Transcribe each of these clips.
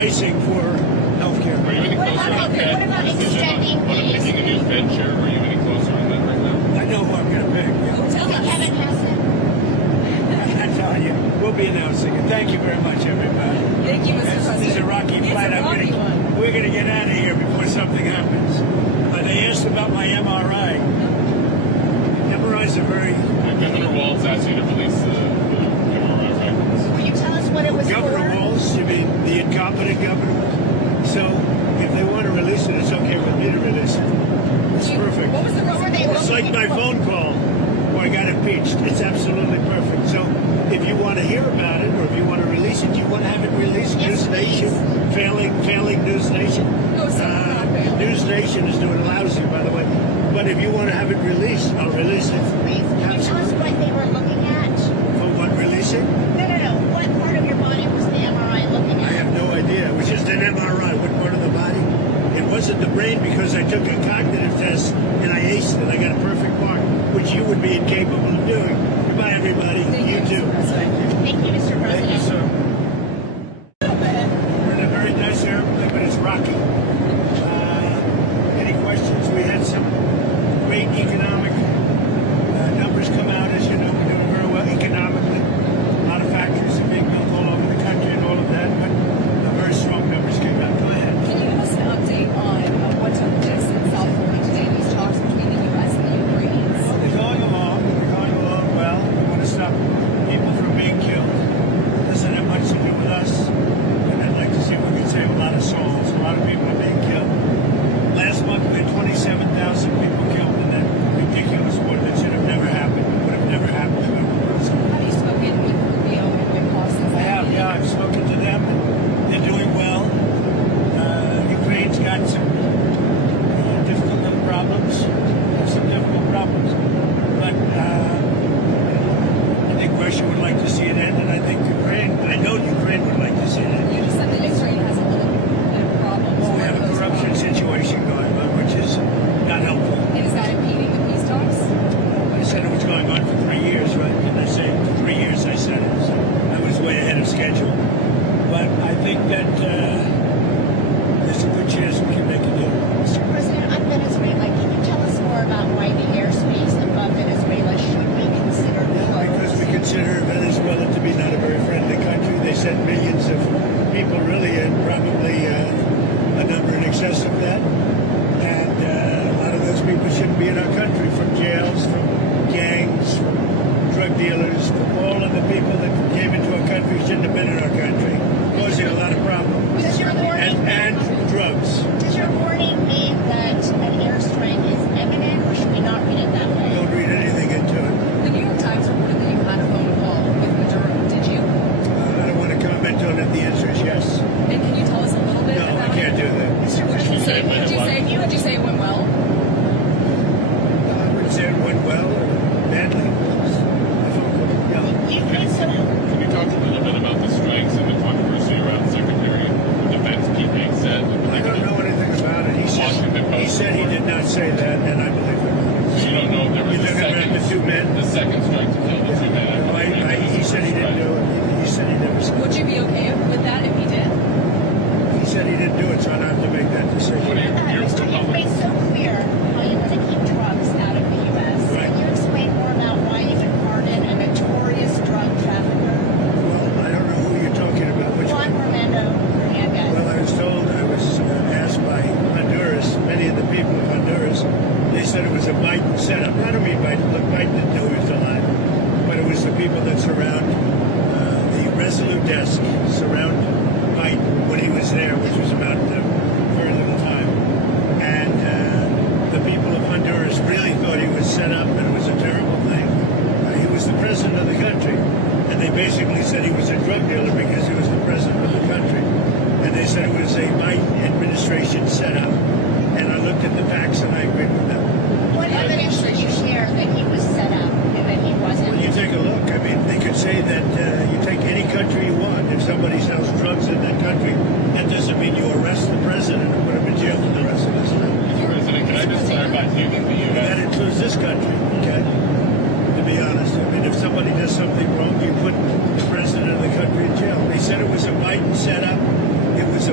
Pricing for healthcare. Are you any closer on that what about decision extending on picking a new venture? Are you any closer on that right now? I know who I'm going to pick. Tell us. Kevin Hassan. I'm telling you, we'll be announcing it. Thank you very much, everybody. Thank you, Mr. President. This is a rocky flight. We're going to get out of here before something happens. They asked about my MRI. MRIs are very... Governor Walz asked you to release the MRI records. Will you tell us what it was Governor for? Walz, you mean the incompetent governor? So if they want to release it, it's okay with me to release it. It's perfect. What was the reason they It's like my phone call where I got impeached. It's absolutely perfect. So if you want to hear about it or if you want to release it, you want to have it released. Yes, News Nation, failing News Nation. No, sir, not failing. News Nation is doing lousy, by the way. But if you want to have it released, I'll release it. Please, can you tell us what they were looking at? For what, releasing? No. What part of your body was the MRI looking I at? have no idea. It was just an MRI. What part of the body? It wasn't the brain because I took a cognitive test and I aced it. I got a perfect mark, which you would be incapable of doing. Goodbye, everybody. You too. Thank you, Mr. Thank you, President. sir. We're in a very nice airplane, but it's rocky. Any questions? We had some great economic numbers come out. As you know, we're doing very well economically. A lot of factories are being built all over the country and all of that, but very strong numbers came out. Go ahead. Can you give us an update on what took place in South Florida today, these talks between the U.S. and the Ukrainians? Well, they're going along. They're going along well. We want to stop people from being killed. It doesn't have much to do with us. And I'd like to see if we can save a lot of souls. A lot of people are being killed. Last month, we had 27,000 people killed in that ridiculous war that should have never happened. It would have never happened if it was. Have you spoken with Rubio and Witkoff since I have, yeah. I've spoken to them. They're doing well. Ukraine's got some difficult little problems. Some difficult problems. But I think Russia would like to see it end, and I think Ukraine, I know Ukraine would like to see it end. You just said that Ukraine has a little bit of problems. Well, we have a corruption situation going on, which is not helpful. And is that impeding the peace talks? I said it was going on for 3 years, right? Didn't I say 3 years? I said it. So I was way ahead of schedule. But I think that there's a good chance we can make a deal. Mr. President, on Venezuela, can you tell us more about why the airspace above Venezuela should be considered closed? Because we consider Venezuela to be not a very friendly country. They sent millions of people, really, and probably a number in excess of that. And a lot of those people shouldn't be in our country, from jails, from gangs, from drug dealers, from all of the people that came into our country shouldn't have been in our country, causing a lot of problems. Does your warning, And drugs. does your warning mean that an airstrike is imminent, or should we not read it that way? Don't read anything into it. The New York Times reported that you had a phone call with Maduro. Did you? I don't want to comment on it. The answer is yes. And can you tell us a little bit No, about I can't do that. Mr. Would you President, say, would you say it went well? I wouldn't say it went well or badly. Yeah. Ukraine so Can you talk a little bit about the strikes and the controversy around Secretary of Defense Pete Hegseth? I don't know anything about it. He said he did not say that, and I believe it. So you don't know if there was You're a talking about the two men? the second strike to kill the two men. He said he didn't do it. He said he never said Would you be okay with that if he did? He said he didn't do it, so I don't have to make that decision. What are your Mr. You've made so clear how you want to keep drugs out of the U.S. Right. Can you explain more about why you would pardon a notorious drug trafficker, Well, I don't know who you're talking about. Which Juan one? Fernando Hernandez? Well, I was told, I was asked by Honduras, many of the people of Honduras, they said it was a Biden setup. I don't mean Biden. Look, Biden didn't know he was alive. But it was the people that surround the Resolute desk, surround Biden when he was there, which was about very little time. And the people of Honduras really thought he was set up and it was a terrible thing. He was the president of the country. And they basically said he was a drug dealer because he was the president of the country. And they said it was a Biden administration setup. And I looked at the facts and I agreed with them. What evidence did you share that he was set up and that he wasn't? Well, you take a look. I mean, they could say that you take any country you want. If somebody sells drugs in that country, that doesn't mean you arrest the president and put him in jail for the rest of his life. Mr. President, can I just clarify, do you think the That U.S. includes this country, okay? To be honest, I mean, if somebody does something wrong, you put the president of the country in jail. They said it was a Biden setup. It was a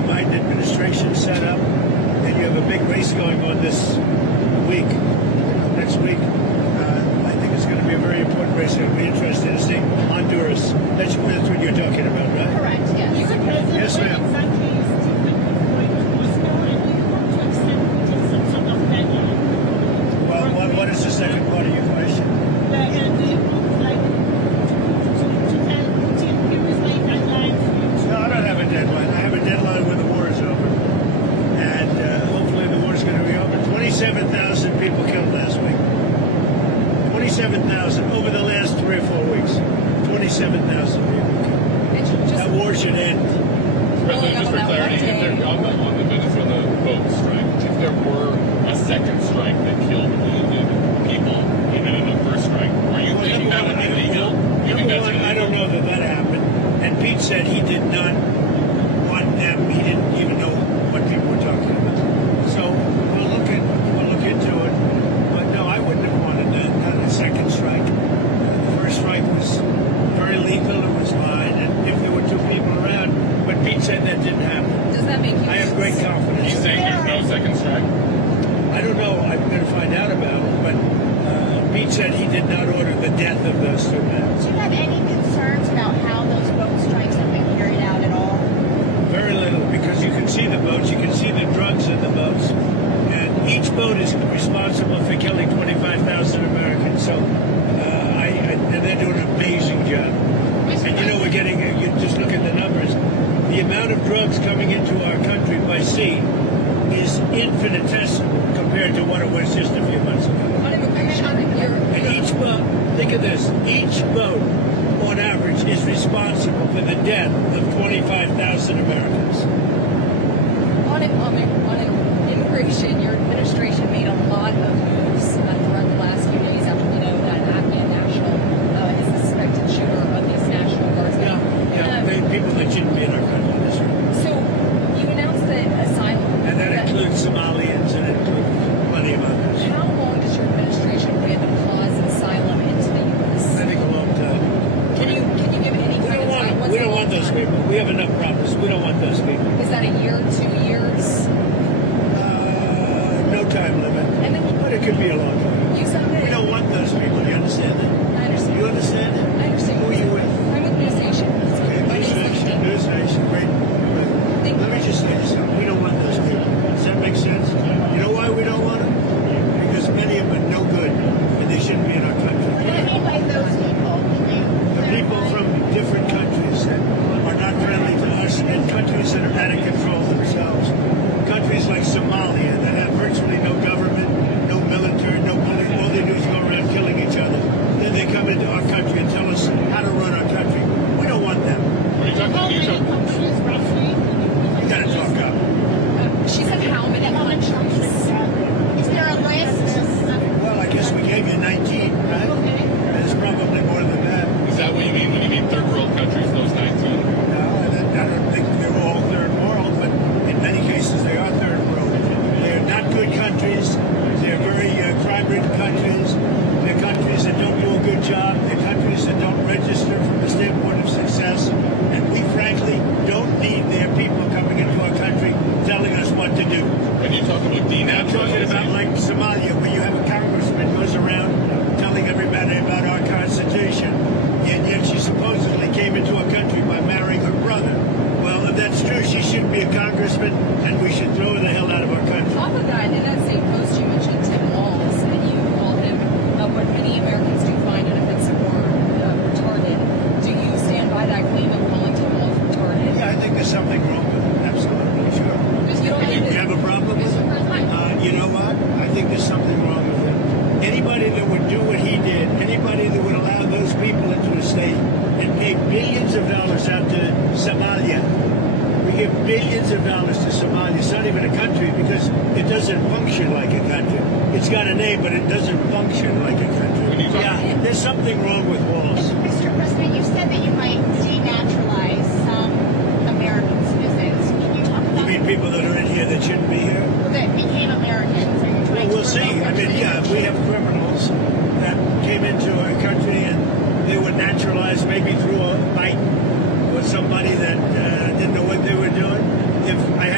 Biden administration set up. And you have a big race going on this week, next week. I think it's going to be a very important race. It'll be interesting to see Honduras. That's what you're talking about, right? Correct, yes. Yes, ma'am. Well, what is the second part of your question? No, I don't have a deadline. I have a deadline when the war is over. And hopefully the war is going to be over. 27,000 people killed last week. 27,000 over the last 3 or 4 weeks. 27,000 people killed. That war should end. President, just for clarity, if there, on the Venezuela boat strike, if there were a second strike that killed wounded people, even in the first strike, are you thinking that would be legal? You think that's illegal? I don't know that happened. And Pete said he did not want them. He didn't even know what people were talking about. So we'll look into it. But no, I wouldn't have wanted a second strike. The first strike was very lethal. It was fine, and if there were 2 people around, but Pete said that didn't happen. Does that make you? I have great confidence. He's saying there's no second strike? I don't know. I'm going to find out about it. But Pete said he did not order the death of those 2 men. Do you have any concerns about how those boat strikes have been carried out at all? Very little, because you can see the boats, you can see the drugs in the boats, and each boat is responsible for killing 25,000 Americans. So, and they're doing an amazing job. And you know, you just look at the numbers. The amount of drugs coming into our country by sea is infinitesimal compared to what it was just a few months ago. On immigration, And each boat, think of this, each boat on average is responsible for the death of 25,000 Americans. on immigration, your administration made a lot of moves throughout the last few days after we know that an Afghan national is the suspected shooter of these National Guardsmen. People that shouldn't be in our country. That's right. So you announced that asylum. And that includes Somalians and it includes plenty of others. How long does your administration plan to pause asylum into the U.S.? I think a long time. Can you give any kind of time? What's We a don't long want those time? people. We have enough problems. We don't want those people. Is that a year, 2 years? No time limit. And then But it could be a long time. you said that. We don't want those people. Do you understand that? I understand. You understand that? I understand. Who are you with? I'm with News Nation. Okay, My News name's Nation. Lindsay. News Nation. Great. Let me just say this. We don't want those people. Does that make sense? You know why we don't want them? Because many of them are no good and they shouldn't be in our country. What do you mean by those people? The people from different countries that are not friendly to us and countries that are out of control themselves. Countries like Somalia that have virtually no government, no military, no police. All they do is go around killing each other. Then they come into our country and tell us how to run our country. We don't want them. What are you talking? You talking? You gotta talk up. She said how many countries? Is there a list? Well, I guess we gave you 19, right? There's probably more than that. Is that what you mean when you mean third world countries? Those 19? No, I don't think they're all third world, but in many cases they are third world. They're not good countries. They're very crime-ridden countries. They're countries that don't do a good job. They're countries that don't register from the standpoint of success. And we, frankly, don't need their people coming into our country telling us what to do. When you talk about I'm talking about denaturalizing, like Somalia, where you have a congressman goes around telling everybody about our Constitution, and yet she supposedly came into our country by marrying her brother. Well, if that's true, she shouldn't be a congressman, and we should throw her the hell out of our country. Off of that, in that same post, you mentioned Tim Walz, and you called him what many Americans do find inoffensive or retarded. Do you stand by that claim of calling Tim Walz retarded? Yeah, I think there's something wrong with it. Absolutely, sure. Because you don't You have a problem with it? You know what? I think there's something wrong with it. Anybody that would do what he did, anybody that would allow those people into a state and pay billions of dollars out to Somalia. We give billions of dollars to Somalia. It's not even a country because it doesn't function like a country. It's got a name, but it doesn't function like a country. Yeah, there's something wrong with Walls. Mr. President, you said that you might denaturalize some American citizens. Can you talk You about mean people that are in here that shouldn't be here? that became Americans? Are you Well, trying we'll to see. revoke I their mean, yeah, if we have criminals that came into our country and they were naturalized maybe through a Biden or somebody that didn't know what they were doing. If I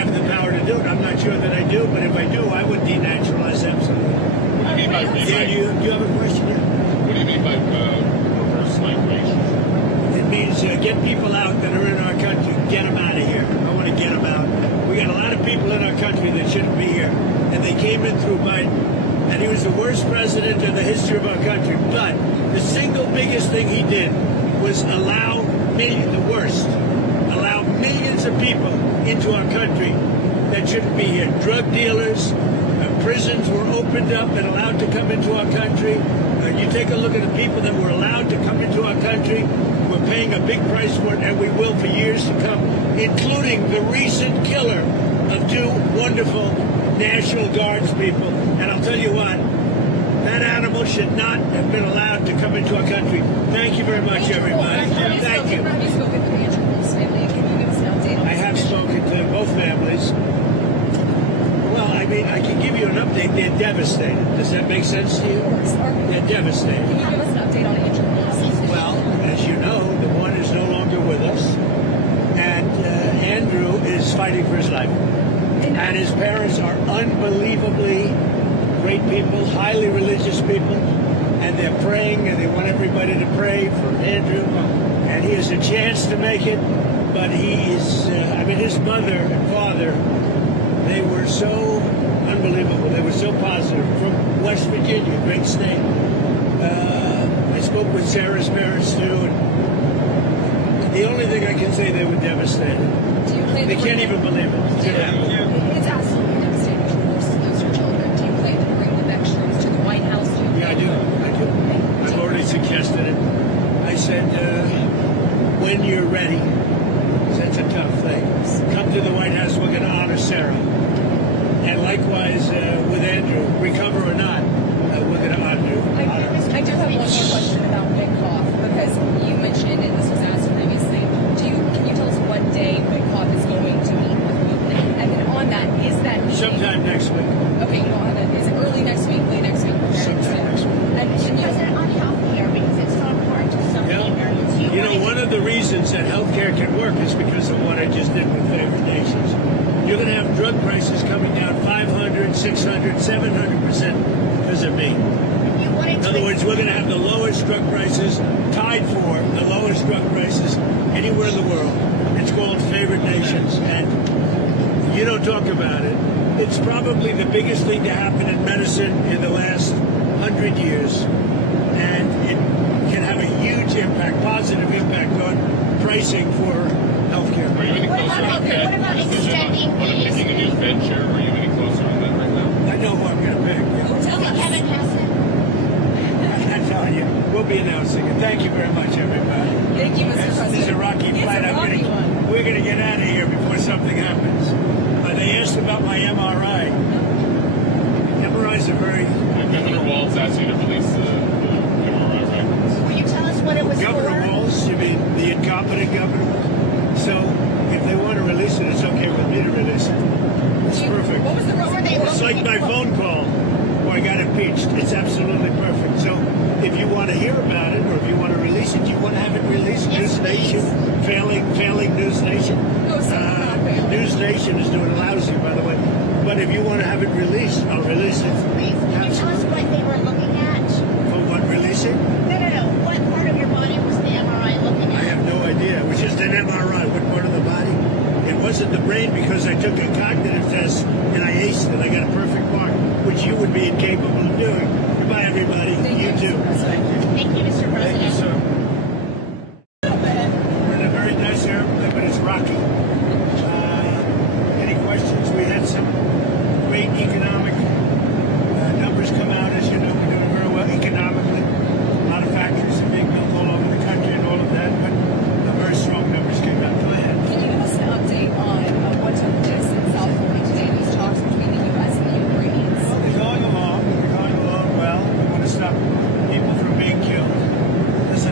I'm not sure that I do, but if I do, I would denaturalize absolutely. What do you mean by Yeah, do you have a question? Yeah? What do you mean by reverse migration? It means get people out that are in our country, get them out of here. I want to get them out. We got a lot of people in our country that shouldn't be here, and they came in through Biden, and he was the worst president in the history of our country. But the single biggest thing he did was allow millions of people into our country that shouldn't be here. Drug dealers, prisons were opened up and allowed to come into our country. You take a look at the people that were allowed to come into our country. We're paying a big price for it, and we will for years to come, including the recent killer of two wonderful National Guards people. And I'll tell you what, that animal should not have been allowed to come into our country. Thank you very much, everybody. Thank you. Have you spoken to Andrew Wolf's family? Can you give us an update on I have spoken to both families. Well, I mean, I can give you an update. They're devastated. Does that make sense to you? Of course. They're devastated. Can you give us an update on Andrew Wolf's? Well, as you know, the one is no longer with us, and Andrew is fighting for his life. And his parents are unbelievably great people, highly religious people, and they're praying, and they want everybody to pray for Andrew. And he has a chance to make it, but he is, his mother and father, they were so unbelievable. They were so positive. From West Virginia, great state. I spoke with Sarah's parents, too, and the only thing I can say, they were devastated. Do you plan They to can't bring even believe it. It's absolutely devastating to lose your children. Do you plan to bring the extras to the White House? Yeah, I do. I've already suggested it. I said, when you're ready, 'cause that's a tough thing, come to the White House, we're going to honor Sarah. And likewise with Andrew, recover or not, we're going to honor you. I do have one more question about Witkoff, because you mentioned, and this was asked previously, can you tell us what day Witkoff is going to meet with Putin? And then on that, is that meeting... Sometime next week. Okay, you don't have it. Is it early next week, late next week? Sometime next week. And you... President, on healthcare, because it's so important to some Americans. You know, one of the reasons that healthcare can work is because of what I just did with favored nations. You're going to have drug prices coming down 500, 600, 700% because of me. In other words, we're going to have the lowest drug prices, tied for the lowest drug prices anywhere in the world. It's called favored nations, and you don't talk about it. It's probably the biggest thing to happen in medicine in the last 100 years, and it can have a huge impact, positive impact on pricing for healthcare. Are you any closer on that what about decision extending on picking a new Fed chair? Are you any closer on that right now? I know who I'm going to pick. Tell us. Kevin Hassan. I'm telling you, we'll be announcing it. Thank you very much, everybody. Thank you, Mr. President. This is a rocky It's flight. a rocky one. We're going to get out of here before something happens. They asked about my MRI. MRIs are very... Governor Walz asked you to release the MRI records. Will you tell us what it was Governor for? Walz, you mean the incompetent governor? So if they want to release it, it's okay with me to release it. It's perfect. What was the What were they It's like my phone call where I got impeached. It's absolutely perfect. So if you want to hear about it or if you want to release it, you want to have it released. Yes, News Nation, failing News Nation. No, sir, not failing. News Nation is doing lousy, by the way. But if you want to have it released, I'll release it. Please, can you tell us what they were looking at? For what, releasing? No. What part of your body was the MRI looking I at? have no idea. It was just an MRI. What part of the body? It wasn't the brain because I took a cognitive test and I aced it. I got a perfect mark, which you would be incapable of doing. Goodbye, everybody. Thank you, too. Mr. President. Thank you, Mr. President. Thank you, sir. We're in a very nice airplane, but it's rocky. Any questions? We had some great economic numbers come out. As you know, we're doing very well economically. A lot of factories are being built all over the country and all of that, but very strong numbers came out. Go ahead. Can you give us an update on what took place in South Florida today, these talks between the U.S. and the Ukrainians? Well, they're going along. They're going along well. We want to stop people from being killed. Listen,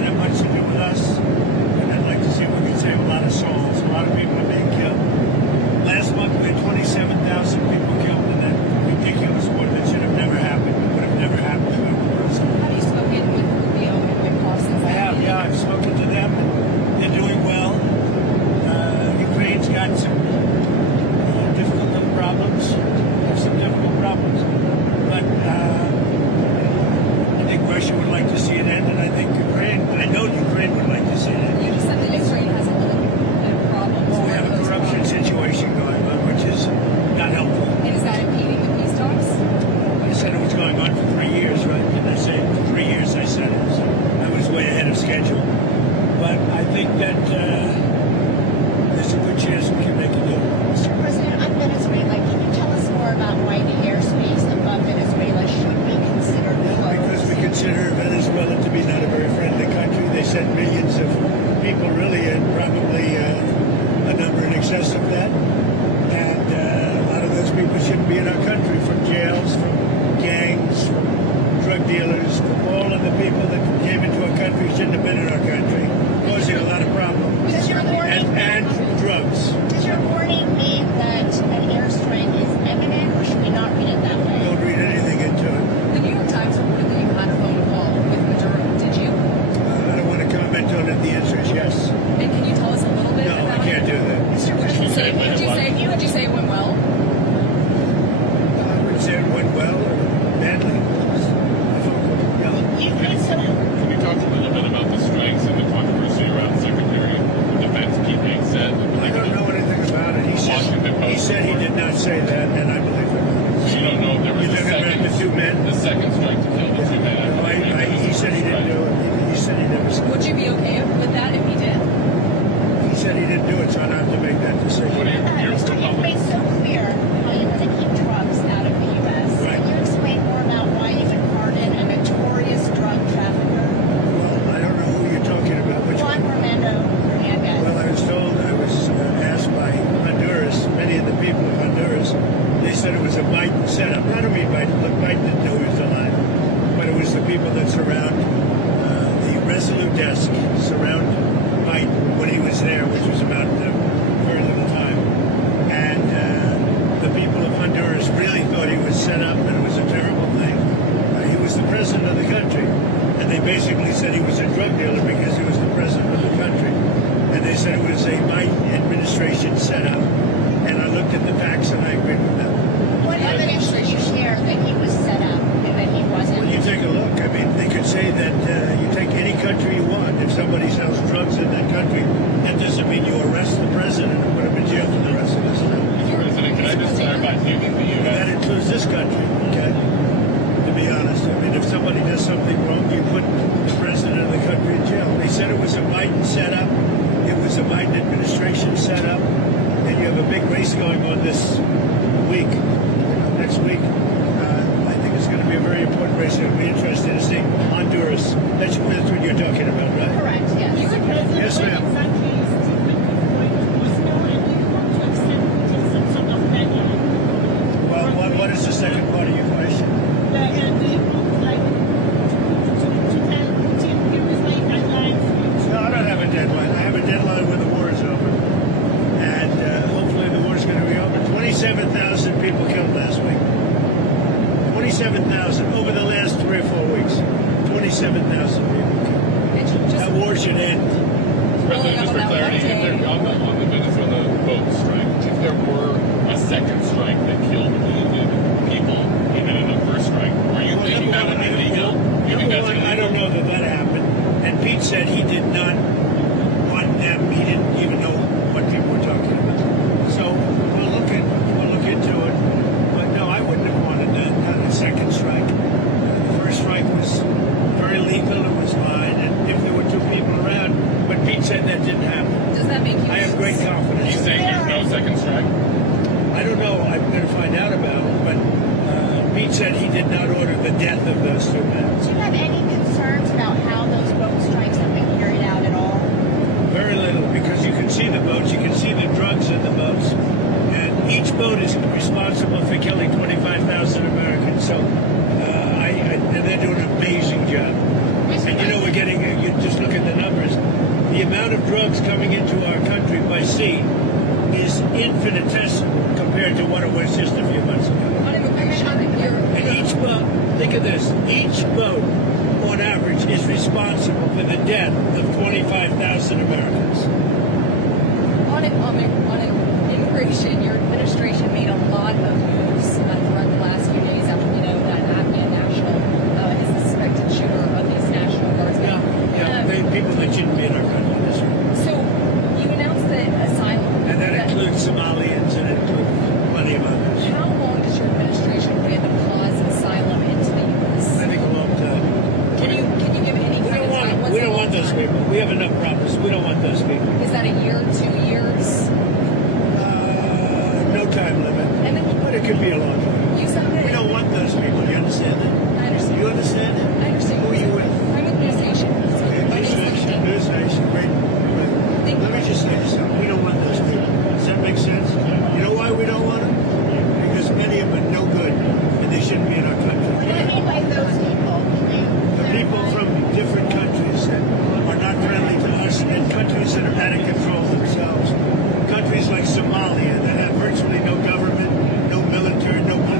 know. He said he did not say that, and I believe him. So you don't know if there was You're a talking about second, the two men? the second strike to kill the two men. He said he didn't do it. He said he never said Would you be okay with that if he did? He said he didn't do it, so I don't have to make that decision. What do you, you're Mr. You've public? made so clear how you want to keep drugs out of the U.S. Right. Can you explain more about why you would pardon a notorious drug trafficker, Well, I don't know who you're talking about. Which Juan one? Romando Hernandez? Well, I was told, I was asked by Honduras, many of the people of Honduras, they said it was a Biden setup. I don't mean Biden. Look, Biden didn't know he was alive. But it was the people that surround the Resolute desk, surround Biden when he was there, which was about very little time. And the people of Honduras really thought he was set up and it was a terrible thing. He was the president of the country. And they basically said he was a drug dealer because he was the president of the country. And they said it was a Biden administration setup. And I looked at the facts and I agreed with them. What evidence did you share that he was set up and that he wasn't? Well, you take a look. I mean, they could say that you take any country you want. If somebody sells drugs in that country, that doesn't mean you arrest the president and put him in jail for the rest of his life. President, can I just clarify? Do you think the And that U.S. includes this country, okay? To be honest, I mean, if somebody does something wrong, you put the president of the country in jail. They said it was a Biden setup. It was a Biden administration setup. And you have a big race going on this week, next week. I think it's going to be a very important race. It'll be interesting to see Honduras. That's what you're talking about, right? Correct, yes. Yes, ma'am. Well, what is the second part of your question? No, I don't have a deadline. I have a deadline when the war is over. And hopefully the war is going to be over. 27,000 people killed last week. 27,000 over the last 3 or 4 weeks. 27,000 people killed. That war should end. President, just for clarity, if there, on the Venezuela boat strike, if there were a second strike that killed wounded people, even in the first strike, are you thinking that would be legal? You think that's illegal? I don't know that happened. And Pete said he did not want them. He didn't even know what people were talking about. So we'll look into it. But no, I wouldn't have wanted that. Not a second strike. The first strike was very lethal. It was fine. And if there were 2 people around, but Pete said that didn't happen. Does that make you? I have great confidence. He's saying there's no second strike? I don't know. I'm going to find out about it. But Pete said he did not order the death of those 2 men. Do you have any concerns about how those boat strikes have been carried out at all? Very little, because you can see the boats, you can see the drugs in the boats, and each boat is responsible for killing 25,000 Americans. So, and they're doing an amazing job. And you know, we're getting, you just look at the numbers. The amount of drugs coming into our country by sea is infinitesimal compared to what it was just a few months ago. On immigration, And each boat, think of this, each boat on average is responsible for the death of 25,000 Americans. on immigration, your administration made a lot of moves throughout the last few days after we know that Afghan national is the suspected shooter of these National Guardsmen. People that shouldn't be in our country. That's right. So you announced that asylum. And that includes Somalians and it includes plenty of others. How long does your administration plan to pause asylum into the U.S.? I think a long time. Can you give any kind of time? What's We the don't long want those time? people. We have enough problems. We don't want those people. Is that a year, 2 years? No time limit. And then But it could be a long time. you said that. We don't want those people. You understand that? I understand. You understand that? I understand. Who are you with? I'm with News Nation. Okay, My News name's Nation. Lindsay. News Nation. Great. Let me just say this. We don't want those people. Does that make sense? You know why we don't want them? Because many of them are no good and they shouldn't be in our country. What do you mean by those people? The people from different countries that are not friendly to us and countries that are out of control themselves. Countries like Somalia that have virtually no government, no military, no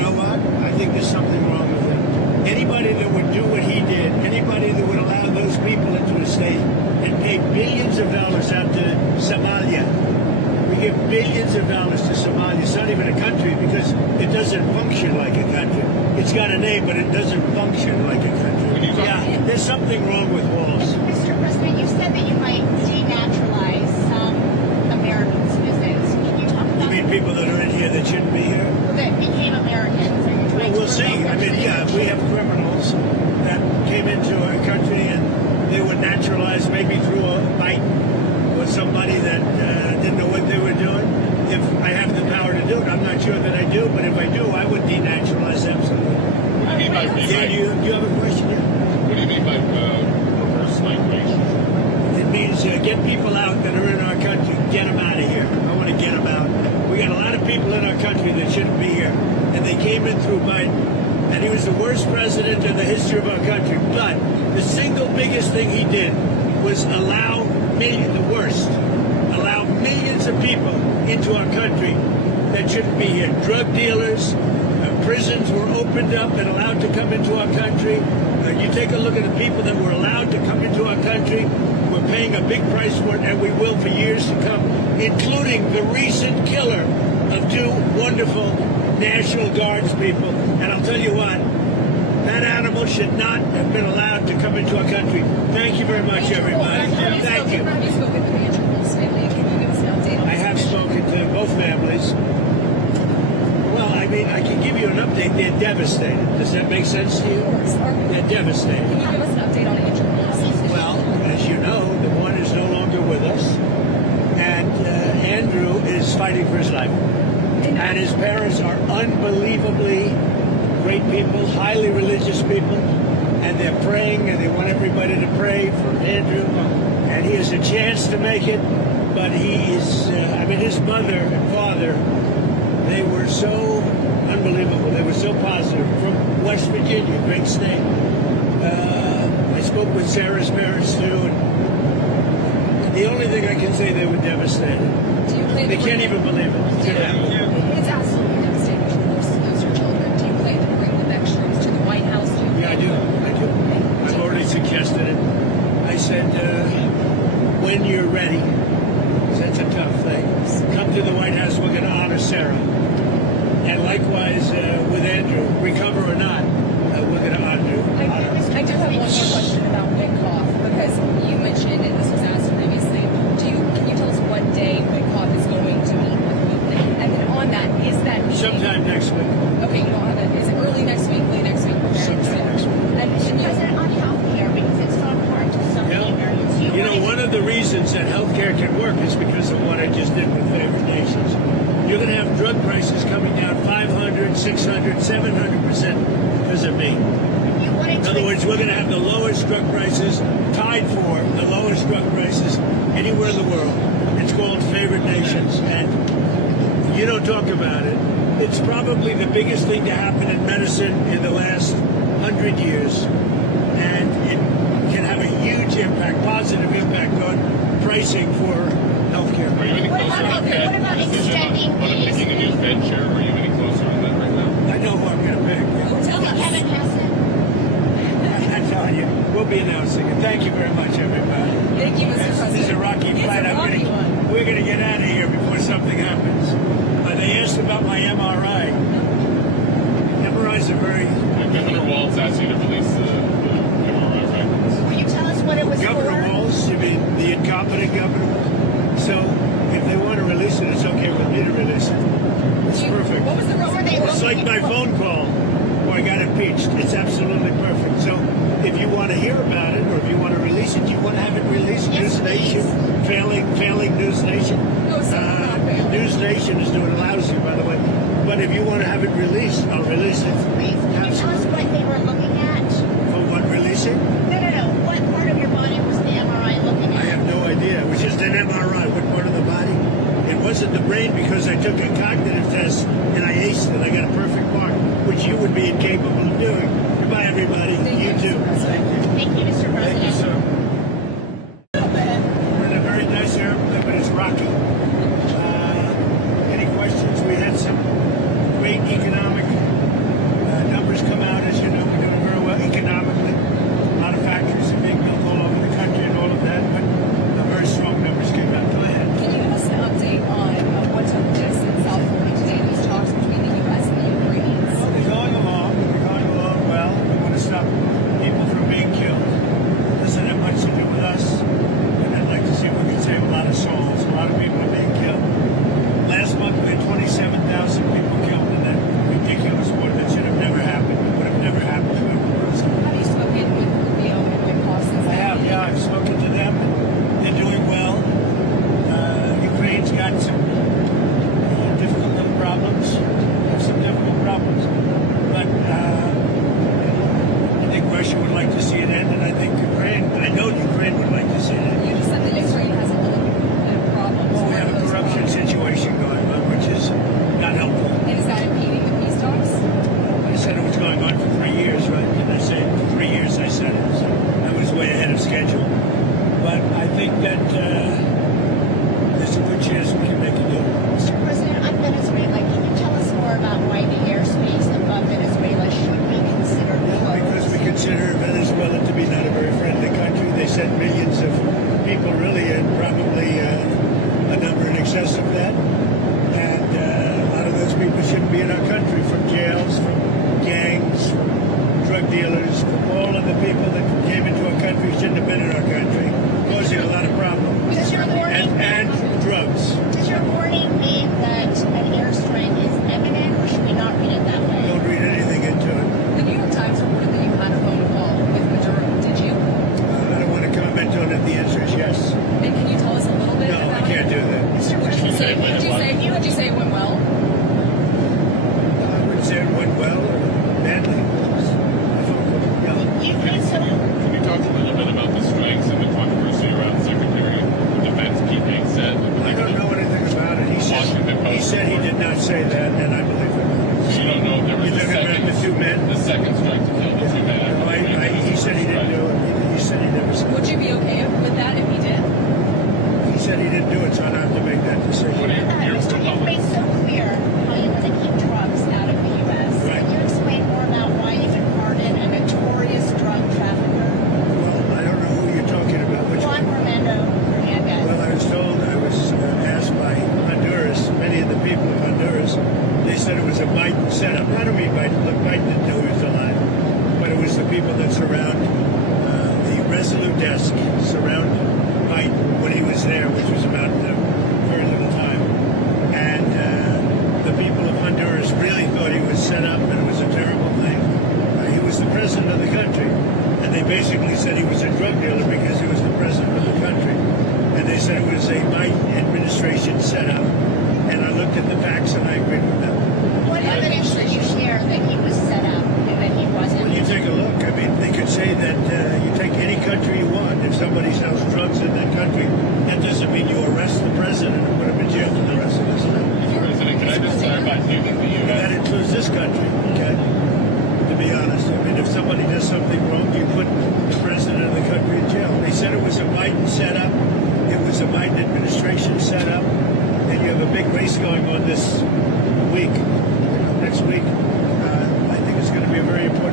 know what? I think there's something wrong with it. Anybody that would do what he did, anybody that would allow those people into a state and pay billions of dollars out to Somalia. We give billions of dollars to Somalia. It's not even a country because it doesn't function like a country. It's got a name, but it doesn't function like a country. Yeah, there's something wrong with walls. Mr. President, you said that you might denaturalize some Americans' visits. Can you talk You about mean people that are in here that shouldn't be here? that became Americans? Are you trying We'll to see. revoke I their mean, yeah, we have criminals that came into our country and they were naturalized maybe through a bite or somebody that didn't know what they were doing. If I have the power to do it, I'm not sure that I do, but if I do, I would denaturalize absolutely. What do you mean by Yeah, do you have a question? Yeah. What do you mean by reverse migration? It means get people out that are in our country, get them out of here. I want to get them out. We got a lot of people in our country that shouldn't be here, and they came in through Biden, and he was the worst president in the history of our country. But the single biggest thing he did was allow millions of people into our country that shouldn't be here. Drug dealers, prisons were opened up and allowed to come into our country. You take a look at the people that were allowed to come into our country. We're paying a big price for it, and we will for years to come, including the recent killer of two wonderful National Guards people. And I'll tell you what, that animal should not have been allowed to come into our country. Thank you very much, everybody. Thank you. Have you spoken with Andrew Wolf's family? Can you give us an update on I have spoken to both families. Well, I mean, I can give you an update. They're devastated. Does that make sense to you? They're devastated. Can you give us an update on Andrew Wolf's? Well, as you know, the one is no longer with us, and Andrew is fighting for his life. And his parents are unbelievably great people, highly religious people, and they're praying, and they want everybody to pray for Andrew. And he has a chance to make it, but he is, his mother and father, they were so unbelievable. They were so positive. From West Virginia, great state. I spoke with Sarah's parents too, and the only thing I can say, they were devastated. Do you plan They to can't bring even believe it. It's absolutely devastating to lose your children. Do you plan to bring the next troops to the White House? Yeah, I do. I've already suggested it. I said, when you're ready, 'cause that's a tough thing, come to the White House, we're going to honor Sarah. And likewise with Andrew, recover or not, we're going to honor you. I do have one more question about Witkoff, because you mentioned, and this was asked previously, can you tell us what day Witkoff is going to meet with Putin? And then on that, is that meeting... Sometime next week. Okay, you don't have it. Is it early next week, late next week? Okay, Sometime next week. And you... President, on health care, because it's so important to so many Americans. You know, one of the reasons that healthcare can work is because of what I just did with favored nations. You're going to have drug prices coming down 500, 600, 700% because of me. In other words, we're going to have the lowest drug prices, tied for the lowest drug prices anywhere in the world. It's called favored nations, and you don't talk about it. It's probably the biggest thing to happen in medicine in the last 100 years, and it can have a huge impact, positive impact on pricing for healthcare. Are you any closer on that what about decision extending on picking a new Fed chair? Are you any closer on that right now? I know who I'm going to pick. Tell us. Kevin Hassan. I'm telling you, we'll be announcing it. Thank you very much, everybody. Thank you, Mr. President. This is a rocky flight. We're going to get out of here before something happens. They asked about my MRI. MRIs are very... Governor Walz asked you to release the MRI records. Will you tell us what it was Governor for? Walz, you mean the incompetent governor? So if they want to release it, it's okay with me to release it. It's perfect. What was the reason they It's like my phone call where I got impeached. It's absolutely perfect. So if you want to hear about it or if you want to release it, you want to have it released. Yes, News Nation, failing News Nation. No, it's not failing. News Nation is doing lousy, by the way. But if you want to have it released, I'll release it. Please, can you tell us what they were looking at? For what, releasing? No. What part of your body was the MRI looking I at? have no idea. It was just an MRI. What part of the body? It wasn't the brain because I took a cognitive test and I aced it. I got a perfect mark, which you would be incapable of doing. Goodbye, everybody. You too. Thank you, Mr. President. Thank you, sir. We're in a very nice airplane, but it's rocky. Any questions? We had some great economic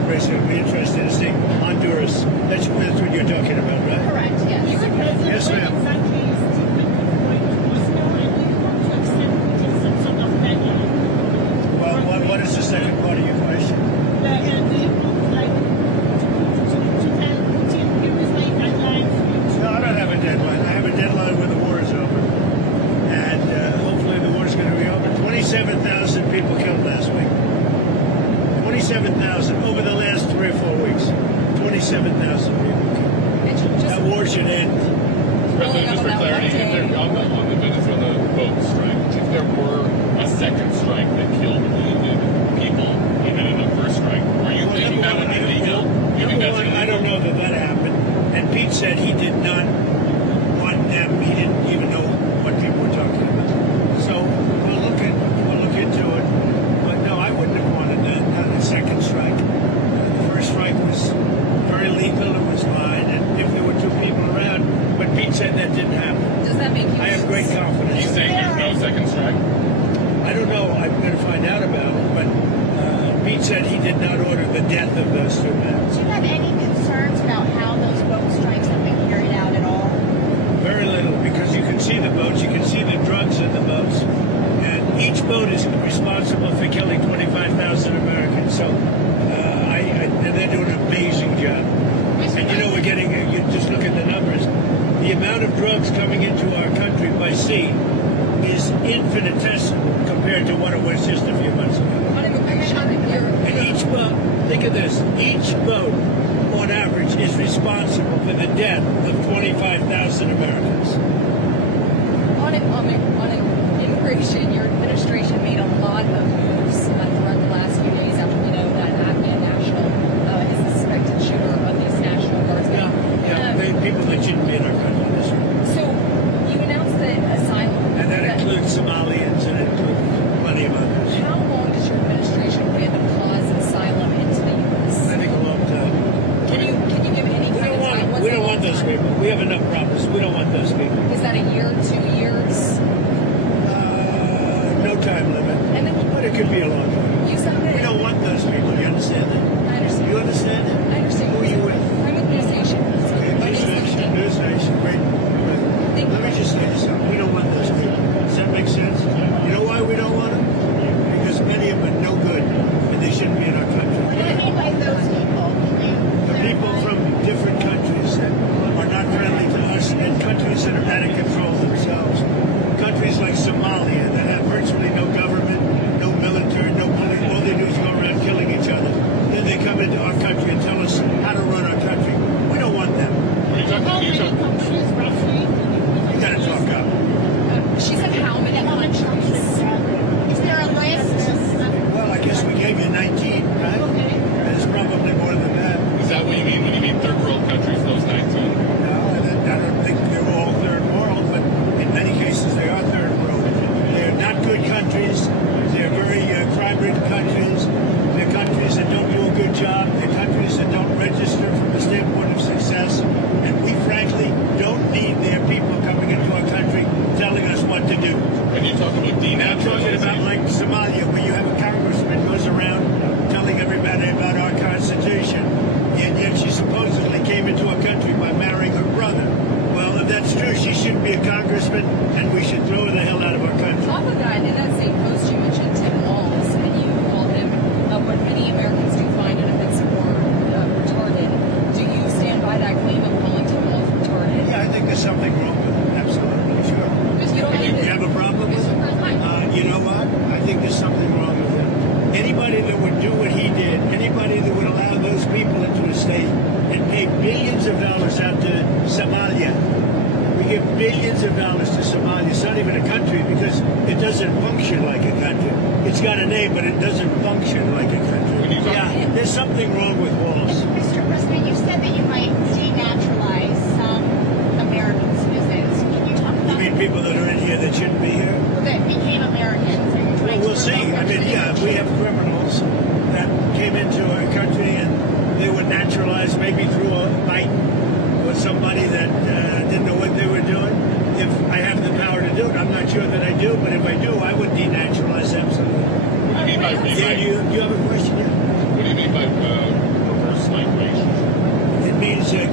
President, it'll be interesting to see Honduras. That's what you're talking about, right? Correct, yes. Yes, ma'am. Well, what is the second part of your question? No, I don't have a deadline. I have a deadline when the war is over. And hopefully the war is going to be over. 27,000 people killed last week. 27,000 over the last 3 or 4 weeks. 27,000 people killed. That war should end. President, just for clarity, if there, on the Venezuela boat strike, if there were a second strike that killed wounded people, even in the first strike, are you thinking that would be legal? You think Number that's one, I illegal? don't know that happened. And Pete said he did not want them. He didn't even know what people were talking about. So we'll look into it. But no, I wouldn't have wanted that. Not a second strike. The first strike was very lethal. It was fine. And if there were 2 people around, but Pete said that didn't happen. Does that make you? I have great Are confidence. you saying there's no second strike? I don't know. I'm going to find out about it. But Pete said he did not order the death of those 2 men. Do you have any concerns about how those boat strikes have been carried out at all? Very little, because you can see the boats, you can see the drugs in the boats, and each boat is responsible for killing 25,000 Americans. So, and they're doing an amazing job. And you know, we're getting, you just look at the numbers. The amount of drugs coming into our country by sea is infinitesimal compared to what it was just a few months ago. And each boat, think of this, each boat on average is responsible for the death of 25,000 Americans. On immigration, your administration made a lot of moves throughout the last few days after we know that Afghan national is the suspected shooter of these National Guardsmen. People that shouldn't be in our country. That's right. So you announced that asylum. And that includes Somalians and it includes plenty of others. How long does your administration plan to pause asylum into the U.S.? I think a long time. Can you give any kind of time? What's We the don't long want those time? people. We have enough problems. We don't want those people. Is that a year, 2 years? No time limit. And then But it could be a long time. you said that. We don't want those people. You understand that? I understand. You understand that? I understand. Who are you with? I'm with News Nation. Okay, News Nation, great. Let me just say this something. We don't want those people. Does that make sense? You know why we don't want them? Because many of them are no good and they shouldn't be in our What do you country. mean by those people? The people from different countries that are not friendly to us and countries that are out of control themselves. Countries like Somalia that have virtually no government, no military, no police. All they do is go around killing each other. Then they come into our country and tell us how to run our country. We don't want them. Are you talking? You gotta talk up. She said how many countries? Is there a list? Well, I guess we gave you 19, right? There's probably more than that. Is that what you mean when you mean third world countries, those 19? No, I don't think they're all third world, but in many cases they are third world. They're not good countries. They're very crime-ridden countries. They're countries that don't do a good job. They're countries that don't register from the standpoint of success. And we frankly don't need their people coming into our country telling us what to do. When you talk about I'm talking about denaturalization, like Somalia, where you have a congressman goes around telling everybody about our Constitution, and yet she supposedly came into our country by marrying her brother. Well, if that's true, she shouldn't be a congressman, and we should throw her the hell out of our country. Off of that, in that same post, you mentioned Tim Walz, and you called him what many Americans do find inoffensive or retarded. Do you stand by that claim of calling Tim Walz retarded? Yeah, I think there's something wrong with it. Absolutely, sure. You don't You have a problem with it? You know what? I think there's something wrong with it. Anybody that would do what he did, anybody that would allow those people into a state and pay billions of dollars out to Somalia. We give billions of dollars to Somalia. It's not even a country because it doesn't function like a country. It's got a name, but it doesn't function like a country. Yeah, there's something wrong with Walls. Mr. President, you said that you might denaturalize some American citizens. Can you talk You about mean people that are in here that shouldn't be here? that became Americans? Are you Well, trying to we'll see. revoke I mean, their yeah, we have criminals that came into our country and they were naturalized maybe through a fight or somebody that didn't know what they were doing. If I have the power to do it, I'm not sure that I do, but if I do, I would denaturalize absolutely. what do you mean by Yeah, do you have a question? Yeah. what do you mean by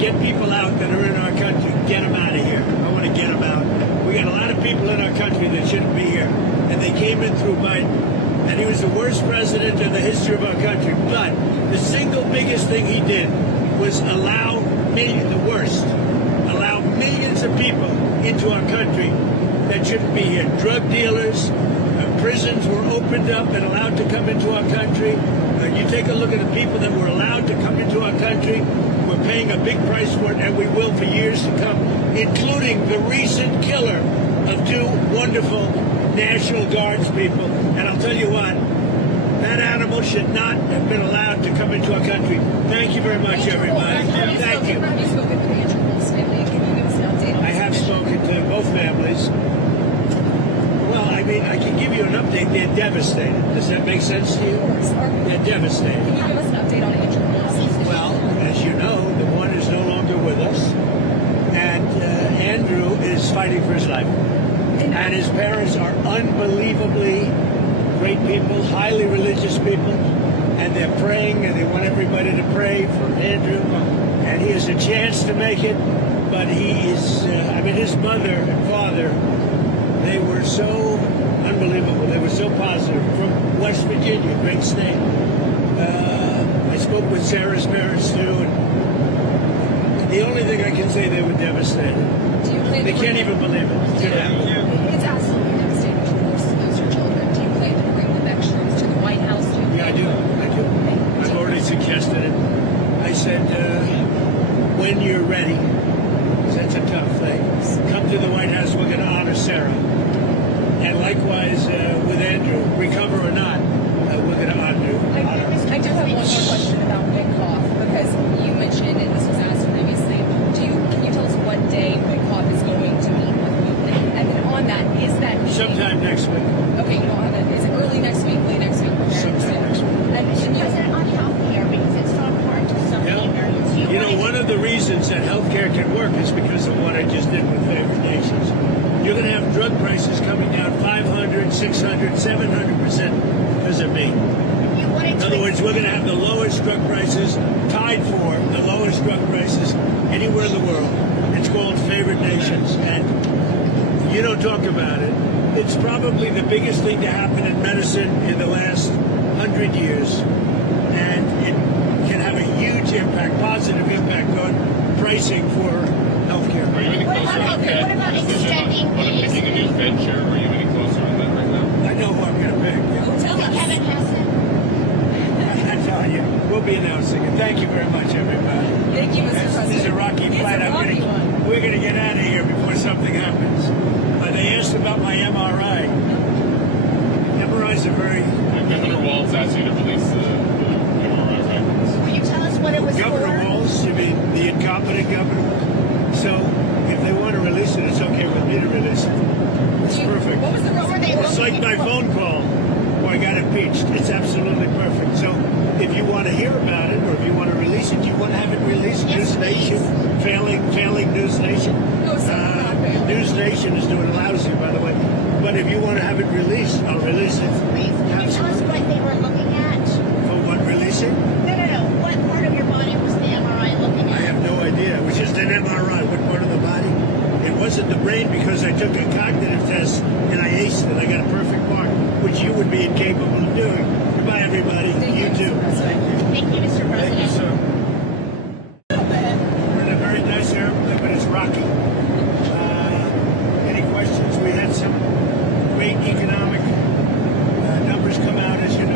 get people out that are in our country. Get them out of here. I want to get them out. We got a lot of people in our country that shouldn't be here, and they came in through Biden, and he was the worst president in the history of our country. But the single biggest thing he did was allow millions of people into our country that shouldn't be here. Drug dealers, prisons were opened up and allowed to come into our country. You take a look at the people that were allowed to come into our country. We're paying a big price for it, and we will for years to come, including the recent killer of two wonderful National Guards people. And I'll tell you what, that animal should not have been allowed to come into our country. Thank you very much, everybody. Thank you. Have you spoken to the Andrew Wolf's family? Can you give us an update on I have spoken to both families. Well, I mean, I can give you an update. They're devastated. Does that make sense to you? They're devastated. Can you give us an update on Andrew Wolf? Well, as you know, the one is no longer with us, and Andrew is fighting for his life. And his parents are unbelievably great people, highly religious people, and they're praying, and they want everybody to pray for Andrew. And he has a chance to make it, but he is, his mother and father, they were so unbelievable. They were so positive. From West Virginia, great state. I spoke with Sarah's parents too, and the only thing I can say, they were devastated. They can't even believe it. It's absolutely devastating. Of course, those are children. Do you plan to bring them extras to the White House? Yeah, I do. I've already suggested it. I said, when you're ready, 'cause that's a tough thing, come to the White House. We're going to honor Sarah. And likewise with Andrew, recover or not, we're going to honor. I do have one more question about Wyckoff, because you mentioned, and this was asked previously, can you tell us what day Wyckoff is going to meet with you? And then on that, is that meeting... Sometime next week. Okay, you don't have it. Is it early next week, late next week? Sometime next week. And can you... President, on healthcare, because it's so important to so many Americans. You know, one of the reasons that healthcare can work is because of what I just did with favored nations. You're going to have drug prices coming down 500, 600, 700% because of me. In other words, we're going to have the lowest drug prices, tied for the lowest drug prices anywhere in the world. It's called favored nations, and you don't talk about it. It's probably the biggest thing to happen in medicine in the last 100 years, and it can have a huge impact, positive impact on pricing for healthcare. Are you any closer on the what about extending these? picking a new Fed chair? Are you any closer on that right now? I know who I'm going to pick. Tell us. Kevin Hassan. I'm telling you, we'll be announcing it. Thank you very much, everybody. Thank you, Mr. President. This is a rocky flight. We're going to get out of here before something happens. They asked about my MRI. MRIs are very... Governor Walz asked you to release the MRI records. Will you tell us what it was Governor for? Walz, you mean the incompetent governor? So if they want to release it, it's okay with me to release it. It's perfect. What was the What were they It's like my phone call where I got impeached. It's absolutely perfect. So if you want to hear about it, or if you want to release it, do you want to have it released? Yes, News Nation, failing News Nation. No, sir, not failing. News Nation is doing lousy, by the way. But if you want to have it released, I'll release it. Please, can you tell us what they were looking at? For what, releasing? No. What part of your body was the MRI looking I at? have no idea. It was just an MRI. What part of the body? It wasn't the brain, because I took a cognitive test and I aced it. I got a perfect mark, which you would be incapable of doing. Goodbye, everybody. You too. Thank you, Mr. Thank you, President. sir. We're in a very nice airplane, but it's rocky. Any questions? We had some great economic numbers come out, as you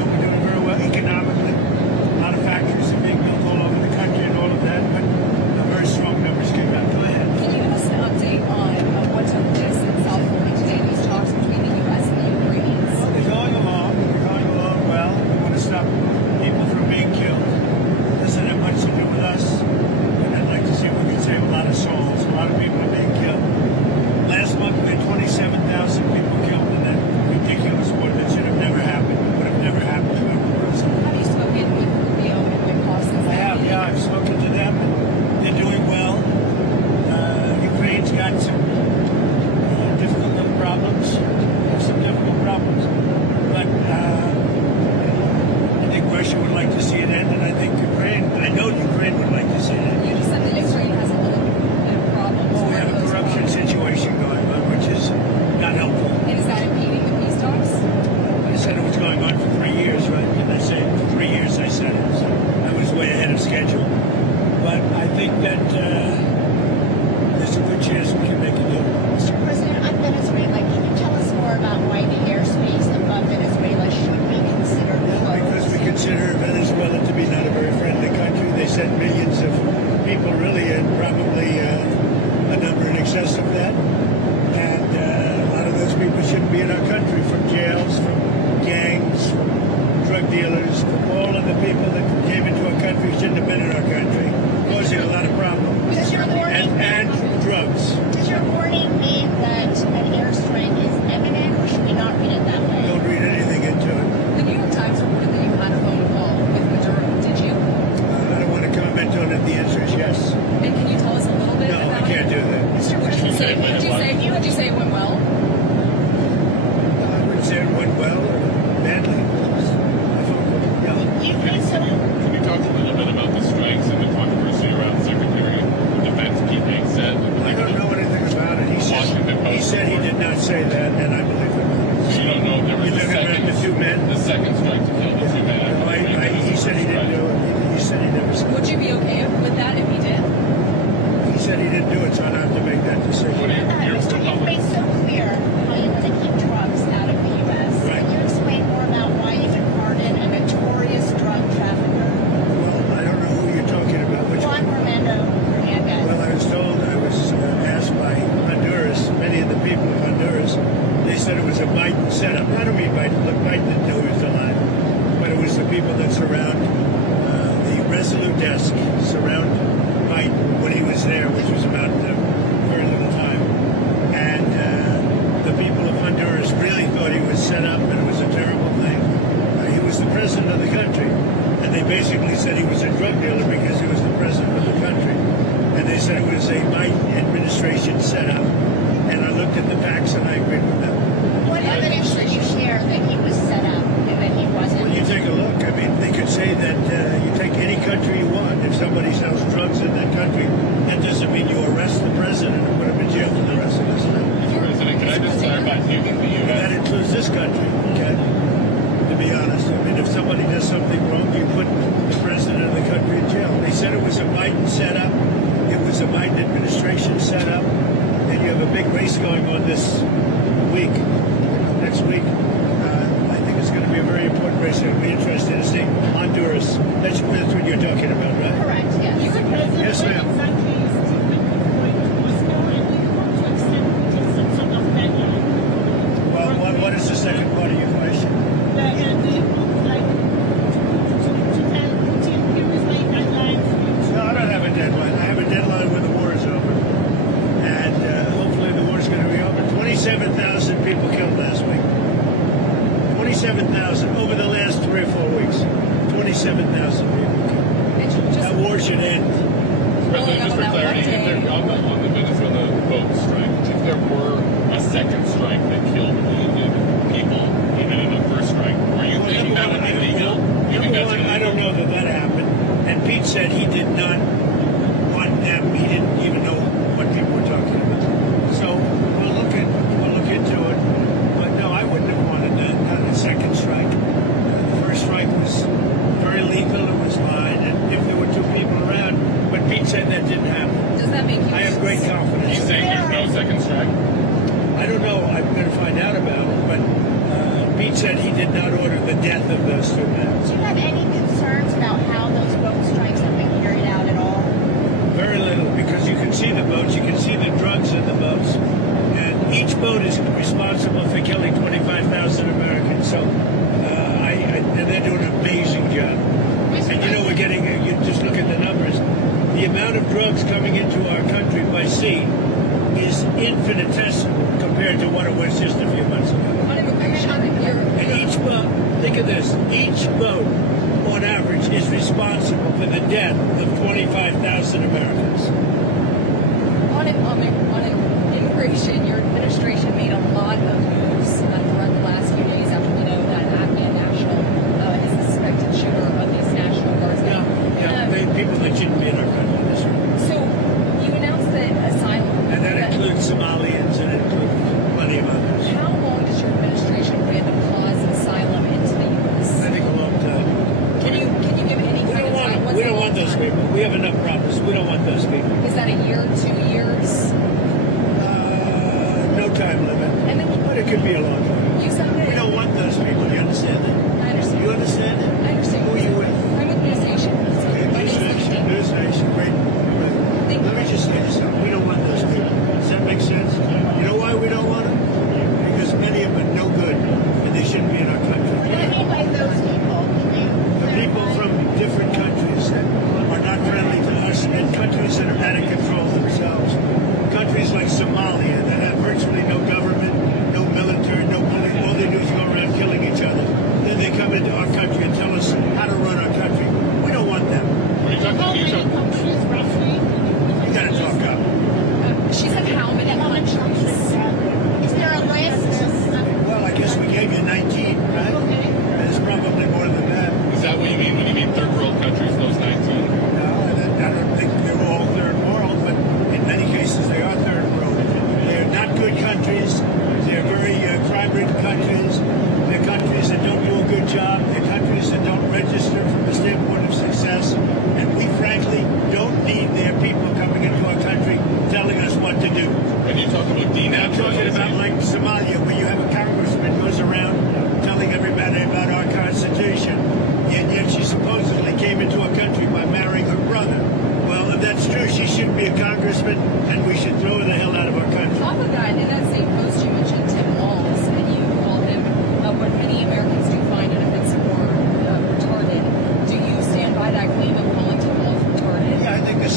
that the answer is yes. And can you tell us a little bit No, I about can't it? do that. Mr. Would you say, Washington, would you say it went well? I wouldn't say it went well or badly. I thought, yeah. you think so? Can you talk a little bit about the strikes and the controversy around Secretary of Defense Pete said? I don't know anything about it. He said he did not say that, and I believe him. So you don't know if there was You're talking about the two men? the second strike to kill the two men. He said he didn't do it. He said he never said Would it. you be okay with that if he did? He said he didn't do it, so I don't have to make that What decision. do you, your Mr. You've Republic? made so clear how you want to keep drugs out of the U.S. Right. Can you explain more about why you would pardon a notorious drug trafficker, Well, I don't know who you're talking about. Which Juan one? Romando Hernandez? Well, I was told, I was asked by Honduras, many of the people of Honduras, they said it was a Biden setup. I don't mean Biden. Look, Biden didn't know he was alive. But it was the people that surround the Resolute desk, surround Biden when he was there, which was about very little time. And the people of Honduras really thought he was set up and it was a terrible thing. He was the president of the country. And they basically said he was a drug dealer because he was the president of the country. And they said it was a Biden administration setup. And I looked at the facts and I agreed with them. What evidence did you share that he was set up and that he wasn't? Well, you take a look. I mean, they could say that you take any country you want. If somebody sells drugs in that country, that doesn't mean you arrest the president and put him in jail for the rest of his life. President, can I just clarify? Do you think the And that U.S. includes this country, okay? To be honest. I mean, if somebody does something wrong, you put the president of the country in jail. They said it was a Biden setup. It was a Biden administration setup. And you have a big race going on this week, next week. I think it's going to be a very important race. It'll be interesting to see Honduras. That's what you're talking about, right? Correct, yes. Yes, ma'am. Well, what is the second part of your question? No, I don't have a deadline. I have a deadline when the war is over. And hopefully the war is going to be over. 27,000 people killed last week. 27,000 over the last 3 or 4 weeks. 27,000 people killed. That war should end. President, just for clarity, if there, on the Venezuela boat strike, if there were a second strike that killed wounded people, even in the first strike, are you thinking that would be legal? You think that's illegal? I don't know that happened. And Pete said he did not want them. He didn't even know what people were talking about. So we'll look into it. But no, I wouldn't have wanted that. Not a second strike. The first strike was very lethal. It was fine. And if there were 2 people around, but Pete said that didn't happen. Does that make you? I have great confidence. He's saying there's no second strike? I don't know. I'm going to find out about it. But Pete said he did not order the death of those 2 men. Do you have any concerns about how those boat strikes have been carried out at all? Very little, because you can see the boats, you can see the drugs in the boats, and each boat is responsible for killing 25,000 Americans. So, and they're doing an amazing job. And you know, we're getting, you just look at the numbers. The amount of drugs coming into our country by sea is infinitesimal compared to what it was just a few months ago. And each boat, think of this, each boat on average is responsible for the death of 25,000 Americans. On immigration, your administration made a lot of moves throughout the last few days after we know that Afghan national is the suspected shooter of these National Guardsmen. People that shouldn't be in our country. That's right. So you announced that asylum. And that includes Somalians and it includes plenty of others. How long does your administration plan to pause asylum into the U.S.? I think a long time. Can you give any kind of time? What's We a don't long want those time? people. We have enough problems. We don't want those people. Is that a year, 2 years? No time limit. And then But it could be a long time. you said that. We don't want those people. Do you understand that? I understand. You understand that? I understand. Who are you with? I'm with News Nation. Okay, News Nation. News Nation. Great. Thank Let me you. just say this. We don't want those people. Does that make sense? You know why we don't want them? Because many of them are no good and they shouldn't be in our country. What do you mean by those people? The people from different countries that are not friendly to us and countries that are out of control themselves. Countries like Somalia that have virtually no government, no military, no police. All they do is go around killing each other. Then they come into our country and tell us how to run our country. We don't want them. Are you talking?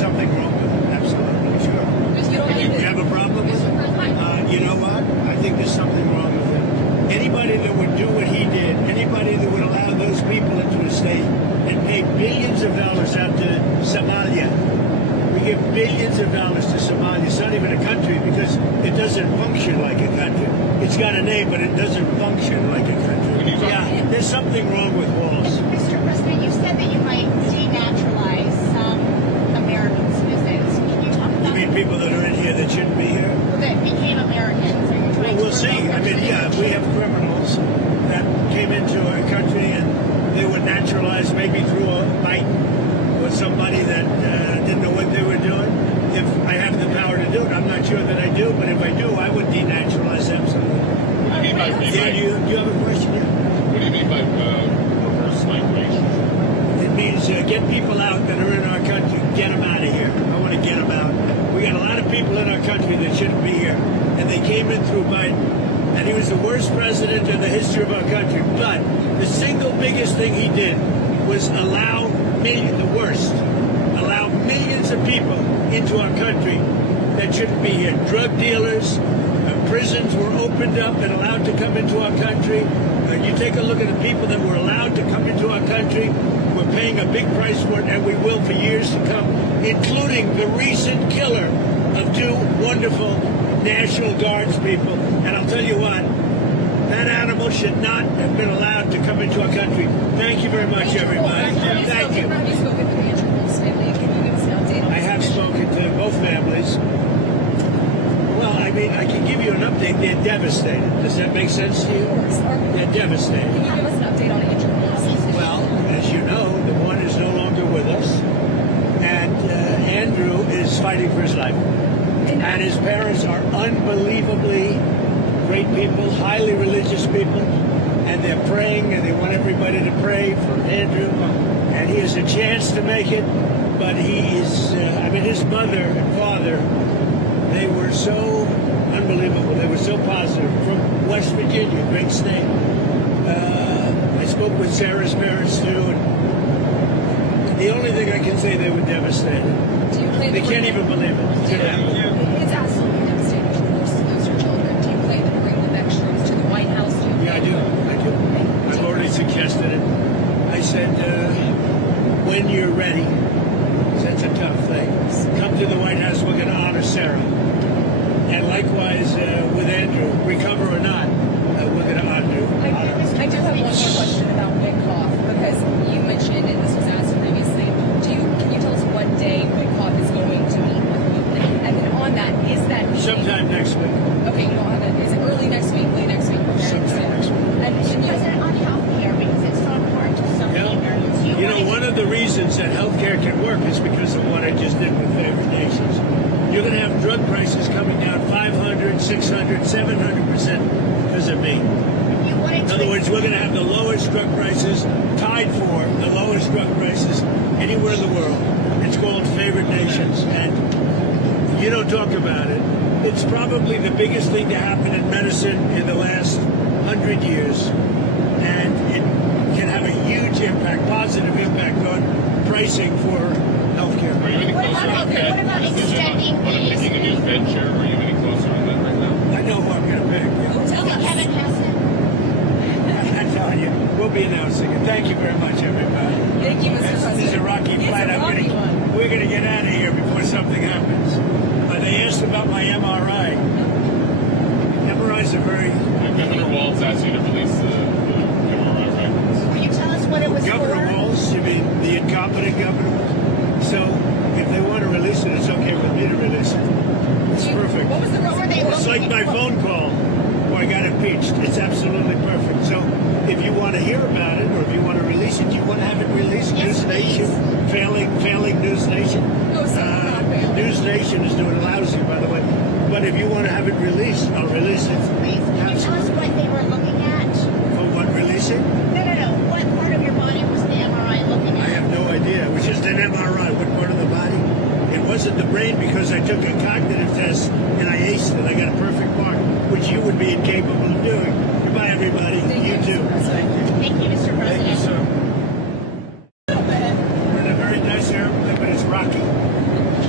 something wrong with it. Absolutely, sure. Because you don't You have a problem with it? You know what? I think there's something wrong with it. Anybody that would do what he did, anybody that would allow those people into a state and pay billions of dollars out to Somalia. We give billions of dollars to Somalia. It's not even a country because it doesn't function like a country. It's got a name, but it doesn't function like a country. Yeah, there's something wrong with walls. Mr. President, you said that you might denaturalize some American citizens. Can you talk You about mean people that are in here that shouldn't be here? that became Americans? Are you trying We'll to see. revoke I their mean, yeah, we have criminals that came into our country and they were naturalized maybe through a fight or somebody that didn't know what they were doing. If I have the power to do it, I'm not sure that I do, but if I do, I would denaturalize absolutely. What do you mean by Yeah, do you have a question? Yeah. What do you mean by reverse migration? It means get people out that are in our country, get them out of here. I want to get them out. We got a lot of people in our country that shouldn't be here, and they came in through Biden, and he was the worst president in the history of our country. But the single biggest thing he did was allow millions of people into our country that shouldn't be here. Drug dealers, prisons were opened up and allowed to come into our country. You take a look at the people that were allowed to come into our country. We're paying a big price for it, and we will for years to come, including the recent killer of two wonderful National Guards people. And I'll tell you what, that animal should not have been allowed to come into our country. Thank you very much, everybody. Thank you. Have you spoken to the Andrew Wolf's family? Can you give us an update on I have spoken to both families. Well, I mean, I can give you an update. They're devastated. Does that make sense to you? They're devastated. Can you give us an update on Andrew Wolf's? Well, as you know, the one is no longer with us, and Andrew is fighting for his life. And his parents are unbelievably great people, highly religious people, and they're praying, and they want everybody to pray for Andrew. And he has a chance to make it, but he is, his mother and father, they were so unbelievable. They were so positive. From West Virginia, great state. I spoke with Sarah's parents, too, and the only thing I can say, they were devastated. They can't even believe it. It's absolutely devastating to lose your children. Do you plan to bring them next troops to the White House? Yeah, I do. I've already suggested it. I said, when you're ready, 'cause that's a tough thing, come to the White House. We're going to honor Sarah. And likewise with Andrew, recover or not, we're going to honor. I do have one more question about Witkoff, because you mentioned, and this was asked previously, can you tell us what day Witkoff is going to meet with you? And then on that, is that meeting... Sometime next week. Okay, you don't have it. Is it early next week, late next week? Sometime next week. And you... President, on health care, because it's so important to so many Americans. You know, one of the reasons that healthcare can work is because of what I just did with favored nations. You're going to have drug prices coming down 500, 600, 700% because of me. In other words, we're going to have the lowest drug prices, tied for the lowest drug prices anywhere in the world. It's called favored nations, and you don't talk about it. It's probably the biggest thing to happen in medicine in the last 100 years, and it can have a huge impact, positive impact on pricing for healthcare. Are you any closer on that? What about extending On picking a new Fed chair? Are you any closer on that right now? I know who I'm going to pick. Tell us. Kevin Hassan? I'm telling you, we'll be announcing it. Thank you very much, everybody. Thank you, Mr. President. This is a rocky flight. We're going to get out of here before something happens. They asked about my MRI. MRIs are very... Governor Walz asked you to release the MRI records. Will you tell us what it was Governor for? Walz, you mean the incompetent governor? So if they want to release it, it's okay with me to release it. It's perfect. What was the reason they It's like my phone call where I got impeached. It's absolutely perfect. So if you want to hear about it, or if you want to release it, do you want to have it released? Yes, News Nation, failing News Nation. No, sir, not failing. News Nation is doing lousy, by the way. But if you want to have it released, I'll release it. Please, can you tell us what they were looking at? For what, releasing? No. What part of your body was the MRI looking I at? have no idea. It was just an MRI. What part of the body? It wasn't the brain because I took a cognitive test and I aced it. I got a perfect mark, which you would be incapable of doing. Goodbye, everybody. You too. Thank you, Mr. President. Thank you, sir. We're in a very nice airplane, but it's rocky.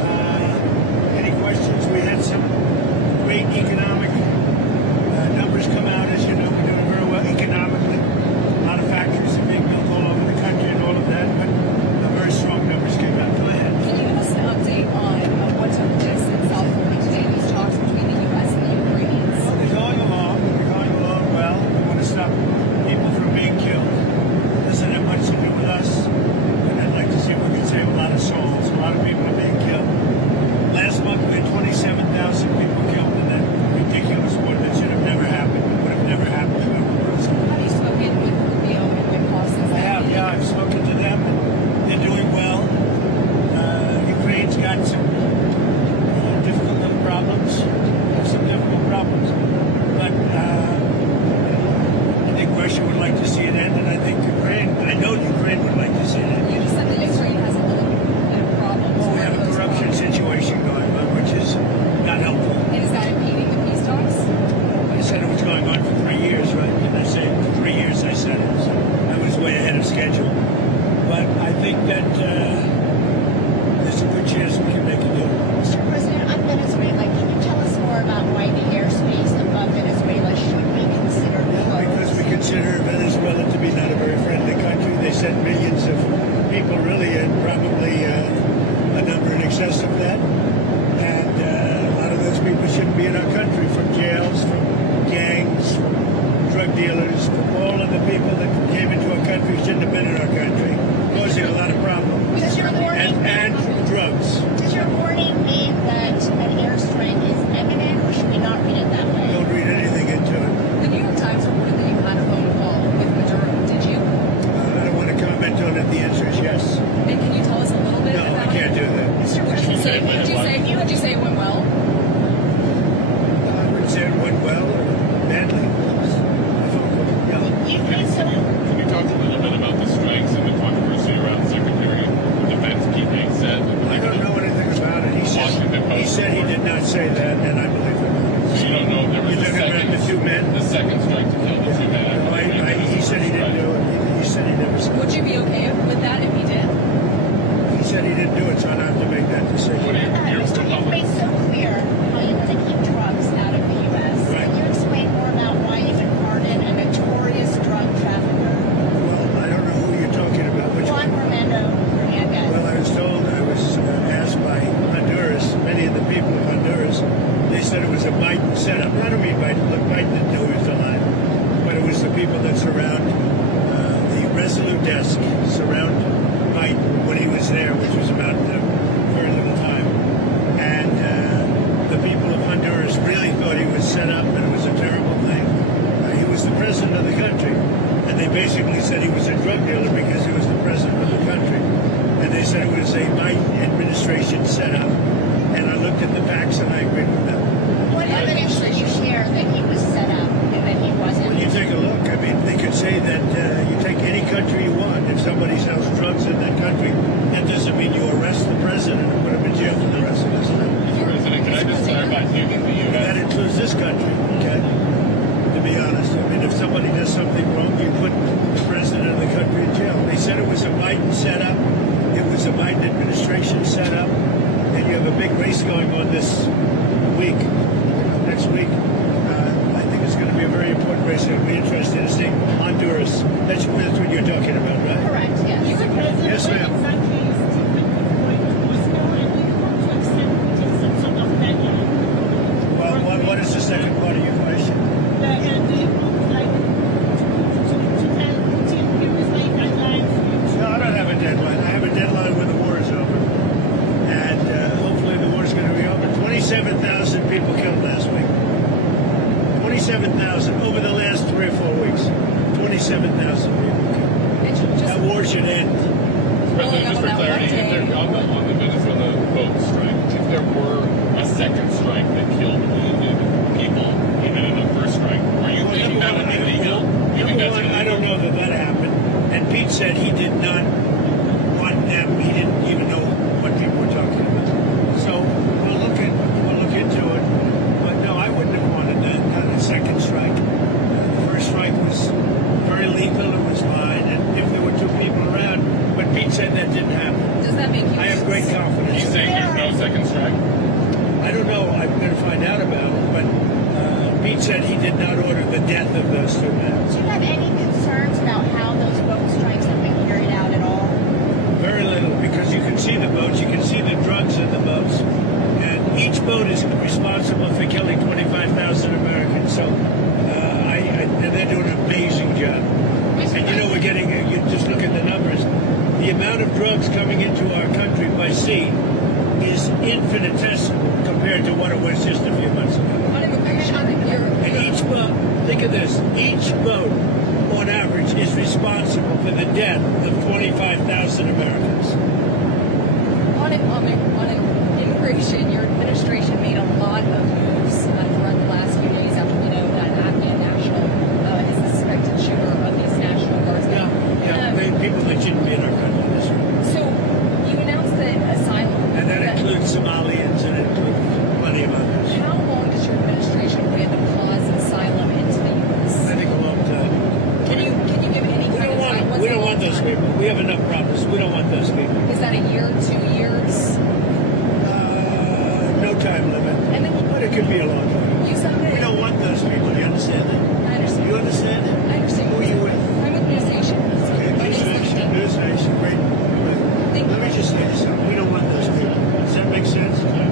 can't do that. Mr. Would you say? Would you say it went well? I wouldn't say it went well or badly. I thought, yeah. You think so? Can you talk a little bit about the strikes and the controversy around Secretary of Defense Pete said? I don't know anything about it. He said he did not say that, and I believe him. So you don't know if there was You're talking about the two men? the second strike to kill the two men. He said he didn't do it. He said he never said Would it. you be okay with that if he did? He said he didn't do it, so I don't have to make that decision. What do you- Mr. You've made so clear how you want to keep drugs out of the U.S. Right. Can you explain more about why you would pardon a notorious drug trafficker, Well, I don't know who you're talking about. Which Juan one? Romando Hernandez? Well, I was told, I was asked by Honduras, many of the people of Honduras, they said it was a Biden setup. I don't mean Biden. Look, Biden didn't know he was alive, but it was the people that surround the Resolute desk, surround Biden when he was there, which was about very little time. And the people of Honduras really thought he was set up and it was a terrible thing. He was the president of the country, and they basically said he was a drug dealer because he was the president of the country. And they said it was a Biden administration setup. And I looked at the facts and I agreed with them. What evidence did you share that he was set up and that he wasn't? When you take a look, I mean, they could say that you take any country you want. If somebody sells drugs in that country, that doesn't mean you arrest the president and put him in jail for the rest of his life. Mr. President, can I just clarify, do you think the That U.S. includes this country, okay? To be honest, I mean, if somebody does something wrong, you put the president of the country in jail. They said it was a Biden setup. It was a Biden administration setup. And you have a big race going on this week, next week. I think it's going to be a very important race. It'll be interesting to see Honduras. That's what you're talking about, right? Correct, yes. Yes, ma'am. Well, what is the second part of your question? No, I don't have a deadline. I have a deadline when the war is over. And hopefully the war is going to be over. 27,000 people killed last week. 27,000 over the last 3 or 4 weeks. 27,000 people killed. That war should end. President, just for clarity, if there, on the Venezuela boat strike, if there were a second strike that killed wounded people, even in the first strike, are you thinking that would be legal? You think Number that's one, illegal? I don't know that happened. And Pete said he did not want them. He didn't even know what people were talking about. So we'll look into it. But no, I wouldn't have wanted that. Not a second strike. The first strike was very lethal. It was fine. And if there were two people around, but Pete said that didn't happen. Does that make you? I have great confidence. He's saying there's no second strike? I don't know. I'm going to find out about it. But Pete said he did not order the death of those two men. Do you have any concerns about how those boat strikes have been carried out at all? Very little, because you can see the boats, you can see the drugs in the boats, and each boat is responsible for killing 25,000 Americans. So, and they're doing an amazing job. And you know, we're getting, you just look at the numbers. The amount of drugs coming into our country by sea is infinitesimal compared to what it was just a few months ago. And each boat, think of this, each boat on average is responsible for the death of 25,000 Americans. On immigration, your administration made a lot of moves throughout the last few days after we know that Afghan national is the suspected shooter of these National Guardsmen. People that shouldn't be in our country. That's right. So you announced that asylum. And that includes Somalians and it includes plenty of others. How long does your administration plan to pause asylum into the U.S.? I think a long time. Can you give any We kind don't of time? want, we don't want those people. We have enough problems. We don't want those people. Is that a year, 2 years? No time limit. And then But it could be a long time. you said that. We don't want those people. Do you understand that? I understand. You understand that? I understand. Who are you with? I'm with News Nation. Okay, News Nation, great. Thank you. Let me just say this. We don't want those people. Does that make sense?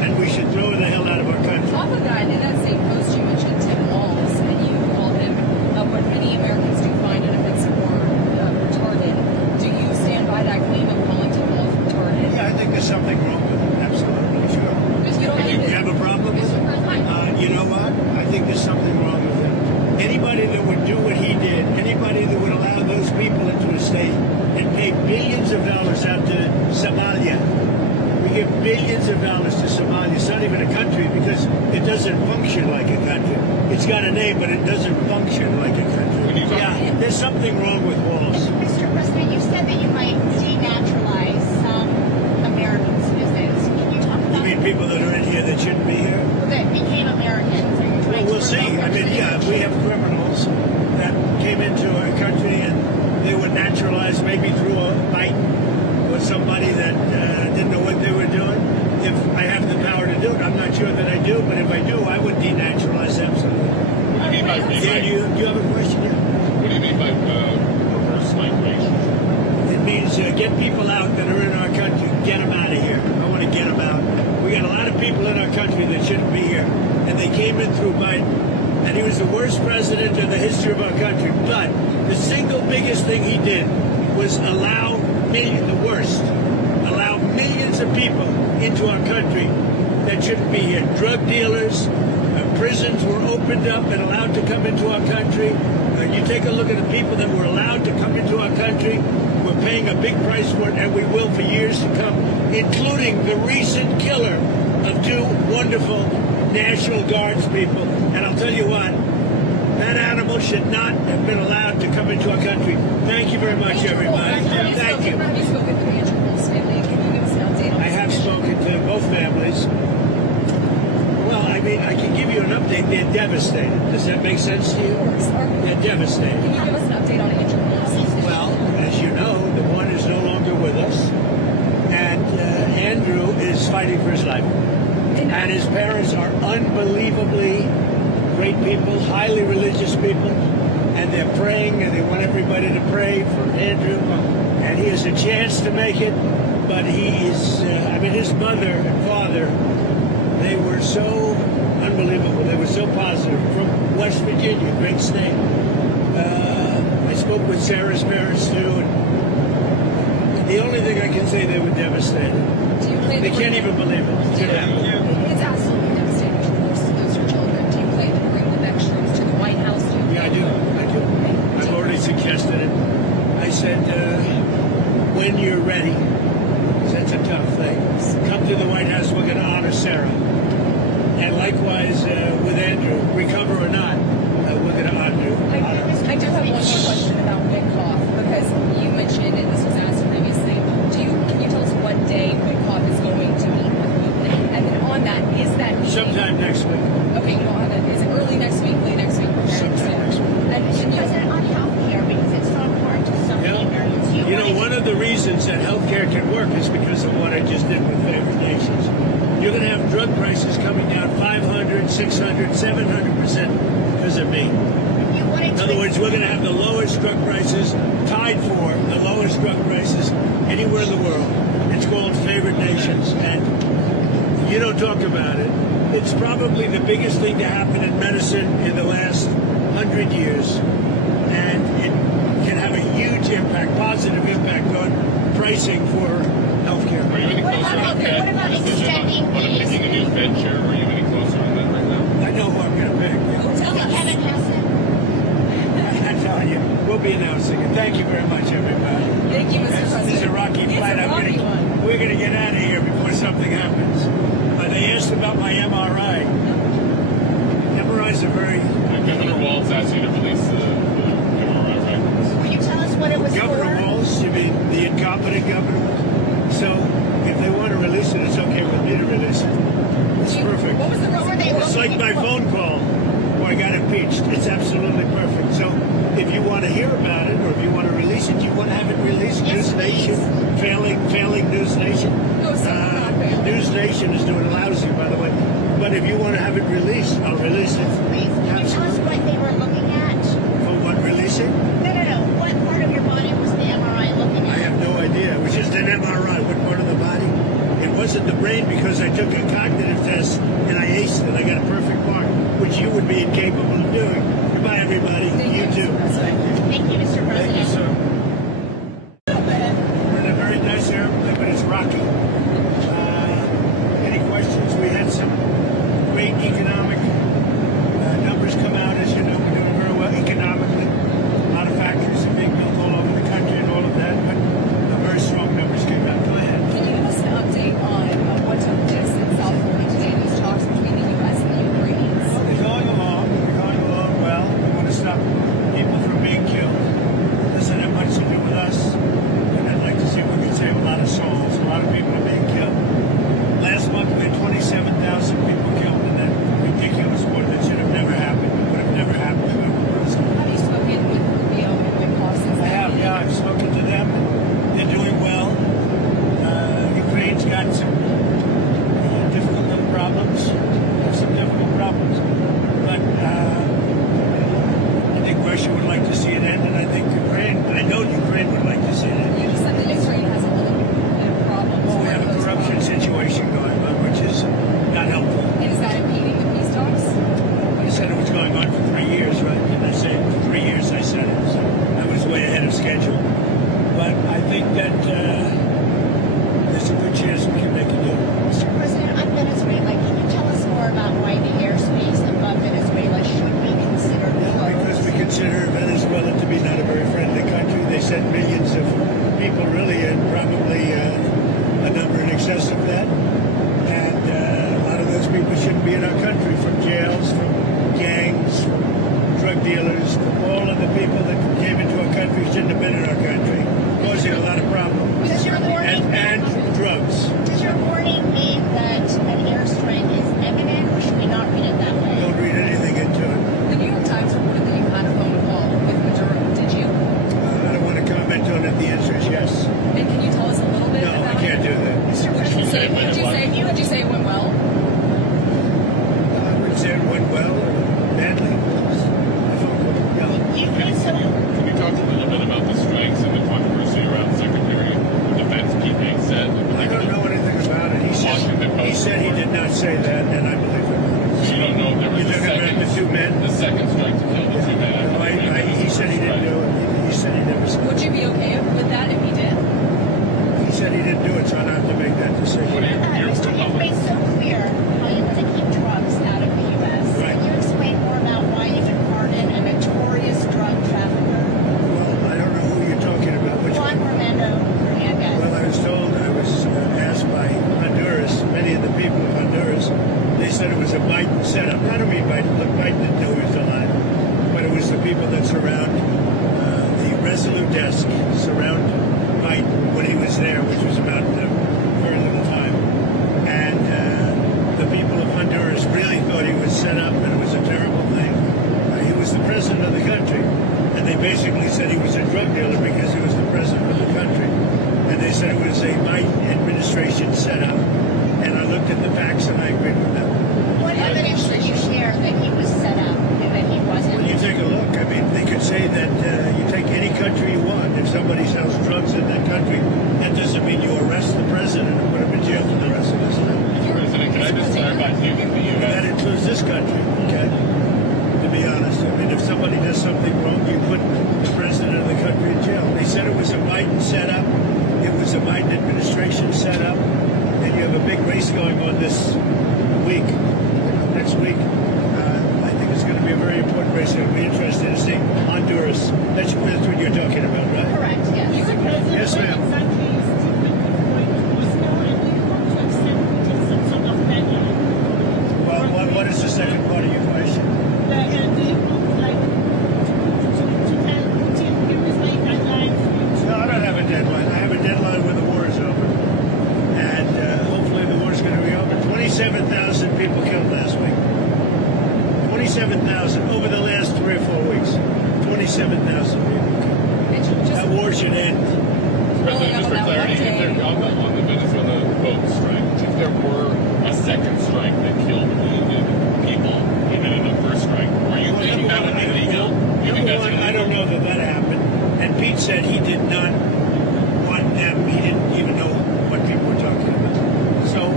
and we should throw the hell out of our country. Off of that, in that same post, you mentioned Tim Walz, and you called him what many Americans do find an offensive or retarded. Do you stand by that claim of calling Tim Walz retarded? Yeah, I think there's something wrong with it. Absolutely, sure. Because you don't You have a problem with it? You know what? I think there's something wrong with it. Anybody that would do what he did, anybody that would allow those people into a state and pay billions of dollars out to Somalia. We give billions of dollars to Somalia. It's not even a country because it doesn't function like a country. It's got a name, but it doesn't function like a country. Yeah, there's something wrong with Walls. Mr. President, you said that you might denaturalize some American citizens. Can you talk You about mean people that are in here that shouldn't be here? that became Americans? Are you trying Well, we'll to see. revoke I their mean, yeah, if we have criminals that came into our country and they were naturalized maybe through a fight with somebody that didn't know what they were doing. If I have the power to do it, I'm not sure that I do, but if I do, I would denaturalize absolutely. What do you mean by Dan, do you have a question? Yeah. What do you mean by reverse migration? It means get people out that are in our country, get them out of here. I want to get them out. We got a lot of people in our country that shouldn't be here, and they came in through Biden, and he was the worst president in the history of our country. But the single biggest thing he did was allow millions of people into our country that shouldn't be here. Drug dealers, prisons were opened up and allowed to come into our country. You take a look at the people that were allowed to come into our country. We're paying a big price for it, and we will for years to come, including the recent killer of two wonderful National Guards people. And I'll tell you what, that animal should not have been allowed to come into our country. Thank you very much, everybody. Thank you. Have you spoken to Andrew Wolf's family? Can you give us an update on I have spoken to both families. Well, I mean, I can give you an update. They're devastated. Does that make sense to you? They're devastated. Can you give us an update on Andrew Wolf's? Well, as you know, the one is no longer with us, and Andrew is fighting for his life. And his parents are unbelievably great people, highly religious people, and they're praying, and they want everybody to pray for Andrew. And he has a chance to make it, but he is, his mother and father, they were so unbelievable. They were so positive. From West Virginia, great state. I spoke with Sarah's parents, too, and the only thing I can say, they were devastated. They can't even believe it. It's absolutely devastating to lose your children. Do you plan to bring the next troops to the White House? Yeah, I do. I've already suggested it. I said, when you're ready, 'cause that's a tough thing, come to the White House. We're going to honor Sarah. And likewise with Andrew, recover or not, we're going to honor. I do have one more question about Witkoff, because you mentioned, and this was asked previously, can you tell us what day Witkoff is going to meet with you? And then on that, is that meeting... Sometime next week. Okay, you don't have it. Is it early next week, late next week? Sometime next week. And President, on health care, because it's so important to so many Americans. You know, one of the reasons that healthcare can work is because of what I just did with favored nations. You're going to have drug prices coming down 500, 600, 700% because of me. In other words, we're going to have the lowest drug prices, tied for the lowest drug prices anywhere in the world. It's called favored nations, and you don't talk about it. It's probably the biggest thing to happen in medicine in the last 100 years, and it can have a huge impact, positive impact on pricing for healthcare. Are you any closer on what that about decision extending on picking a new Fed chair? Are you any closer on that right now? I know who I'm going to pick. Tell me, Kevin Hassan. I'm telling you, we'll be announcing it. Thank you very much, everybody. Thank you, Mr. President. This is a rocky fight. We're going to get out of here before something happens. They asked about my MRI. MRIs are very... Governor Walz asked you to release the MRI records. Will you tell us what it was Governor for? Walz, you mean the incompetent governor? So if they want to release it, it's okay with me to release it. It's perfect. What was the What were they It's like my phone call where I got impeached. It's absolutely perfect. So if you want to hear about it, or if you want to release it, you want to have it released. Yes, News Nation, failing News Nation. No, sir, not fair. News Nation is doing lousy, by the way. But if you want to have it released, I'll release it. Please, can you tell us what they were looking at? For what, releasing? No. What part of your body was the MRI looking I at? have no idea. It was just an MRI. What part of the body? It was wasn't the brain because I took a cognitive test and I aced it. I got a perfect mark, which you would be incapable of doing. Goodbye, everybody. Thank You you, too. Mr. President. Thank you, Mr. Thank you, President. sir. We're in a very nice airplane, but it's rocky. Any questions? We had some great economic numbers come out. As you know, we're doing very well economically. A lot of factories are being built all over the country and all of that, but very strong numbers came out. Go ahead. Can you give us an update on what took place in South Korea today, these talks between the U.S. and the Ukrainians? Well, they're going along. They're going along well. We want to stop people from being killed. Doesn't have much to do with us. And I'd like to see if we can save a lot of souls. A lot of people are being killed. Last month we had 27,000 people killed in that ridiculous war that should have never happened. It would have never happened if it was. Have you spoken with Rubio and Wyckoff since I have, yeah. I've spoken to them. They're doing well. Ukraine's got some difficult little problems. Some difficult problems. But I think Russia would like to see it end, and I think Ukraine, I know Ukraine would like to see it end. You just said that Ukraine has a little bit of problems. Well, we have a corruption situation going on, which is not helpful. And is that impeding the peace talks? I said it was going on for 3 years, right? Didn't I say 3 years? I said it. So I was way ahead of schedule. But I think that there's a good chance we can make a deal. Mr. President, on Venezuela, can you tell us more about why the airspace above Venezuela should be considered closed? Because we consider Venezuela to be not a very friendly country. They sent millions of people, really, and probably a number in excess of that. And a lot of those people shouldn't be in our country, from jails, from gangs, from drug dealers, from all of the people that came into our country shouldn't have been in our country, causing a lot of problems. Does your warning And drugs. Does your warning mean that an airstrike is imminent, or should we not read it that way? Don't read anything into it. The New York Times reported that you had a phone call with Maduro. Did you? I don't want to comment on it. The answer is yes. And can you tell us a little bit No, about I can't do that. Mr. Would you President, say would you say it went well? I would say it went well or badly. you feel so. Can you talk a little bit about the strikes and the controversy around Secretary of Defense Pete said? I don't know anything about it. He said he did not say that, and I believe it. So you don't know if there was You're talking about the two men? the second strike to kill the two men. He said he didn't do it. He said he never said Would it. you be okay with that if he did? He said he didn't do it, so I don't have to make that What do decision. you, you're Mr. You've made so clear how you want to keep drugs out of the U.S. Right. Can you explain more about why you would pardon a notorious drug trafficker, Well, I don't know who you're talking about. Which Juan one? Romando Hernandez? Well, I was told, I was asked by Honduras, many of the people of Honduras, they said it was a Biden setup. I don't mean Biden. Look, Biden didn't know he was alive, but it was the people that surround the Resolute desk, surround Biden when he was there, which was about very little time. And the people of Honduras really thought he was set up, and it was a terrible thing. He was the president of the country, and they basically said he was a drug dealer because he was the president of the country. And they said it was a Biden administration setup. And I looked at the facts, and I agreed with them. What evidence did you share that he was set up and that he wasn't? When you take a look, I mean, they could say that you take any country you want. If somebody sells drugs in that country, that doesn't mean you arrest the president and put him in jail for the rest of his life. President, can I just clarify? Do you think the That U.S. includes this country, okay? To be honest, I mean, if somebody does something wrong, you put the president of the country in jail. They said it was a Biden setup. It was a Biden administration setup. And you have a big race going on this week, next week. I think it's going to be a very important race. It'll be interesting to see Honduras. That's what you're talking about, right? Correct, yes. Yes, ma'am. Well, what is the second part of your question? No, I don't have a deadline. I have a deadline when the war is over. And hopefully the war is going to be over. 27,000 people killed last week. 27,000 over the last 3 or 4 weeks. 27,000 people killed. That war should end. President, just for clarity, if there, on the Venezuela boat strike, if there were a second strike that killed wounded people, even in the first strike, are you thinking that would be legal? You think that's illegal? I don't know that happened. And Pete said he did not want them. He didn't even know what people were talking about. So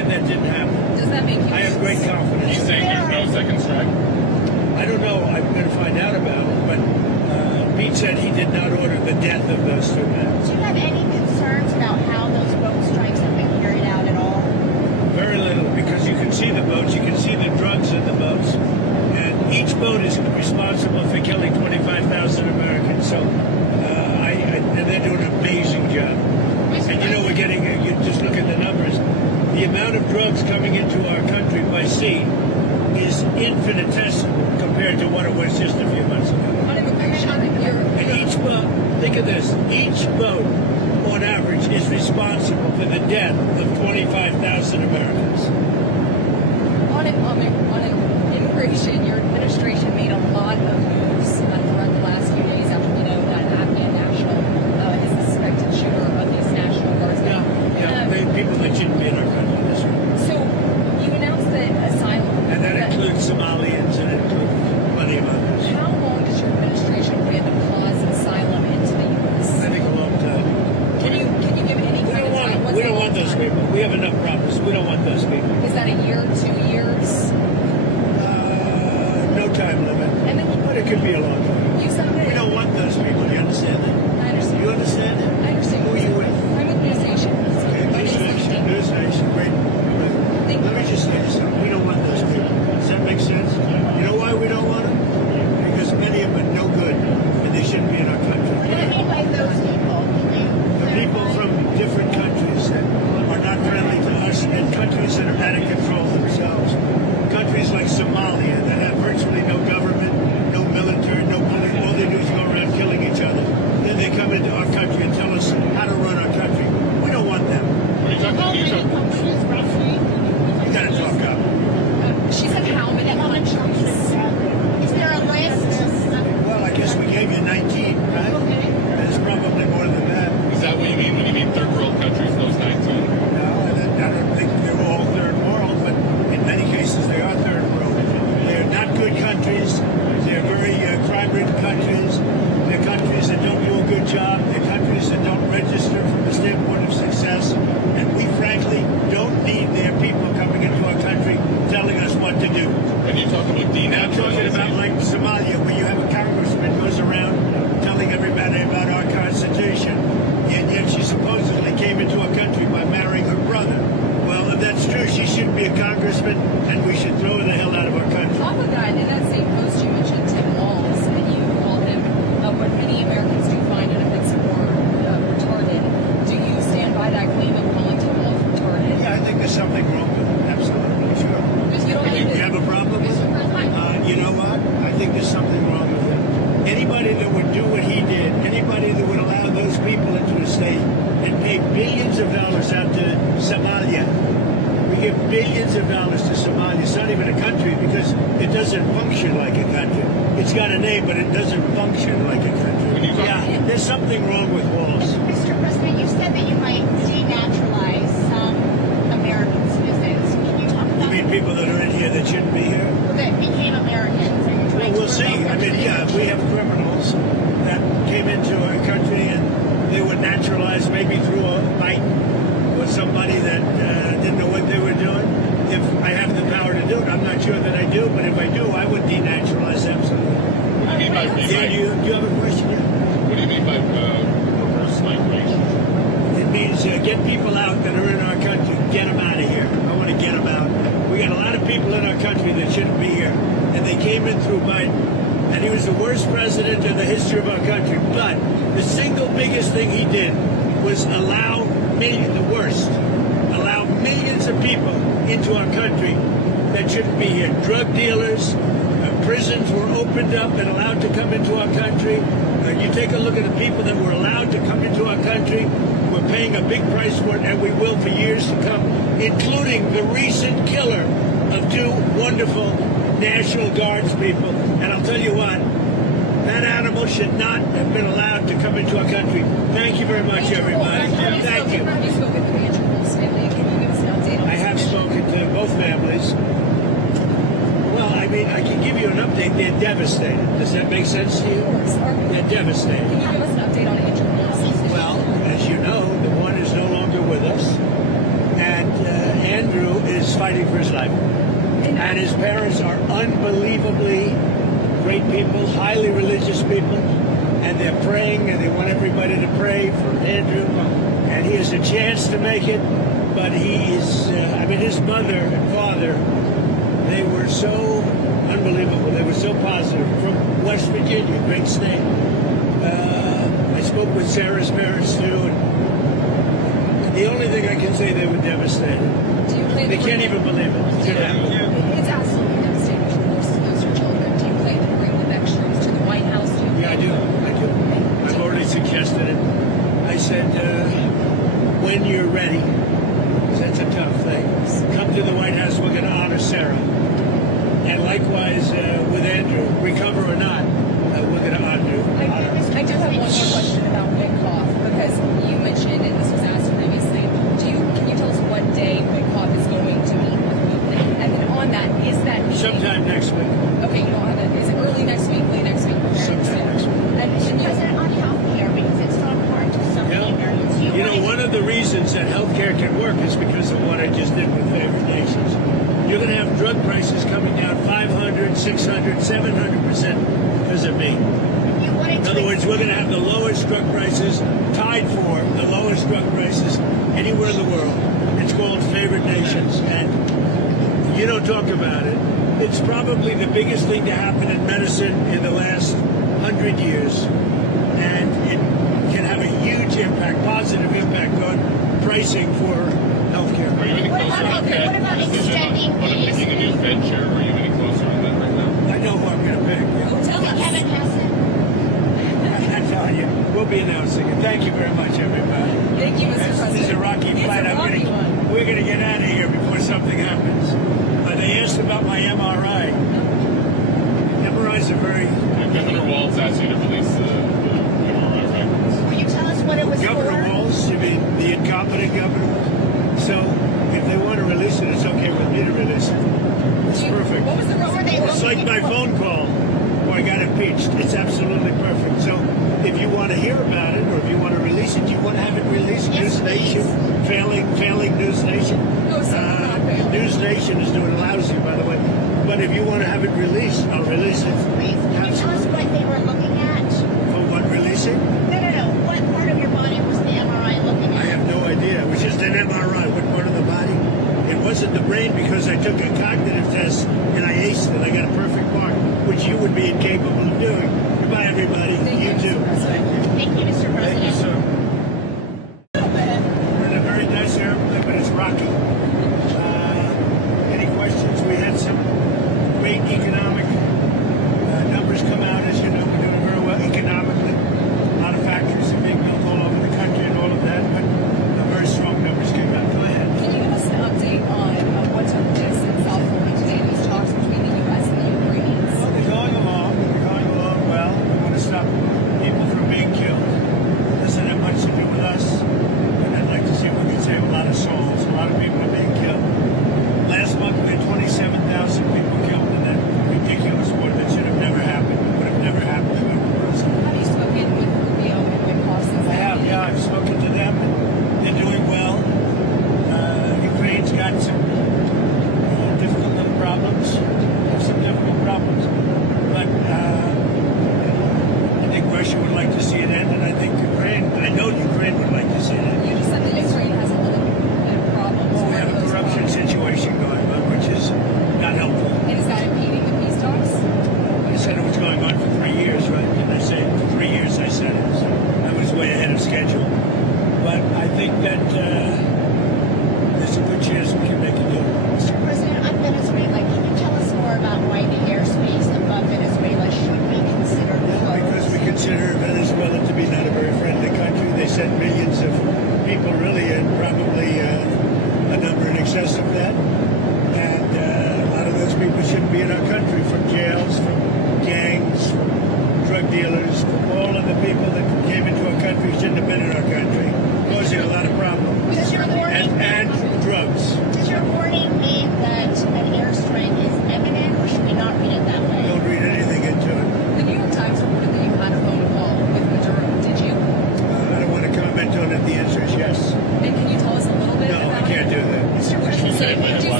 did not order the death of those two men. Do you have any concerns about how those boat strikes have been carried out at all? Very little, because you can see the boats, you can see the drugs in the boats, and each boat is responsible for killing 25,000 Americans. So, and they're doing an amazing job. And you know, we're getting, you just look at the numbers, the amount of drugs coming into our country by sea is infinitesimal compared to what it was just a few months ago. On immigration, And each boat, think of this, each boat on average is responsible for the death of 25,000 Americans. on immigration, your administration made a lot of moves throughout the last few days after we know that Afghan national is the suspected shooter of these National Guardsmen. People that shouldn't be in our country. That's right. So you announced that asylum. And that includes Somalians and it includes plenty of others. How long does your administration plan to pause asylum into the U.S.? I think a long time. Can you give any We kind don't of want time? them. What's We a don't long want those time? people. We have enough problems. We don't want those people. Is that a year, 2 years? No time limit. And then But it could be a long time. you said that. We don't want those people. Do you understand that? I understand. You understand that? I understand. Who are you with? I'm with News Nation. Okay, News Nation. News Nation. Great. Thank Let me you. just say something. We don't want those people. Does that make sense? You know why we don't want them? Because many of them are no good and they shouldn't be in our country. What do you mean by those people? The people from different countries that are not friendly to us and countries that are out of control themselves. Countries like Somalia that have virtually no government, no military, no police. All they do is go around killing each other. Then they come into our country and tell us how to run our country. We don't want them. What are you talking How about? many countries roughly? You gotta talk up. She said how many countries? Is there a list? Well, I guess we gave you 19, right? Okay. There's probably more than that. Is that what you mean when you mean third world countries, those 19? No, I don't think they're all third world, but in many cases they are third world. They're not good countries. They're very crime-ridden countries. They're countries that don't do a good job. They're countries that don't register from the standpoint of success. And we frankly don't need their people coming into our country telling us what to do. And you talk about And I'm talking about denaturalization. like Somalia, where you have a congressman goes around telling everybody about our Constitution, and yet she supposedly came into our country by marrying her brother. Well, if that's true, she shouldn't be a congressman, and we should throw her the hell out of our country. Off of that, in that same post, you mentioned Tim Walz, and you called him what many Americans do find inoffensive or retarded. Do you stand by that claim of calling Tim Walz retarded? Yeah, I think there's something wrong with it. Absolutely, sure. Because you don't You have a problem with it? You know what? I think there's something wrong with it. Anybody that would do what he did, anybody that would allow those people into a state and pay billions of dollars out to Somalia. We give billions of dollars to Somalia. It's not even a country because it doesn't function like a country. It's got a name, but it doesn't function like a country. When you talk- Yeah, there's something wrong with Walls. Mr. President, you said that you might denaturalize some American citizens. Can you talk You about mean people that are in here that shouldn't be here? that became Americans? Are you Well, trying to we'll see. revoke I their mean, yeah, if we have criminals that came into our country and they were naturalized maybe through a fight with somebody that didn't know what they were doing. If I have the power to do it, I'm not sure that I do, but if I do, I would denaturalize absolutely. What do you mean by Yeah, do you have a question? Yeah. what do you mean by reverse migration? It means get people out that are in our country, get them out of here. I want to get them out. We got a lot of people in our country that shouldn't be here, and they came in through Biden, and he was the worst president in the history of our country. But the single biggest thing he did was allow millions of people into our country that shouldn't be here. Drug dealers, prisons were opened up and allowed to come into our country. You take a look at the people that were allowed to come into our country. We're paying a big price for it, and we will for years to come, including the recent killer of two wonderful National Guards people. And I'll tell you what, that animal should not have been allowed to come into our country. Thank you very much, everybody. Thank you. Have you spoken to Andrew Wolf's family? Can you give us an update on I have spoken to both families. Well, I mean, I can give you an update. They're devastated. Does that make sense to you? They're devastated. Can you give us an update on Andrew Wolf's? Well, as you know, the one is no longer with us, and Andrew is fighting for his life. And his parents are unbelievably great people, highly religious people, and they're praying, and they want everybody to pray for Andrew, and he has a chance to make it, but he is, his mother and father, they were so unbelievable, they were so positive, from West Virginia, great state. I spoke with Sarah's parents too, and the only thing I can say, they were devastated. Do you plan They to can't bring- even believe it. It could happen. It's absolutely devastating. Those are children. Do you plan to bring the next troops to the White House? Do you Yeah, I do. I've already suggested it. I said, when you're ready, 'cause that's a tough thing, come to the White House, we're going to honor Sarah. And likewise with Andrew, recover or not, we're going to honor. I do have one more question about Witkoff, because you mentioned, and this was asked previously, can you tell us what day Witkoff is going to meet with Putin? And then on that, is that meeting... Sometime next week. Okay, you don't have it. Is it early next week, late next week? Sometime next week. And Mr. President, on health care, because it's so important to so many Americans. You know, one of the reasons that healthcare can work is because of what I just did with favored nations. You're going to have drug prices coming down 500, 600, 700% because of me. In other words, we're going to have the lowest drug prices, tied for the lowest drug prices anywhere in the world. It's called favored nations, and you don't talk about it. It's probably the biggest thing to happen in medicine in the last 100 years, and it can have a huge impact, positive impact on pricing for healthcare. Are you any What closer about- on Fed? what about Decision extending on picking a new Fed chair? Are you any closer on that right now? I know who I'm going to pick. Tell us. Kevin Hassan. I'm telling you, we'll be announcing it. Thank you very much, everybody. Thank you, Mr. President. This is a rocky It's flight. a rocky one. We're going to get out of here before something happens. They asked about my MRI. MRIs are very... Governor Walz asked you to release the MRI records. Will you tell us what it was Governor for? Walz, you mean the incompetent governor? So if they want to release it, it's okay with me to release it. It's perfect. What was the What were they It's like my phone call where I got impeached. It's absolutely perfect. So if you want to hear about it, or if you want to release it, you want to have it released. Yes, News Nation, failing News Nation. Oh, sorry, not failing. News Nation is doing lousy, by the way. But if you want to have it released, I'll release it. Please, can you tell us what they were looking at? For what releasing? No. What part of your body was the MRI looking I at? have no idea. It was just an MRI. What part of the body? It wasn't the brain, because I took a cognitive test and I aced it. I got a perfect mark, which you would be incapable of doing. Goodbye, everybody. Thank You too. Mr. President. Thank you, Mr. Thank you, President. sir. We're in a very nice airplane, but it's rocky. Any questions? We had some great economic numbers come out. As you know, we're doing very well economically. A lot of factories are being built all over the country and all of that, but very strong numbers came out. Go ahead. Can you give us an update on what took place in South Florida today, these talks between the U.S. and the Ukrainians? Well, they're going along. They're going along well. We want to stop people from being killed. It doesn't have much to do with us. And I'd like to see if we can save a lot of souls. A lot of people are being killed. Last month, we had 27,000 people killed in that ridiculous war that should have never happened. It would have never happened if it were present. Have you spoken with Rubio and Witkoff since I have, yeah. I've spoken to them. They're doing well. Ukraine's got some difficult little problems. Some difficult problems. But I think Russia would like to see it end, and I think I know Ukraine would like to see it end. You just said that Ukraine has a little bit of problems. We have a corruption situation going on, which is not helpful. And is that impeding the peace talks? I said it was going on for 3 years, right? Didn't I say 3 years? I said it. So I was way ahead of schedule. But I think that there's a good chance we can make a deal. Mr. President, on Venezuela, can you tell us more about why the airspace above Venezuela should be considered closed? Because we consider Venezuela to be not a very friendly country. They sent millions of people, really, and probably a number in excess of that. And a lot of those people shouldn't be in our country, from jails, from gangs, from drug dealers, from all of the people that came into our country shouldn't have been in our country, causing a lot of problems. Does your warning, And drugs. does your warning mean that an airstrike is imminent, or should we not read it that way? Don't read anything into it. The New York Times reported that you had a phone call with Maduro. Did you? I don't want to comment on it. The answer is yes. And can you tell us a little bit No, about I can't do that. Mr. What did you President, say?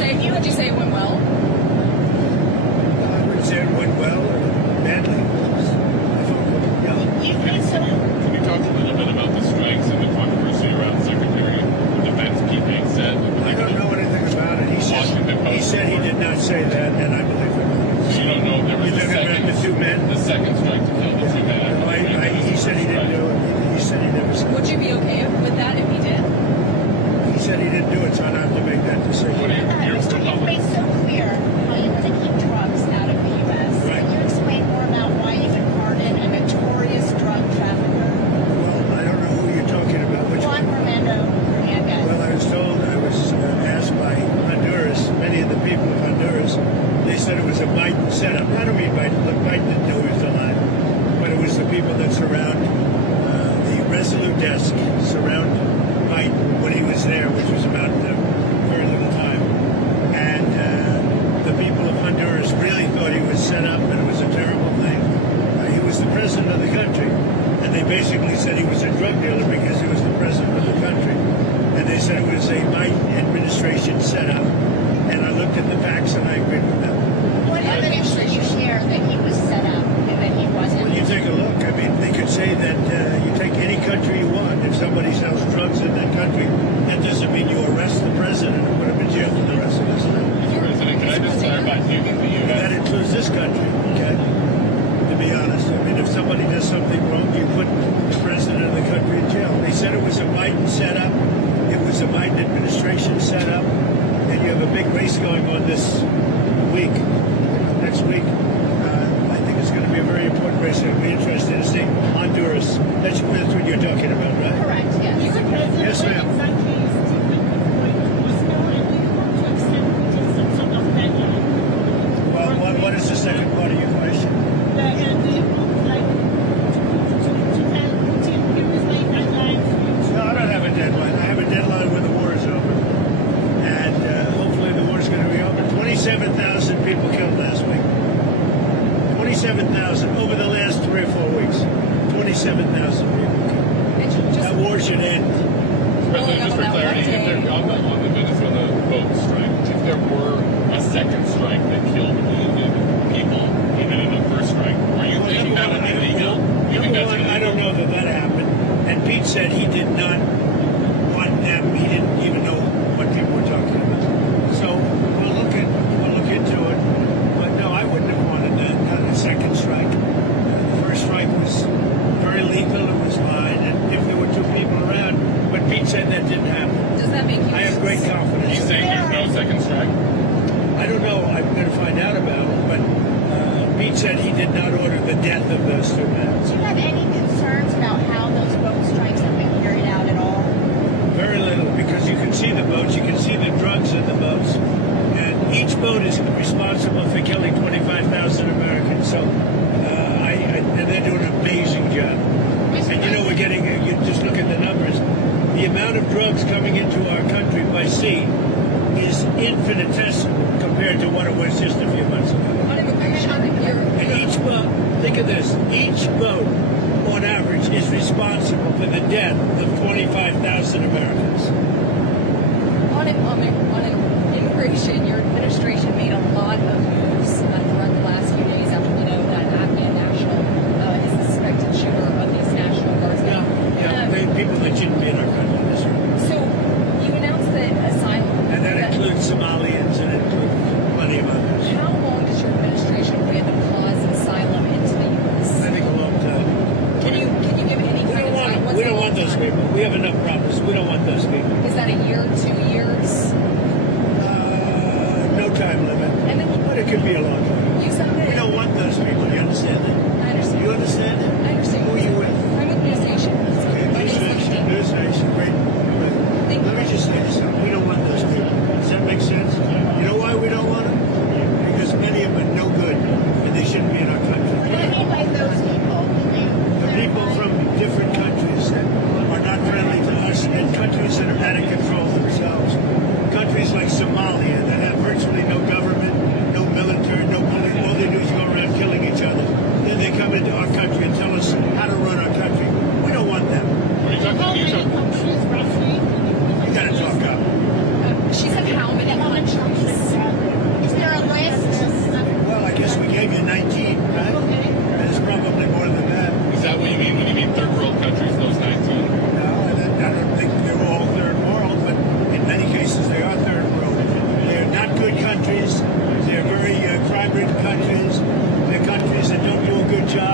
second strike to kill the two men. He said he didn't do it. He said he never said it. Would you be okay with that if he did? He said he didn't do it, so I don't have to make that decision. What do you- you're Mr. You've made so clear how you want to keep drugs out of the U.S. Right. Can you explain more about why you would pardon a notorious drug trafficker, Well, I don't know who you're talking about. Which Juan one? Fernando Hernandez? Well, I was told, I was asked by Honduras, many of the people of Honduras, they said it was a Biden setup. I don't mean Biden, look, Biden didn't know he was alive, but it was the people that surround the Resolute desk, surround Biden when he was there, which was about very little time. And the people of Honduras really thought he was set up and it was a terrible thing. He was the president of the country, and they basically said he was a drug dealer because he was the president of the country. And they said it was a Biden administration setup. And I looked at the facts and I agreed with them. What evidence did you share that he was set up and that he wasn't? When you take a look, I mean, they could say that you take any country you want. If somebody sells drugs in that country, that doesn't mean you arrest the president and put him in jail for the rest of his life. Mr. President, can I just clarify, do you think the And that U.S. includes this country, okay? To be honest, I mean, if somebody does something wrong, you put the president of the country in jail. They said it was a Biden setup. It was a Biden administration setup. And you have a big race going on this week, next week. I think it's going to be a very important race. It'll be interesting to see Honduras. That's what you're talking about, right? Correct, yes. Yes, ma'am. Well, what is the second part of your question? No, I don't have a deadline. I have a deadline when the war is over. And hopefully the war is going to be over. 27,000 people killed last week. 27,000 over the last 3 or 4 weeks. 27,000 people killed. And That war should end. President, just for clarity, if there, on the Venezuela boat strike, if there were a second strike that killed wounded people, even in the first strike, are you thinking that would be legal? You think that's illegal? I don't know that that happened. And Pete said he did not want them. He didn't even know what people were talking about. So we'll look into it. But no, I wouldn't have wanted that. Not a second strike. The first strike was very lethal. It was fine. And if there were 2 people around, but Pete said that didn't happen. does that make you? I have great confidence. He's saying there's no second strike? I don't know. I'm going to find out about it. But Pete said he did not order the death of those 2 men. Do you have any concerns about how those boat strikes have been carried out at all? Very little, because you can see the boats, you can see the drugs in the boats, and each boat is responsible for killing 25,000 Americans. So, and they're doing an amazing job. And you know, we're getting, you just look at the numbers. The amount of drugs coming into our country by sea is infinitesimal compared to what it was just a few months ago. On immigration, And each boat, think of this, each boat on average is responsible for the death of 25,000 Americans. on immigration, your administration made a lot of moves throughout the last few days after we know that Afghan national is the suspected shooter of these National Guardsmen. People that shouldn't be in our country. That's right. So you announced that asylum. And that includes Somalians and it includes plenty of others. How long does your administration plan to cause asylum into the U.S.? I think a long time. Can you give any We kind don't of want time? What's we a don't long want those time? people. We have enough problems. We don't want those people. Is that a year, 2 years? No time limit. And then But it could be a long time. you said that. We don't want those people. You understand that? I understand. You understand that? I understand. Who are you with? I'm with News Nation. Okay, My News name's Nation, Nikki. News Nation, great. Thank you. Let me just say this, we don't want those people. Does that make sense? You know why we don't want them? Because many of them are no good, and they shouldn't be in our country. What do you mean by those people? The people from different countries that are not friendly to us, and countries that are out of control themselves. Countries like Somalia that have virtually no government, no military, no police. All they do is go around killing each other. Then they come into our country and tell us how to run our country. We don't want them. Are you talking? You gotta talk up. She said how many countries? Is there a list? Well, I guess we gave you 19, right? There's probably more than that. Is that what you mean when you mean third world countries, those 19? No, I don't think they're all third world, but in many cases they are third world. They're not good countries. They're very crime-ridden countries. They're countries that don't do a good job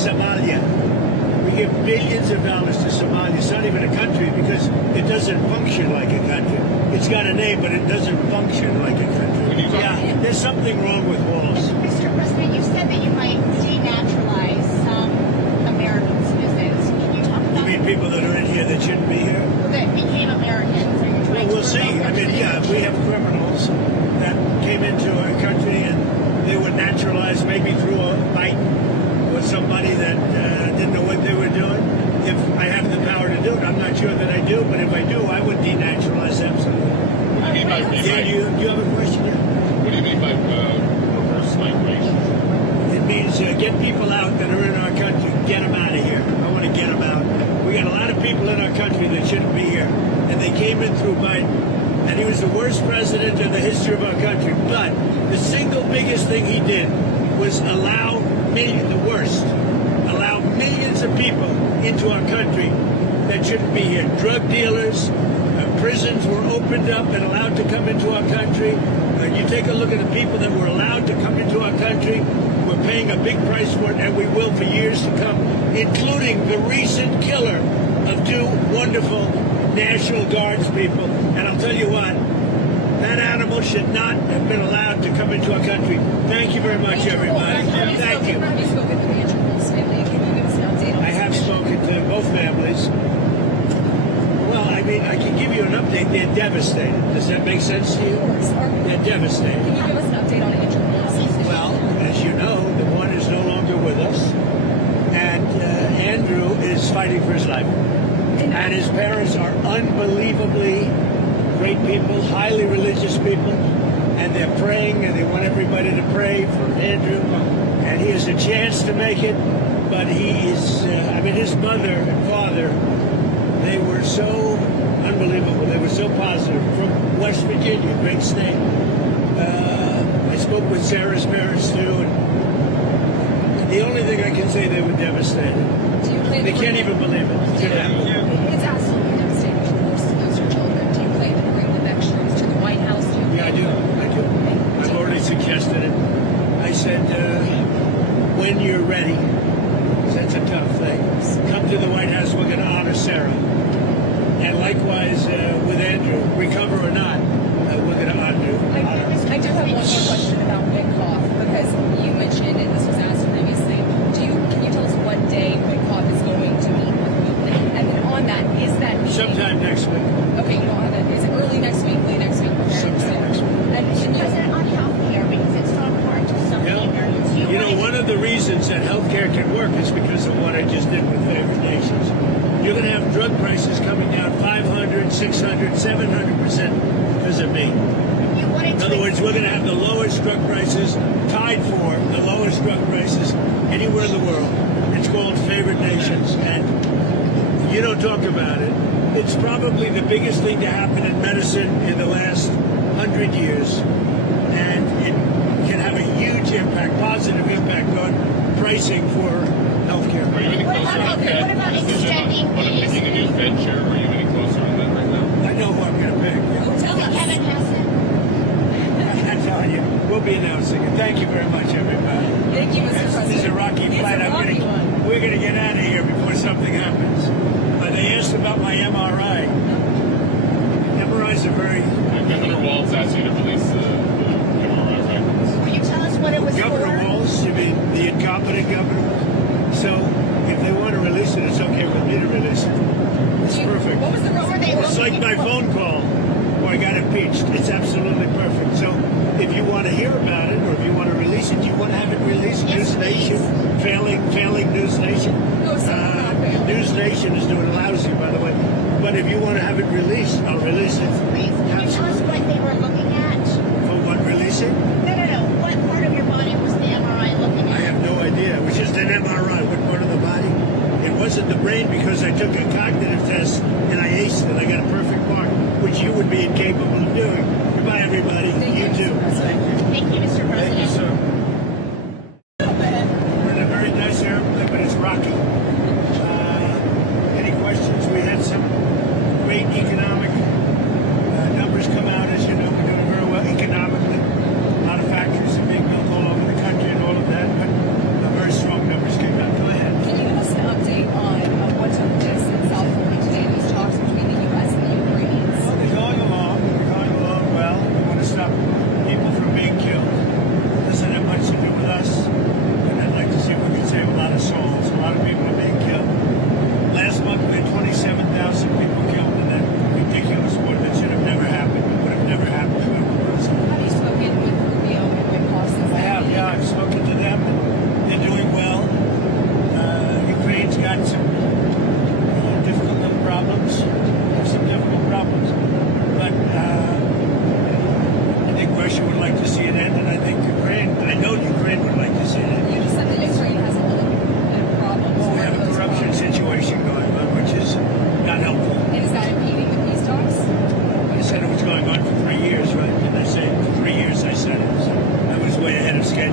Somalia. We give billions of dollars to Somalia. It's not even a country because it doesn't function like a country. It's got a name, but it doesn't function like a country. Yeah, there's something wrong with walls. Mr. President, you said that you might denaturalize some American citizens. Can you talk You about mean people that are in here that shouldn't be here? that became Americans? Are you Well, trying we'll to see. revoke I their mean, yeah, if we have criminals that came into our country and they were naturalized maybe through a Biden or somebody that didn't know what they were doing. If I have the power to do it, I'm not sure that I do, but if I do, I would denaturalize absolutely. What do you mean by Yeah, you have a question? Yeah. What do you mean by reverse migration? It means get people out that are in our country. Get them out of here. I want to get them out. We got a lot of people in our country that shouldn't be here, and they came in through Biden, and he was the worst president in the history of our country. But the single biggest thing he did was allow millions of people into our country that shouldn't be here. Drug dealers, prisons were opened up and allowed to come into our country. You take a look at the people that were allowed to come into our country. We're paying a big price for it, and we will for years to come, including the recent killer of two wonderful National Guards people. And I'll tell you what, that animal should not have been allowed to come into our country. Thank you very much, everybody. Thank you. Have you spoken with Andrew Wolf's family? Can you give us an update on I have spoken to both families. Well, I mean, I can give you an update. They're devastated. Does that make sense to you? They're devastated. Can you give us an update on Andrew Wolf's situation? Well, as you know, the one is no longer with us, and Andrew is fighting for his life. And his parents are unbelievably great people, highly religious people, and they're praying, and they want everybody to pray for Andrew. And he has a chance to make it, but he is, his mother and father, they were so unbelievable. They were so positive. From West Virginia, great state. I spoke with Sarah's parents, too, and the only thing I can say, they were devastated. Do you plan They to can't bring- even believe it. It's absolutely devastating to lose your children. Do you plan to bring the next troops to the White House? Yeah, I do. I've already suggested it. I said, when you're ready, 'cause that's a tough thing, come to the White House. We're going to honor Sarah. And likewise with Andrew, recover or not, we're going to honor you. I do have one more question about Witkoff, because you mentioned, and this was asked previously, can you tell us what day Witkoff is going to meet with Putin? And then on that, is that meeting... Sometime next week. Okay, you don't have it. Is it early next week, late next week? Okay, Sometime next week. And can you... President, on health care, because it's so important to some Americans. You know, one of the reasons that healthcare can work is because of what I just did with favored nations. You're going to have drug prices coming down 500, 600, 700% because of me. In other words, we're going to have the lowest drug prices, tied for the lowest drug prices anywhere in the world. It's called favored nations, and you don't talk about it. It's probably the biggest thing to happen in medicine in the last 100 years, and it can have a huge impact, positive impact on pricing for healthcare. Are you any What closer about- on that what about decision extending on picking a new Fed chair? Are you any closer on that right now? I know who I'm going to pick. Tell us. Kevin Hassan. I'm telling you, we'll be announcing it. Thank you very much, everybody. Thank you, Mr. President. This is a rocky It's flight. a rocky one. We're going to get out of here before something happens. They asked about my MRI. MRIs are very... Governor Walz asked you to release the MRI records. Will you tell us what it was Governor for? Walz, you mean the incompetent governor? So if they want to release it, it's okay with me to release it. It's perfect. What was the What were they It's like my phone call where I got impeached. It's absolutely perfect. So if you want to hear about it or if you want to release it, you want to have it released? Yes, News Nation, failing News Nation. No, sir, not failing. News Nation is doing lousy, by the way. But if you want to have it released, I'll release it. Please, can you tell us what they were looking at? For what releasing? No. What part of your body was the MRI looking I at? have no idea. It was just an MRI. What part of the body? It wasn't the brain because I took a cognitive test and I aced it. I got a perfect mark, which you would be incapable of doing. Goodbye, everybody. Thank you, too. Mr. President. Thank you, Mr. Thank you, President. sir. We're in a very nice airplane, but it's rocky. Any questions?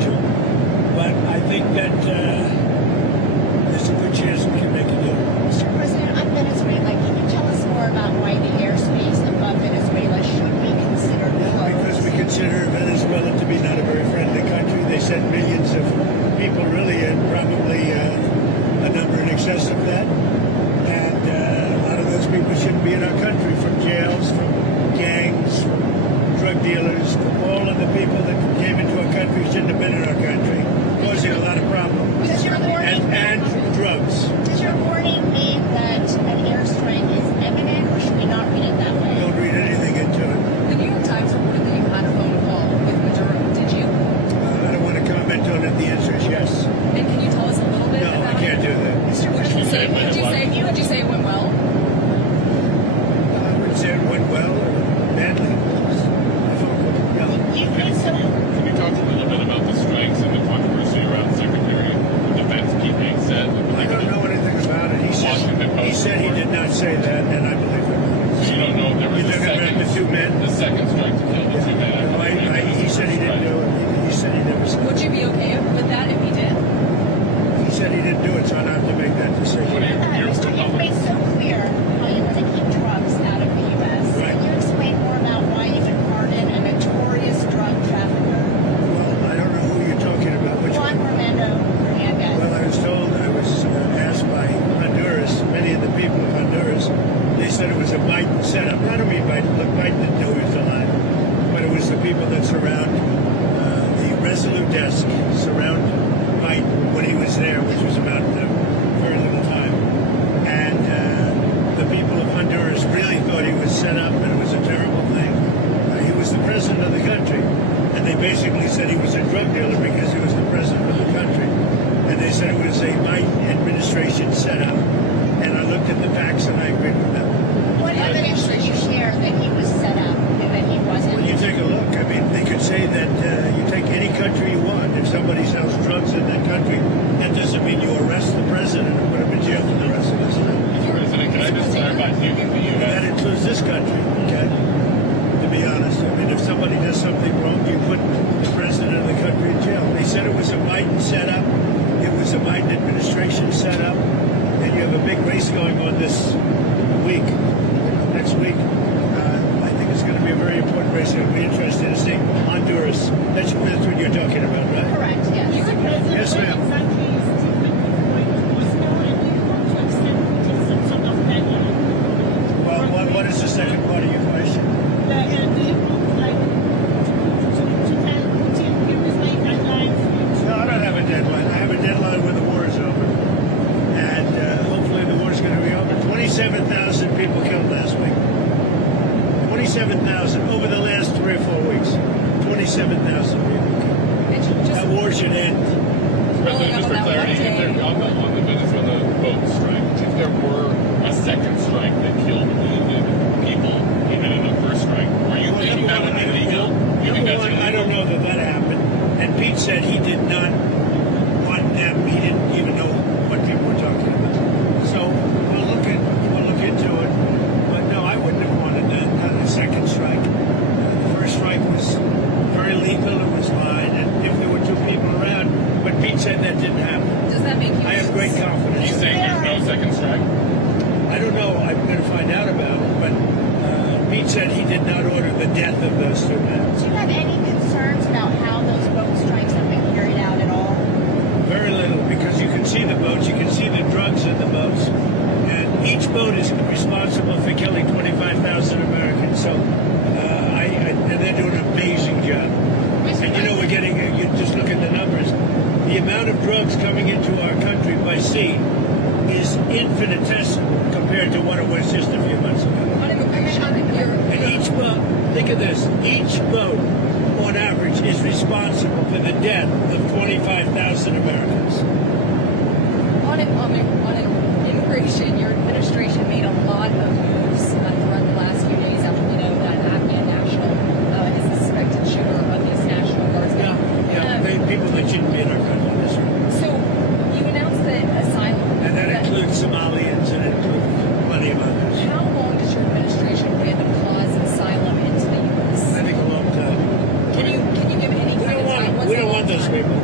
controversial, but I think that there's a good chance we can make a deal. Mr. President, on Venezuela, can you tell us more about why the airspace above Venezuela should be considered closed? Because we consider Venezuela to be not a very friendly country. They sent millions of people, really, and probably a number in excess of that. And a lot of those people shouldn't be in our country, from jails, from gangs, from drug dealers, from all of the people that came into our country shouldn't have been in our country, causing a lot of problems. Does your warning, And drugs. does your warning mean that an airstrike is imminent, or should we not read it that way? Don't read anything into it. The New York Times reported that you had a phone call with Maduro. Did you? I don't want to comment on it. The answer is yes. And can you tell us a little bit No, about I can't do that. Mr. Would you President, say? Would you say it went well? I would say it went well or badly. No. you think so? Can you talk a little bit about the strikes and the controversy around Secretary of Defense Pete said? I don't know anything about it. He said he did not say that, and I believe him. So you don't know if there was You're a talking about second, the two men? the second strike to kill the two men. He said he didn't do it. He said he never said Would it. you be okay with that if he did? He said he didn't do it, so I don't have to make that decision. What do you- you're Mr. You've public. made so clear how you want to keep drugs out of the U.S. Right. Can you explain more about why you would pardon a notorious drug trafficker, Well, I don't know who you're talking about. Which Juan one? Fernando Hernandez? Well, I was asked by Honduras, many of the people of Honduras, they said it was a Biden setup. I don't mean Biden. Look, Biden didn't know he was alive, but it was the people that surround the Resolute desk, surround Biden when he was there, which was about very little time. And the people of Honduras really thought he was set up, and it was a terrible thing. He was the president of the country, and they basically said he was a drug dealer because he was the president of the country. And they said it was a Biden administration setup. And I looked at the facts, and I agreed with them. What evidence did you share that he was set up and that he wasn't? Well, you take a look. I mean, they could say that you take any country you want. If somebody sells drugs in that country, that doesn't mean you arrest the president and put him in jail for the rest of his life. Mr. President, can I just clarify? Do you think the And that U.S. includes this country, okay? To be honest, I mean, if somebody does something wrong, you put the president of the country in jail. They said it was a Biden setup. It was a Biden administration setup. And you have a big race going on this week, next week. I think it's going to be a very important race. It'll be interesting to see Honduras. That's what you're talking about, right? Correct, yes. Yes, ma'am. Well, what is the second part of your question? No, I don't have a deadline. I have a deadline when the war is over. And hopefully the war is going to be over. 27,000 people killed last week. 27,000 over the last 3 or 4 weeks. 27,000 people killed. That war should end. President, just for clarity, if there, on the Venezuela boat strike, if there were a second strike that killed wounded people, even in the first strike, are you thinking that would be legal? You think that's illegal? I don't know that happened. And Pete said he did not want them. He didn't even know what people were talking about. So we'll look into it. But no, I wouldn't have wanted that. Not a second strike. The first strike was very lethal. It was fine. And if there were 2 people around, but Pete said that didn't happen. Does that make you? I have great confidence. He's saying there's no second strike? I don't know. I'm going to find out about it. But Pete said he did not order the death of those 2 men. Do you have any concerns about how those boat strikes have been carried out at all? Very little, because you can see the boats, you can see the drugs in the boats, and each boat is responsible for killing 25,000 Americans. So, and they're doing an amazing job. And you know, you just look at the numbers. The amount of drugs coming into our country by sea is infinitesimal compared to what it was just a few months ago. And each boat, think of this, each boat on average is responsible for the death of 25,000 Americans. On immigration, your administration made a lot of moves throughout the last few days after we know that Afghan national is the suspected shooter of these National Guards. People that shouldn't be in our country. That's right. So you announced that asylum. And that includes Somalians and it includes plenty of others. How long does your administration plan to cause asylum into the U.S.? I think a long time. Can you give any kind of time? We don't want those people.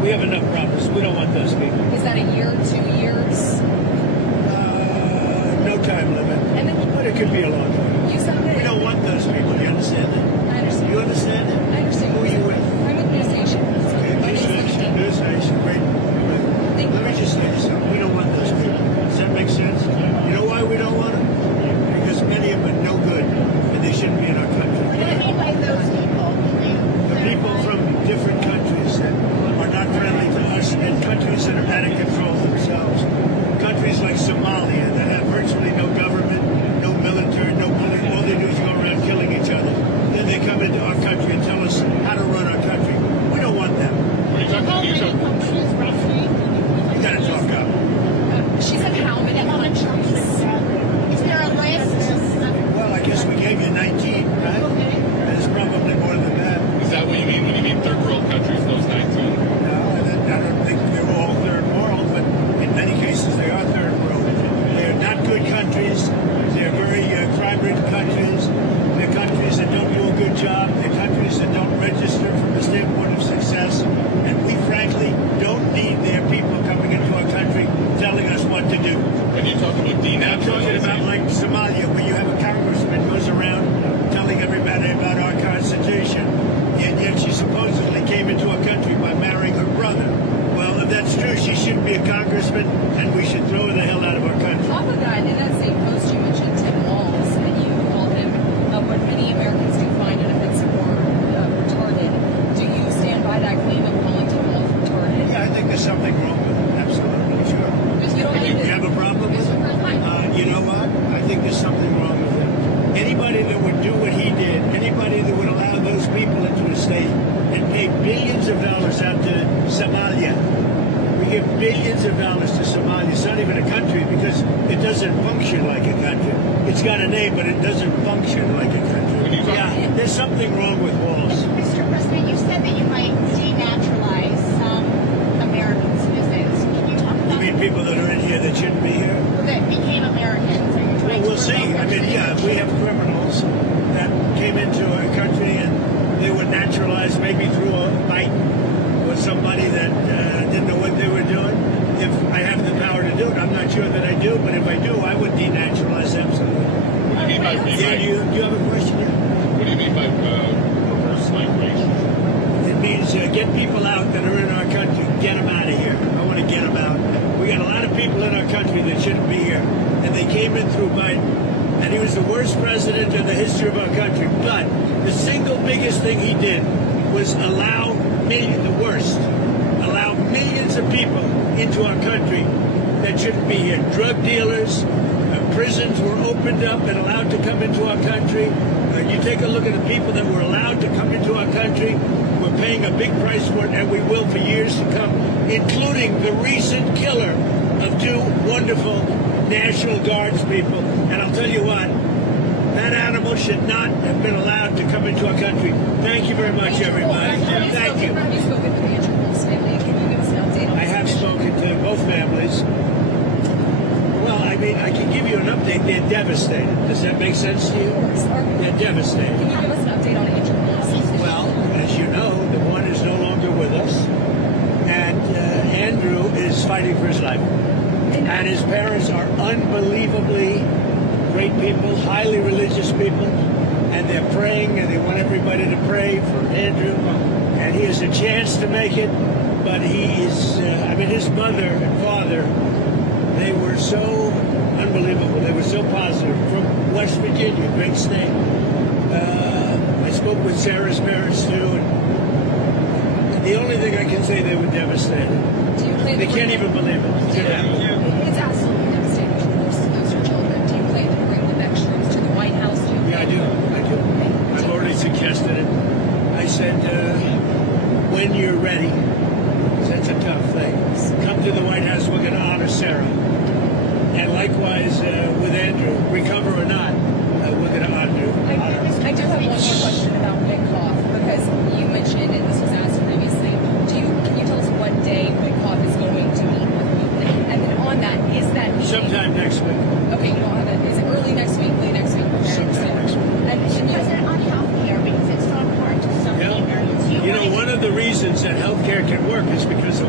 We have enough problems. We don't want those people. Is that a year, 2 years? No time limit. And then But it could be a long time. you sounded. We don't want those people. You understand that? I understand. You understand that? I understand. Who are you with? I'm with News Nation. Okay, My News name's Nation, Nikki. News Nation, great. Thank Let you. me just say you something. We don't want those people. Does that make sense? You know why we don't want them? Because many of them are no good, and they shouldn't be in our What country. do you mean by those people? Can you The people clarify? from different countries that are not friendly to us, and countries that are out of control themselves. Countries like Somalia that have virtually no government, no military, no police. All they do is go around killing each other. Then they come into our country and tell us how to run our country. We don't want them. What are you talking How about? many countries roughly? You gotta talk up. She said how many countries? Is there a list? Well, I guess we gave you 19, right? Okay. There's probably more than that. Is that what you mean when you mean third world countries, those 19? No, I don't think they're all third world, but in many cases they are third world. They're not good countries. They're very crime-ridden countries. They're countries that don't do a good job. They're countries that don't register from the standpoint of success. And we frankly don't need their people coming into our country telling us what to do. When you talk about I'm talking about denaturalization, like Somalia, where you have a congressman goes around telling everybody about our Constitution, and yet she supposedly came into our country by marrying her brother. Well, if that's true, she shouldn't be a congressman, and we should throw her the hell out of our country. Off of that, in that same post, you mentioned Tim Walz, and you called him what many Americans do find inoffensive or retarded. Do you stand by that claim of calling Tim Walz retarded? Yeah, I think there's something wrong with it. Absolutely, sure. Because you don't You have a problem with it? You know what? I think there's something wrong with it. Anybody that would do what he did, anybody that would allow those people into a state and pay billions of dollars out to Somalia. We give billions of dollars to Somalia. It's not even a country because it doesn't function like a country. It's got a name, but it doesn't function like a country. Yeah, there's something wrong with walls. Mr. President, you said that you might denaturalize some American citizens. Can you talk You about mean people that are in here that shouldn't be here? that became Americans? Are you trying We'll to see. revoke I their mean, yeah, if we have criminals that came into our country and they were naturalized maybe through a fight or somebody that didn't know what they were doing, if I have the power to do it, I'm not sure that I do, but if I do, I would denaturalize absolutely. what do you mean by Yeah, you have a question here? what do you mean by reverse migration? It means get people out that are in our country. Get them out of here. I want to get them out. We got a lot of people in our country that shouldn't be here. And they came in through Biden. And he was the worst president in the history of our country. But the single biggest thing he did was allow millions of people into our country that shouldn't be here. Drug dealers, prisons were opened up and allowed to come into our country. You take a look at the people that were allowed to come into our country. We're paying a big price for it, and we will for years to come, including the recent killer of two wonderful National Guards people. And I'll tell you what, that animal should not have been allowed to come into our country. Thank you very much, everybody. Thank you. Have you spoken with Andrew Wolf's family? Can you give us an update on I have spoken to both families. Well, I mean, I can give you an update. They're devastated. Does that make sense to you? They're devastated. Can you give us an update on Andrew Wolf's situation? Well, as you know, the one is no longer with us, and Andrew is fighting for his life. And his parents are unbelievably great people, highly religious people, and they're praying, and they want everybody to pray for Andrew. And he has a chance to make it, but he is, his mother and father, they were so unbelievable. They were so positive. From West Virginia, great state. I spoke with Sarah's parents, too, and the only thing I can say, they were devastated. Do you plan They to can't bring even believe it. It's absolutely devastating to lose your children. Do you plan to bring them next troops to the White House? Yeah, I do. I've already suggested it. I said, when you're ready, 'cause that's a tough thing, come to the White House, we're going to honor Sarah. And likewise with Andrew, recover or not, we're going to honor you. I do have one more question about Witkoff, because you mentioned, and this was asked previously, can you tell us what day Witkoff is going to meet with you? And then on that, is that meeting... Sometime next week. Okay, you don't have it. Is it early next week, late next week? Sometime next week. And President, on health care, because it's so important to so many Americans. You know, one of the reasons that healthcare can work is because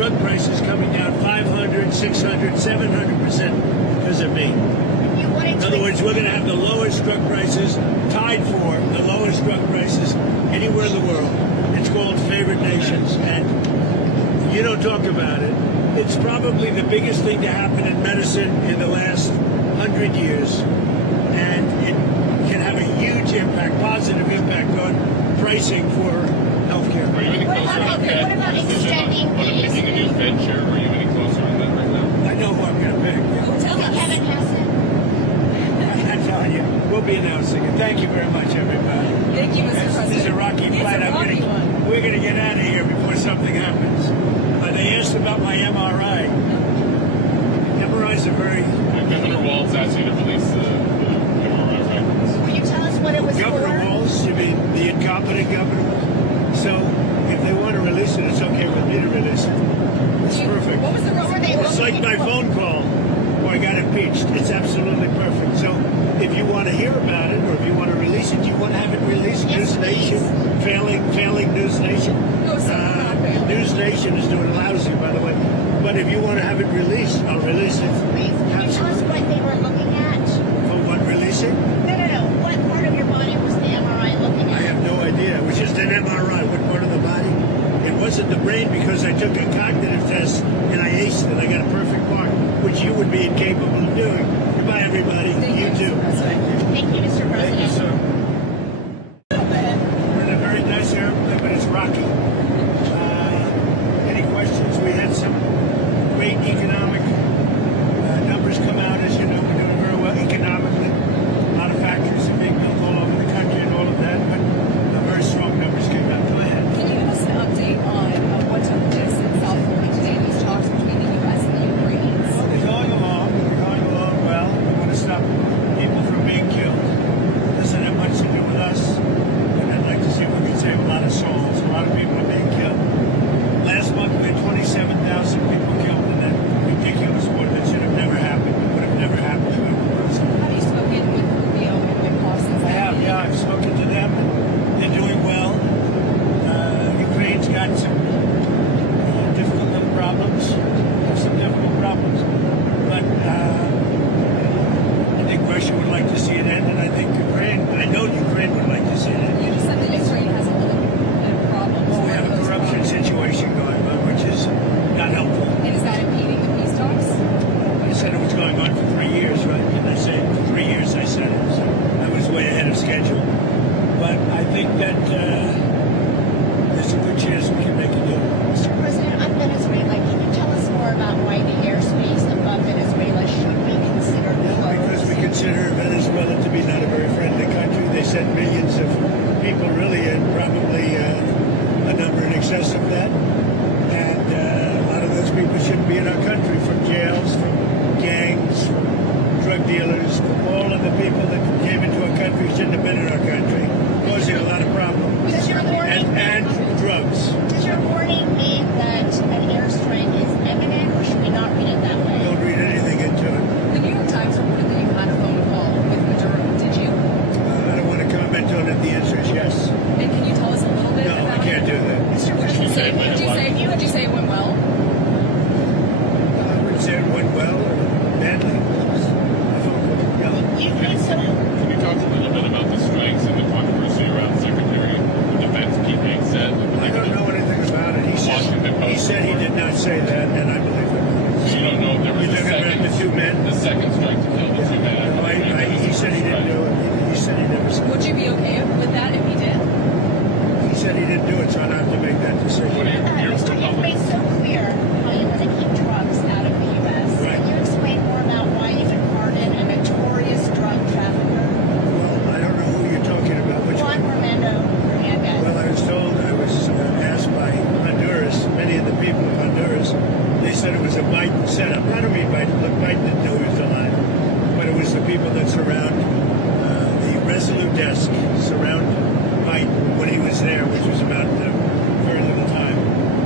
drug prices coming down 500, 600, 700% because of me. You wanted In to other words, we're going to have the lowest drug prices, tied for the lowest drug prices anywhere in the world. It's called favored nations, and you don't talk about it. It's probably the biggest thing to happen in medicine in the last 100 years, and it can have a huge impact, positive impact on pricing for healthcare. Are you any What closer about- on okay, Fed what about decision extending on picking a new Fed chair? Are you any closer on that right now? I know who I'm going to pick. Tell us. Kevin Hassan. I'm telling you, we'll be announcing it. Thank you very much, everybody. Thank you, Mr. President. This is a rocky It's flight. a rocky one. We're going to get out of here before something happens. They asked about my MRI. MRIs are very... Governor Walz asked you to release the MRI records. Will you tell us what it was Governor for? Walz, you mean the incompetent governor? So if they want to release it, it's okay with me to release it. It's perfect. What was the Were they It's like my phone call where I got impeached. It's absolutely perfect. So if you want to hear about it or if you want to release it, you want to have it released. Yes, News Nation, failing News Nation. No, sir, not failing. News Nation is doing lousy, by the way. But if you want to have it released, I'll release it. Please, can you tell us what they were looking at? For what releasing? No. What part of your body was the MRI looking I at? have no idea. It was just an MRI. What part of the body? It wasn't the brain because I took a cognitive test and I aced it. I got a perfect mark, which you would be incapable of doing. Goodbye, everybody. Thank you, too. Mr. President. Thank you, Mr. Thank you, President. sir. We're in a very nice airplane, but it's rocky. Any questions? We had some great economic numbers come out. As you know, we're doing very well economically. A lot of factories are being built all over the country and all of that, but very strong numbers came out. Go ahead. Can you give us an update on what took place in South Florida today, these talks between the U.S. and the Ukrainians? Well, they're going along. They're going along well. We want to stop people from being killed. It doesn't have much to do with us. And I'd like to see if we can save a lot of souls. A lot of people are being killed. Last month we had 27,000 people killed in that ridiculous war that should have never happened. It would have never happened if it was. Have you spoken with Rubio and Witkoff since I have, yeah. I've spoken to them. They're doing well. Ukraine's got some difficult little problems. Have some difficult problems. But I think Russia would like to see it end, and I think Ukraine, I know Ukraine would like to see it end. You just said that Ukraine has a little bit of problems. Well, we have a corruption situation going on, which is not helpful. And is that impeding the peace talks? You said it was going on for 3 years, right? And I said, for 3 years I said it, so I was way ahead of schedule. But I think that there's a good chance we can make a deal. Mr. President, on Venezuela, can you tell us more about why the airspace above Venezuela should be considered Because we closed? consider Venezuela to be not a very friendly country. They sent millions of people, really, and probably a number in excess of that. And a lot of those people shouldn't be in our country, from jails, from gangs, from drug dealers, from all of the people that came into our country shouldn't have been in our country, causing a lot of problems. Does your warning, And drugs. does your warning mean that an airstrike is imminent, or should we not read it that way? Don't read anything into it. The New York Times reported that you had a phone call with Maduro. Did you? I don't want to comment on it. The answer is yes. And can you tell us a little bit No, about I can't do that. Mr. Would you President, say when it was? Would you say it went well? I would say it went well or badly. No. Ukraine so Can you talk a little bit about the strikes and the controversy around Secretary of Defense Pete Hegseth? I don't know anything about it. He said he did not say that, and I believe him. So you don't know if there was You're a talking about the two men? the second strike to kill the two men. No, he said he didn't do it. He said he never said Would it. you be okay with that if he did? He said he didn't do it, so I don't have to make that What decision. are your Mr. You've Republic? made so clear how you want to keep drugs out of the U.S. Right. Can you explain more about why you would pardon a notorious drug trafficker, Well, I don't know who you're talking about. Which Juan one? Romando Hernandez? Well, I was told, I was asked by Honduras, many of the people of Honduras, they said it was a Biden setup. I don't mean Biden. Look, Biden didn't know he was alive. But it was the people that surround the Resolute desk, surround Biden when he was there, which was about very little time.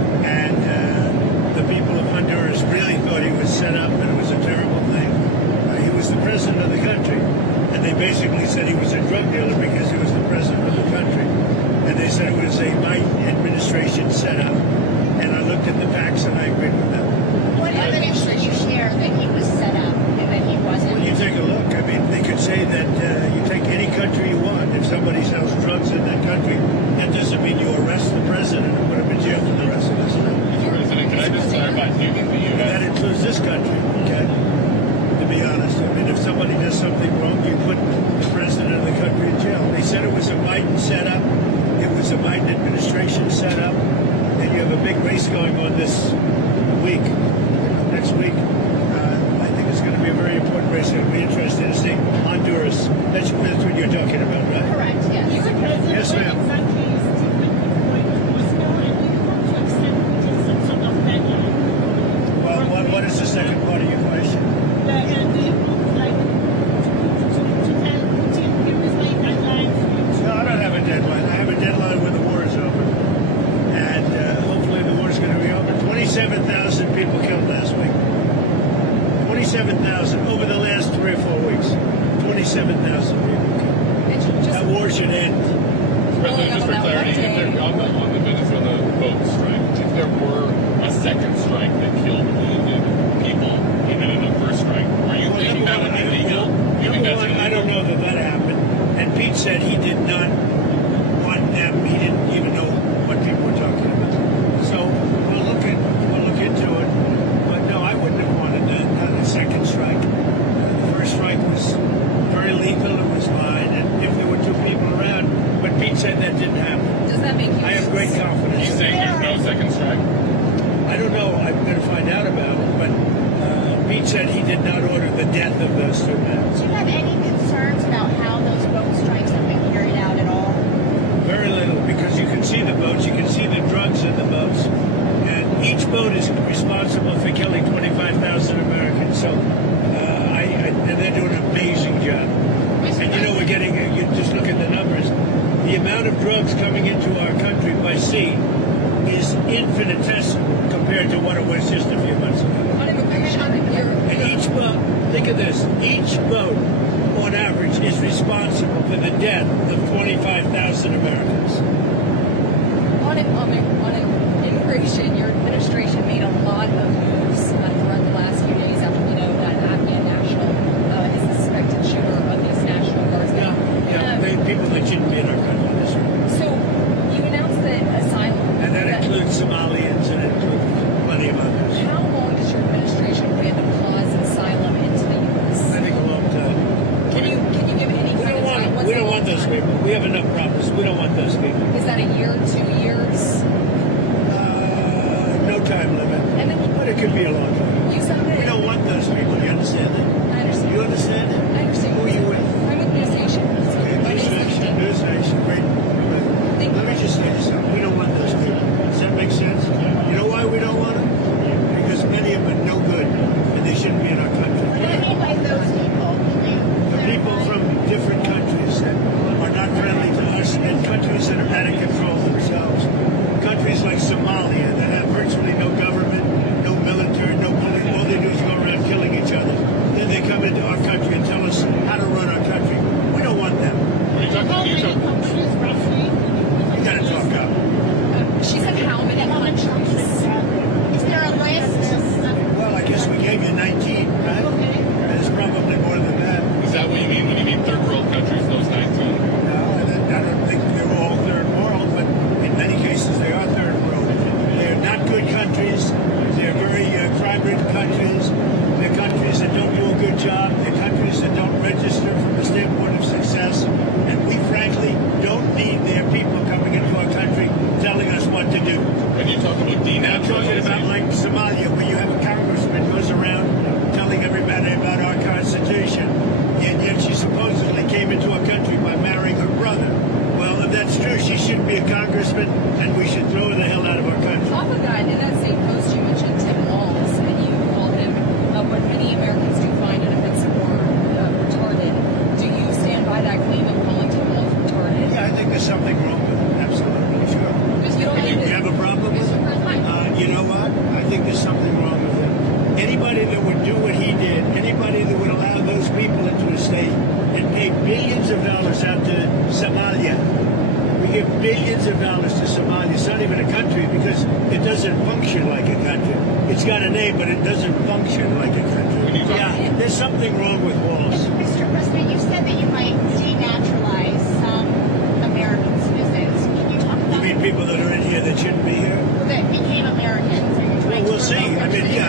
Do you think the That U.S. includes this country, okay? To be honest, I mean, if somebody does something wrong, you put the president of the country in jail. They said it was a Biden setup. It was a Biden administration setup. And you have a big race going on this week, next week. I think it's going to be a very important race. It'll be interesting to see Honduras. That's what you're talking about, right? Correct, yes. Yes, ma'am. Well, what is the second part of your question? No, I don't have a deadline. I have a deadline when the war is over. And hopefully the war is going to be over. 27,000 people killed last week. 27,000 over the last 3 or 4 weeks. 27,000 people killed. That war should end. President, just for clarity, if there, on the Venezuela boat strike, if there were a second strike that killed wounded people, even in the first strike, are you thinking that would be legal? You think that's illegal? I don't know that happened. And Pete said he did not want them. He didn't even know what people were talking about. So we'll look into it. But no, I wouldn't have wanted a second strike. The first strike was very lethal. It was fine, and if there were 2 people around, but Pete said that didn't happen. Does that make you? I have great confidence. He's saying there's no second strike? I don't know. I'm going to find out about it. But Pete said he did not order the death of those 2 men. Do you have any concerns about how those boat strikes have been carried out at all? Very little, because you can see the boats, you can see the drugs in the boats, and each boat is responsible for killing 25,000 Americans. So, and they're doing an amazing job. And you know, we're getting, you just look at the numbers, the amount of drugs coming into our country by sea is infinitesimal compared to what it was just a few months ago. On immigration, And each boat, think of this, each boat on average is responsible for the death of 25,000 Americans. on immigration, your administration made a lot of moves throughout the last few days after we know that Afghan national is the suspected shooter of these National Guardsmen. People that shouldn't be in our country. That's right. So you announced that asylum. And that includes Somalians and it includes plenty of others. How long does your administration plan to pause asylum into the U.S.? I think a long time. Can you give any kind of time? What's We a don't long want those time? people. We have enough problems. We don't want those people. Is that a year, 2 years? No time limit. And then But it could be a long time. you said that. We don't want those people. You understand that? I understand. You understand that? I understand. Who are you with? I'm with News Nation. Okay, My News name's Nation. News Nation. Great. Thank Let you. me just say this. We don't want those people. Does that make sense? You know why we don't want them? Because many of them are no good and they shouldn't be in our country. What do you mean by those people? The people from different countries that are not friendly to us and countries that are out of control themselves. Countries like Somalia that have virtually no government, no military, no police. All they do is go around killing each other. Then they come into our country and tell us how to run our country. We don't want them. Are you talking? You gotta talk up. She said how many countries? Is there a list? Well, I guess we gave you 19, right? There's probably more than that. Is that what you mean when you mean third world countries, those 19? No, I don't think they're all third world, but in many cases they are third world. They're not good countries. They're very crime-ridden countries. They're countries that don't do a good job. They're countries that don't register from the standpoint of success. And we frankly don't need their people coming into our country telling us what to do. When you talk about And I'm talking about denaturalization, like Somalia, where you have a congressman goes around telling everybody about our Constitution, and yet she supposedly came into our country by marrying her brother. Well, if that's true, she shouldn't be a congressman, and we should throw her the hell out of our country. Off of that, in that same post, you mentioned Tim Walz, and you called him what many Americans do find inoffensive or retarded. Do you stand by that claim of calling Tim Walz retarded? Yeah, I think there's something wrong with it. Absolutely, sure. Because you don't You believe have a problem with it? You know what? I think there's something wrong with it. Anybody that would do what he did, anybody that would allow those people into a state and pay billions of dollars out to Somalia. We give billions of dollars to Somalia. It's not even a country because it doesn't function like a country. It's got a name, but it doesn't function like a country. Yeah, there's something wrong with Walls. Mr. President, you said that you might denaturalize some American citizens. Can you talk You about mean people that are in here that shouldn't be here? that became Americans? Are you Well, trying to we'll see. revoke I their mean,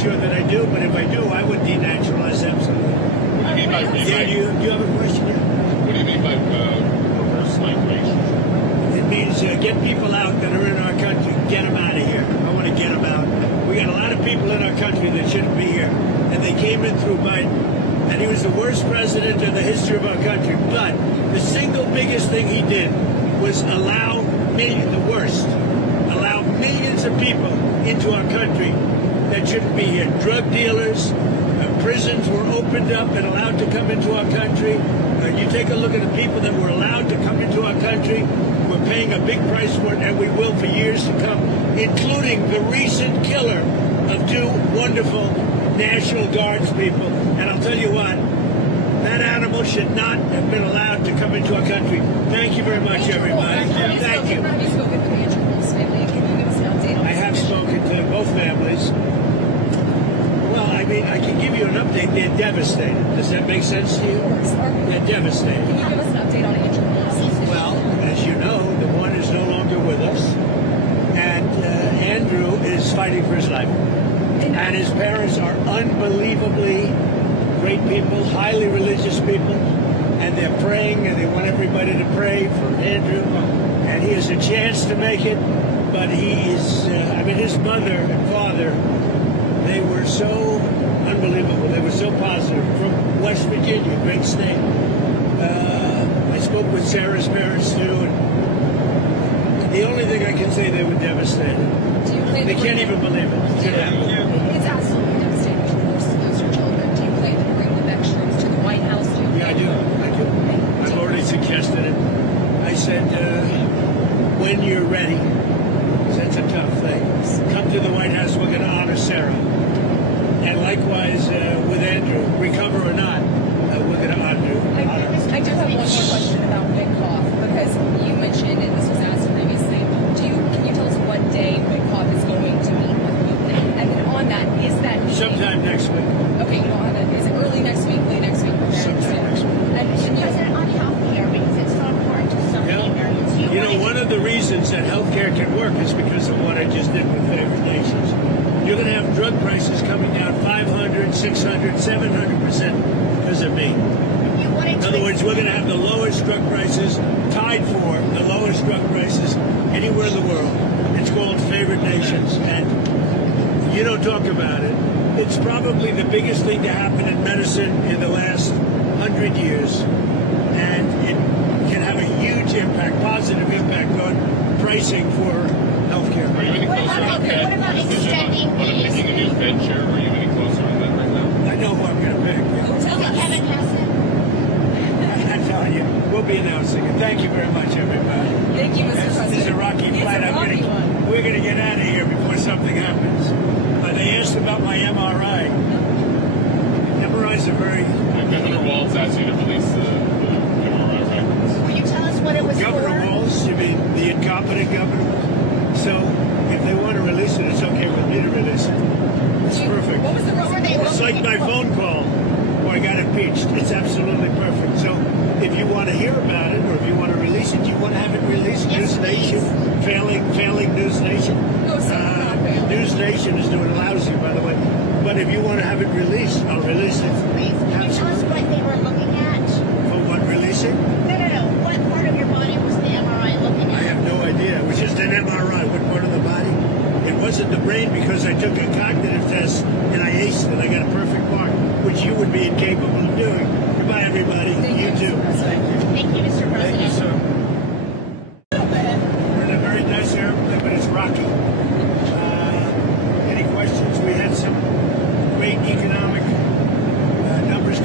sure that I do, but if I do, I would denaturalize absolutely. What do you mean by Yeah, do you have a question? Yeah? What do you mean by reverse migration? It means get people out that are in our country, get them out of here. I want to get them out. We got a lot of people in our country that shouldn't be here, and they came in through Biden, and he was the worst president in the history of our country. But the single biggest thing he did was allow millions of people into our country that shouldn't be here. Drug dealers, prisons were opened up and allowed to come into our country. You take a look at the people that were allowed to come into our country. We're paying a big price for it, and we will for years to come, including the recent killer of two wonderful National Guards people. And I'll tell you what, that animal should not have been allowed to come into our country. Thank you very much, everybody. Thank you. Have you spoken with Andrew Wolf's family? Can you give us an update on I have spoken to both families. Well, I mean, I can give you an update. They're devastated. Does that make sense to you? They're devastated. Can you give us an update on Andrew Wolf's? Well, as you know, the one is no longer with us, and Andrew is fighting for his life. And his parents are unbelievably great people, highly religious people, and they're praying, and they want everybody to pray for Andrew. And he has a chance to make it, but he is, his mother and father, they were so unbelievable. They were so positive. From West Virginia, great state. I spoke with Sarah's parents, too, and the only thing I can say, they were devastated. They can't even believe it. It's absolutely devastating. Of course, those are children. Do you plan to bring the next troops to the White House? Yeah, I do. I've already suggested it. I said, when you're ready, 'cause that's a tough thing, come to the White House. We're going to honor Sarah. And likewise with Andrew, recover or not, we're going to honor you. I do have one more question about Witkoff, because you mentioned, and this was asked previously, can you tell us what day Witkoff is going to meet with Putin? And then on that, is that meeting... Sometime next week. Okay, you don't have it. Is it early next week, late next week? Sometime next week. And President, on health care, because it's so important to so many Americans. You know, one of the reasons that healthcare can work is because of what I just did with favored nations. You're going to have drug prices coming down 500, 600, 700% because of me. In other words, we're going to have the lowest drug prices, tied for the lowest drug prices anywhere in the world. It's called favored nations, and you don't talk about it. It's probably the biggest thing to happen in medicine in the last 100 years, and it can have a huge impact, positive impact on pricing for healthcare. Are you any closer on that what about decision extending on picking a new Fed chair? Are you any closer on that right now? I know who I'm going to pick. Kevin Hassan. I'm telling you, we'll be announcing it. Thank you very much, everybody. Thank you, Mr. President. This is a rocky flight. We're going to get out of here before something happens. They asked about my MRI. MRIs are very... Governor Walz asked you to release the MRI records. Will you tell us what it was Governor for? Walz, you mean the incompetent governor? So if they want to release it, it's okay with me to release it. It's perfect. What was the reason they It's like my phone call where I got impeached. It's absolutely perfect. So if you want to hear about it, or if you want to release it, you want to have it released. Yes, News Nation, failing News Nation. No, sir, not failing. News Nation is doing lousy, by the way. But if you want to have it released, I'll release it. Please, can you tell us what they were looking at? For what, releasing? No. What part of your body was the MRI looking I at? have no idea. It was just an MRI. What part of the body? It wasn't the brain, because I took a cognitive test and I aced it. I got a perfect mark, which you would be incapable of doing. Goodbye, everybody. You too. Thank you, Mr. President. Thank you, sir. We're in a very nice airplane, but it's rocky. Any questions? We had some great economic numbers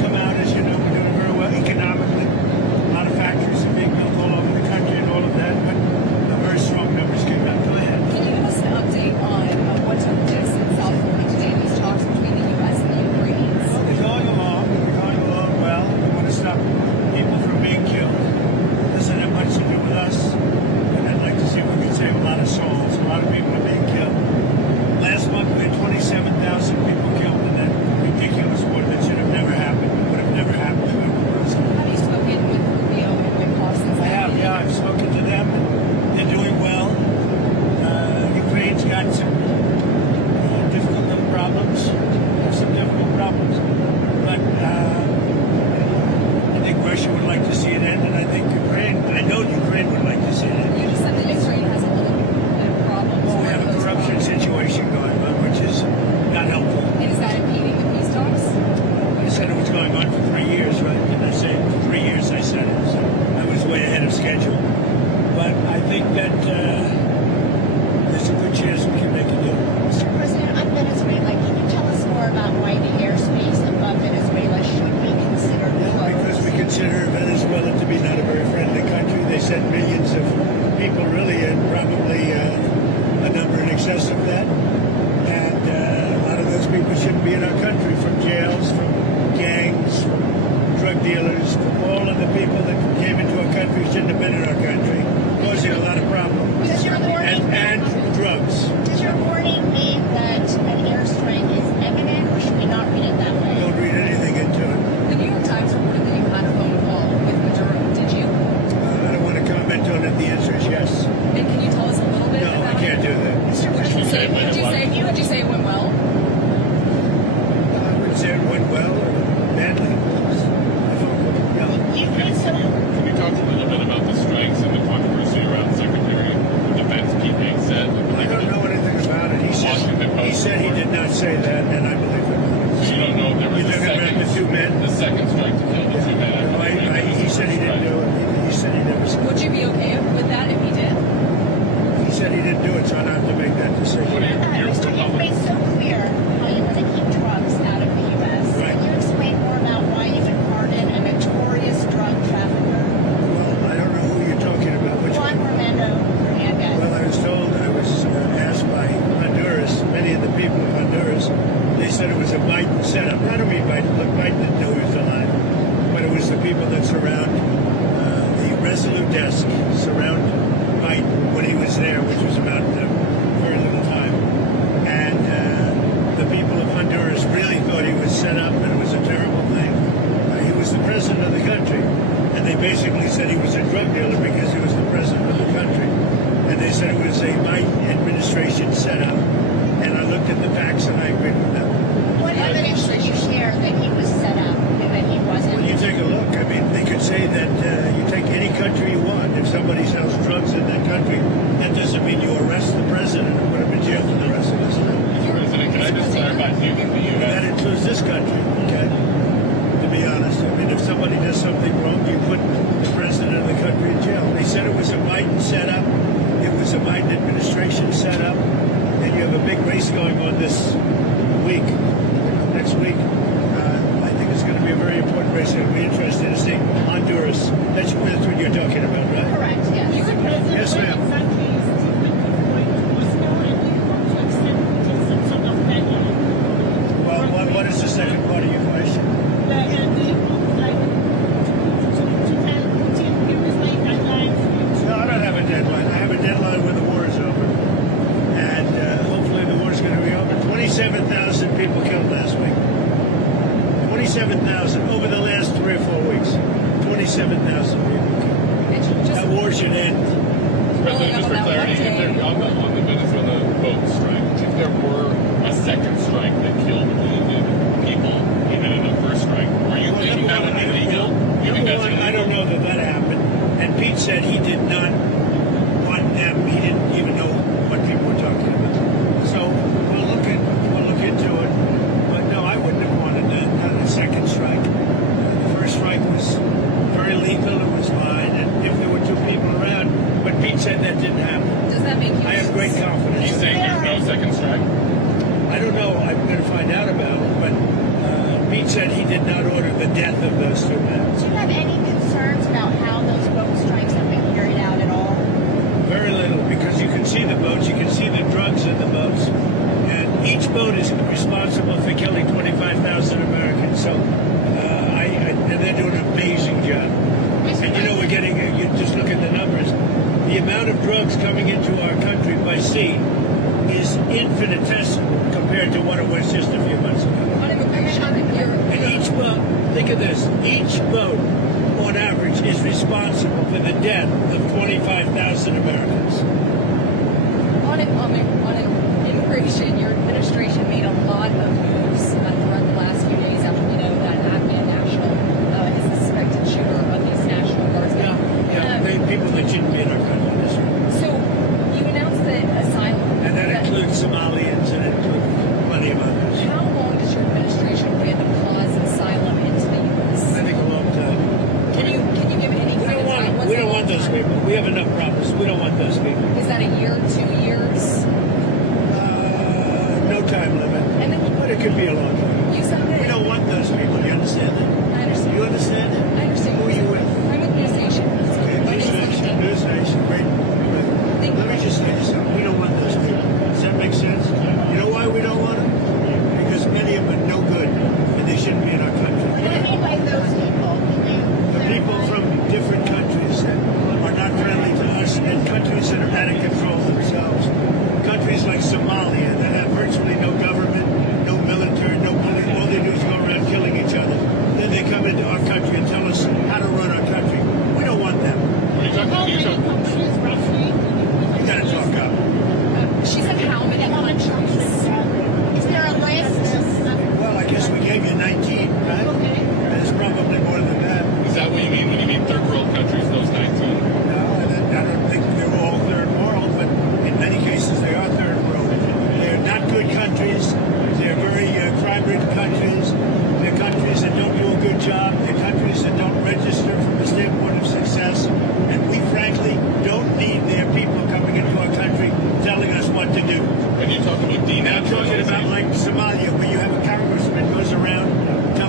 said it was a Biden setup. I don't mean Biden. Look, Biden didn't know he was alive, but it was the people that surround the Resolute desk, surround Biden when he was there, which was about very little time. And the people of Honduras really thought he was set up and it was a terrible thing. He was the president of the country, and they basically said he was a drug dealer because he was the president of the country. And they said it was a Biden administration setup. And I looked at the facts and I agreed with them. What evidence did you share that he was set up and that he wasn't? Well, you take a look. I mean, they could say that you take any country you want. If somebody sells drugs in that country, that doesn't mean you arrest the president and put him in jail for the rest of his life. President, can I just clarify? Do you think the U.S. That includes this country, okay? To be honest, I mean, if somebody does something wrong, you put the president of the country in jail. They said it was a Biden setup. It was a Biden administration setup. And you have a big race going on this week, next week. I think it's going to be a very important race. It'll be interesting to see Honduras. That's what you're talking about, right? Correct, yes. Yes, ma'am. Well, what is the second part of your question? No, I don't have a deadline. I have a deadline when the war is over. And hopefully the war is going to be over. 27,000 people killed last week. 27,000 over the last 3 or 4 weeks. 27,000 people killed. That war should end. President, just for clarity, if there, on the Venezuela boat strike, if there were a second strike that killed wounded people, even in the first strike, are you thinking that would be legal? You think that's illegal? I don't know that happened. And Pete said he did not want them. He didn't even know what people were talking about. So we'll look into it. But no, I wouldn't have wanted a second strike. The first strike was very lethal. It was fine, and if there were 2 people around, but Pete said that didn't happen. Does that make you? I have great confidence. He's saying there's no second strike? I don't know. I'm going to find out about it. But Pete said he did not order the death of those 2 men. Do you have any concerns about how those boat strikes have been carried out at all? Very little, because you can see the boats, you can see the drugs in the boats, and each boat is responsible for killing 25,000 Americans. So, and they're doing an amazing job. And you know, you just look at the numbers. The amount of drugs coming into our country by sea is infinitesimal compared to what it was just a few months ago. On immigration, And each boat, think of this, each boat on average is responsible for the death of 25,000 Americans. on immigration, your administration made a lot of moves throughout the last few days after we know that Afghan national is the suspected shooter of these National Guardsmen. People that shouldn't be in our country. That's right. So you announced that asylum. And that includes Somalians and it includes plenty of others. How long does your administration plan to pause asylum into the U.S.? I think a long time. Can you give any kind of time? What's We a don't long want those time? people. We have enough problems. We don't want those people. Is that a year, 2 years? No time limit. And then But it could be a long time. you said that. We don't want those people. You understand that? I understand. You understand that? I understand. Who are you with? I'm with News Nation. Okay, News Nation, great. Let me just say this something. We don't want those people. Does that make sense? You know why we don't want them? Because many of them are no good and they shouldn't be in our country. What do you mean by those people? The people from different countries that are not friendly to us and countries that are out of control themselves. Countries like Somalia that have virtually no government, no military, no police. All they do is go around killing each other. Then they come into our country and tell us how to run our country. We don't want them. Are you talking? You gotta talk up. She said how many countries? Is there a list? Well, I guess we gave you 19, right? There's probably more than that. Is that what you mean when you mean third world countries, those 19? No, I don't think they're all third world, but in many cases they are third world. They're not good countries. They're very crime-ridden countries. They're countries that don't do a good job. They're countries that don't register from the standpoint of success. And we, frankly, don't need their people coming into our country telling us what to do. When you talk about And I'm talking about like Somalia, where you have a congressman goes around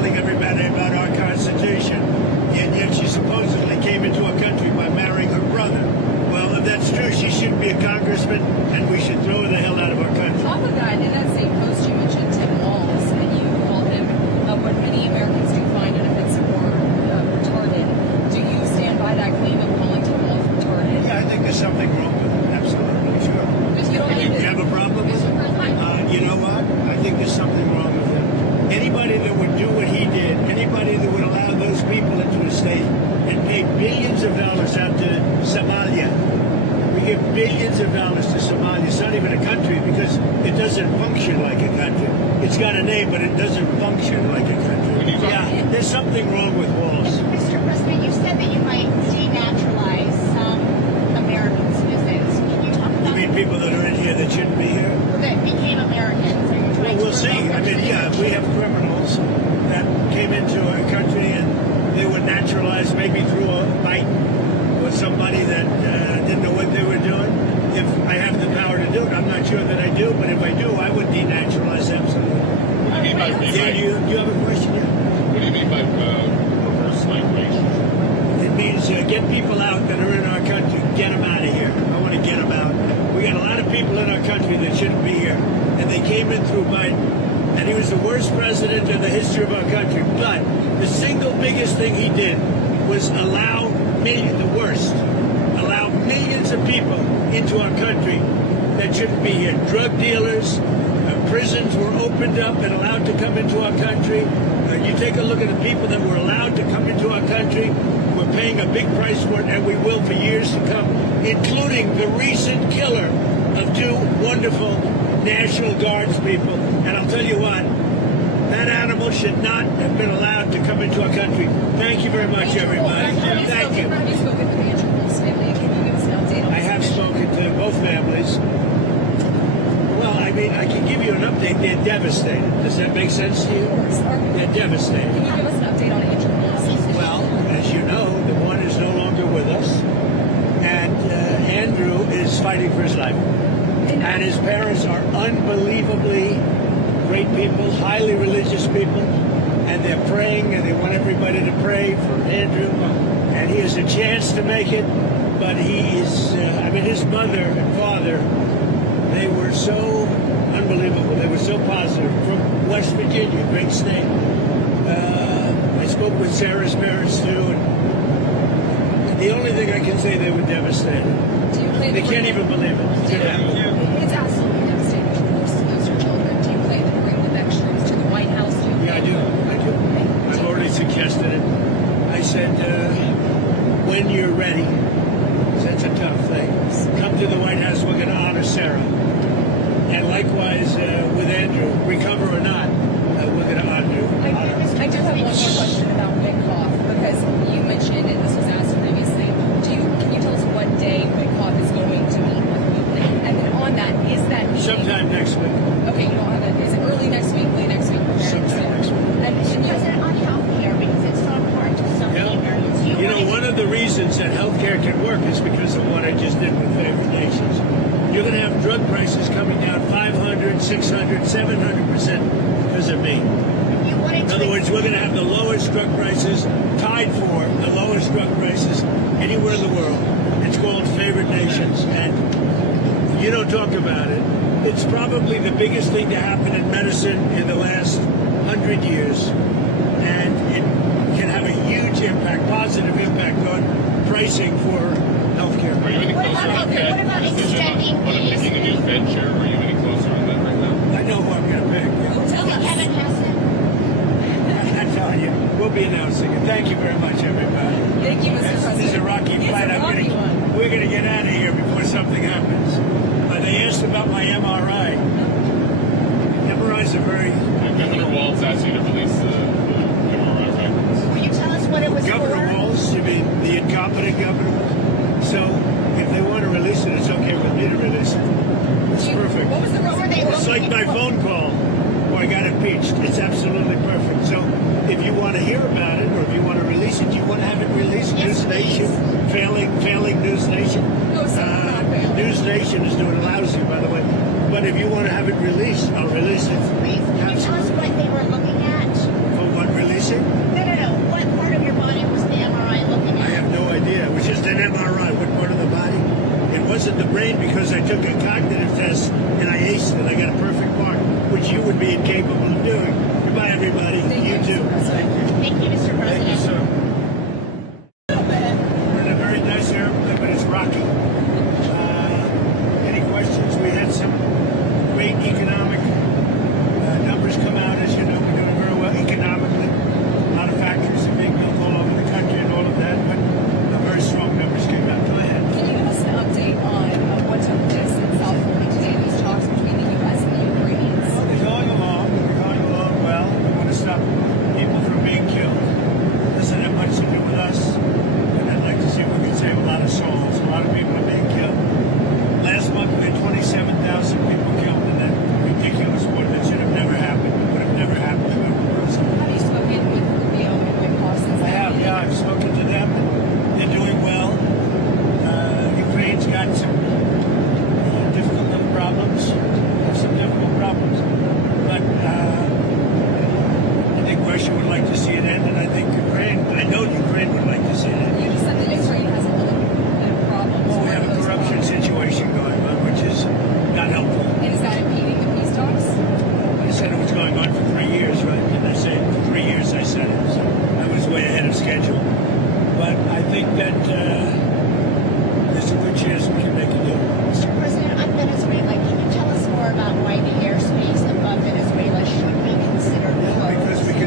function like a country. Yeah, there's something wrong with walls. Mr. President, you said that you might denaturalize some American citizens. Can you talk I about mean, people that are in here that shouldn't be here. that became Americans? Are you Well, trying to we'll see. revoke I their mean, yeah, we have criminals that came into our country and they were naturalized maybe through a fight with somebody that didn't know what they were doing. If I have the power to do it, I'm not sure that I do, but if I do, I would denaturalize absolutely. What do you mean by Yeah, you have a question? Yeah. What do you mean by reverse migration? It means get people out that are in our country. Get them out of here. I want to get them out. We got a lot of people in our country that shouldn't be here, and they came in through Biden, and he was the worst president in the history of our country. But the single biggest thing he did was allow millions of people into our country that shouldn't be here. Drug dealers, prisons were opened up and allowed to come into our country. You take a look at the people that were allowed to come into our country. We're paying a big price for it, and we will for years to come, including the recent killer of two wonderful National Guards people. And I'll tell you what, that animal should not have been allowed to come into our country. Thank you very much, everybody. Thank you. Have you spoken to the Andrew Wolf's family? Can you give us an update on I have spoken to both families. Well, I mean, I can give you an update. They're devastated. Does that make sense to you? Of course. They're devastated. Can you give us an update on Andrew Wolf's? Well, as you know, the one is no longer with us, and Andrew is fighting for his life. And his parents are unbelievably great people, highly religious people, and they're praying, and they want everybody to pray for Andrew. And he has a chance to make it, but he is, his mother and father, they were so unbelievable. They were so positive. From West Virginia, great state. I spoke with Sarah's parents, too, and the only thing I can say, they were devastated. Do you play They the can't ring? even believe it. It's absolutely devastating to lose your children. Do you play the ring with extras to the White House? Do you Yeah, I do. I've already suggested it. I said, when you're ready, 'cause that's a tough thing, come to the White House, we're going to honor Sarah. And likewise with Andrew, recover or not, we're going to honor you. I do have one more question about Wickoff, because you mentioned, and this was asked previously, can you tell us what day Wickoff is going to meet with you? And then on that, is that meeting... Sometime next week. Okay, you don't have it. Is it early next week, late next week? Sometime next week. And President on health care because it's so important to so many Americans? You know, one of the reasons that healthcare can work is because of what I just did with favored nations. You're going to have drug prices coming down 500, 600, 700% because of me. In other words, we're going to have the lowest drug prices, tied for the lowest drug prices anywhere in the world. It's called favored nations, and you don't talk about it. It's probably the biggest thing to happen in medicine in the last 100 years, and it can have a huge impact, positive impact on pricing for healthcare. Are you any closer on that what about decision extending on picking a new Fed chair? Are you any closer on that right now? I know who I'm going to pick. Tell us. Kevin Hassett. I'm telling you, we'll be announcing it. Thank you very much, everybody. Thank you, Mr. President. This is a rocky It's flight. a rocky one. We're going to get out of here before something happens. They asked about my MRI. MRIs are very... Governor Walz asked you to release the MRI records. Will you tell us what it was Governor for? Walz, you mean the incompetent governor? So if they want to release it, it's okay with me to release it. It's perfect. What was the reason they were It's like my phone call where I got impeached. It's absolutely perfect. So if you want to hear about it or if you want to release it, you want to have it released. Yes, News Nation, failing News Nation. No, sir, not failing. News Nation is doing lousy, by the way. But if you want to have it released, I'll release it. Please. Can you tell us what they were looking at? For what, releasing? No. What part of your body was the MRI looking I at? have no idea. It was just an MRI. What part of the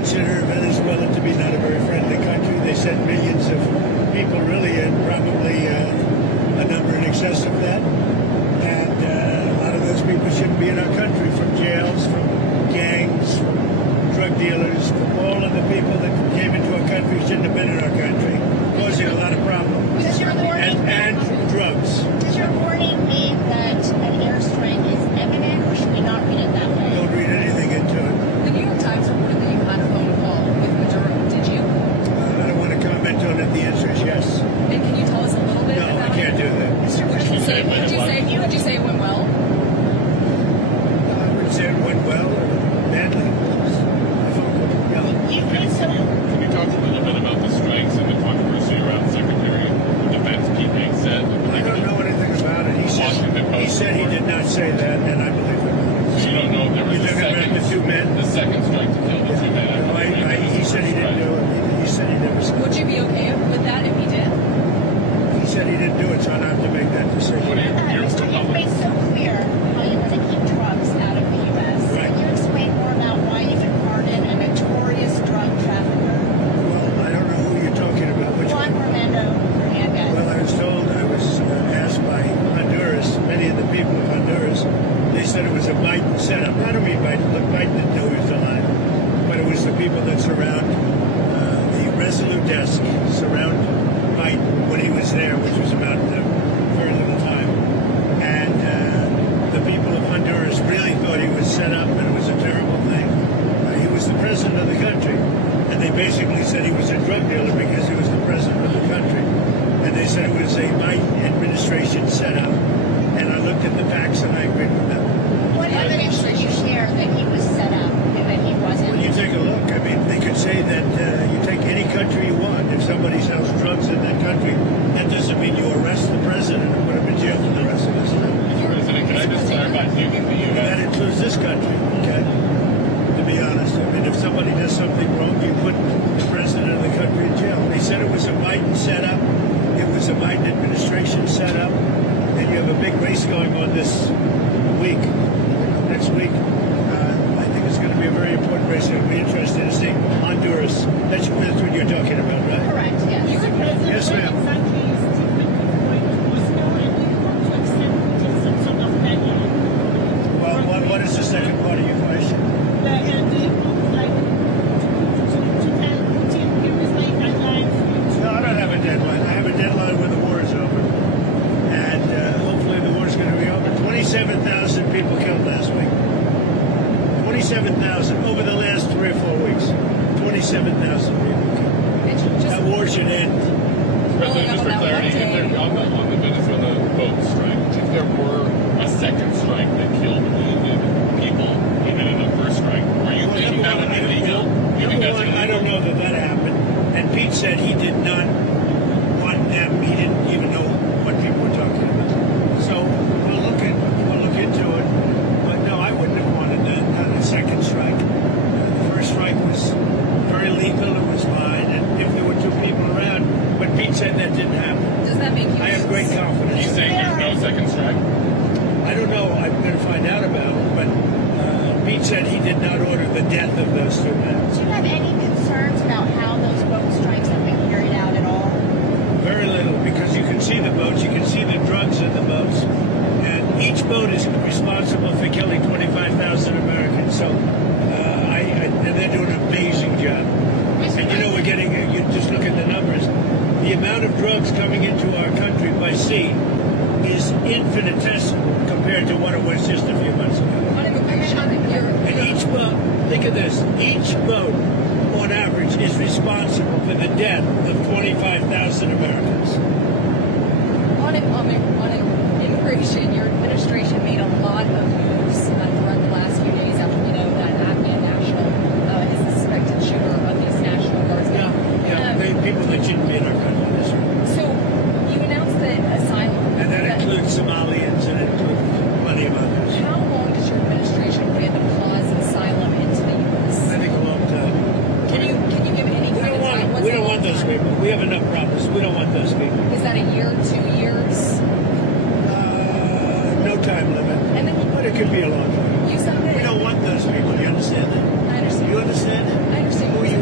consider Venezuela to be not a very friendly country. They sent millions of people, really, and probably a number in excess of that. And a lot of those people shouldn't be in our country, from jails, from gangs, from drug dealers, from all of the people that came into our country shouldn't have been in our country, causing a lot of problems. Does your warning, And drugs. does your warning mean that an airstrike is imminent, or should we not read it that way? Don't read anything into it. The New York Times reported that you had a phone call with Maduro. Did you? I don't want to comment on it. The answer is yes. And can you tell us a little bit No, about I can't do that. Mr. Would you say? Would you say it went well? I wouldn't say it went well or badly. No. You've been so Can you talk a little bit about the strikes and the controversy around Secretary of Defense Pete Hegseth? I don't know anything about it. He said he did not say that, and I believe him. So you don't know if there was You're a talking about the two men? the second strike to kill the two men. He said he didn't do it. He said he never said Would you be okay with that if he did? He said he didn't do it, so I don't have to make that decision. What do you hear Mr. from You've public? made so clear how you want to keep drugs out of the U.S. Right. Can you explain more about why you can pardon a notorious drug trafficker, Well, I don't know who you're talking about. Which Juan one? Romando Hernandez? Well, I was told, I was asked by Honduras, many of the people of Honduras, they said it was a Biden setup. Not only Biden, look, Biden didn't know he was alive, but it was the people that surround the Resolute desk, surround Biden when he was there, which was about very little time. And the people of Honduras really thought he was set up and it was a terrible thing. He was the president of the country. And they basically said he was a drug dealer because he was the president of the country. And they said it was a Biden administration setup. And I looked at the facts and I agreed with them. What evidence did you share that he was set up and that he wasn't? When you take a look, I mean, they could say that you take any country you want. If somebody sells drugs in that country, that doesn't mean you arrest the president and put him in jail for the rest of his life. President, can I just clarify? Do you think the And that U.S. includes this country, okay? To be honest, I mean, if somebody does something wrong, you put the president of the country in jail. They said it was a Biden setup. It was a Biden administration setup. And you have a big race going on this week, next week. I think it's going to be a very important race. It'll be interesting to see Honduras. That's what you're talking about, right? Correct, yes. Yes, ma'am. Well, what is the second part of your question? No, I don't have a deadline. I have a deadline when the war is over. And hopefully the war is going to be over. 27,000 people killed last week. 27,000 over the last 3 or 4 weeks. 27,000 people killed. That war should end. President, just for clarity, if there, on the Venezuela boat strike, if there were a second strike that killed wounded people, even in the first strike, are you thinking that would be legal? You think that's illegal? I don't know that happened. And Pete said he did not want them. He didn't even know what people were talking about. So we'll look into it. But no, I wouldn't have wanted that. Not a second strike. The first strike was very lethal. It was fine. And if there were 2 people around, but Pete said that didn't happen. Does that make you? I have great Are confidence. you saying there's no second strike? I don't know. I'm going to find out about it. But Pete said he did not order the death of those 2 men. Do you have any concerns about how those boat strikes have been carried out at all? Very little, because you can see the boats, you can see the drugs in the boats, and each boat is responsible for killing 25,000 Americans. So, and they're doing an amazing job. And you know, we're getting, you just look at the numbers. The amount of drugs coming into our country by sea is infinitesimal compared to what it was just a few months ago. On immigration, And each boat, think of this, each boat on average is responsible for the death of 25,000 Americans. on immigration, your administration made a lot of moves throughout the last few days after we know that Afghan national is the suspected shooter of these National Guardsmen. People that shouldn't be in our country. That's right. So you announced that asylum. And that includes Somalians and it includes plenty of others. How long does your administration plan to pause asylum into the U.S.? I think a long time. Can you give any We kind of time? What's we a don't long want those time? people. We have enough problems. We don't want those people. Is that a year, 2 years? No time limit. And then But it could be a long time. you said that. We don't want those people. You understand that? I understand. You understand that? I understand. We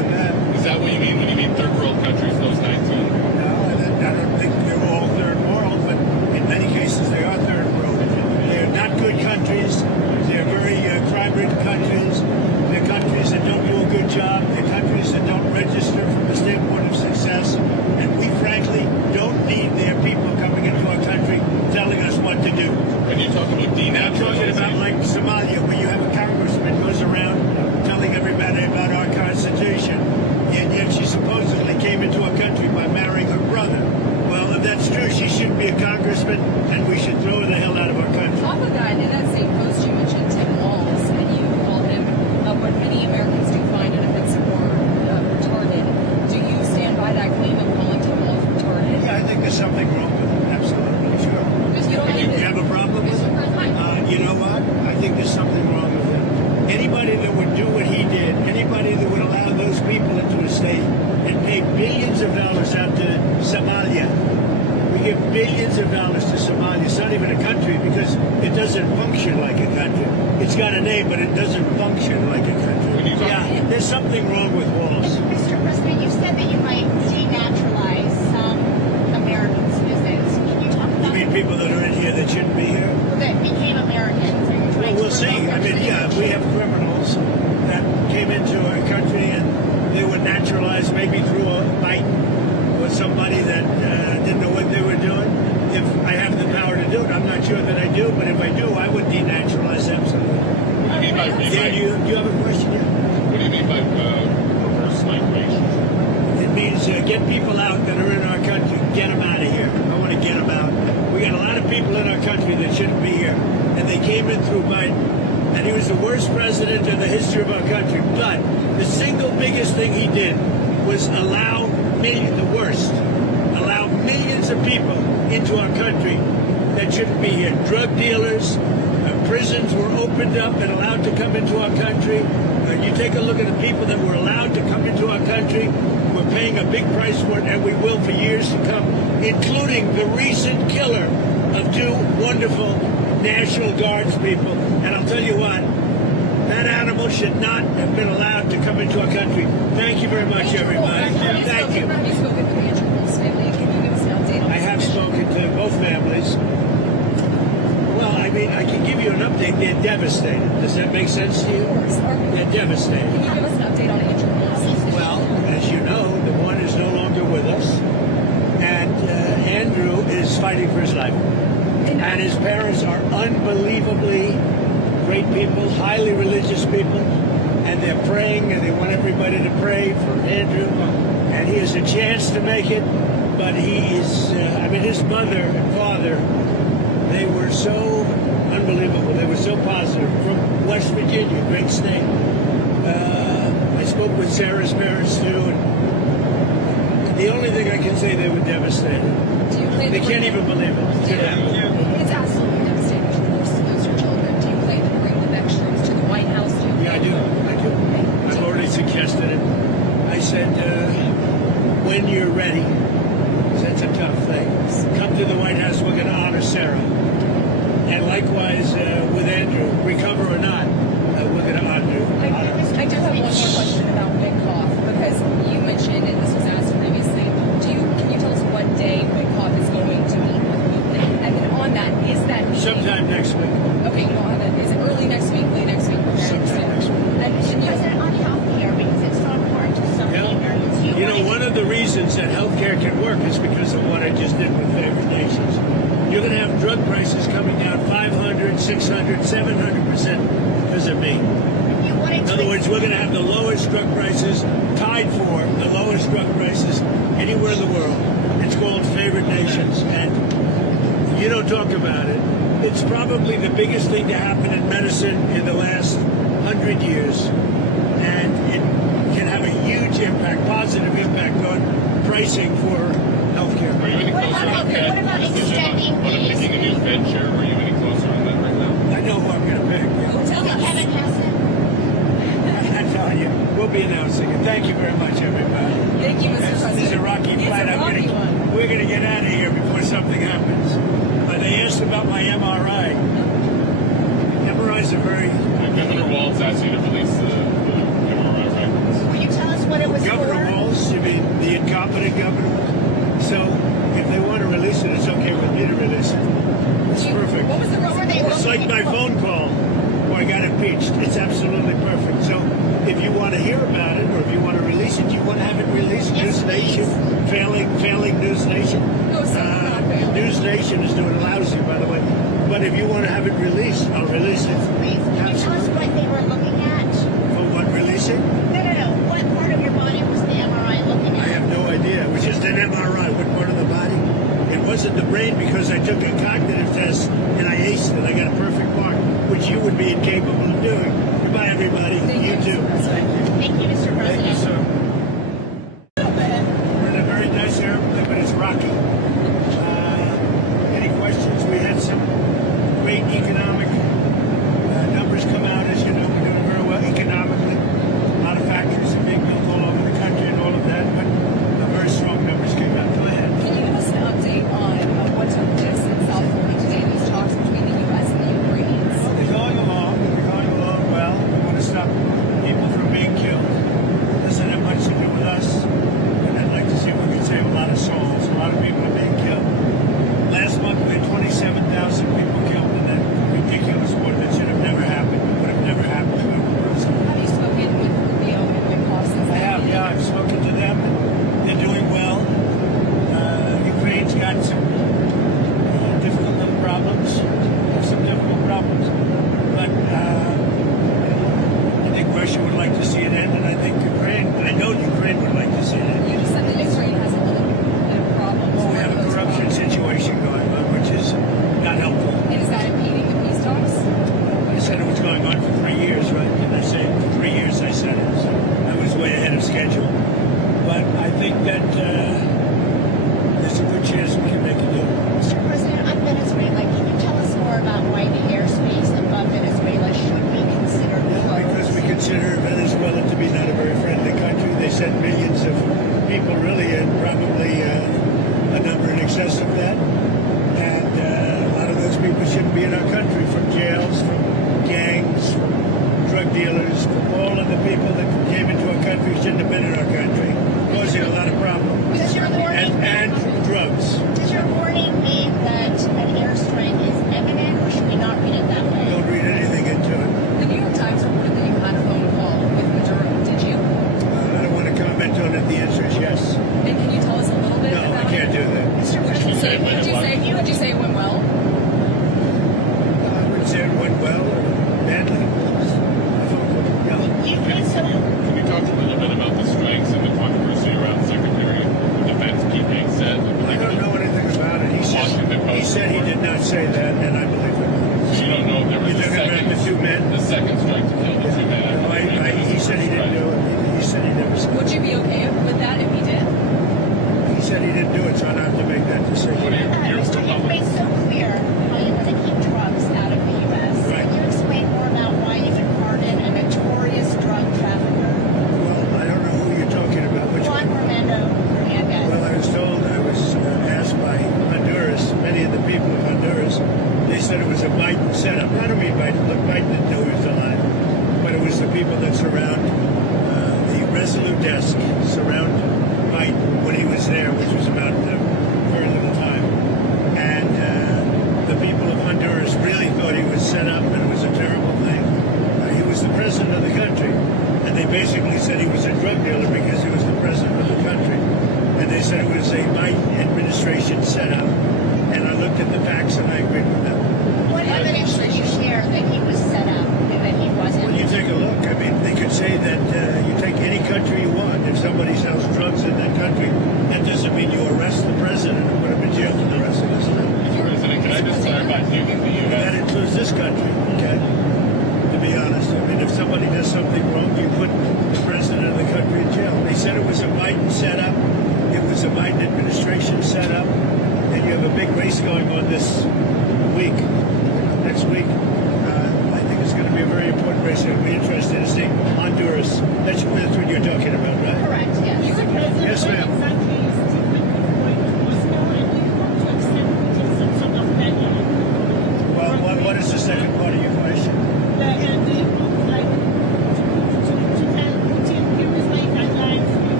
world countries, those 19? No, I don't think they're all third world, but in many cases they are third world. They're not good countries. They're very crime-ridden countries. They're countries that don't do a good job. They're countries that don't register from the standpoint of success. And we, frankly, don't need their people coming into our country telling us what to do. When you talk about I'm talking about denaturalizing, like Somalia, where you have a congressman goes around telling everybody about our Constitution, and yet she supposedly came into our country by marrying her brother. Well, if that's true, she shouldn't be a congressman, and we should throw her the hell out of our country. Off of that, in that same post, you mentioned Tim Walz, and you called him what many Americans do find an offensive or retarded. Do you stand by that claim of calling Tim Walz retarded? Yeah, I think there's something wrong with it. Absolutely, sure. Because you don't You have a problem with it? You know what? I think there's something wrong with it. Anybody that would do what he did, anybody that would allow those people into a state and pay billions of dollars out to Somalia. We give billions of dollars to Somalia. It's not even a country because it doesn't function like a country. It's got a name, but it doesn't function like a country. Yeah, there's something wrong with Walls. Mr. President, you said that you might denaturalize some American citizens. Can you talk You about mean people that are in here that shouldn't be here? that became Americans? Are you Well, trying we'll to see. revoke I their mean, yeah, we have criminals that came into our country and they were naturalized maybe through a fight or somebody that didn't know what they were doing. If I have the power to do it, I'm not sure that I do, but if I do, I would denaturalize absolutely. what do you mean by Yeah, do you have a question? Yeah. what do you mean by reverse migration? It means get people out that are in our country. Get them out of here. I want to get them out. We got a lot of people in our country that shouldn't be here, and they came in through Biden. And he was the worst president in the history of our country. But the single biggest thing he did was allow millions of people into our country that shouldn't be here. Drug dealers, prisons were opened up and allowed to come into our country. You take a look at the people that were allowed to come into our country. We're paying a big price for it, and we will for years to come, including the recent killer of two wonderful National Guards people. And I'll tell you what, that animal should not have been allowed to come into our country. Thank you very much, everybody. Thank you. Have you spoken with the Andrew Walz family? Can you give us an update on I have spoken to both families. Well, I mean, I can give you an update. They're devastated. Does that make sense to you? Of course. They're devastated. Can you give us an update on Andrew Walz? Well, as you know, the one is no longer with us, and Andrew is fighting for his life. And his parents are unbelievably great people, highly religious people, and they're praying, and they want everybody to pray for Andrew. And he has a chance to make it, but he is, his mother and father, they were so unbelievable. They were so positive. From West Virginia, great state. I spoke with Sarah's parents, too, and the only thing I can say, they were devastated. Do you plan They to can't bring- even believe it. It's absolutely devastating to lose your children. Do you plan to bring the Beck troops to the White House? Yeah, I do. I've already suggested it. I said, when you're ready, 'cause that's a tough thing, come to the White House, we're going to honor Sarah. And likewise with Andrew, recover or not, we're going to honor you. I do have one more question about Wickoff, because you mentioned, and this was asked previously, can you tell us what day Wickoff is going to meet with Putin? And then on that, is that meeting... Sometime next week. Okay, you don't have it. Is it early next week, late next week? Okay, Sometime next week. And can you... President, on health care, because it's so important to so many Americans. You know, one of the reasons that healthcare can work is because of what I just did with favored nations. You're going to have drug prices coming down 500, 600, 700% because of me. In other words, we're going to have the lowest drug prices, tied for the lowest drug prices anywhere in the world. It's called favored nations, and you don't talk about it. It's probably the biggest thing to happen in medicine in the last 100 years, and it can have a huge impact, positive impact on pricing for healthcare. Are you any closer on that? What about extending On these? picking a new Fed chair? Are you any closer on that right now? I know who I'm going to pick. Tell us. Kevin Hassan. I'm telling you, we'll be announcing it. Thank you very much, everybody. Thank you, Mr. President. This is a rocky It's flight. a rocky one. We're going to get out of here before something happens. They asked about my MRI. MRIs are very... Governor Walz asked you to release the MRI records. Will you tell us what it was Governor for? Walz, you mean the incompetent governor? So if they want to release it, it's okay with me to release it. It's perfect. What was the reason they were It's like my phone call where I got impeached. It's absolutely perfect. So if you want to hear about it or if you want to release it, you want to have it released. Yes, News Nation, failing News Nation. No, sir, not failing. News Nation is doing lousy, by the way. But if you want to have it released, I'll release it. Please, can you tell us what they were looking at? For what, releasing? No. What part of your body was the MRI looking I at? have no idea. It was just an MRI. What part of the body? It wasn't the brain because I took a cognitive test and I aced it. I got a perfect mark, which you would be incapable of doing. Goodbye, everybody. Thank You you, too. Mr. President. Thank you, Mr. Thank you, President. sir. We're in a very nice airplane, but it's rocky. Any questions? We had some great economic numbers come out. As you know, we're doing very well economically. A lot of factories are being built all over the country and all of that, but very strong numbers came out. Go ahead. Can you give us an update on what took place in South Florida today, these talks between the U.S. and the Ukrainians? They're going along. They're going along well. We want to stop people from being killed. Doesn't have much to do with us. And I'd like to see if we can save a lot of souls. A lot of people are being killed. Last month we had 27,000 people killed in that ridiculous war that should have never happened. It would have never happened if I were president. Have you spoken with Rubio and Wyckoff since I have, yeah. I've spoken to them. They're doing well. Ukraine's got some difficult little problems. Some difficult problems. But I think Russia would like to see it end, and I think I know Ukraine would like to see it end. You just said that Ukraine has a little bit of problems. Well, we What have are a those corruption problems? situation going on, which is not helpful. And is that impeding the peace talks? I said it was going on for 3 years, right? Didn't I say 3 years? I said it. So I was way ahead of schedule. But I think that there's a good chance we can make a deal. Mr. President, on Venezuela, can you tell us more about why the airspace above Venezuela should be considered closed? Because we consider Venezuela to be not a very friendly country. They send millions of people, really, and probably a number in excess of that. And a lot of those people shouldn't be in our country, from jails, from gangs, from drug dealers, from all of the people that came into our country shouldn't have been in our country, causing a lot of problems. Does your warning, And drugs. does your warning mean that an airstrike is imminent, or should we not read it that way? Don't read anything into it. The New York Times reported that you had a phone call with Maduro. Did you? I don't want to comment on it. The answer is yes. And can you tell us a little bit No, about I can't do that. Mr. Would you President, say it went well? I would say it went well or badly. No. you've been so Can you talk a little bit about the strikes and the controversy around Secretary of Defense Pete Hegseth? I don't know anything about it. He said he did not say that, and I believe it. So you don't know if there was You're a talking about the two men? the second strike to kill the two men. No, he said he didn't do it. He said he never said Would you be okay with that if he did? it. He said he didn't do it, so I don't have to make that What decision. do you, your Mr. You've Republican? made so clear how you want to keep drugs out of the U.S. Right. Can you explain more about why you would pardon a notorious drug trafficker, Well, I don't know who you're talking about. Which Juan one? Romando Hernandez? Well, I was told, I was asked by Honduras, many of the people of Honduras, they said it was a Biden setup. I don't mean Biden. Look, Biden didn't know he was alive. But it was the people that surround the Resolute desk, surround Biden when he was there, which was about very little time. And the people of Honduras really thought he was set up and it was a terrible thing. He was the president of the country. And they basically said he was a drug dealer because he was the president of the country. And they said it was a Biden administration setup. And I looked at the facts and I agreed with them. What evidence did you share that he was set up and that he wasn't? Well, you take a look. I mean, they could say that you take any country you want. If somebody sells drugs in that country, that doesn't mean you arrest the president and put him in jail for the rest of his life. President, can I just clarify, do you think the That U.S. includes this country, okay? To be honest. I mean, if somebody does something wrong, you put the president of the country in jail. They said it was a Biden setup. It was a Biden administration setup. And you have a big race going on this week, next week. I think it's going to be a very important race. It'll be interesting to see Honduras. That's what you're talking about, right? Correct, yes. Yes, ma'am. Well, what is the second part of your question? Like, to tell Putin, here is my guidelines.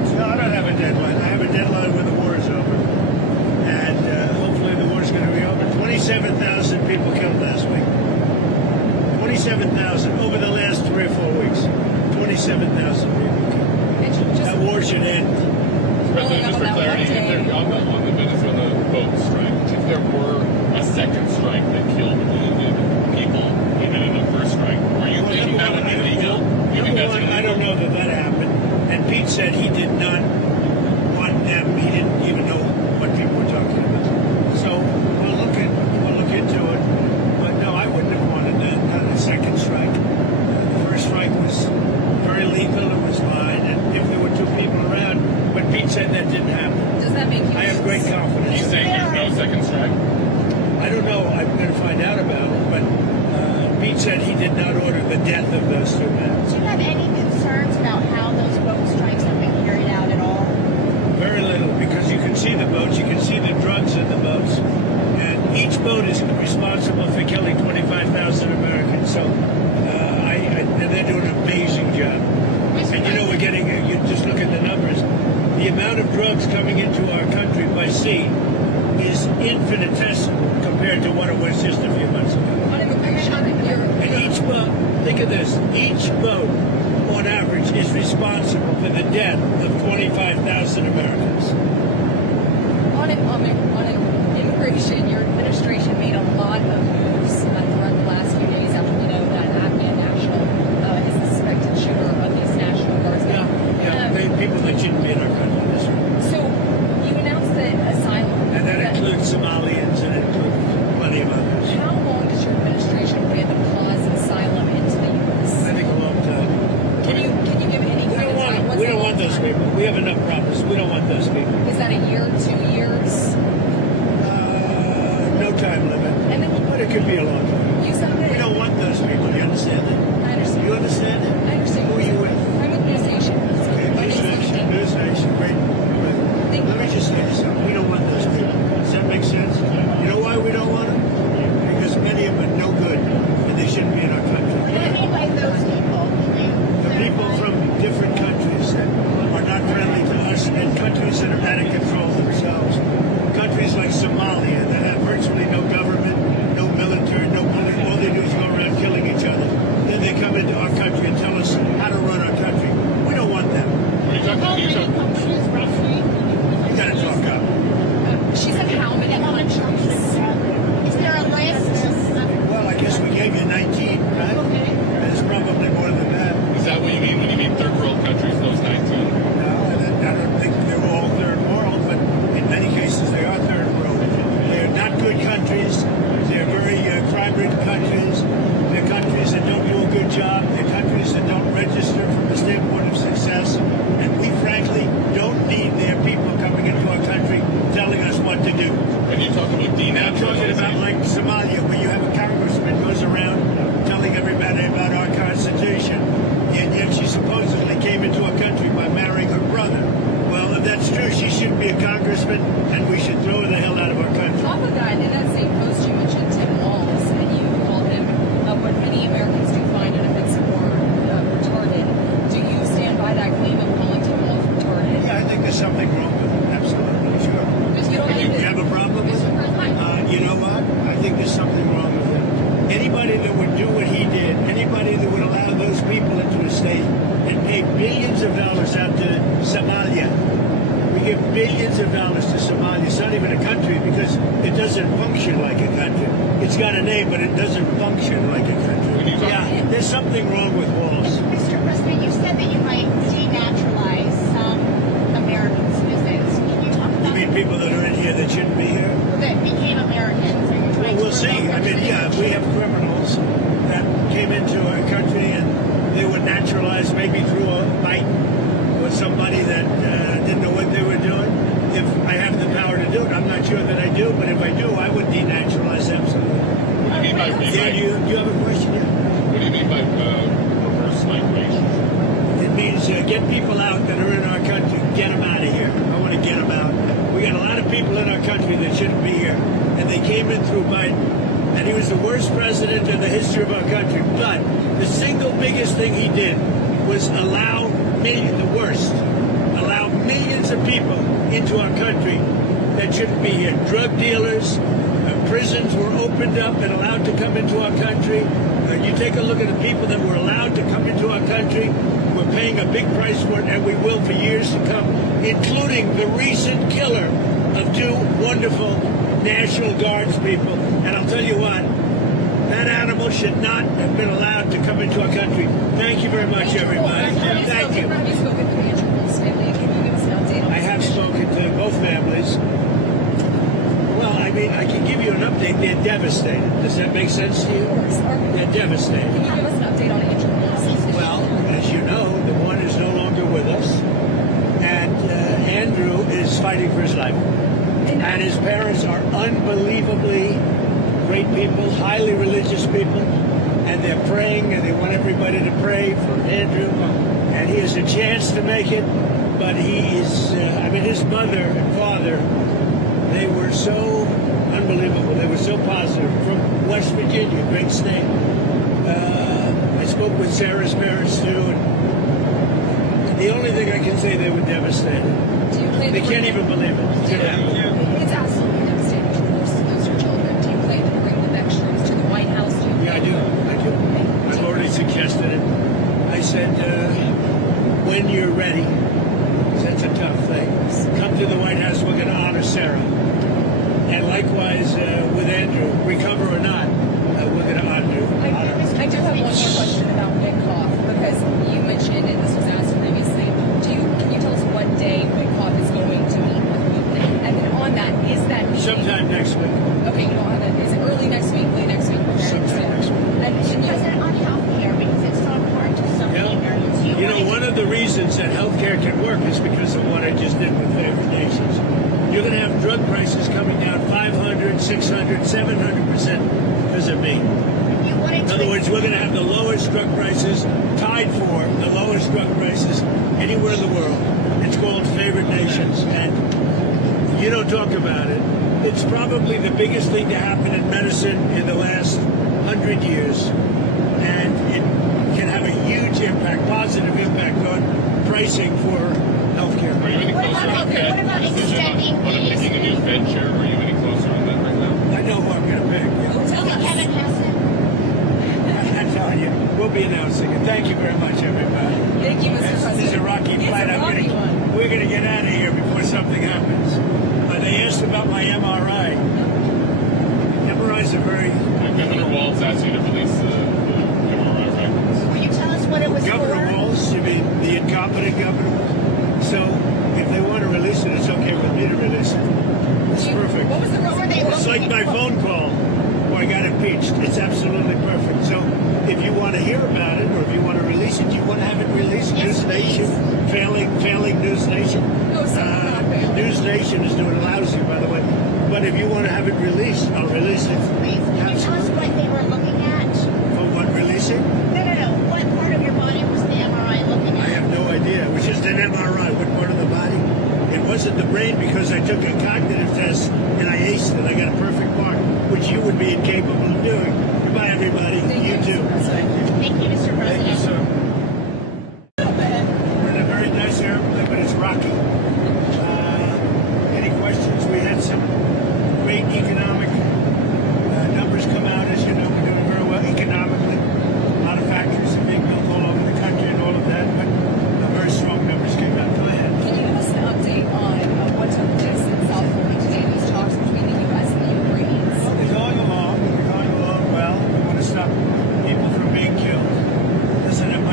just for that one clarity, day. on the Venezuela boat strike, if there were a second strike that killed wounded people, even in the first strike, are you thinking that would be legal? You think that's I illegal? don't know that happened. And Pete said he did not want them. He didn't even know what people were talking about. So we'll look into it. But no, I wouldn't have wanted that. Not a second strike. The first strike was very lethal. It was fine. And if there were two people around, but Pete said that didn't happen. Does that make you? I have great Are confidence. you saying there's no second strike? I don't know. I'm going to find out about it. But Pete said he did not order the death of those two men. Do you have any concerns about how those boat strikes have been carried out at all? Very little, because you can see the boats, you can see the drugs in the boats, and each boat is responsible for killing 25,000 Americans. So, and they're doing an amazing job. And you know, we're getting, you just look at the numbers. The amount of drugs coming into our country by sea is infinitesimal compared to what it was just a few months ago. On immigration, And each boat, think of this, each boat on average is responsible for the death of 25,000 Americans. on immigration, your administration made a lot of moves throughout the last few days after we know that Afghan national is the suspected shooter of these National Guards. People that shouldn't be in our country. That's right. So you announced that asylum. And that includes Somalians and it includes plenty of others. How long does your administration plan to pause asylum into the U.S.? I think a long time. Can you give any We kind don't of time? want, we don't want those people. We have enough problems. We don't want those people. Is that a year, 2 years? No time limit. And then But it could be a long time. you said that. We don't want those people. You understand that? I understand. You understand that? I understand. Who are you with? I'm with News Nation. Okay, My News name's Nation, Lindsay. News Nation, great. Thank Let me just say this something. We don't want those people. Does that make sense? You know why we don't want them? Because many of them are no good and they shouldn't be in our What do you country. mean by those people? The people from different countries that are not friendly to us and countries that are out of control themselves. Countries like Somalia that have virtually no government, no military, no police. All they do is go around killing each other. Then they come into our country and tell us how to run our country. We don't want them. Are you talking? You gotta talk up. She said how many countries? Is there a list? Well, I guess we gave you 19, right? There's probably more than that. Is that what you mean when you mean third world countries? Those 19? No, I don't think they're all third world, but in many cases they are third world. They're not good countries. They're very crime-ridden countries. They're countries that don't do a good job. They're countries that don't register from the standpoint of success. And we frankly don't need their people coming into our country telling us what to do. When you talk about I'm talking about denaturalization, like Somalia, where you have a congressman goes around telling everybody about our Constitution, and yet she supposedly came into our country by marrying her brother. Well, if that's true, she shouldn't be a congressman, and we should throw her the hell out of our country. Off of that, in that same post, you mentioned Tim Walz, and you called him what many Americans do find inoffensive or retarded. Do you stand by that claim of calling Tim Walz retarded? Yeah, I think there's something wrong with it. Absolutely, sure. You don't You have a problem with it? You know what? I think there's something wrong with it. Anybody that would do what he did, anybody that would allow those people into a state and pay billions of dollars out to Somalia. We give billions of dollars to Somalia. It's not even a country because it doesn't function like a country. It's got a name, but it doesn't function like a country. Yeah, there's something wrong with Walls. Mr. President, you said that you might denaturalize some American citizens. Can you talk You about mean people that are in here that shouldn't be here? that became Americans? Are you Well, trying to we'll see. revoke I their mean, yeah, we have criminals that came into our country and they were naturalized maybe through a fight with somebody that didn't know what they were doing. If I have the power to do it, I'm not sure that I do, but if I do, I would denaturalize absolutely. what do you mean by Yeah, do you have a question? Yeah. what do you mean by reverse migration? It means get people out that are in our country, get them out of here. I want to get them out. We got a lot of people in our country that shouldn't be here, and they came in through Biden, and he was the worst president in the history of our country. But the single biggest thing he did was allow millions of people into our country that shouldn't be here. Drug dealers, prisons were opened up and allowed to come into our country. You take a look at the people that were allowed to come into our country. We're paying a big price for it, and we will for years to come. including the recent killer of two wonderful National Guards people. And I'll tell you what, that animal should not have been allowed to come into our country. Thank you very much, everybody. Thank you. Have you spoken to the Andrew Wolf's family? Can you give us an update on I have spoken to both families. Well, I mean, I can give you an update. They're devastated. Does that make sense to you? Of course. They're devastated. Can you give us an update on Andrew Wolf's? Well, as you know, the one is no longer with us, and Andrew is fighting for his life. And his parents are unbelievably great people, highly religious people, and they're praying, and they want everybody to pray for Andrew. And he has a chance to make it, but he is, his mother and father, they were so unbelievable. They were so positive. From West Virginia, great state. I spoke with Sarah's parents, too, and the only thing I can say, they were devastated. Do you plan They to can't bring- even believe it. It's absolutely devastating, of course, to lose your children. Do you plan to bring the next troops to the White House? Yeah, I do. I've already suggested it. I said, when you're ready, 'cause that's a tough thing, come to the White House, we're going to honor Sarah. And likewise with Andrew, recover or not, we're going to honor you. I do have one more question about Witkoff, because you mentioned, and this was asked previously, can you tell us what day Witkoff is going to meet with you? And then on that, is that meeting... Sometime next week. Okay, you don't have that. Is it early next week, late next week? Sometime next week. And President, on health care, because it's so important to so many Americans. You know, one of the reasons that healthcare can work is because of what I just did with favored nations. You're going to have drug prices coming down 500, 600, 700% because of me. In other words, we're going to have the lowest drug prices, tied for the lowest drug prices anywhere in the world. It's called favored nations, and you don't talk about it. It's probably the biggest thing to happen in medicine in the last 100 years, and it can have a huge impact, positive impact on pricing for healthcare. Are you any What closer about on okay, that what about decision extending on these- picking a new Fed chair? Are you any closer on that right now? I know who I'm going to pick. Tell us. Kevin Hassan. I'm telling you, we'll be announcing it. Thank you very much, everybody. Thank you, Mr. President. This is a rocky It's flight. a rocky one. We're going to get out of here before something happens. They asked about my MRI. MRIs are very... Governor Walz asked you to release the MRI records. Will you tell us what it was Governor for? Walz, you mean the incompetent governor? So if they want to release it, it's okay with me to release it. It's perfect. What was the reason they It's like my phone call where I got impeached. It's absolutely perfect. So if you want to hear about it, or if you want to release it, you want to have it released. Yes, News Nation, failing News Nation. No, sir, not failing. News Nation is doing lousy, by the way. But if you want to have it released, I'll release it. Please, can you tell us what they were looking at? For what, releasing? No. What part of your body was the MRI looking I at? have no idea. It was just an MRI. What part of the body? It wasn't the brain because I took a cognitive test and I aced it. I got a perfect mark, which you would be incapable of doing. Goodbye, everybody. Thank You you, too. Mr. President. Thank you, Mr. Thank you, President. sir. We're in a very nice airplane, but it's rocky. Any questions? We had some great economic numbers come out. As you know, we're doing very well economically. A lot of factories are being built all over the country and all of that, but very strong numbers came out. Go ahead. Can you give us an update on what took place in South Florida today, these talks between the U.S. and the Ukrainians? Well, they're going along. They're going along well. We want to stop people from being killed. Listen,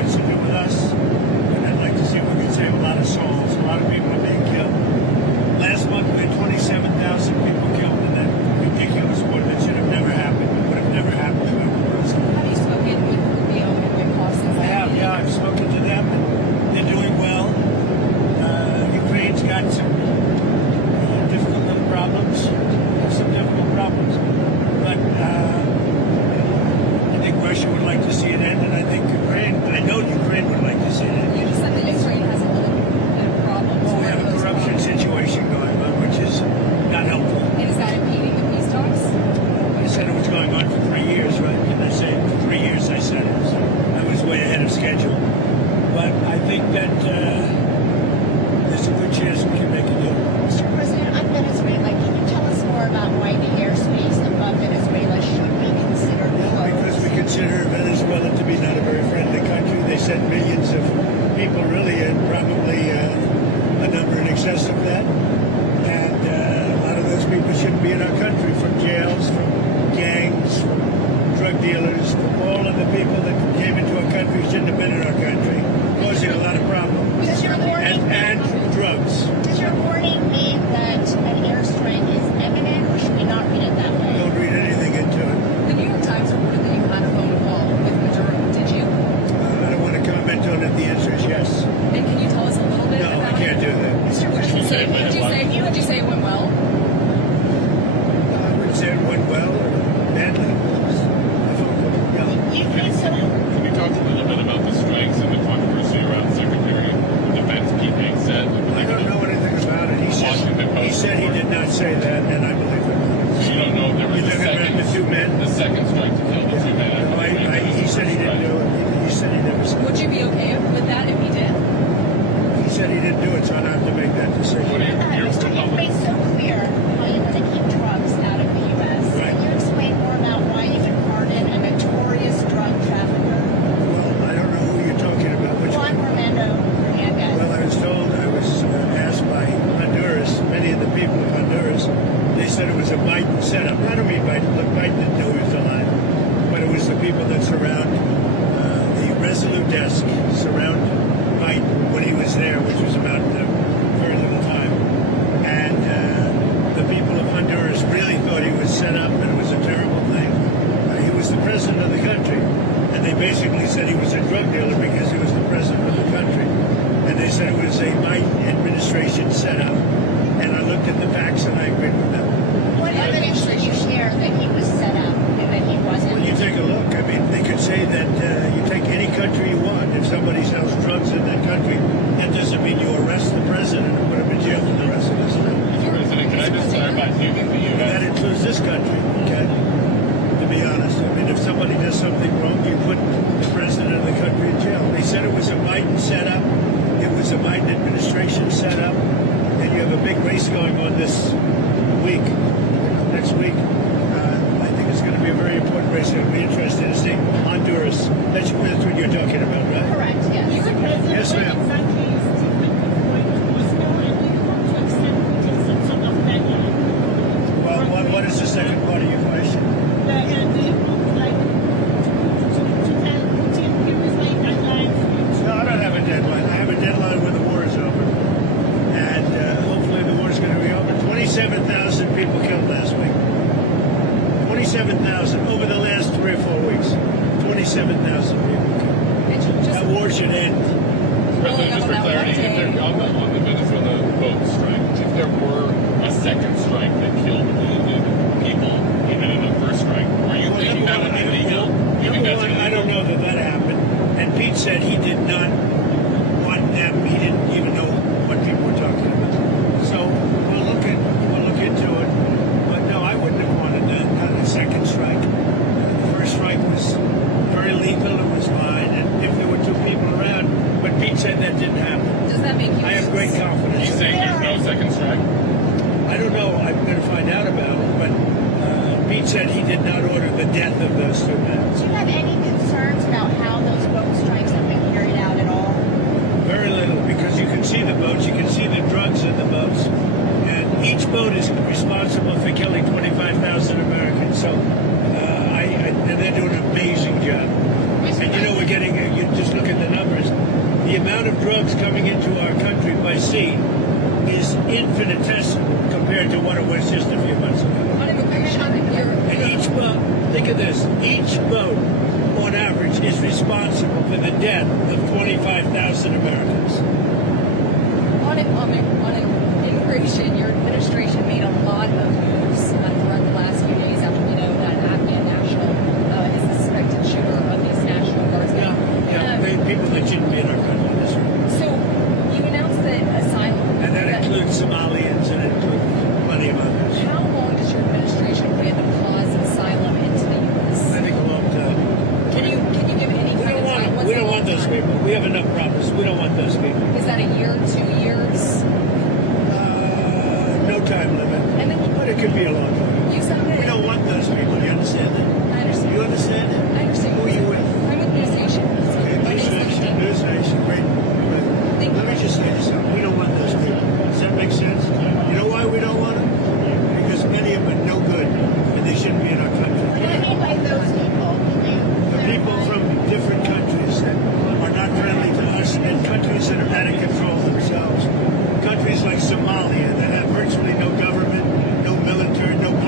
say that, and I believe it. So you don't know if there was You're a talking about second, the two men? the second strike to kill the two men. No, he said he didn't do it. He said he never said Would it. you be okay with that if he did? He said he didn't do it, so I don't have to make that decision. What do you, you're Mr. You've Republican? made so clear how you want to keep drugs out of the U.S. Right. Can you explain more about why you would pardon a notorious drug trafficker, Well, I don't know who you're talking about. Which Juan Romando Hernandez? Well, I was told, I was asked by Honduras, many of the people of Honduras, they said it was a Biden setup. I don't mean Biden, look, Biden didn't know he was alive, but it was the people that surround the Resolute desk, surround Biden when he was there, which was about very little time. And the people of Honduras really thought he was set up and it was a terrible thing. He was the president of the country. And they basically said he was a drug dealer because he was the president of the country. And they said it was a Biden administration setup. And I looked at the facts and I agreed with them. What evidence did you share that he was set up and that he wasn't? Well, you take a look. I mean, they could say that you take any country you want. If somebody sells drugs in that country, that doesn't mean you arrest the president and put him in jail for the rest of his life. President, can I just clarify, do you think the And that U.S. includes this country, okay? To be honest. I mean, if somebody does something wrong, you put the president of the country in jail. They said it was a Biden setup. It was a Biden administration setup. And you have a big race going on this week, next week. I think it's going to be a very important race. It'll be interesting to see Honduras. That's what you're talking about, right? Correct, yes. Yes, ma'am. Well, what is the second part of your question? No, I don't have a deadline. I have a deadline when the war is over. And hopefully the war is going to be over. 27,000 people killed last week. 27,000 over the last 3 or 4 weeks. 27,000 people killed. That war should end. President, just for clarity, if there, on the Venezuela boat strike, if there were a second strike that killed wounded people, even in the first strike, are you thinking that would be legal? You think that's illegal? I don't know that happened. And Pete said he did not want them. He didn't even know what people were talking about. So we'll look into it. But no, I wouldn't have wanted that. Not a second strike. The first strike was very lethal. It was fine. And if there were 2 people around, but Pete said that didn't happen. Does that make you? I have great Are confidence. you saying there's no second strike? I don't know. I'm going to find out about it. But Pete said he did not order the death of those 2 men. Do you have any concerns about how those boat strikes have been carried out at all? Very little, because you can see the boats, you can see the drugs in the boats, and each boat is responsible for killing 25,000 Americans. So, and they're doing an amazing job. And you know, we're getting, you just look at the numbers. The amount of drugs coming into our country by sea is infinitesimal compared to what it was just a few months ago. On immigration, And each boat, think of this, each boat on average is responsible for the death of 25,000 Americans. on immigration, your administration made a lot of moves throughout the last few days after we know that Afghan national is the suspected shooter of these National Guardsmen. People that shouldn't be in our country. That's right. So you announced that asylum. And that includes Somalians and it includes plenty of others. How long does your administration plan to pause asylum into the U.S.? I think a long time. Can you give any kind of time? What's We a don't long want those time? people. We have enough problems. We don't want those people. Is that a year, 2 years? No time limit. And then But it could be a long time. you said that. We don't want those people. Do you understand that? I understand. You understand that? I understand. Who are you with? I'm with News Nation. Okay, News Nation. News Nation. Great. Thank Let me you. just say this. We don't want those people. Does that make sense? You know why we don't want them? Because many of them are no good and they shouldn't be in our country. What do you mean by those people? The people from different countries that are not friendly to us and countries that are out of control themselves. Countries like Somalia that have virtually no government, no military, no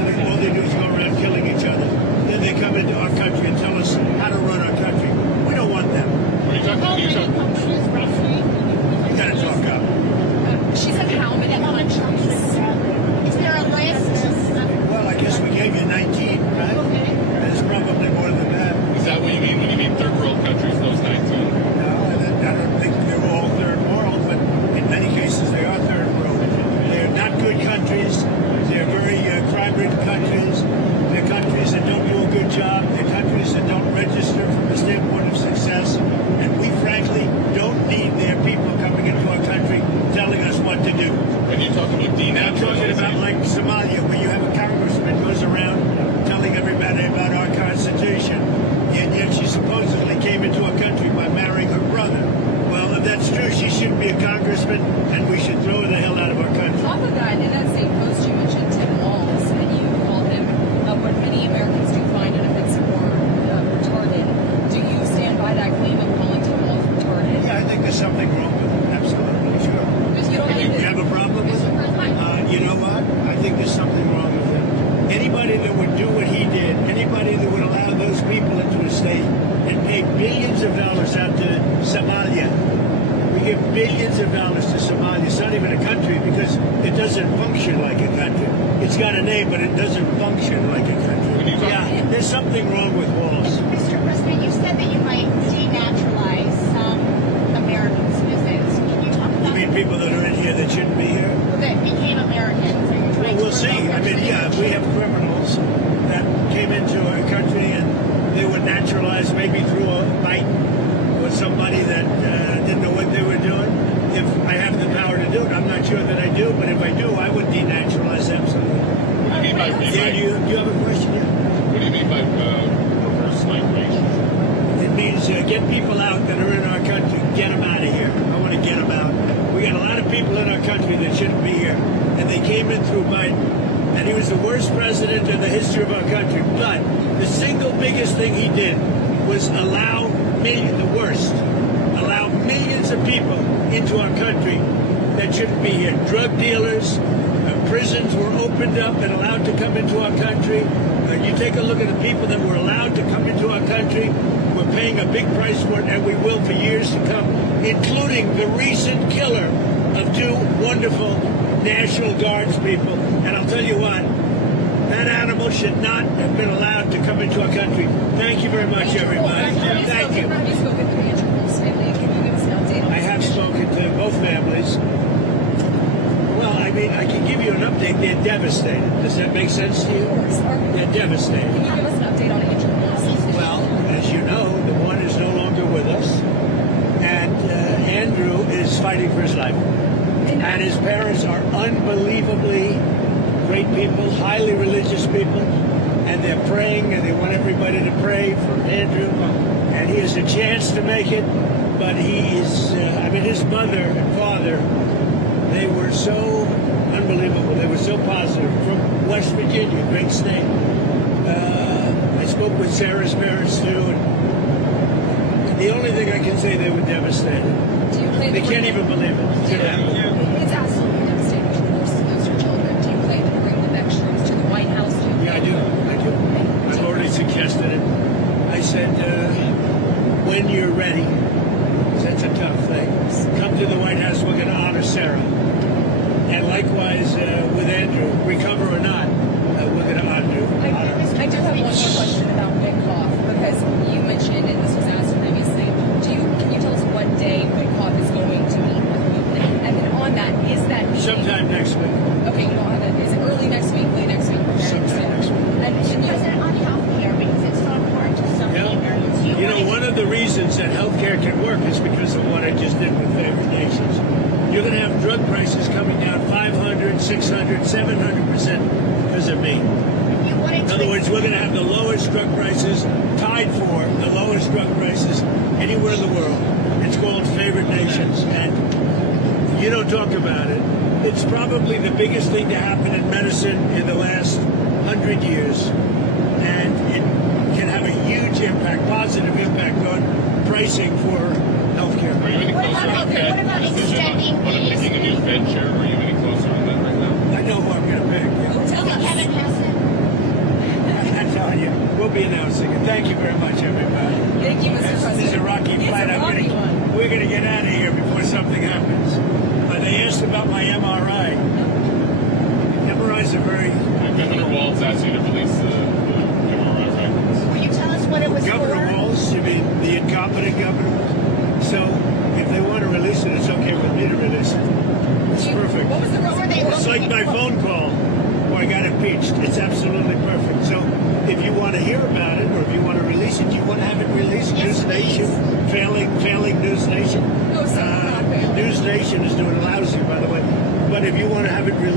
would I'm talking denaturalize about it. like Somalia, where you have a congressman goes around telling everybody about our Constitution, and yet she supposedly came into a country by marrying her brother. Well, if that's true, she shouldn't be a congressman, and we should throw her the hell out of our country. Off of that, in that same post, you mentioned Tim Walz, and you called him what many Americans do find inoffensive or retarded. Do you stand by that claim of calling Tim Walz retarded? Yeah, I think there's something wrong with it. Absolutely, sure. Because you don't You have a problem with it? You know what? I think there's something wrong with it. Anybody that would do what he did, anybody that would allow those people into a state and pay billions of dollars out to Somalia. We give billions of dollars to Somalia. It's not even a country because it doesn't function like a country. It's got a name, but it doesn't function like a country. Yeah, there's something wrong with Walls. Mr. President, you said that you might denaturalize some American citizens. Can you talk You about mean people that are in here that shouldn't be here? that became Americans? Are you trying Well, we'll to see. revoke I their mean, yeah, if we have criminals that came into our country and they were naturalized maybe through a fight with somebody that didn't know what they were doing. If I have the power to do it, I'm not sure that I do, but if I do, I would denaturalize absolutely. What do you mean by Yeah, do you have a question? Yeah. What do you mean by reverse migration? It means get people out that are in our country, get them out of here. I want to get them out. We got a lot of people in our country that shouldn't be here, and they came in through Biden, and he was the worst president in the history of our country. But the single biggest thing he did was allow millions of people into our country that shouldn't be here. Drug dealers, prisons were opened up and allowed to come into our country. You take a look at the people that were allowed to come into our country. We're paying a big price for it, and we will for years to come, including the recent killer of two wonderful National Guards people. And I'll tell you what, that animal should not have been allowed to come into our country. Thank you very much, everybody. Thank you. Have you spoken to Andrew Wolf's family? Can you give us an update on I this have issue? spoken to both families. Well, I mean, I can give you an update. They're devastated. Does that make sense to you? Of course. They're devastated. Can you give us an update on Andrew Wolf's issue? Well, as you know, the one is no longer with us, and Andrew is fighting for his life. And his parents are unbelievably great people, highly religious people, and they're praying, and they want everybody to pray for Andrew. And he has a chance to make it, but he is, his mother and father, they were so unbelievable. They were so positive. From West Virginia, great state. I spoke with Sarah's parents too, and the only thing I can say, they were devastated. Do you plan They to can't bring- even believe it. It's gonna happen. It's absolutely devastating to force to lose your children. Do you plan to bring the next troops to the White House? Do you Yeah, I do. I've already suggested it. I said, when you're ready, 'cause that's a tough thing, come to the White House. We're going to honor Sarah. And likewise with Andrew, recover or not, we're going to honor. I do have one more question about Witkoff, because you mentioned, and this was asked previously, can you tell us what day Witkoff is going to meet with you? And then on that, is that meeting... Sometime next week. Okay, you don't have it. Is it early next week, late next week? Sometime next week. And Mr. President, on health care, because it's so important to so many Americans. You know, one of the reasons that healthcare can work is because of what I just did with favored nations. You're going to have drug prices coming down 500, 600, 700% because of me. In other words, we're going to have the lowest drug prices, tied for the lowest drug prices anywhere in the world. It's called favored nations, and you don't talk about it. It's probably the biggest thing to happen in medicine in the last 100 years, and it can have a huge impact, positive impact on pricing for healthcare. Are you any What closer about- to that what about decision extending on these- picking a new Fed chair? Are you any closer on that right now? I know who I'm going to pick. Tell us. Kevin Hassan. I'm telling you, we'll be announcing it. Thank you very much, everybody. Thank you, Mr. President. This is a rocky It's fight. a rocky one. We're going to get out of here before something happens. They asked about my MRI. MRIs are very... Governor Walz asked you to release the MRI records. Will you tell us what it was Governor for? Walz, you mean the incompetent governor? So if they want to release it, it's okay with me to release it. It's perfect. What was the What were they It's like my phone call where I got impeached. It's absolutely perfect. So if you want to hear about it, or if you want to release it, you want to have it released. Yes, News Nation, failing News Nation. No, sir, not failing. News Nation is doing lousy, by the way. But if you want to have it released,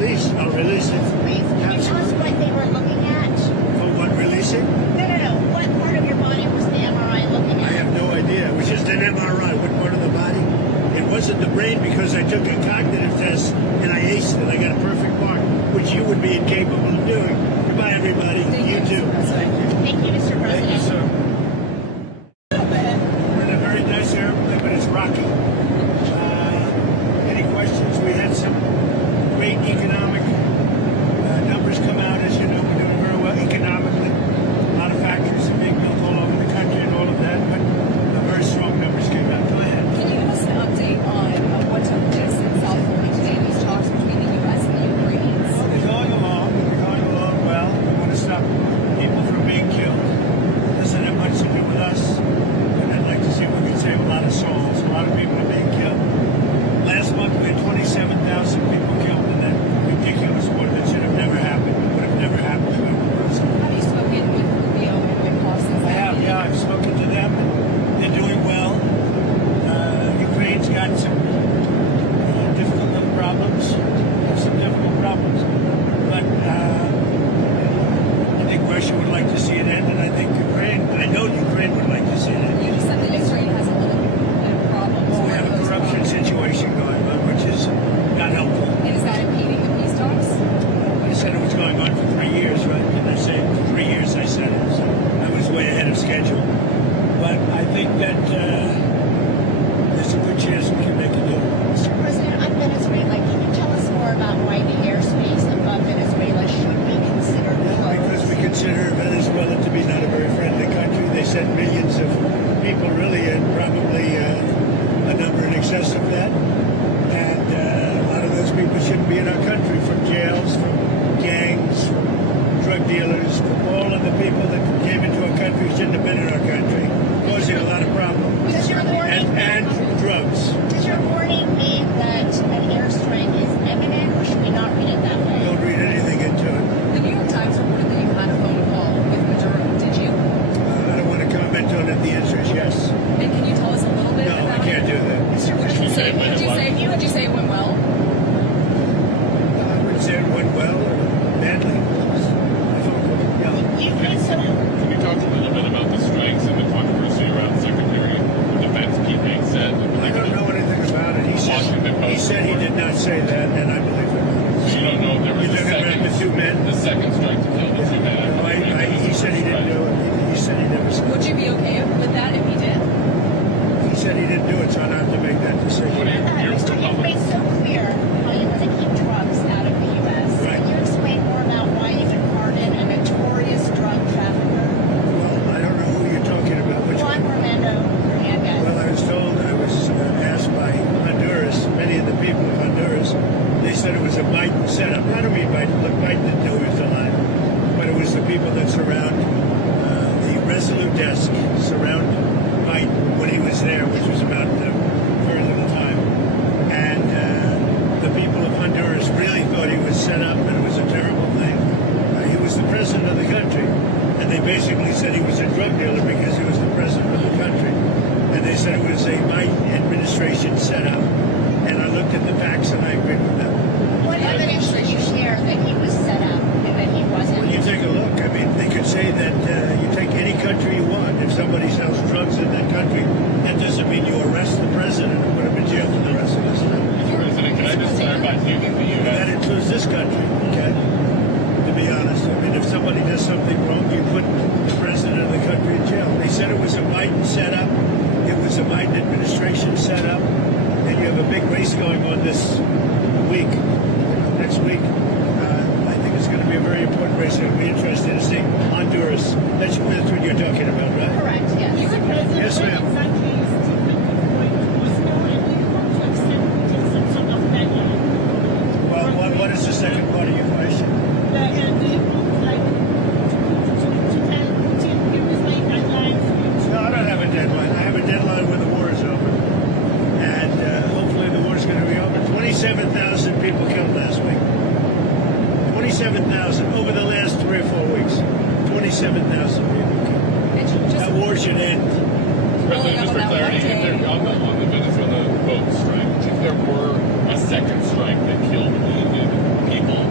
release. I'll release it. Please, can you tell us what they were looking at? For what, releasing? No. What part of your body was the MRI looking I at? have no idea. It was just an MRI. What part of the body? It wasn't the brain because I took a cognitive test and I aced it. I got a perfect mark, which you would be incapable of doing. Goodbye, everybody. You too. Thank you, Mr. Thank you, President. sir. We're in a very nice airplane, but it's rocky. Any questions? We had some great economic numbers come out. As you know, we're doing very well economically. A lot of factories are being built all over the country and all of that, but very strong numbers came out. Go ahead. Can you give us an update on what took place in South Florida today, these talks between the U.S. and the Ukrainians? They're going along. They're going along well. We want to stop people from being killed. It doesn't have much to do with us. But I'd like to see if we can save a lot of souls. A lot of people are being killed. Last month we had 27,000 people killed in that ridiculous war that should have never happened. It would have never happened to every person. Have you spoken with Rubio and Whitlock since I have, yeah. I've spoken to them. They're doing well. Ukraine's got some difficult little problems. Some difficult problems. But I think Russia would like to see it end, and I think I know Ukraine would like to see it end. You just said that Israel has a little bit of problems. We have a corruption situation going on, which is not helpful. And is that impeding the peace talks? I said it was going on for 3 years, right? Didn't I say 3 years? I said it. So I was way ahead of schedule. But I think that there's a good chance we can make a deal. Mr. President, on Venezuela, can you tell us more about why the airspace above Venezuela should be considered closed? Because we consider Venezuela to be not a very friendly country. They sent millions of people, really, and probably a number in excess of that. And a lot of those people shouldn't be in our country, from jails, from gangs, from drug dealers, from all of the people that came into our country shouldn't have been in our country, causing a lot of problems. Does your warning, And drugs. does your warning mean that an airstrike is imminent, or should we not read it that way? Don't read anything into it. The New York Times reported that you had a phone call with Maduro. Did you? I don't want to comment on it. The answer is yes. And can you tell us a little bit No, about I can't it? do that. Mr. President, Would you say it went well? I wouldn't say it went well or badly. Yeah. you feel so. Can you talk a little bit about the strikes and the controversy around Secretary of Defense Pete Hegseth? I don't know anything about it. He said he did not say that, and I believe it. So you don't know if there was You're talking about the two men? the second strike to kill the two men. He said he didn't do it. He said he never said Would it. you be okay with that if he did? He said he didn't do it, so I don't have to make that What decision. do you, you're Mr. You've made so clear how you want to keep drugs out of the U.S. Right. Can you explain more about why you would pardon a notorious drug trafficker, Well, I don't know who you're talking about. Which Juan one? Romando Hernandez? Well, I was told, I was asked by Honduras, many of the people of Honduras, they said it was a Biden setup. I don't mean Biden. Look, Biden didn't know he was alive. But it was the people that surround the Resolute desk, surround Biden when he was there, which was about very little time. And the people of Honduras really thought he was set up and it was a terrible thing. He was the president of the country. And they basically said he was a drug dealer because he was the president of the country. And they said it was a Biden administration setup. And I looked at the facts and I agreed with them. What evidence did you share that he was set up and that he wasn't? Well, you take a look. I mean, they could say that you take any country you want. If somebody sells drugs in that country, that doesn't mean you arrest the president and put him in jail for the rest of his life. Mr. President, can I just clarify, do you think the That U.S. includes this country, okay? To be honest, I mean, if somebody does something wrong, you put the president of the country in jail. They said it was a Biden setup. It was a Biden administration setup. And you have a big race going on this week, next week. I think it's going to be a very important race. It'll be interesting to see Honduras. That's what you're talking about, right? Correct, yes. Yes, ma'am. Well, what is the second part of your question? No, I don't have a deadline. I have a deadline when the war is over. And hopefully the war is going to be over. 27,000 people killed last week. 27,000 over the last 3 or 4 weeks. 27,000 people killed. That war should end. President, just for clarity, if there, on the Venezuela boat strike, if there were a second strike that killed wounded people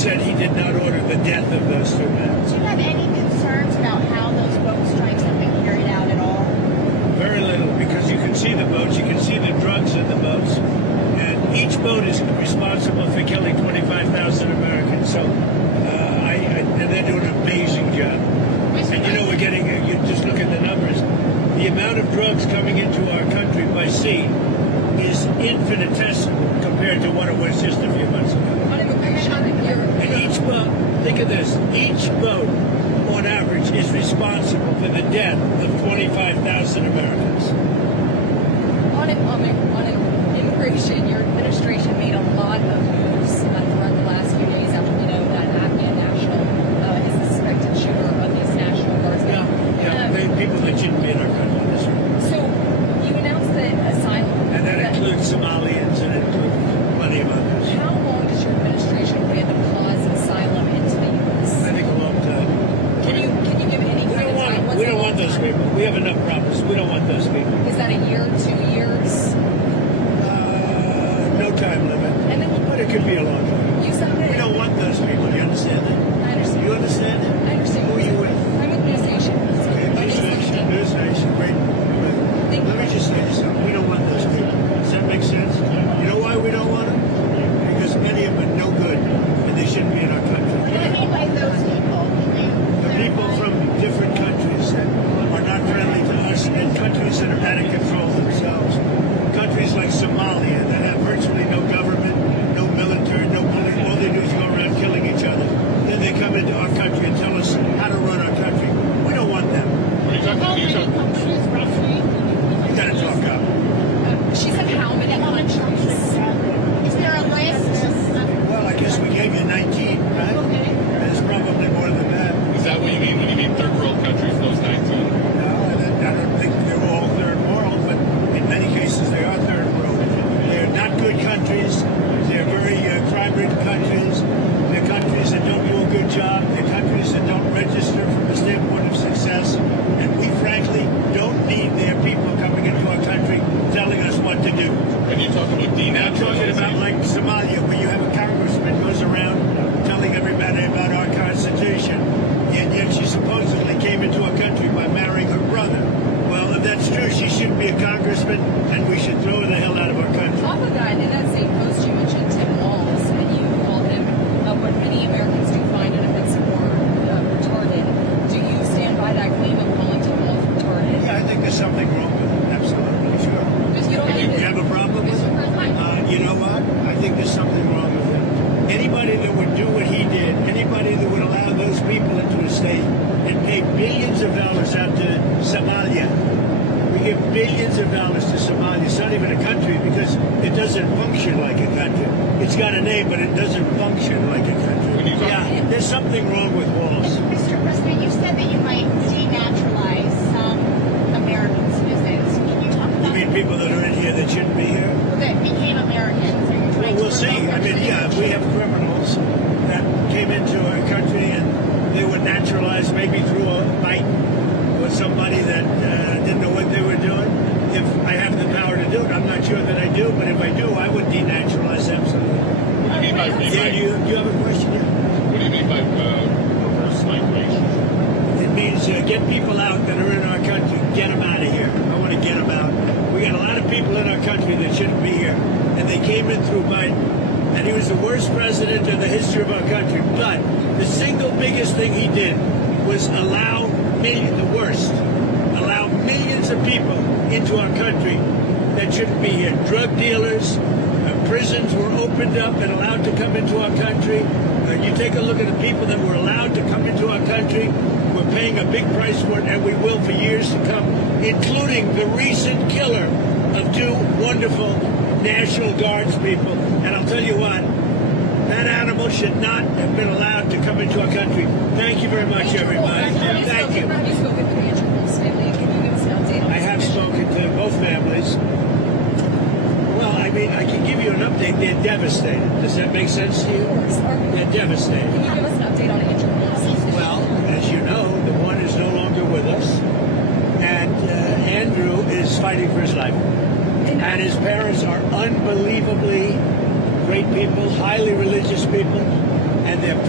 said he did not order the death of those two men. Do you have any concerns about how those boat strikes have been carried out at all? Very little, because you can see the boats, you can see the drugs in the boats, and each boat is responsible for killing 25,000 Americans. So, and they're doing an amazing job. And you know, we're getting, you just look at the numbers. The amount of drugs coming into our country by sea is infinitesimal compared to what it was just a few months ago. On immigration, And each boat, think of this, each boat on average is responsible for the death of 25,000 Americans. on immigration, your administration made a lot of moves throughout the last few days after we know that Afghan national is the suspected shooter of these National Guardsmen. People that shouldn't be in our country. That's right. So you announced that asylum. And that includes Somalians and it includes plenty of others. How long does your administration plan to pause asylum into the U.S.? I think a long time. Can you give any We kind don't of want time? them. What's We a don't long want those time? people. We have enough problems. We don't want those people. Is that a year, 2 years? No time limit. And then But it could be a long time. you said that. We don't want those people. You understand that? I understand. You understand that? I understand. Who are you with? I'm with News Nation. Okay, News Nation, News Nation, great. Let me just say this something. We don't want those people. Does that make sense? You know why we don't want them? Because many of them are no good and they shouldn't be in our country. What do you mean by those people? The people from different countries that are not friendly to us and countries that are out of control themselves. Countries like Somalia that have virtually no government, no military, no police. All they do is go around killing each other. Then they come into our country and tell us how to run our country. We don't want them. What are you talking How about? many countries roughly? You gotta talk up. She said how many countries? Is there a list? Well, I guess we gave you 19, right? Okay. There's probably more than that. Is that what you mean when you mean third world countries, those 19? No, I don't think they're all third world, but in many cases they are third world. They're not good countries. They're very crime-ridden countries. They're countries that don't do a good job. They're countries that don't register from the standpoint of success. And we frankly don't need their people coming into our country telling us what to do. And you talk about I'm talking about denaturalization. like Somalia, where you have a congressman goes around telling everybody about our Constitution, and yet she supposedly came into our country by marrying her brother. Well, if that's true, she shouldn't be a congressman, and we should throw her the hell out of our country. Off of that, in that same post, you mentioned Tim Walz, and you called him what many Americans do find inoffensive or retarded. Do you stand by that claim of calling Tim Walz retarded? Yeah, I think there's something wrong with it. Absolutely, sure. Because you don't You have a problem with it? You know what? I think there's something wrong with it. Anybody that would do what he did, anybody that would allow those people into a state and pay billions of dollars out to Somalia. We give billions of dollars to Somalia. It's not even a country because it doesn't function like a country. It's got a name, but it doesn't function like a country. Yeah, there's something wrong with Walls. Mr. President, you said that you might denaturalize some American citizens. Can you talk You about mean people that are in here that shouldn't be here? that became Americans? Are you Well, trying to we'll see. revoke I their mean, yeah, we have criminals that came into our country and they were naturalized maybe through a fight with somebody that didn't know what they were doing. If I have the power to do it, I'm not sure that I do, but if I do, I would denaturalize absolutely. What do you mean by Yeah, do you have a question? Yeah. What do you mean by reverse migration? It means get people out that are in our country, get them out of here. I want to get them out. We got a lot of people in our country that shouldn't be here, and they came in through Biden, and he was the worst president in the history of our country. But the single biggest thing he did was allow millions of people into our country that shouldn't be here. Drug dealers, prisons were opened up and allowed to come into our country. You take a look at the people that were allowed to come into our country. We're paying a big price for it, and we will for years to come, including the recent killer of two wonderful National Guards people. And I'll tell you what, that animal should not have been allowed to come into our country. Thank you very much, everybody. Thank you. Have you spoken to the Andrew Walz family? Can you give us an update on I have spoken to both families. Well, I mean, I can give you an update. They're devastated. Does that make sense to you? They're devastated. Can you give us an update on Andrew Walz? Well, as you know, the one is no longer with us, and Andrew is fighting for his life. And his parents are unbelievably great people, highly religious people, and they're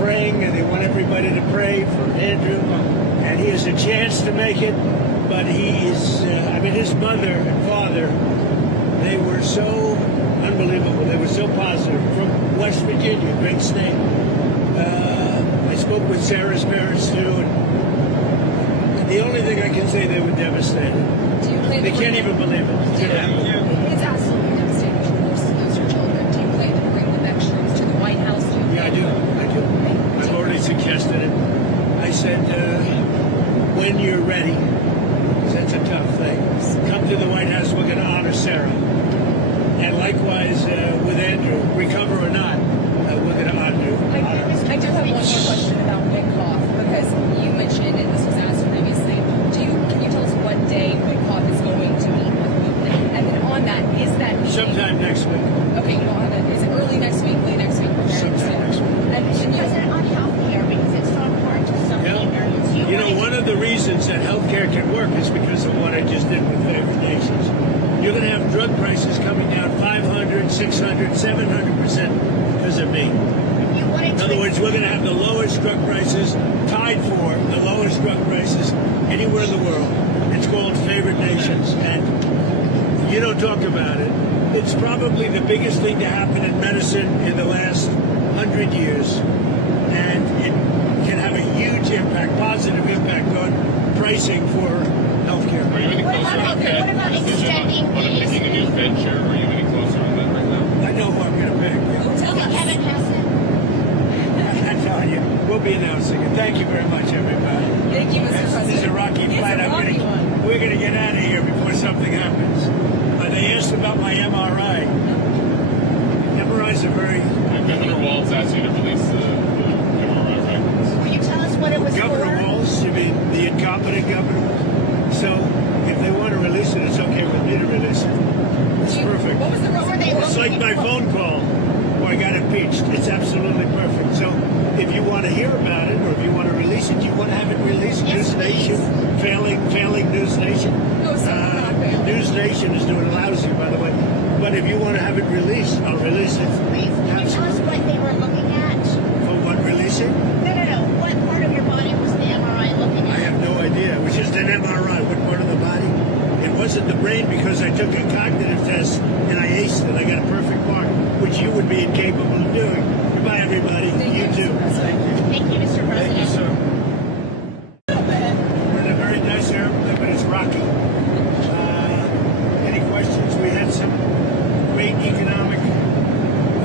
everybody to pray for Andrew, and he has a chance to make it. But he is, his mother and father, they were so unbelievable. They were so positive. From West Virginia, great state. I spoke with Sarah's parents too, and the only thing I can say, they were devastated. They can't even believe it. It's absolutely devastating. Of course, those are children. Do you plan to bring the next troops to the White House? Yeah, I do. I've already suggested it. I said, when you're ready, 'cause that's a tough thing, come to the White House. We're going to honor Sarah. And likewise with Andrew, recover or not, we're going to honor. I do have one more question about Witkoff, because you mentioned, and this was asked previously, can you tell us what day Witkoff is going to meet with Putin? And then on that, is that meeting... Sometime next week. Okay, you don't have it. Is it early next week, late next week? Sometime next week. And President, on healthcare, because it's so important to so many Americans. You know, one of the reasons that healthcare can work is because of what I just did with favored nations. You're going to have drug prices coming down 500, 600, 700% because of me. In other words, we're going to have the lowest drug prices, tied for the lowest drug prices anywhere in the world. It's called favored nations, and you don't talk about it. It's probably the biggest thing to happen in medicine in the last 100 years, and it can have a huge impact, positive impact on pricing for healthcare. Are you any closer on that what about decision extending on picking a new Fed chair? Are you any closer on that right now? I know who I'm going to pick. Tell us. Kevin Hassett. I'm telling you, we'll be announcing it. Thank you very much, everybody. Thank you, Mr. President. This is a rocky fight. We're going to get out of here before something happens. They asked about my MRI. MRIs are very... Governor Walz asked you to release the MRI records. Will you tell us what it was Governor for? Walz, you mean the incompetent governor? So if they want to release it, it's okay with me to release it. It's perfect. What was the What were they It's like my phone call where I got impeached. It's absolutely perfect. So if you want to hear about it, or if you want to release it, you want to have it released. Yes, News Nation, failing News Nation. No, sir, not failing. News Nation is doing lousy, by the way. But if you want to have it released, I'll release it. Please, can you tell us what they were looking at? For what, releasing? No. What part of your body was the MRI looking I at? have no idea. It was just an MRI. What part of the body? It wasn't the brain, because I took a cognitive test and I aced it. I got a perfect mark, which you would be incapable of doing. Goodbye, everybody. You too. Thank you, Mr. Thank you, President. sir. We're in a very nice airplane, but it's rocky. Any questions? We had some great economic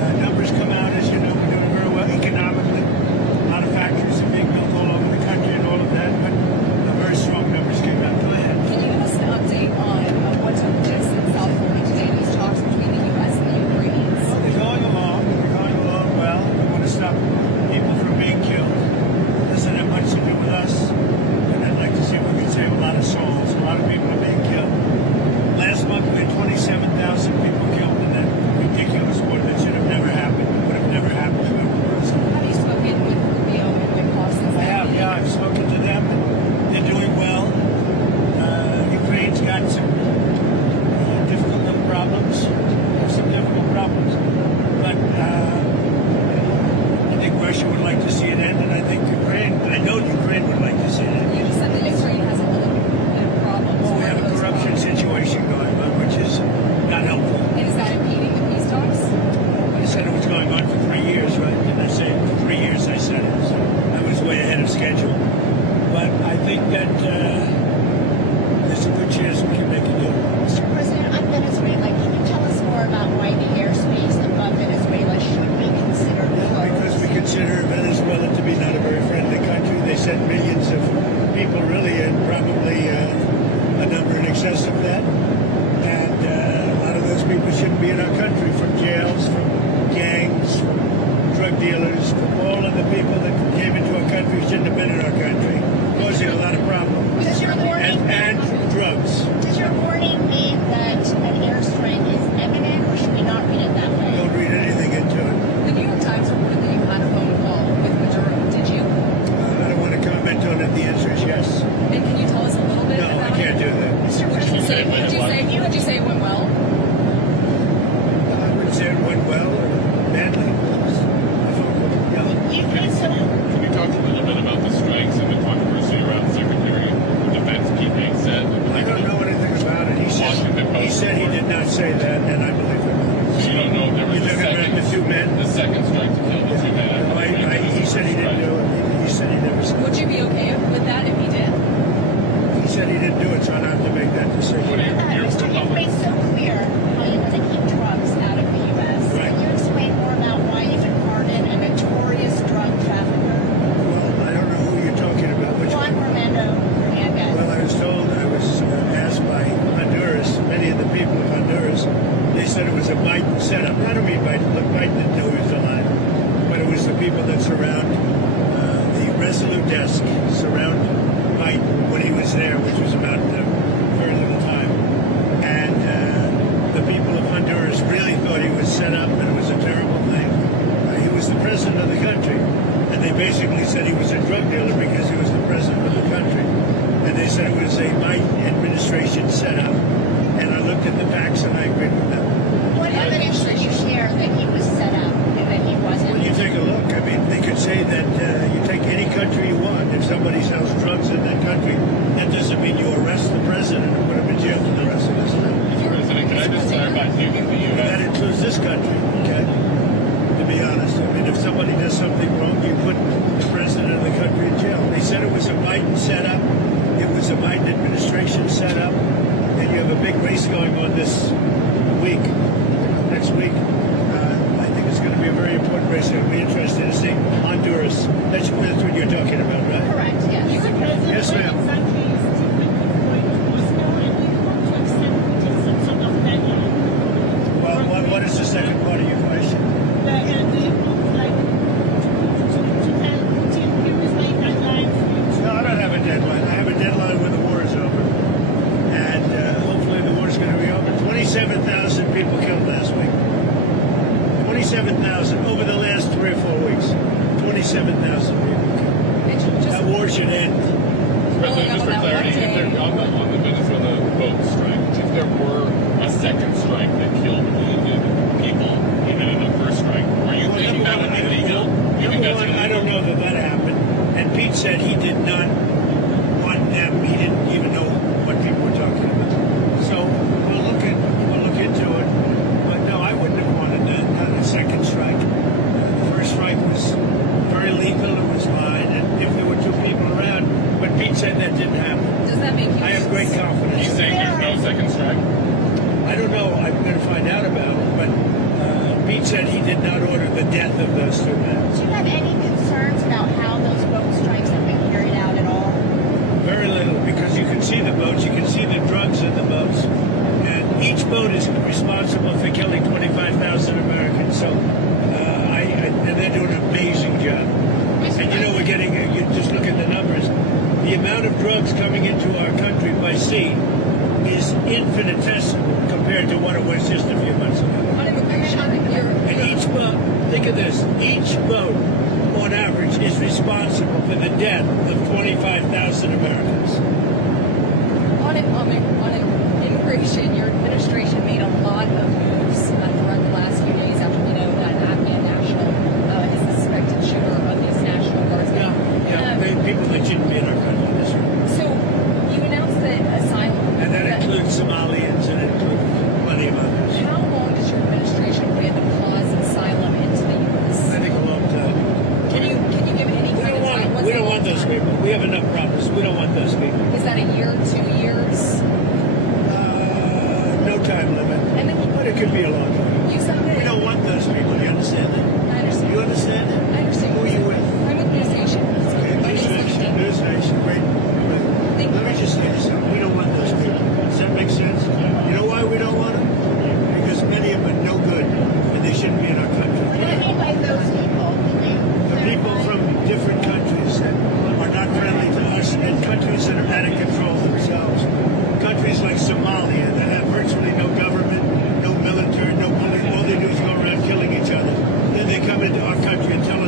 desks around Biden when he was there, which was about very little time. And the people of Honduras really thought he was set up and it was a terrible thing. He was the president of the country. And they basically said he was a drug dealer because he was the president of the country. And they said it was a Biden administration setup. And I looked at the facts and I agreed with them. What evidence did you share that he was set up and that he wasn't? When you take a look, I mean, they could say that you take any country you want. If somebody sells drugs in that country, that doesn't mean you arrest the president and put him in jail for the rest of his life. Mr. President, can I just clarify, do you think the That U.S. includes this country, okay? To be honest, I mean, if somebody does something wrong, you put the president of the country in jail. They said it was a Biden setup. It was a Biden administration setup. And you have a big race going on this week, next week. I think it's going to be a very important race. It'll be interesting to see Honduras. That's what you're talking about, right? Correct, yes. Yes, ma'am. Well, what is the second part of your question? No, I don't have a deadline. I have a deadline when the war is over. And hopefully the war is going to be over. 27,000 people killed last week. 27,000 over the last 3 or 4 weeks. 27,000 people killed. That war should end. President, just for clarity, if there, on the Venezuela boat strike, if there were a second strike that killed wounded people, even in the first strike, are you thinking that would be legal? You think that's illegal? I don't know that happened. And Pete said he did not want them. He didn't even know what people were talking about. So we'll look into it. But no, I wouldn't have wanted that. Not a second strike. The first strike was very lethal. It was fine. And if there were 2 people around, but Pete said that didn't happen. Does that make you? I have great confidence. He's saying there's no second strike? I don't know. I'm going to find out about it. But Pete said he did not order the death of those 2 men. Do you have any concerns about how those boat strikes have been carried out at all? Very little, because you can see the boats, you can see the drugs in the boats, and each boat is responsible for killing 25,000 Americans. So, and they're doing an amazing job. And you know, we're getting, you just look at the numbers, the amount of drugs coming into our country by sea is infinitesimal compared to what it was just a few months ago. On immigration, And each boat, think of this, each boat on average is responsible for the death of 25,000 Americans. on immigration, your administration made a lot of moves throughout the last few days after we know that Afghan national is the suspected shooter of these National Guardsmen. People that shouldn't be in our country. That's right. So you announced that asylum. And that includes Somalians and it includes plenty of others. How long does your administration plan to pause asylum into the U.S.? I think a long time. Can you give any kind of time? What's We a don't long want those time? people. We have enough problems. We don't want those people. Is that a year, 2 years? No time limit. And then But it could be a long time. you said that. We don't want those people. You understand that? I understand. You understand that? I understand. Who are you with? I'm with News Nation. Okay, News Nation, great. Thank Let me you. just say this. We don't want those people. Does that make sense? You know why we don't want them? Because many of them are no good and they shouldn't be in our country. What do you mean by those people? The people from different countries that are not friendly to us and countries that are out of control themselves. Countries like Somalia that have virtually no government, no military, no police. All they do is go around killing each other. Then they come into our country and tell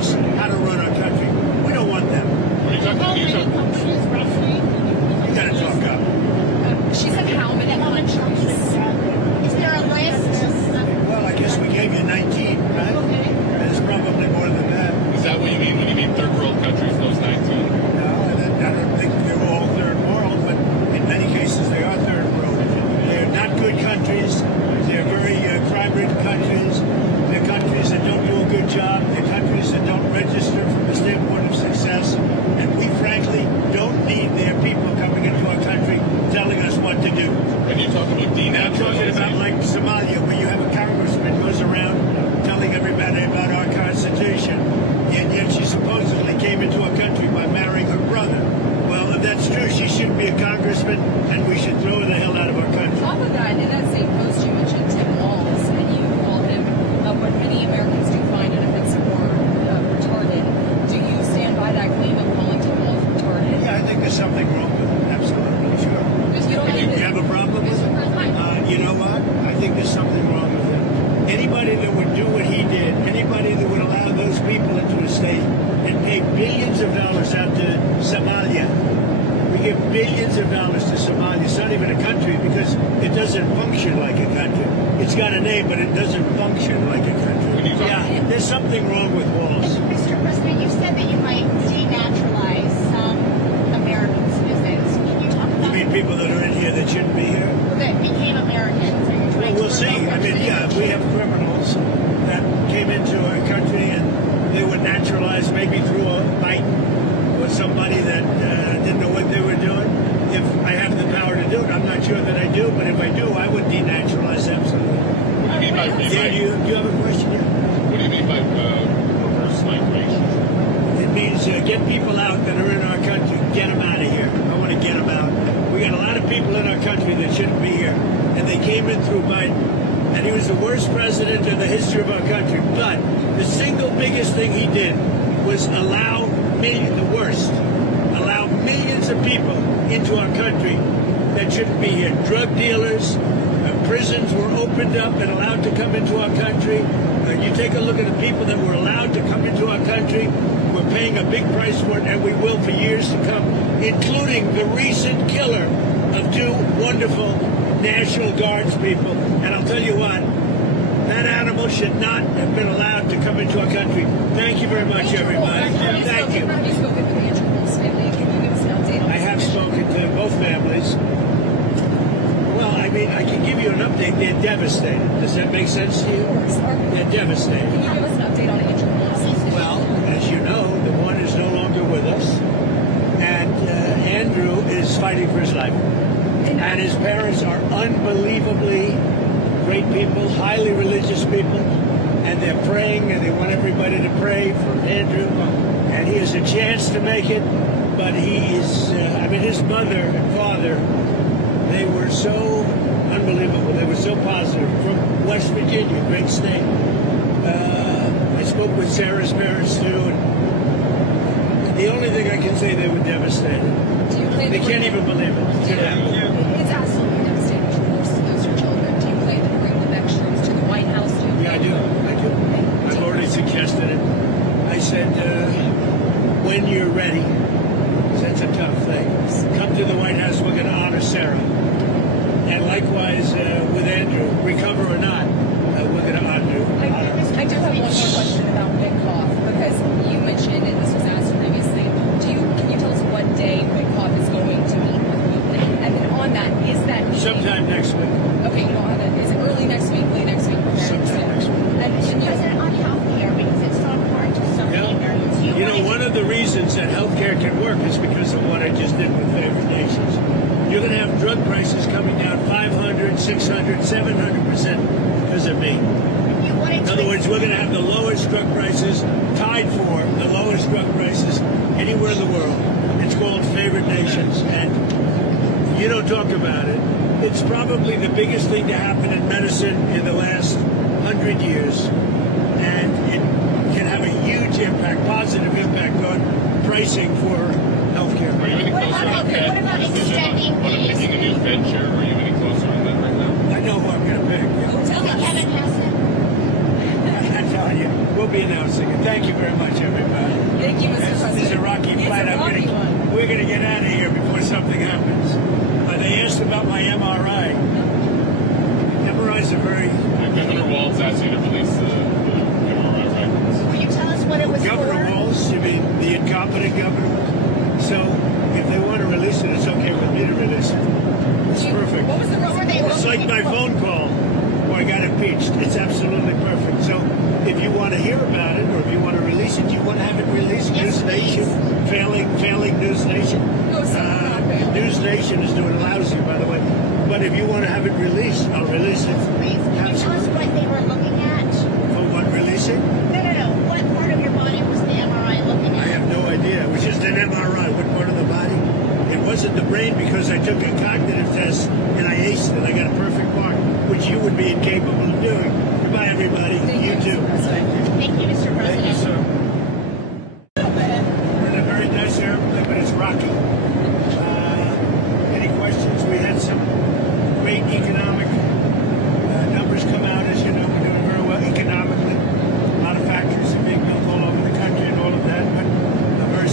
billions of dollars out to Somalia. We give billions of dollars to Somalia. It's not even a country because it doesn't function like a country. It's got a name, but it doesn't function like a country. Yeah, there's something wrong with walls. Mr. President, you said that you might denaturalize some American citizens. Can you talk You about mean people that are in here that shouldn't be here? that became Americans? Are you Well, trying to we'll see. revoke I their mean, yeah, we have criminals that came into our country and they were naturalized maybe through a Biden or somebody that didn't know what they were doing. If I have the power to do it, I'm not sure that I do, but if I do, I would denaturalize absolutely. What do you mean by Yeah, do you have a question? Yeah. what do you mean by reverse migration? It means get people out that are in our country. Get them out of here. I want to get them out. We got a lot of people in our country that shouldn't be here, and they came in through Biden. And he was the worst president in the history of our country. But the single biggest thing he did was allow millions of people into our country that shouldn't be here. Drug dealers, prisons were opened up and allowed to come into our country. You take a look at the people that were allowed to come into our country. We're paying a big price for it, and we will for years to come, including the recent killer of two wonderful National Guards people. And I'll tell you what, that animal should not have been allowed to come into our country. Thank you very much, everybody. Thank you. Have you spoken with Andrew Wolf's family? Can you give us an update on I have spoken to both families. Well, I mean, I can give you an update. They're devastated. Does that make sense to you? They're devastated. Can you give us an update on Andrew Wolf's situation? Well, as you know, the one is no longer with us. And Andrew is fighting for his life. And his parents are unbelievably great people, highly religious people, and they're praying, and they want everybody to pray for Andrew. And he has a chance to make it, but he is, his mother and father, they were so unbelievable. They were so positive. From West Virginia, great state. I spoke with Sarah's parents, too, and the only thing I can say, they were devastated. Do you plan They to can't bring- even believe it. It's absolutely devastating. Of course, those are children. Do you plan to bring the next troops to the White House? Yeah, I do. I've already suggested it. I said, when you're ready, 'cause that's a tough thing, come to the White House. We're going to honor Sarah. And likewise with Andrew, recover or not, we're going to honor. I do have one more question about Witkoff, because you mentioned, and this was asked previously, can you tell us what day Witkoff is going to meet with you? And then on that, is that meeting... Sometime next week. Okay, you don't have it. Is it early next week, late next week? Sometime next week. And can you... President, on health care, because it's so important to so many Americans. You know, one of the reasons that healthcare can work is because of what I just did with favored nations. You're going to have drug prices coming down 500, 600, 700% because of me. In other words, we're going to have the lowest drug prices, tied for the lowest drug prices anywhere in the world. It's called favored nations, and you don't talk about it. It's probably the biggest thing to happen in medicine in the last 100 years, and it can have a huge impact, positive impact on pricing for healthcare. Are you any closer on a What about extending on picking a new venture? Are you any closer on that right now? I know who I'm going to pick. Tell me Kevin Hassan. I'm telling you, we'll be announcing it. Thank you very much, everybody. Thank you, Mr. President. This is a rocky It's flight. a rocky one. We're going to get out of here before something happens. They asked about my MRI. MRIs are very... Governor Walz asked you to release the MRI records. Will you tell us what it was Governor for? Walz, you mean the incompetent governor? So if they want to release it, it's okay with me to release it. It's perfect. What was the What were they It's like my phone call where I got impeached. It's absolutely perfect. So if you want to hear about it or if you want to release it, you want to have it released. Yes, News Nation, failing News Nation. Oh, sorry, not failing. News Nation is doing lousy, by the way. But if you want to have it released, I'll release it. Please, can you tell us what they were looking at? For what releasing? No. What part of your body was the MRI looking I at? have no idea. It was just an MRI. What part of the body? It wasn't the brain because I took a cognitive test and I aced it. I got a perfect mark, which you would be incapable of doing. Goodbye, everybody. Thank You too. Mr. President. Thank you, Mr. Thank you, President. sir. We're in a very nice airplane, but it's rocky. Any questions? We had some great economic numbers come out. As you know, we're doing very well economically. A lot of factories are being built all over the country and all of that, but a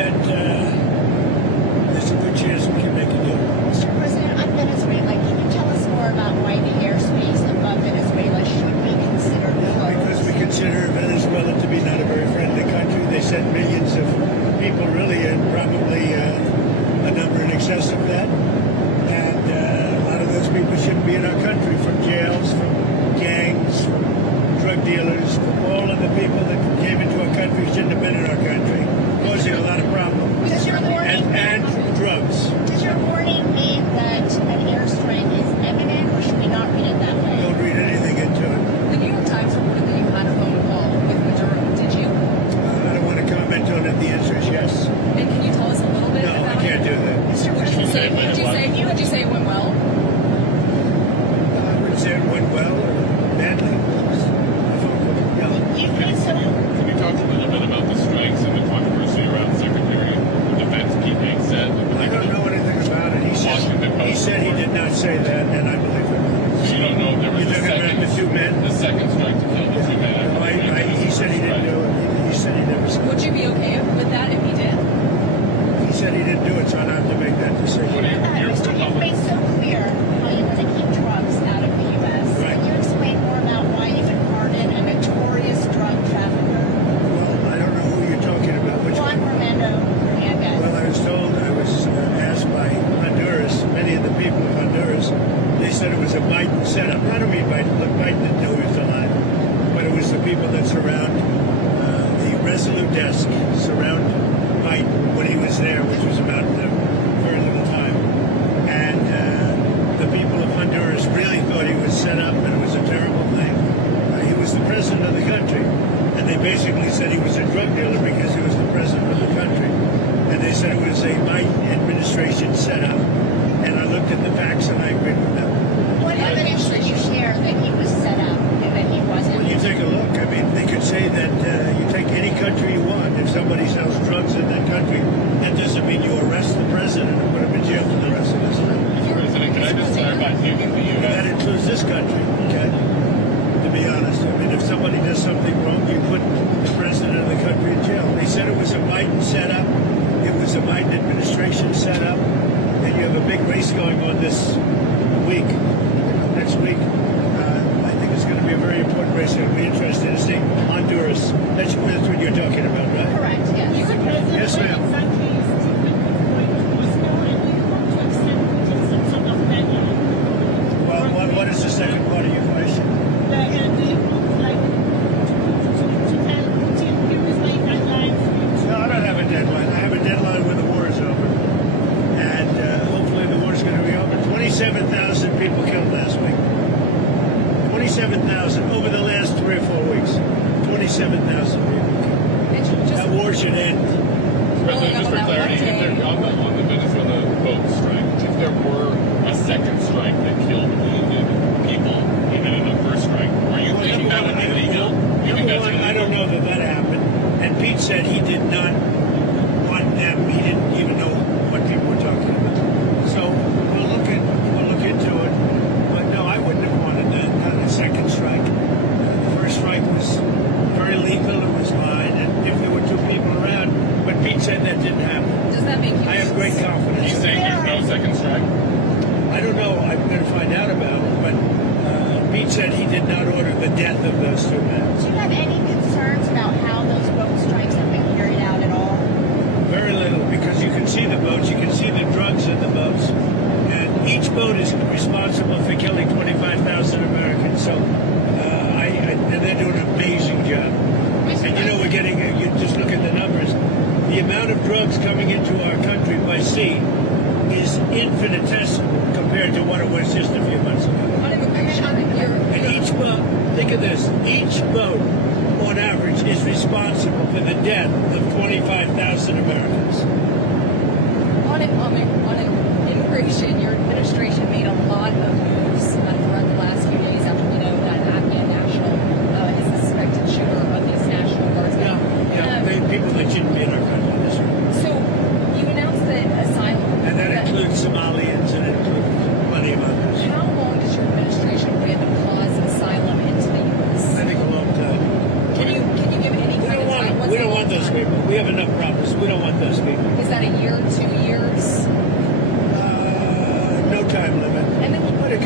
that there's a good chance we can make a deal. Mr. President, on Venezuela, can you tell us more about why the airspace above Venezuela should be considered Because we closed? consider Venezuela to be not a very friendly country. They sent millions of people, really, and probably a number in excess of that. And a lot of those people shouldn't be in our country, from jails, from gangs, from drug dealers, from all of the people that came into our country shouldn't have been in our country, causing a lot of problems. Does your warning, And drugs. does your warning mean that an airstrike is imminent, or should we not read it that way? Don't read anything into it. The New York Times reported that you had a phone call with Maduro. Did you? I don't want to comment on it. The answer is yes. And can you tell us a little bit No, about I can't do that. Mr. Would you President, say would you say it went well? I wouldn't say it went well or badly. No. you think so? Can you talk a little bit about the strikes and the controversy around Secretary of Defense Pete said? I don't know anything about it. He said he did not say that, and I believe him. So you don't know if there was You're a talking about second, the two men? the second strike to kill the two men. He said he didn't do it. He said he never said Would it. you be okay with that if he did? He said he didn't do it, so I don't have to make that What decision. do you, you're Mr. You've made so clear how you want to keep drugs out of the U.S. Right. Can you explain more about why you would pardon a notorious drug trafficker, Well, I don't know who you're talking about. Which Juan one? Romando Hernandez? Well, I was told, I was asked by Honduras, many of the people of Honduras, they said it was a Biden setup. I don't mean Biden. Look, Biden didn't know he was alive, but it was the people that surround the Resolute desk, surround Biden when he was there, which was about very little time. And the people of Honduras really thought he was set up, and it was a terrible thing. He was the president of the country, and they basically said he was a drug dealer because he was the president of the country. And they said it was a Biden administration setup. And I looked at the facts, and I agreed with them. What evidence did you share that he was set up and that he wasn't? When you take a look, I mean, they could say that you take any country you want. If somebody sells drugs in that country, that doesn't mean you arrest the president and put him in jail for the rest of his life. Mr. President, can I just clarify? Do you think the And that U.S. includes this country, okay? To be honest, I mean, if somebody does something wrong, you put the president of the country in jail. They said it was a Biden setup. It was a Biden administration setup. And you have a big race going on this week, next week. I think it's going to be a very important race. It'll be interesting to see Honduras. That's what you're talking about, right? Correct, yes. Yes, ma'am. Well, what is the second part of your question? No, I don't have a deadline. I have a deadline when the war is over. And hopefully the war is going to be over. 27,000 people killed last week. 27,000 over the last 3 or 4 weeks. 27,000 people killed. And just That war should end. President, just for clarity, if there, on the Venezuela boat strike, if there were a second strike that killed wounded people, even in the first strike, are you thinking that would be legal? You think that's I don't illegal? know that that happened. And Pete said he did not want them. He didn't even know what people were talking about. So we'll look into it. But no, I wouldn't have wanted that. Not a second strike. The first strike was very lethal. It was fine. And if there were 2 people around, but Pete said that didn't happen. does that make you? I have great confidence. He's saying there's no second strike? I don't know. I'm going to find out about it. But Pete said he did not order the death of those 2 men. Do you have any concerns about how those boat strikes have been carried out at all? Very little, because you can see the boats, you can see the drugs in the boats, and each boat is responsible for killing 25,000 Americans. So, and they're doing an amazing job. And you know, we're getting, you just look at the numbers. The amount of drugs coming into our country by sea is infinitesimal compared to what it was just a few months ago. On immigration, And each boat, think of this, each boat on average is responsible for the death of 25,000 Americans. on immigration, your administration made a lot of moves throughout the last few days after we know that Afghan national is the suspected shooter of these National Guardsmen. People that shouldn't be in our country. That's right. So you announced that asylum. And that includes Somalians and it includes plenty of others. How long does your administration plan to pause asylum into the U.S.? I think a long time. Can you give any kind of time? We don't want those people. We have enough problems. We don't want those people.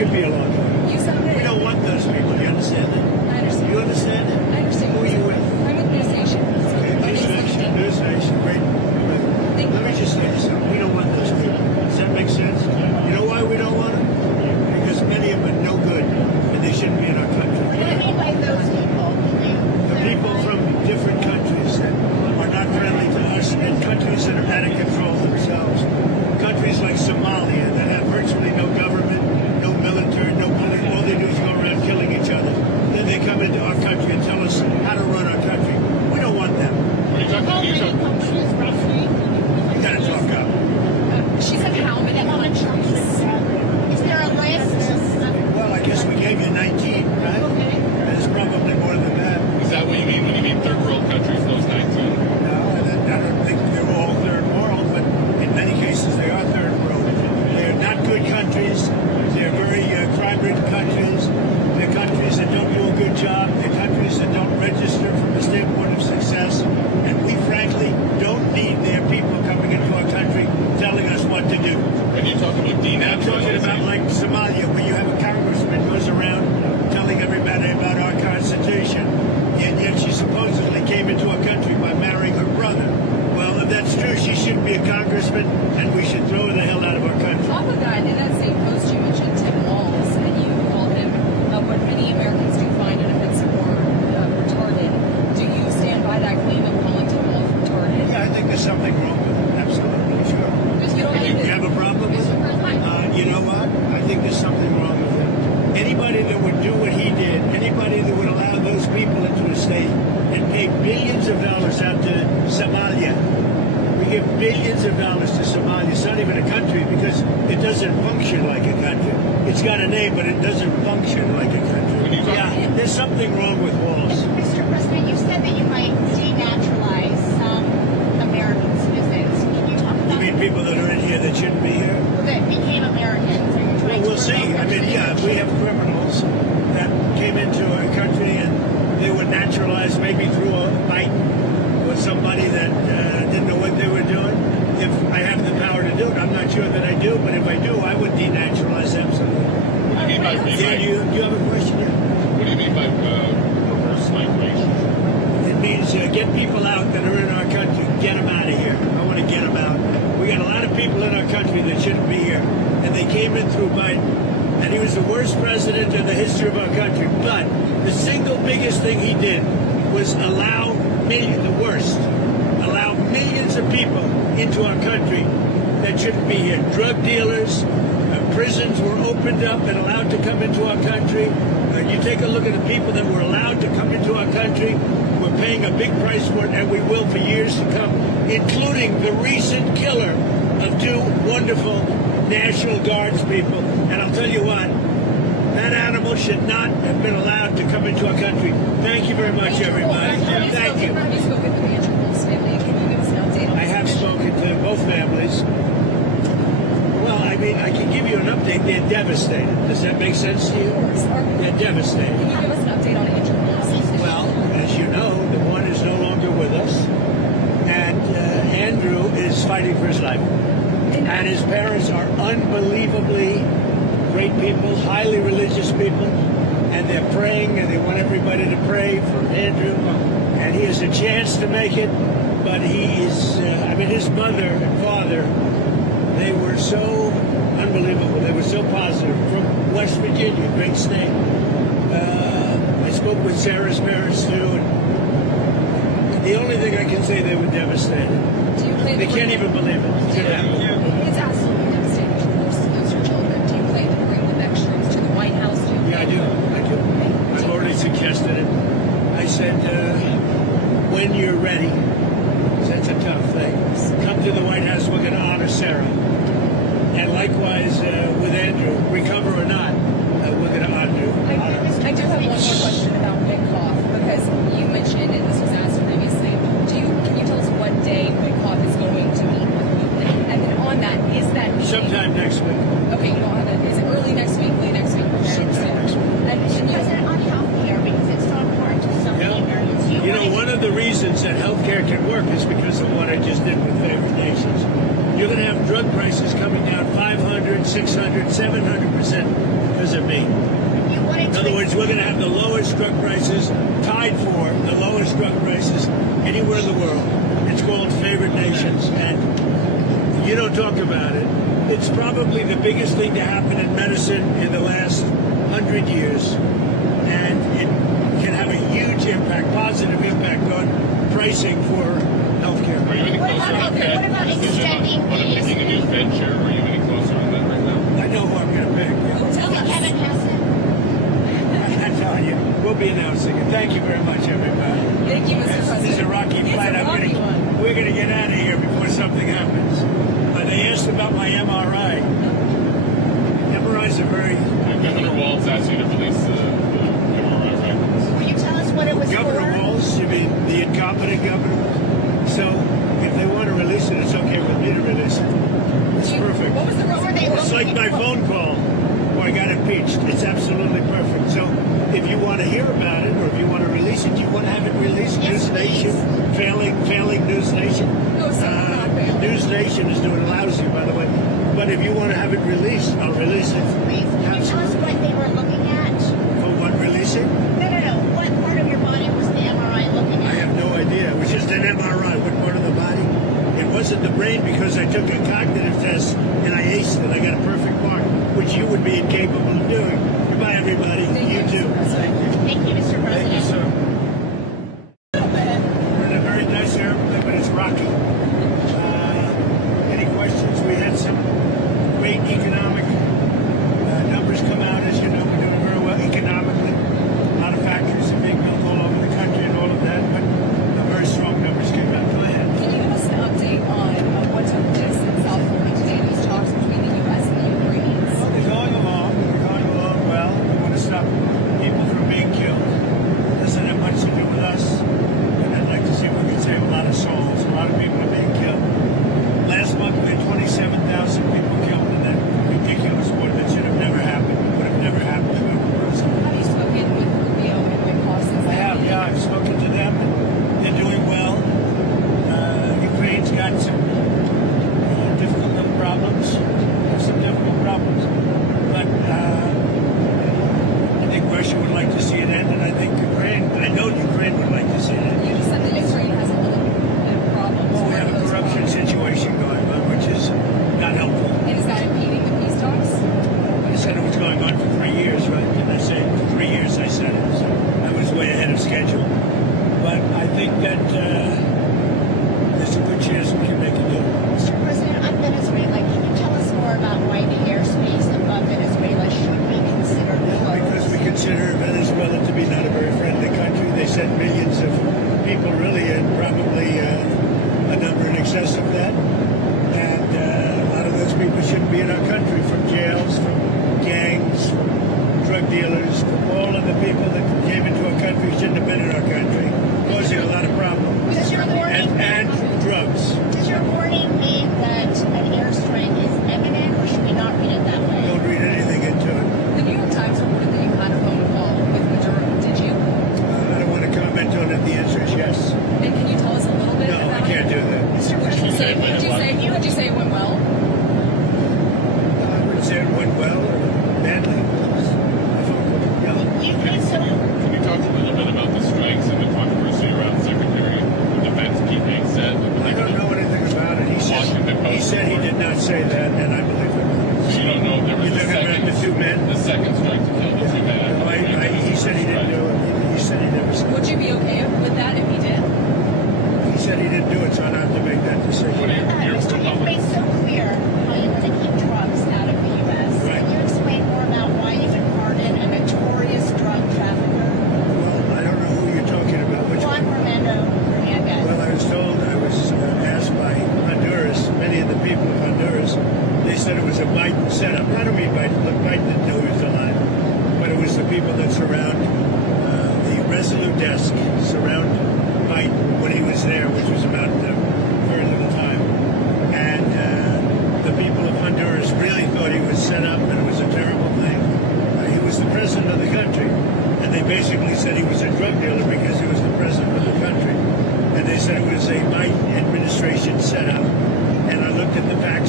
should be a law enforcement. You sound We don't want those people. You understand that? I understand. You understand that? I understand. Who are you with? I'm with News Nation. Okay, My News name's Nation, Lindsay. News Nation, great. Thank Let me you. just say this, we don't want those people. Does that make sense? You know why we don't want them? Because many of them are no good, and they shouldn't be in our country. What do you mean by those people? The people from different countries that are not friendly to us, and countries that are out of control themselves. Countries like Somalia that have virtually no government, no military, no police. All they do is go around killing each other. Then they come into our country and tell us how to run our country. We don't want them. What are you talking about? You gotta talk up. She said how many countries? Is there a list? Well, I guess we gave you 19, right? Okay. There's probably more than that. Is that what you mean when you mean third world countries, those 19? No, I don't think they're all third world, but in many cases they are third world. They're not good countries. They're very crime-ridden countries. They're countries that don't do a good job. They're countries that don't register from the standpoint of success. And we frankly don't need their people coming into our country telling us what to do. And you talk about And I'm talking about denaturalization. like Somalia, where you have a congressman goes around telling everybody about our Constitution, and yet she supposedly came into our country by marrying her brother. Well, if that's true, she shouldn't be a congressman, and we should throw her the hell out of our country. Top of that, in that same post, you mentioned Tim Walz, and you called him what many Americans do find an offensive or retarded. Do you stand by that claim of calling Tim Walz retarded? Yeah, I think there's something wrong with it. Absolutely, sure. Because you don't You have a problem with it? You know what? I think there's something wrong with it. Anybody that would do what he did, anybody that would allow those people into a state and pay billions of dollars out to Somalia. We give billions of dollars to Somalia. It's not even a country because it doesn't function like a country. It's got a name, but it doesn't function like a country. Yeah, there's something wrong with walls. Mr. President, you said that you might denaturalize some American citizens. Can you talk You about mean people that are in here that shouldn't be here? that became Americans? Are you Well, trying we'll to see. revoke I their mean, yeah, if we have criminals that came into our country and they were naturalized maybe through a Biden or somebody that didn't know what they were doing, if I have the power to do it, I'm not sure that I do, but if I do, I would denaturalize absolutely. What do you mean by Do you have a question? Yeah. What do you mean by reverse migration? It means get people out that are in our country. Get them out of here. I want to get them out. We got a lot of people in our country that shouldn't be here, and they came in through Biden, and he was the worst president in the history of our country. But the single biggest thing he did was allow millions of people into our country that shouldn't be here. Drug dealers, prisons were opened up and allowed to come into our country. You take a look at the people that were allowed to come into our country. We're paying a big price for it, and we will for years to come, including the recent killer of two wonderful National Guards people. And I'll tell you what, that animal should not have been allowed to come into our country. Thank you very much, everybody. Thank you. Have you spoken with Andrew Wolf's family? Can you give us an update on I have spoken to both families. Well, I mean, I can give you an update. They're devastated. Does that make sense to you? They're devastated. Can you give us an update on Andrew Wolf's situation? Well, as you know, the one is no longer with us, and Andrew is fighting for his life. And his parents are unbelievably great people, highly religious people, and they're praying, and they want everybody to pray for Andrew. And he has a chance to make it, but he is, his mother and father, they were so unbelievable. They were so positive. From West Virginia, great state. I spoke with Sarah's parents, too, and the only thing I can say, they were devastated. Do you plan They to can't bring- even believe it. It's absolutely devastating to lose your children. Do you plan to bring the next troops to the White House? Yeah, I do. I've already suggested it. I said, when you're ready, 'cause that's a tough thing, come to the White House. We're going to honor Sarah. And likewise with Andrew, recover or not, we're going to honor you. I do have one more question about Wickoff, because you mentioned, and this was asked previously, can you tell us what day Wickoff is going to meet with you? And then on that, is that meeting... Sometime next week. Okay, you don't have it. Is it early next week, late next week? Sometime next week. And can you... President, on health care, because it's so important to so many Americans. You know, one of the reasons that healthcare can work is because of what I just did with favored nations. You're going to have drug prices coming down 500, 600, 700% because of me. You wanted In to other words, we're going to have the lowest drug prices, tied for the lowest drug prices anywhere in the world. It's called favored nations, and you don't talk about it. It's probably the biggest thing to happen in medicine in the last 100 years, and it can have a huge impact, positive impact on pricing for healthcare. Are you any What closer about- on that what about decision extending on picking a new Fed chair? Are you any closer on that right now? I know who I'm going to pick. Tell us. Kevin Hassan? I tell you, we'll be announcing it. Thank you very much, everybody. Thank you, Mr. President. This is a rocky It's flight. a rocky one. We're going to get out of here before something happens. They asked about my MRI. MRIs are very. Governor Walz asked you to release the MRI records. Will you tell us what it was Governor for? Walz, you mean the incompetent governor? So if they want to release it, it's okay with me to release it. It's perfect. What was the What were they It's like my phone call where I got impeached. It's absolutely perfect. So if you want to hear about it or if you want to release it, you want to have it released. Yes, News Nation, failing News Nation. No, sir, not failing. News Nation is doing lousy, by the way. But if you want to have it released, I'll release it. Please, can you tell us what they were looking at? For what releasing? No. What part of your body was the MRI looking I at? have no idea. It was just an MRI. What part of the body? It wasn't the brain because I took a cognitive test and I aced it. I got a perfect mark, which you would be incapable of doing. Goodbye, everybody. Thank You too. Mr. President. Thank you, Mr. Thank you, President. sir. We're in a very nice airplane, but it's rocky. Any questions? We had some great economic numbers come out. As you know, we're doing very well economically. A lot of factories are being built all over the country and all of that, but very strong numbers came out. Go ahead. Can you give us an update on what took place in South Florida today, these talks between the U.S. and the Ukrainians? Well, they're going along. They're going along well. We want to stop people from being killed. It doesn't have much to do with us. And I'd like to see if we can save a lot of souls. A lot of people are being killed. Last month we had 27,000 people killed in that ridiculous war that should have never happened. Would have never happened if it were president. Have you spoken with Rubio and Witkoff since I have, yeah. I've spoken to them. They're doing well. Ukraine's got some difficult little problems. Some difficult problems. But I think Russia would like to see it end, and I think I know Ukraine would like to see it end. You just said that Ukraine has a little bit of problems. Well, we What have are a those corruption problems? situation going on, which is not helpful. And is that impeding the peace talks? I said it was going on for 3 years, right? Didn't I say 3 years? I said it. So I was way ahead of schedule. But I think that there's a good chance we can make a deal. Mr. President, on Venezuela, can you tell us more about why the airspace above Venezuela should be considered Because we closed? consider Venezuela to be not a very friendly country. They sent millions of people, really, and probably a number in excess of that. And a lot of those people shouldn't be in our country, from jails, from gangs, from drug dealers, from all of the people that came into our country shouldn't have been in our country, causing a lot of problems. Does your warning, And drugs. does your warning mean that an airstrike is imminent, or should we not read it that way? Don't read anything into it. The New York Times reported that you had a phone call with Maduro. Did you? I don't want to comment on it. The answer is yes. And can you tell us a little bit No, about I can't do that. Mr. Would you President, say would you say it went well? I wouldn't say it went well or badly. No. you think so? Can you talk a little bit about the strikes and the controversy around Secretary of Defense Pete Hegseth? I don't know anything about it. He said he did not say that, and I believe it. So you don't know if there was You're a talking about second, the two men? the second strike to kill the two men. No, he said he didn't do it. He said he never said Would it. you be okay with that if he did? He said he didn't do it, so I don't have to make that What decision. do you, Mr. You've made so clear how you want to keep drugs out of the U.S. Right. Can you explain more about why you would pardon a notorious drug trafficker, Well, I don't know who you're talking about. Which Juan one? Fernando Hernandez? Well, I was told, I was asked by Honduras, many of the people of Honduras, they said it was a Biden setup. I don't mean Biden. Look, Biden didn't know he was alive. But it was the people that surround the Resolute desk, surround Biden when he was there, which was about very little time. And the people of Honduras really thought he was set up and it was a terrible thing. He was the president of the country. And they basically said he was a drug dealer because he was the president of the country. And they said it was a Biden administration setup. And I looked at the facts.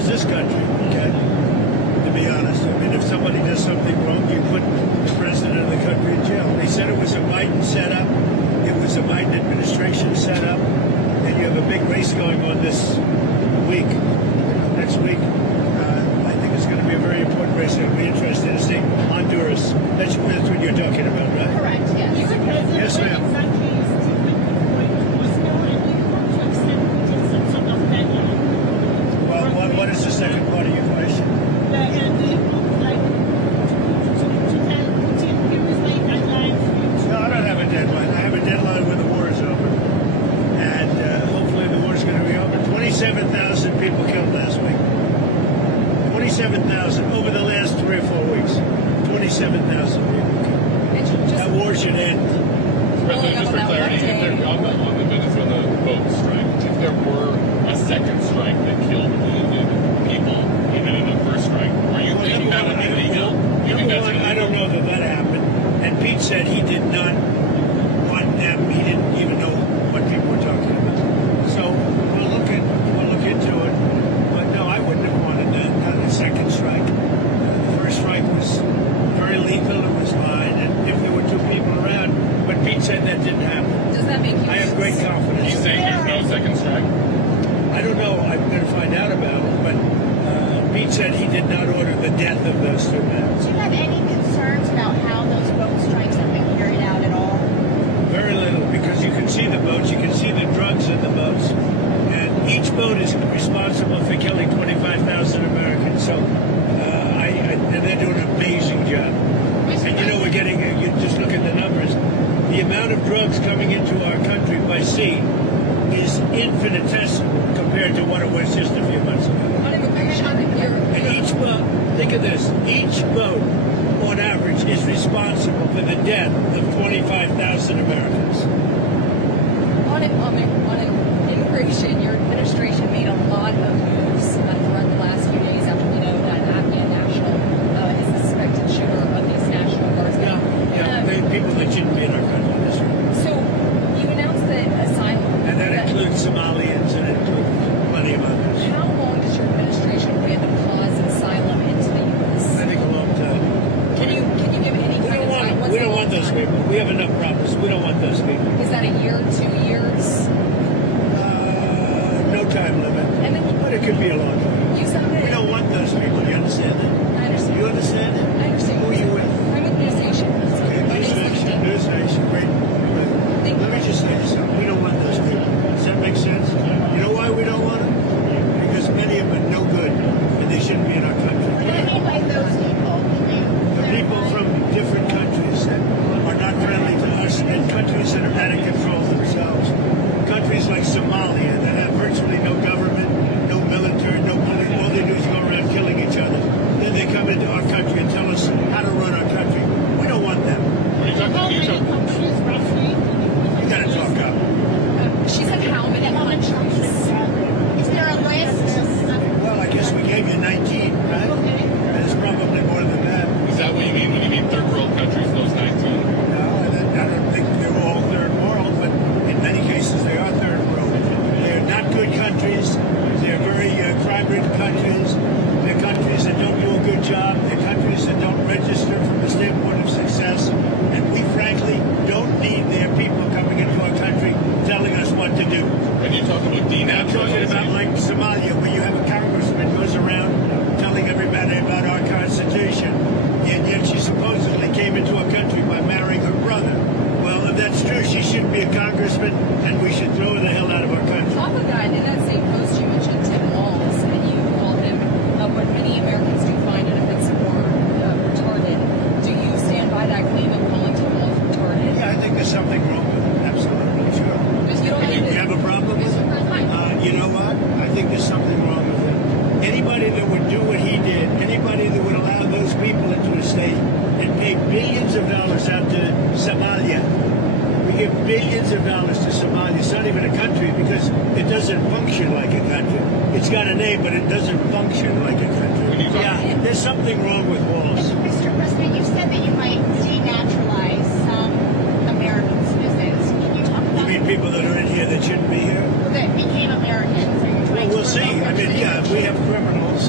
is this country, okay? To be honest, I mean, if somebody does something wrong, you put the president of the country in jail. They said it was a Biden setup. It was a Biden administration setup. And you have a big race going on this week, next week. I think it's going to be a very important race. It'll be interesting to see Honduras. That's what you're talking about, right? Correct, yes. Yes, ma'am. Well, what is the second part of your question? No, I don't have a deadline. I have a deadline when the war is over. And hopefully the war is going to be over. 27,000 people killed last week. 27,000 over the last 3 or 4 weeks. 27,000 people killed. That war should end. President, just for clarity, if there, on the Venezuela boat strike, if there were a second strike that killed wounded people, even in the first strike, are you thinking that would be legal? You think that's illegal? I don't know that happened. And Pete said he did not want them. He didn't even know what people were talking about. So we'll look into it. But no, I wouldn't have wanted that. Not a second strike. The first strike was very lethal. It was fine. And if there were 2 people around, but Pete said that didn't happen. Does that make you? I have great confidence. He's saying there's no second strike? I don't know. I'm going to find out about it. But Pete said he did not order the death of those 2 men. Do you have any concerns about how those boat strikes have been carried out at all? Very little, because you can see the boats, you can see the drugs in the boats, and each boat is responsible for killing 25,000 Americans. So, and they're doing an amazing job. And you know, we're getting, you just look at the numbers, the amount of drugs coming into our country by sea is infinitesimal compared to what it was just a few months ago. And each boat, think of this, each boat on average is responsible for the death of 25,000 Americans. On immigration, your administration made a lot of moves throughout the last few days after we know that an Afghan national is the suspected shooter of these National Guards. People that shouldn't be in our country. That's right. So you announced that asylum. And that includes Somalians and it includes plenty of others. How long does your administration plan to pause asylum into the U.S.? I think a long time. Can you give any kind of time? We don't want those people. We have enough problems. We don't want those people. Is that a year, 2 years? No time limit. And then But it could be a long time. you said that. We don't want those people. You understand that? I understand. You understand that? I understand. Who are you with? I'm with News Nation. Okay, My News name's Nation. Linda. News Nation. Great. Thank Let you. me just say this. We don't want those people. Does that make sense? You know why we don't want them? Because many of them are no good and they shouldn't be in our country. What do you mean by those people? The people from different countries that are not friendly to us and countries that are out of control themselves. Countries like Somalia that have virtually no government, no military, no police. All they do is go around killing each other. Then they come into our country and tell us how to run our country. We don't want them. Are you talking? You gotta talk up. She said how many countries? Is there a list? Well, I guess we gave you 19, right? And it's probably more than that. Is that what you mean when you mean third world countries, those 19? No, I don't think they're all third world, but in many cases they are third world. They're not good countries. They're very crime-ridden countries. They're countries that don't do a good job. They're countries that don't register from the standpoint of success. And we, frankly, don't need their people coming into our country telling us what to do. When you talk about I'm talking about denaturalization, like Somalia, where you have a congressman goes around telling everybody about our Constitution, and yet she supposedly came into our country by marrying her brother. Well, if that's true, she shouldn't be a congressman, and we should throw her the hell out of our country. Top of that, in that same post, you mentioned Tim Walz, and you called him what many Americans do find an offensive or retarded. Do you stand by that claim of calling Tim Walz retarded? Yeah, I think there's something wrong with it. Absolutely, sure. Because you don't You have a problem with it? You know what? I think there's something wrong with it. Anybody that would do what he did, anybody that would allow those people into a state and pay billions of dollars out to Somalia. We give billions of dollars to Somalia. It's not even a country because it doesn't function like a country. It's got a name, but it doesn't function like a country. Yeah, there's something wrong with Walls. Mr. President, you said that you might denaturalize some American citizens. Can you talk You about mean people that are in here that shouldn't be here? that became Americans? Are you trying We'll to see. revoke I their mean, yeah, if we have criminals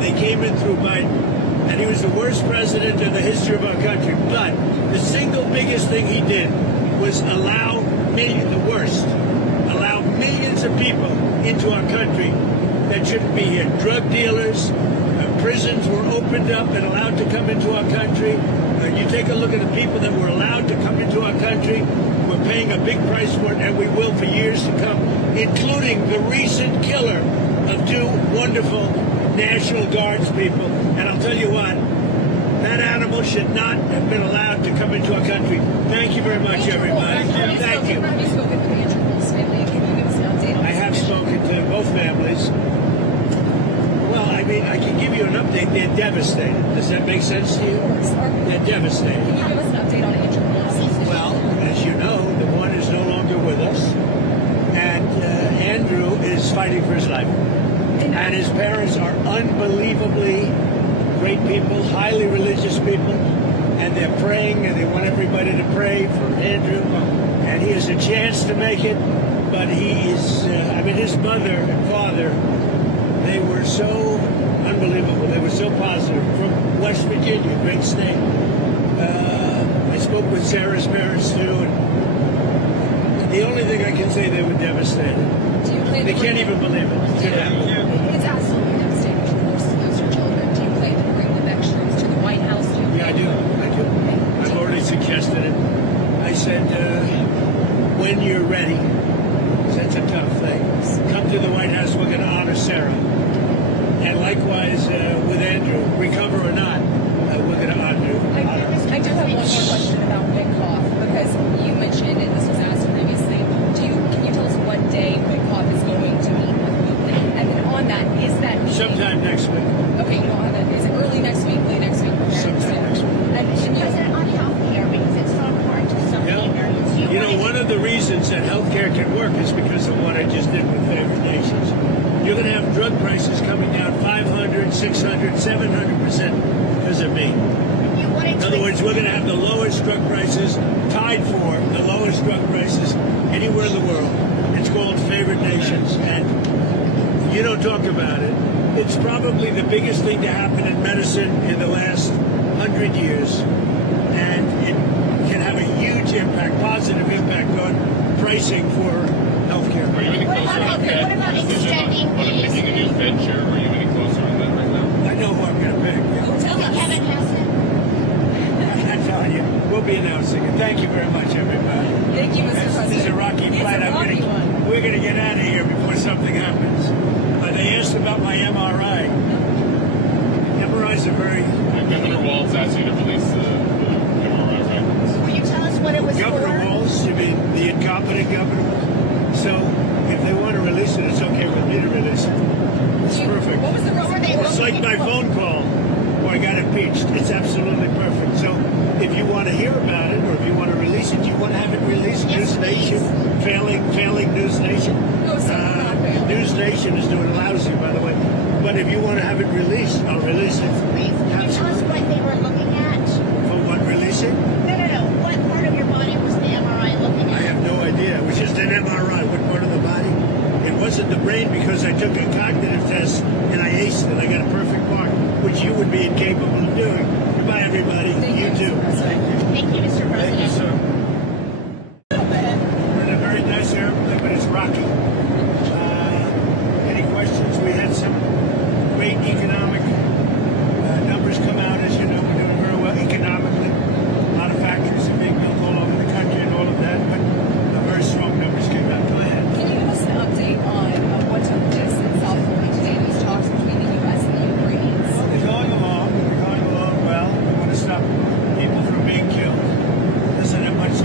and they came in through Biden. And he was the worst president in the history of our country. But the single biggest thing he did was allow millions of people into our country that shouldn't be here. Drug dealers, prisons were opened up and allowed to come into our country. You take a look at the people that were allowed to come into our country. We're paying a big price for it, and we will for years to come, including the recent killer of two wonderful National Guards people. And I'll tell you what, that animal should not have been allowed to come into our country. Thank you very much, everybody. Thank you. Have you spoken with Andrew Wolf's family? Can you give us an update on I have spoken to both families. Well, I mean, I can give you an update. They're devastated. Does that make sense to you? They're devastated. Can you give us an update on Andrew Wolf's situation? Well, as you know, the one is no longer with us. And Andrew is fighting for his life. And his parents are unbelievably great people, highly religious people, and they're praying, and they want everybody to pray for Andrew. And he has a chance to make it, but he is, his mother and father, they were so unbelievable. They were so positive. From West Virginia, great state. I spoke with Sarah's parents, too, and the only thing I can say, they were devastated. Do you plan They to can't bring even believe it. It's absolutely devastating to lose your children. Do you plan to bring them extras to the White House? Yeah, I do. I've already suggested it. I said, when you're ready, 'cause that's a tough thing, come to the White House, we're going to honor Sarah. And likewise with Andrew, recover or not, we're going to honor you. I do have one more question about Wickoff, because you mentioned, and this was asked previously, can you tell us what day Wickoff is going to meet with Putin? And then on that, is that meeting... Sometime next week. Okay, you don't have it. Is it early next week, late next week? Sometime next week. And President, on health care, because it's so important to so many Americans. You know, one of the reasons that healthcare can work is because of what I just did with favored nations. You're going to have drug prices coming down 500, 600, 700% because of me. In other words, we're going to have the lowest drug prices, tied for the lowest drug prices anywhere in the world. It's called favored nations, and you don't talk about it. It's probably the biggest thing to happen in medicine in the last 100 years, and it can have a huge impact, positive impact on pricing for healthcare. Are you any What closer about on healthcare? What about extending on picking a new Fed chair? Are you any closer on that right now? I know who I'm going to pick. Tell us. Kevin Hassett. I'm telling you, we'll be announcing it. Thank you very much, everybody. Thank you, Mr. President. This is a rocky flight. We're going to get out of here before something happens. They asked about my MRI. MRIs are very... Governor Walz asked you to release the MRI records. Will you tell us what it was Governor for? Walz, you mean the incompetent governor? So if they want to release it, it's okay with me to release it. It's perfect. What was the reason? It's like my phone call where I got impeached. It's absolutely perfect. So if you want to hear about it, or if you want to release it, you want to have it released. Yes, News Nation, failing News Nation. No, sir, not failing. News Nation is doing lousy, by the way. But if you want to have it released, I'll release it. Please, can you tell us what they were looking at? For what, releasing? No. What part of your body was the MRI looking I at? have no idea. It was just an MRI. What part of the body? It wasn't the brain, because I took a cognitive test and I aced it. I got a perfect mark, which you would be incapable of doing. Goodbye, everybody. Thank you, too. Mr. President. Thank you, Mr. Thank you, President. sir. We're in a very nice airplane, but it's rocky. Any questions? We had some great economic numbers come out. As you know, we're doing very well economically. A lot of factories are being built all over the country and all of that, but very strong numbers came out. Go ahead. Can you give us an update on what took place in South Florida today, these talks between the U.S. and the Ukrainians? Well, they're going along well. We want to stop people from being killed. Doesn't have much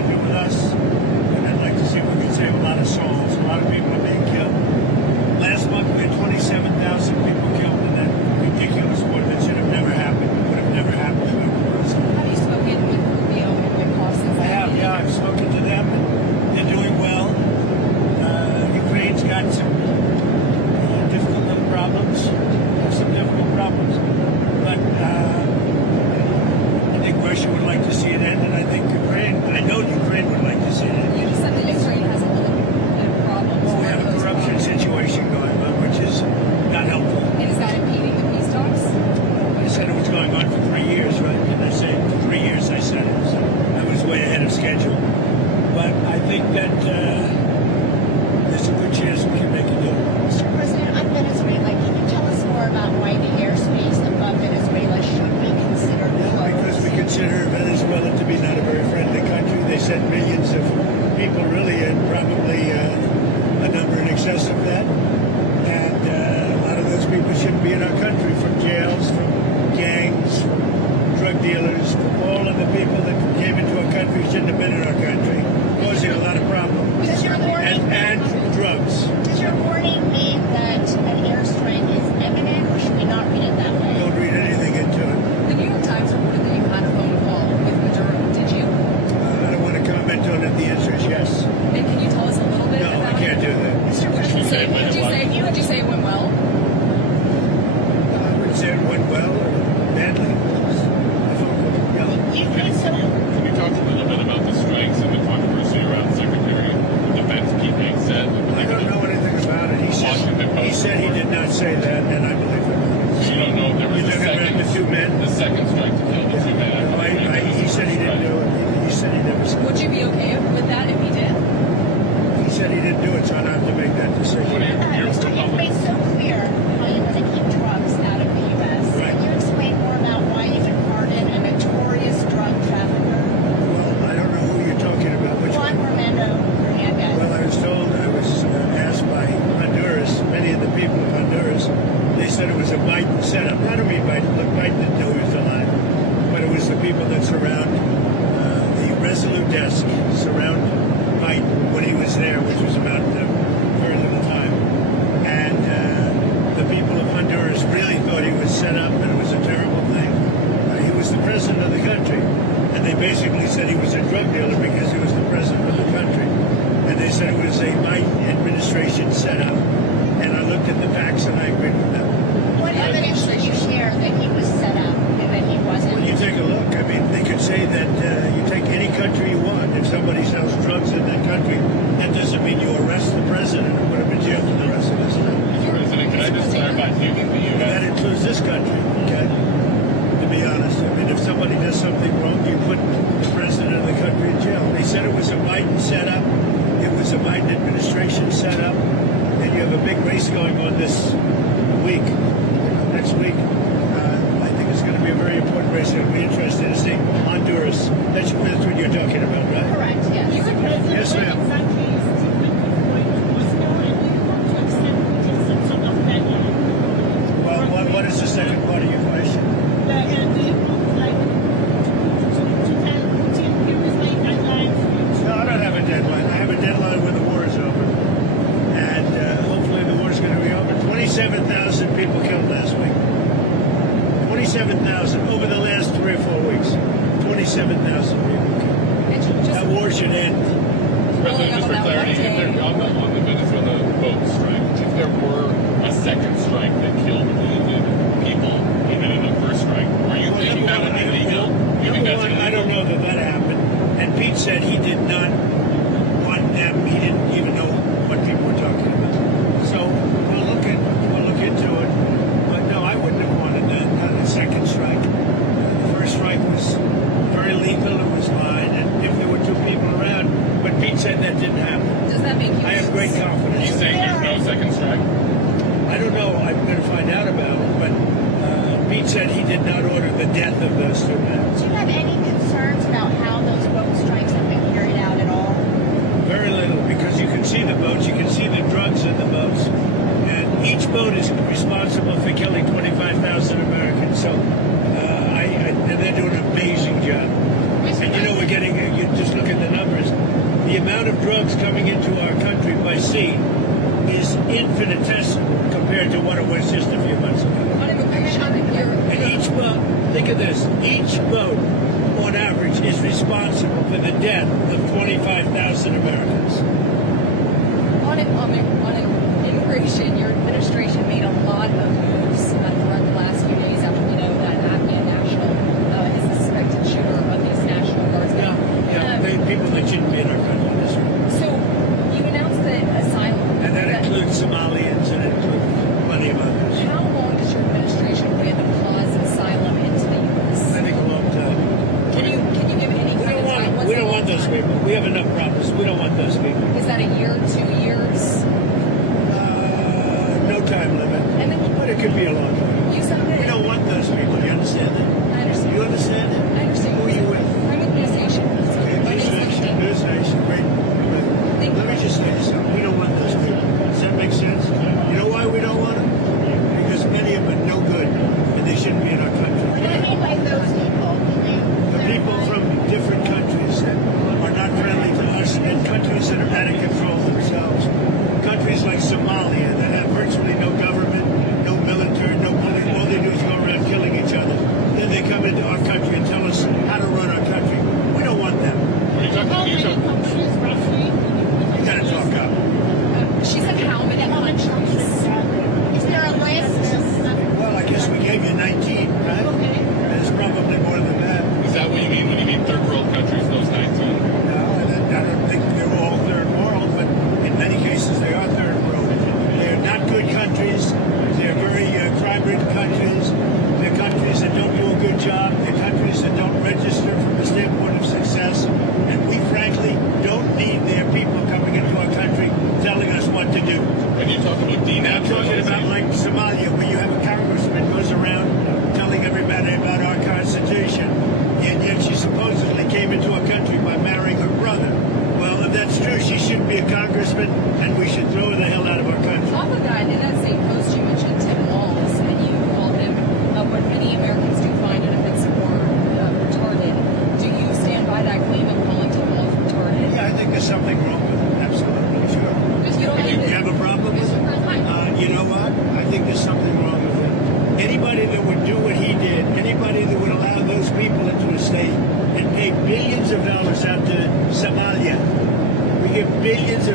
going on for 3 years, right? Didn't I say 3 years I said it, so I was way ahead of schedule. But I think that there's a good chance we can make a deal. Mr. President, on Venezuela, can you tell us more about why the airspace above Venezuela should be considered Because we closed? consider Venezuela to be not a very friendly country. They sent millions of people, really, and probably a number in excess of that. And a lot of those people shouldn't be in our country, from jails, from gangs, from drug dealers, from all of the people that came into our country shouldn't have been in our country, causing a lot of problems. Does your warning, And drugs. does your warning mean that an airstrike is imminent, or should we not read it that way? Don't read anything into it. The New York Times reported that you had a phone call with Maduro. Did you? I don't want to comment on it. The answer is yes. And can you tell us a little bit No, about I can't do that. Mr. Would you President, say would you say it went well? I would say it went well or badly. No. you think so? Can you talk a little bit about the strikes and the controversy around Secretary of Defense Pete said? I don't know anything about it. He said he did not say that, and I believe him. So you don't know if there was You're a talking about second, the two men? the second strike to kill the two men. He said he didn't do it. He said he never said Would it. you be okay with that if he did? He said he didn't do it, so I don't have to make that What decision. are your Mr. You've Republican? made so clear how you want to keep drugs out of the U.S. Right. Can you explain more about why you would pardon a notorious drug trafficker, Well, I don't know who you're talking about. Which Juan one? Romando Hernandez? Well, I was told, I was asked by Honduras, many of the people of Honduras, they said it was a Biden setup. I don't mean Biden. Look, Biden didn't know he was alive. But it was the people that surround the Resolute desk, surround Biden when he was there, which was about very little time. And the people of Honduras really thought he was set up and it was a terrible thing. He was the president of the country. And they basically said he was a drug dealer because he was the president of the country. And they said it was a Biden administration setup. And I looked at the facts and I agreed with them. What evidence did you share that he was set up and that he wasn't? Well, you take a look. I mean, they could say that you take any country you want. If somebody sells drugs in that country, that doesn't mean you arrest the president and put him in jail for the rest of his life. Mr. President, can I just clarify? Do you think the That U.S. includes this country, okay? To be honest, I mean, if somebody does something wrong, you put the president of the country in jail. They said it was a Biden setup. It was a Biden administration setup. And you have a big race going on this week, next week. I think it's going to be a very important race. It'll be interesting to see Honduras. That's what you're talking about, right? Correct, yes. Yes, ma'am. Well, what is the second part of your question? No, I don't have a deadline. I have a deadline when the war is over. And hopefully the war is going to be over. 27,000 people killed last week. 27,000 over the last 3 or 4 weeks. 27,000 people killed. And just That war should end. President, just for clarity, if there, on the Venezuela boat strike, if there were a second strike that killed wounded people, even in the first strike, are you thinking that would be legal? You think that's illegal? I don't know that happened. And Pete said he did not want them. He didn't even know what people were talking about. So we'll look into it. But no, I wouldn't have wanted a second strike. The first strike was very lethal. It was fine, and if there were 2 people around, but Pete said that didn't happen. does that make you? I have great confidence. He's saying there's no second strike? I don't know. I'm going to find out about it. But Pete said he did not order the death of those 2 men. Do you have any concerns about how those boat strikes have been carried out at all? Very little, because you can see the boats, you can see the drugs in the boats, and each boat is responsible for killing 25,000 Americans. So, and they're doing an amazing job. And you know, we're getting, you just look at the numbers, the amount of drugs coming into our country by sea is infinitesimal compared to what it was just a few months ago. On immigration, And each boat, think of this, each boat on average is responsible for the death of 25,000 Americans. on immigration, your administration made a lot of moves throughout the last few days after we know that Afghan national is the suspected shooter of these National Guardsmen. People that shouldn't be in our country. This way. So you announced that asylum. And that includes Somalians and it includes plenty of others. How long does your administration plan to pause asylum into the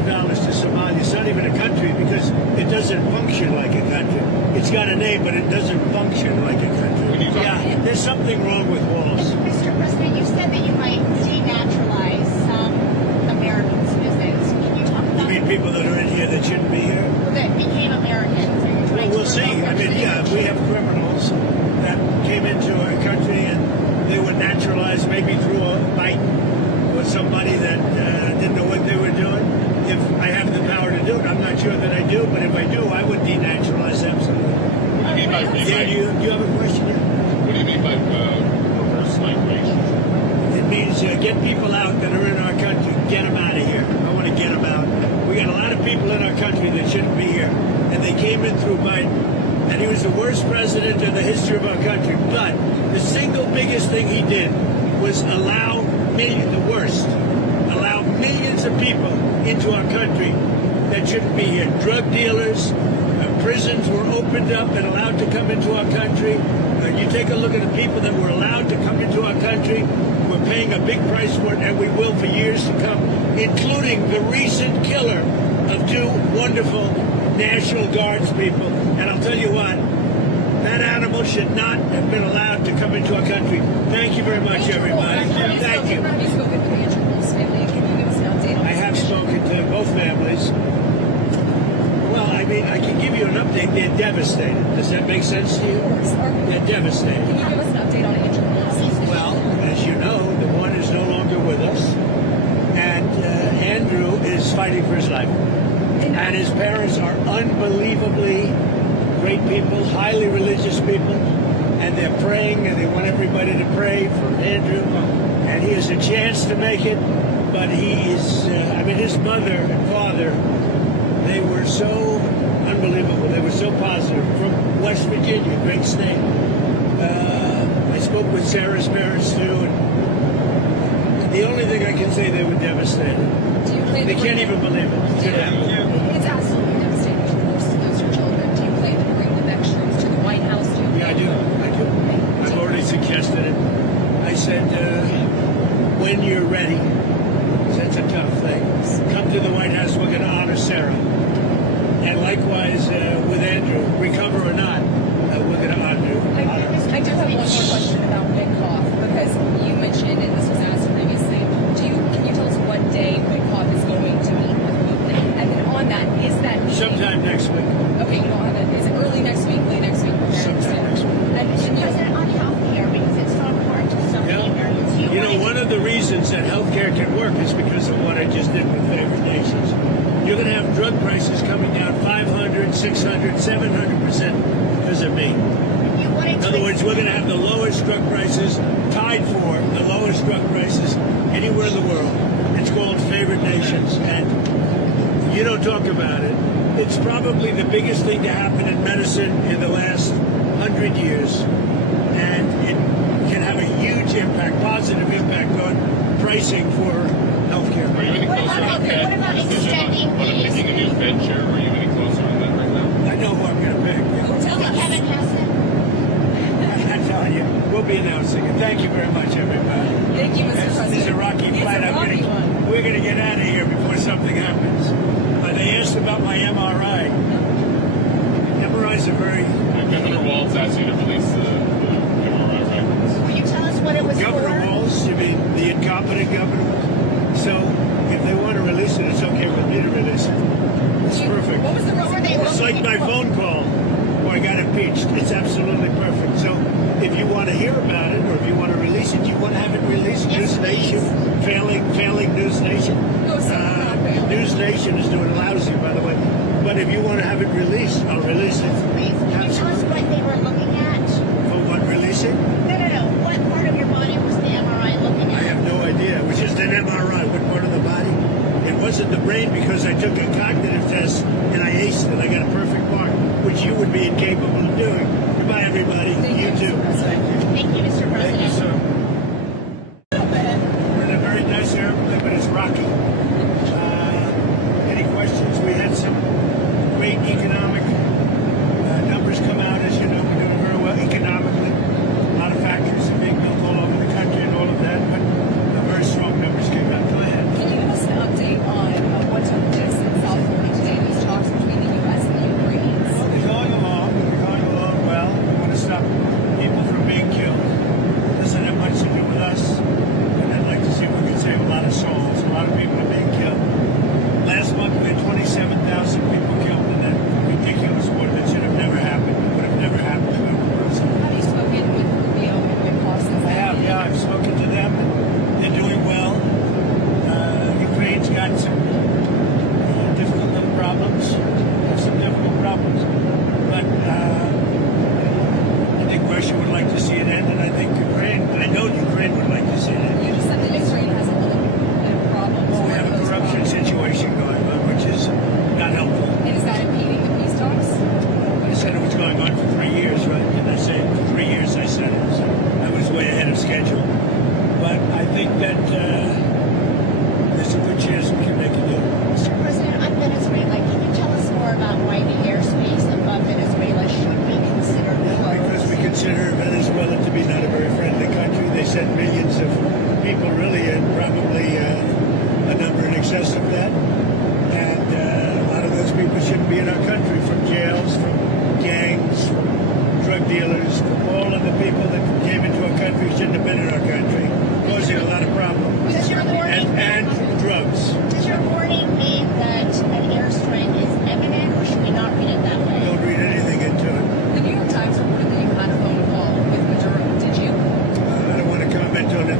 of dollars to Somalia. It's not even a country because it doesn't function like a country. It's got a name, but it doesn't function like a country. Yeah, there's something wrong with walls. Mr. President, you said that you might denaturalize some American citizens. Can you talk I about mean, people that are in here that shouldn't be here. that became Americans? Are you Well, trying we'll to see. revoke I their mean, yeah, if we have criminals that came into our country and they were naturalized maybe through a bite or somebody that didn't know what they were doing. If I have the power to do it, I'm not sure that I do, but if I do, I would denaturalize absolutely. What do you mean by Yeah, do you have a question? What do you mean by reverse migration? It means get people out that are in our country, get them out of here. I want to get them out. We got a lot of people in our country that shouldn't be here, and they came in through Biden, and he was the worst president in the history of our country. But the single biggest thing he did was allow millions of people into our country that shouldn't be here. Drug dealers, prisons were opened up and allowed to come into our country. You take a look at the people that were allowed to come into our country. We're paying a big price for it, and we will for years to come, including the recent killer of two wonderful National Guards people. And I'll tell you what, that animal should not have been allowed to come into our country. Thank you very much, everybody. Thank you. Have you spoken to Andrew Wolf's family? Can you give us an update on I have spoken to both families. Well, I mean, I can give you an update. They're devastated. Does that make sense to you? They're devastated. Can you give us an update on Andrew Wolf's? Well, as you know, the one is no longer with us, and Andrew is fighting for his life. And his parents are unbelievably great people, highly religious people, and they're praying, and they want everybody to pray for Andrew. And he has a chance to make it, but he is, his mother and father, they were so unbelievable. They were so positive. From West Virginia, great state. I spoke with Sarah's parents, too, and the only thing I can say, they were devastated. Do you plan They to can't bring even believe it. It's absolutely devastating to lose your children. Do you plan to bring the next troops to the White House? Yeah, I do. I've already suggested it. I said, when you're ready, 'cause that's a tough thing, come to the White House. We're going to honor Sarah. And likewise with Andrew, recover or not, we're going to honor you. I do have one more question about Witkoff, because you mentioned, and this was asked previously, can you tell us what day Witkoff is going to meet with Putin? And then on that, is that meeting... Sometime next week. Okay, you don't have it. Is it early next week, late next week? Sometime next week. And you... President, on health care, because it's so important to so many Americans. You know, one of the reasons that healthcare can work is because of what I just did with favored nations. You're going to have drug prices coming down 500, 600, 700% because of me. In other words, we're going to have the lowest drug prices, tied for the lowest drug prices anywhere in the world. It's called favored nations, and you don't talk about it. It's probably the biggest thing to happen in medicine in the last 100 years, and it can have a huge impact, positive impact on pricing for healthcare. Are you any What closer about on healthcare? What about extending on picking a new Fed chair? Are you any closer on that right now? I know who I'm going to pick. Kevin Hassan. I'm telling you, we'll be announcing it. Thank you very much, everybody. Thank you, Mr. President. This is a rocky flight. We're going to get out of here before something happens. They asked about my MRI. MRIs are very... Governor Walz asked you to release the MRI records. Will you tell us what it was Governor for? Walz, you mean the incompetent governor? So if they want to release it, it's okay with me to release it. It's perfect. What was the reason they It's like my phone call where I got impeached. It's absolutely perfect. So if you want to hear about it, or if you want to release it, you want to have it released. Yes, News Nation, failing News Nation. No, sir, not failing. News Nation is doing lousy, by the way. But if you want to have it released, I'll release it. Please, can you tell us what they were looking at? For what, releasing? No. What part of your body was the MRI looking I at? have no idea. It was just an MRI. What part of the body? It wasn't the brain because I took a cognitive test and I aced it. I got a perfect mark, which you would be incapable of doing. Goodbye, everybody. You too. Thank you, Mr. Thank you, President. sir. We're in a very nice airplane, but it's rocky. Any questions? We had some great economic numbers come out. As you know, we're doing a very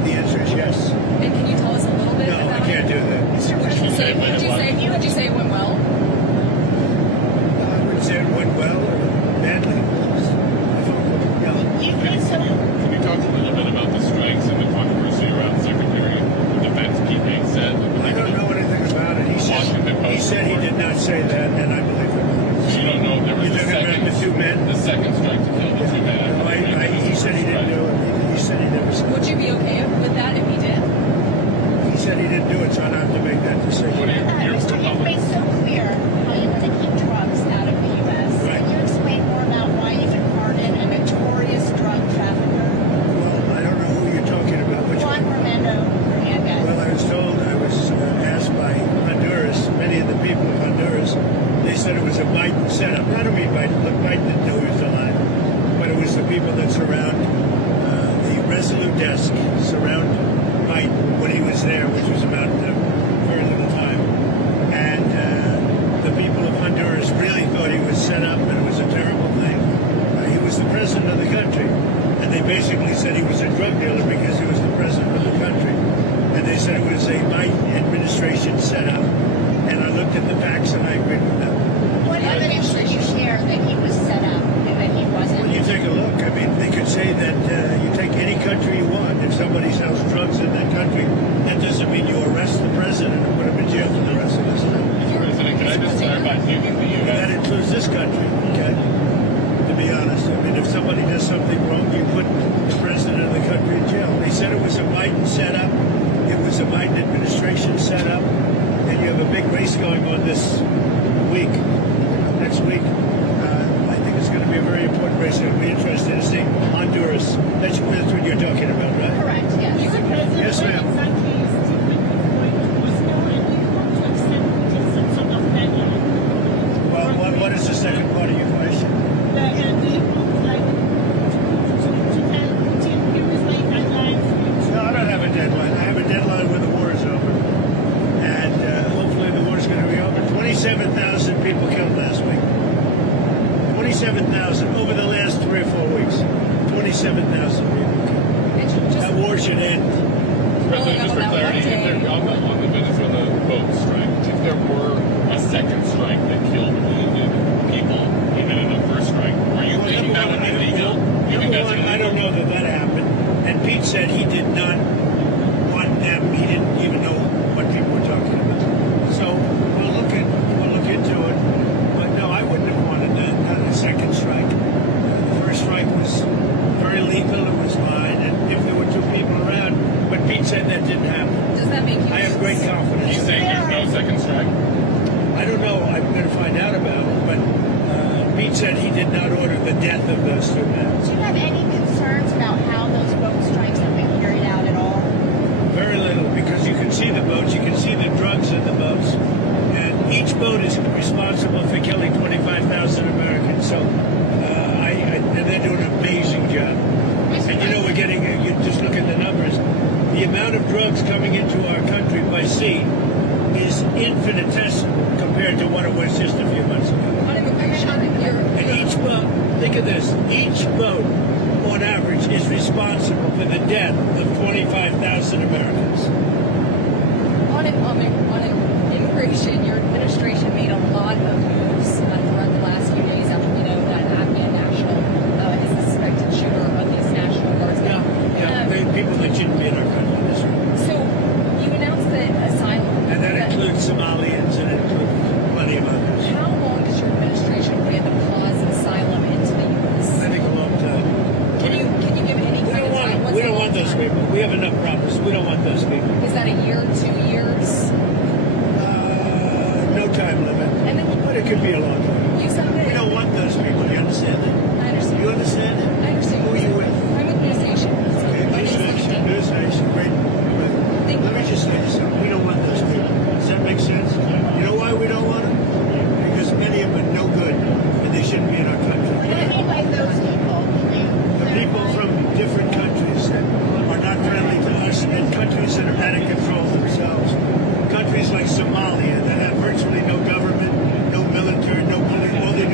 the answer is yes. And can you tell us a little bit No, about I can't do that. Mr. Would you say, would you say it went well? I wouldn't say it went well or badly. No. Can you talk a little bit about the strikes and the controversy around Secretary of Defense Pete said? I don't know anything about it. He said he did not say that, and I believe him. So you don't know if there was You're a talking about second, the two men? the second strike to kill the two men. He said he didn't do it. He said he never said Would you be okay with that if he did? He said he didn't do it, so I don't have to make that decision. What do you, your Mr. You've Republic? made so clear how you want to keep drugs out of the U.S. Right. Can you explain more about why you would pardon a notorious drug trafficker, Well, I don't know who you're talking about. Which Juan one? Hernandez? Well, I was told, I was asked by Honduras, many of the people of Honduras, they said it was a Biden setup. Not only Biden, look, Biden didn't know he was alive, but it was the people that surround the Resolute desk, surround Biden when he was there, which was about very little time. And the people of Honduras really thought he was set up and it was a terrible thing. He was the president of the country. And they basically said he was a drug dealer because he was the president of the country. And they said it was a Biden administration setup. And I looked at the facts and I agreed with them. What evidence did you share that he was set up and that he wasn't? Well, you take a look. I mean, they could say that you take any country you want. If somebody sells drugs in that country, that doesn't mean you arrest the president and put him in jail for the rest of his life. President, can I just clarify? Do you think the That U.S. includes this country, okay? To be honest, I mean, if somebody does something wrong, you put the president of the country in jail. They said it was a Biden setup. It was a Biden administration setup. And you have a big race going on this week, next week. I think it's going to be a very important race. It'll be interesting to see Honduras. That's what you're talking about, right? Correct, yes. Yes, ma'am. Well, what is the second part of your question? No, I don't have a deadline. I have a deadline when the war is over. And hopefully the war is going to be over. 27,000 people killed last week. 27,000 over the last 3 or 4 weeks. 27,000 people killed. That war should end. President, just for clarity, if there, on the Venezuela boat strike, if there were a second strike that killed wounded people, even in the first strike, are you thinking that would be legal? Do you think that's illegal? I don't know that happened. And Pete said he did not want them. He didn't even know what people were talking about. So we'll look into it. But no, I wouldn't have wanted that. Not a second strike. The first strike was very lethal. It was fine. And if there were 2 people around, but Pete said that didn't happen. Does that make you? I have great confidence. He's saying there's no second strike? I don't know. I'm going to find out about it. But Pete said he did not order the death of those 2 men. Do you have any concerns about how those boat strikes have been carried out at all? Very little, because you can see the boats, you can see the drugs in the boats, and each boat is responsible for killing 25,000 Americans. So, and they're doing an amazing job. And you know, you just look at the numbers. The amount of drugs coming into our country by sea is infinitesimal compared to what it was just a few months ago. On immigration, And each boat, think of this, each boat on average is responsible for the death of 25,000 Americans. on immigration, your administration made a lot of moves throughout the last few days after we know that an Afghan national is the suspected shooter of these National Guardsmen. People that shouldn't be in our country. That's right. So you announced that asylum. And that includes Somalians and it includes plenty of others. How long does your administration plan to pause asylum into the U.S.? I think a long time. Can you give any kind of time? What's We a don't long want those time? people. We have enough problems. We don't want those people. Is that a year, 2 years? No time limit. And then But it could be a long time. you said that. We don't want those people. You understand that? I understand. You understand that? I understand. Who are you with? I'm with News Nation. Okay, News Nation. Great. Let me just say something. We don't want those people. Does that make sense? You know why we don't want them? Because many of them are no good and they shouldn't be in our country. What do you mean by those people? The people from different countries that are not friendly to us and countries that are out of control themselves. Countries like Somalia that have virtually no government, no military, no police. All they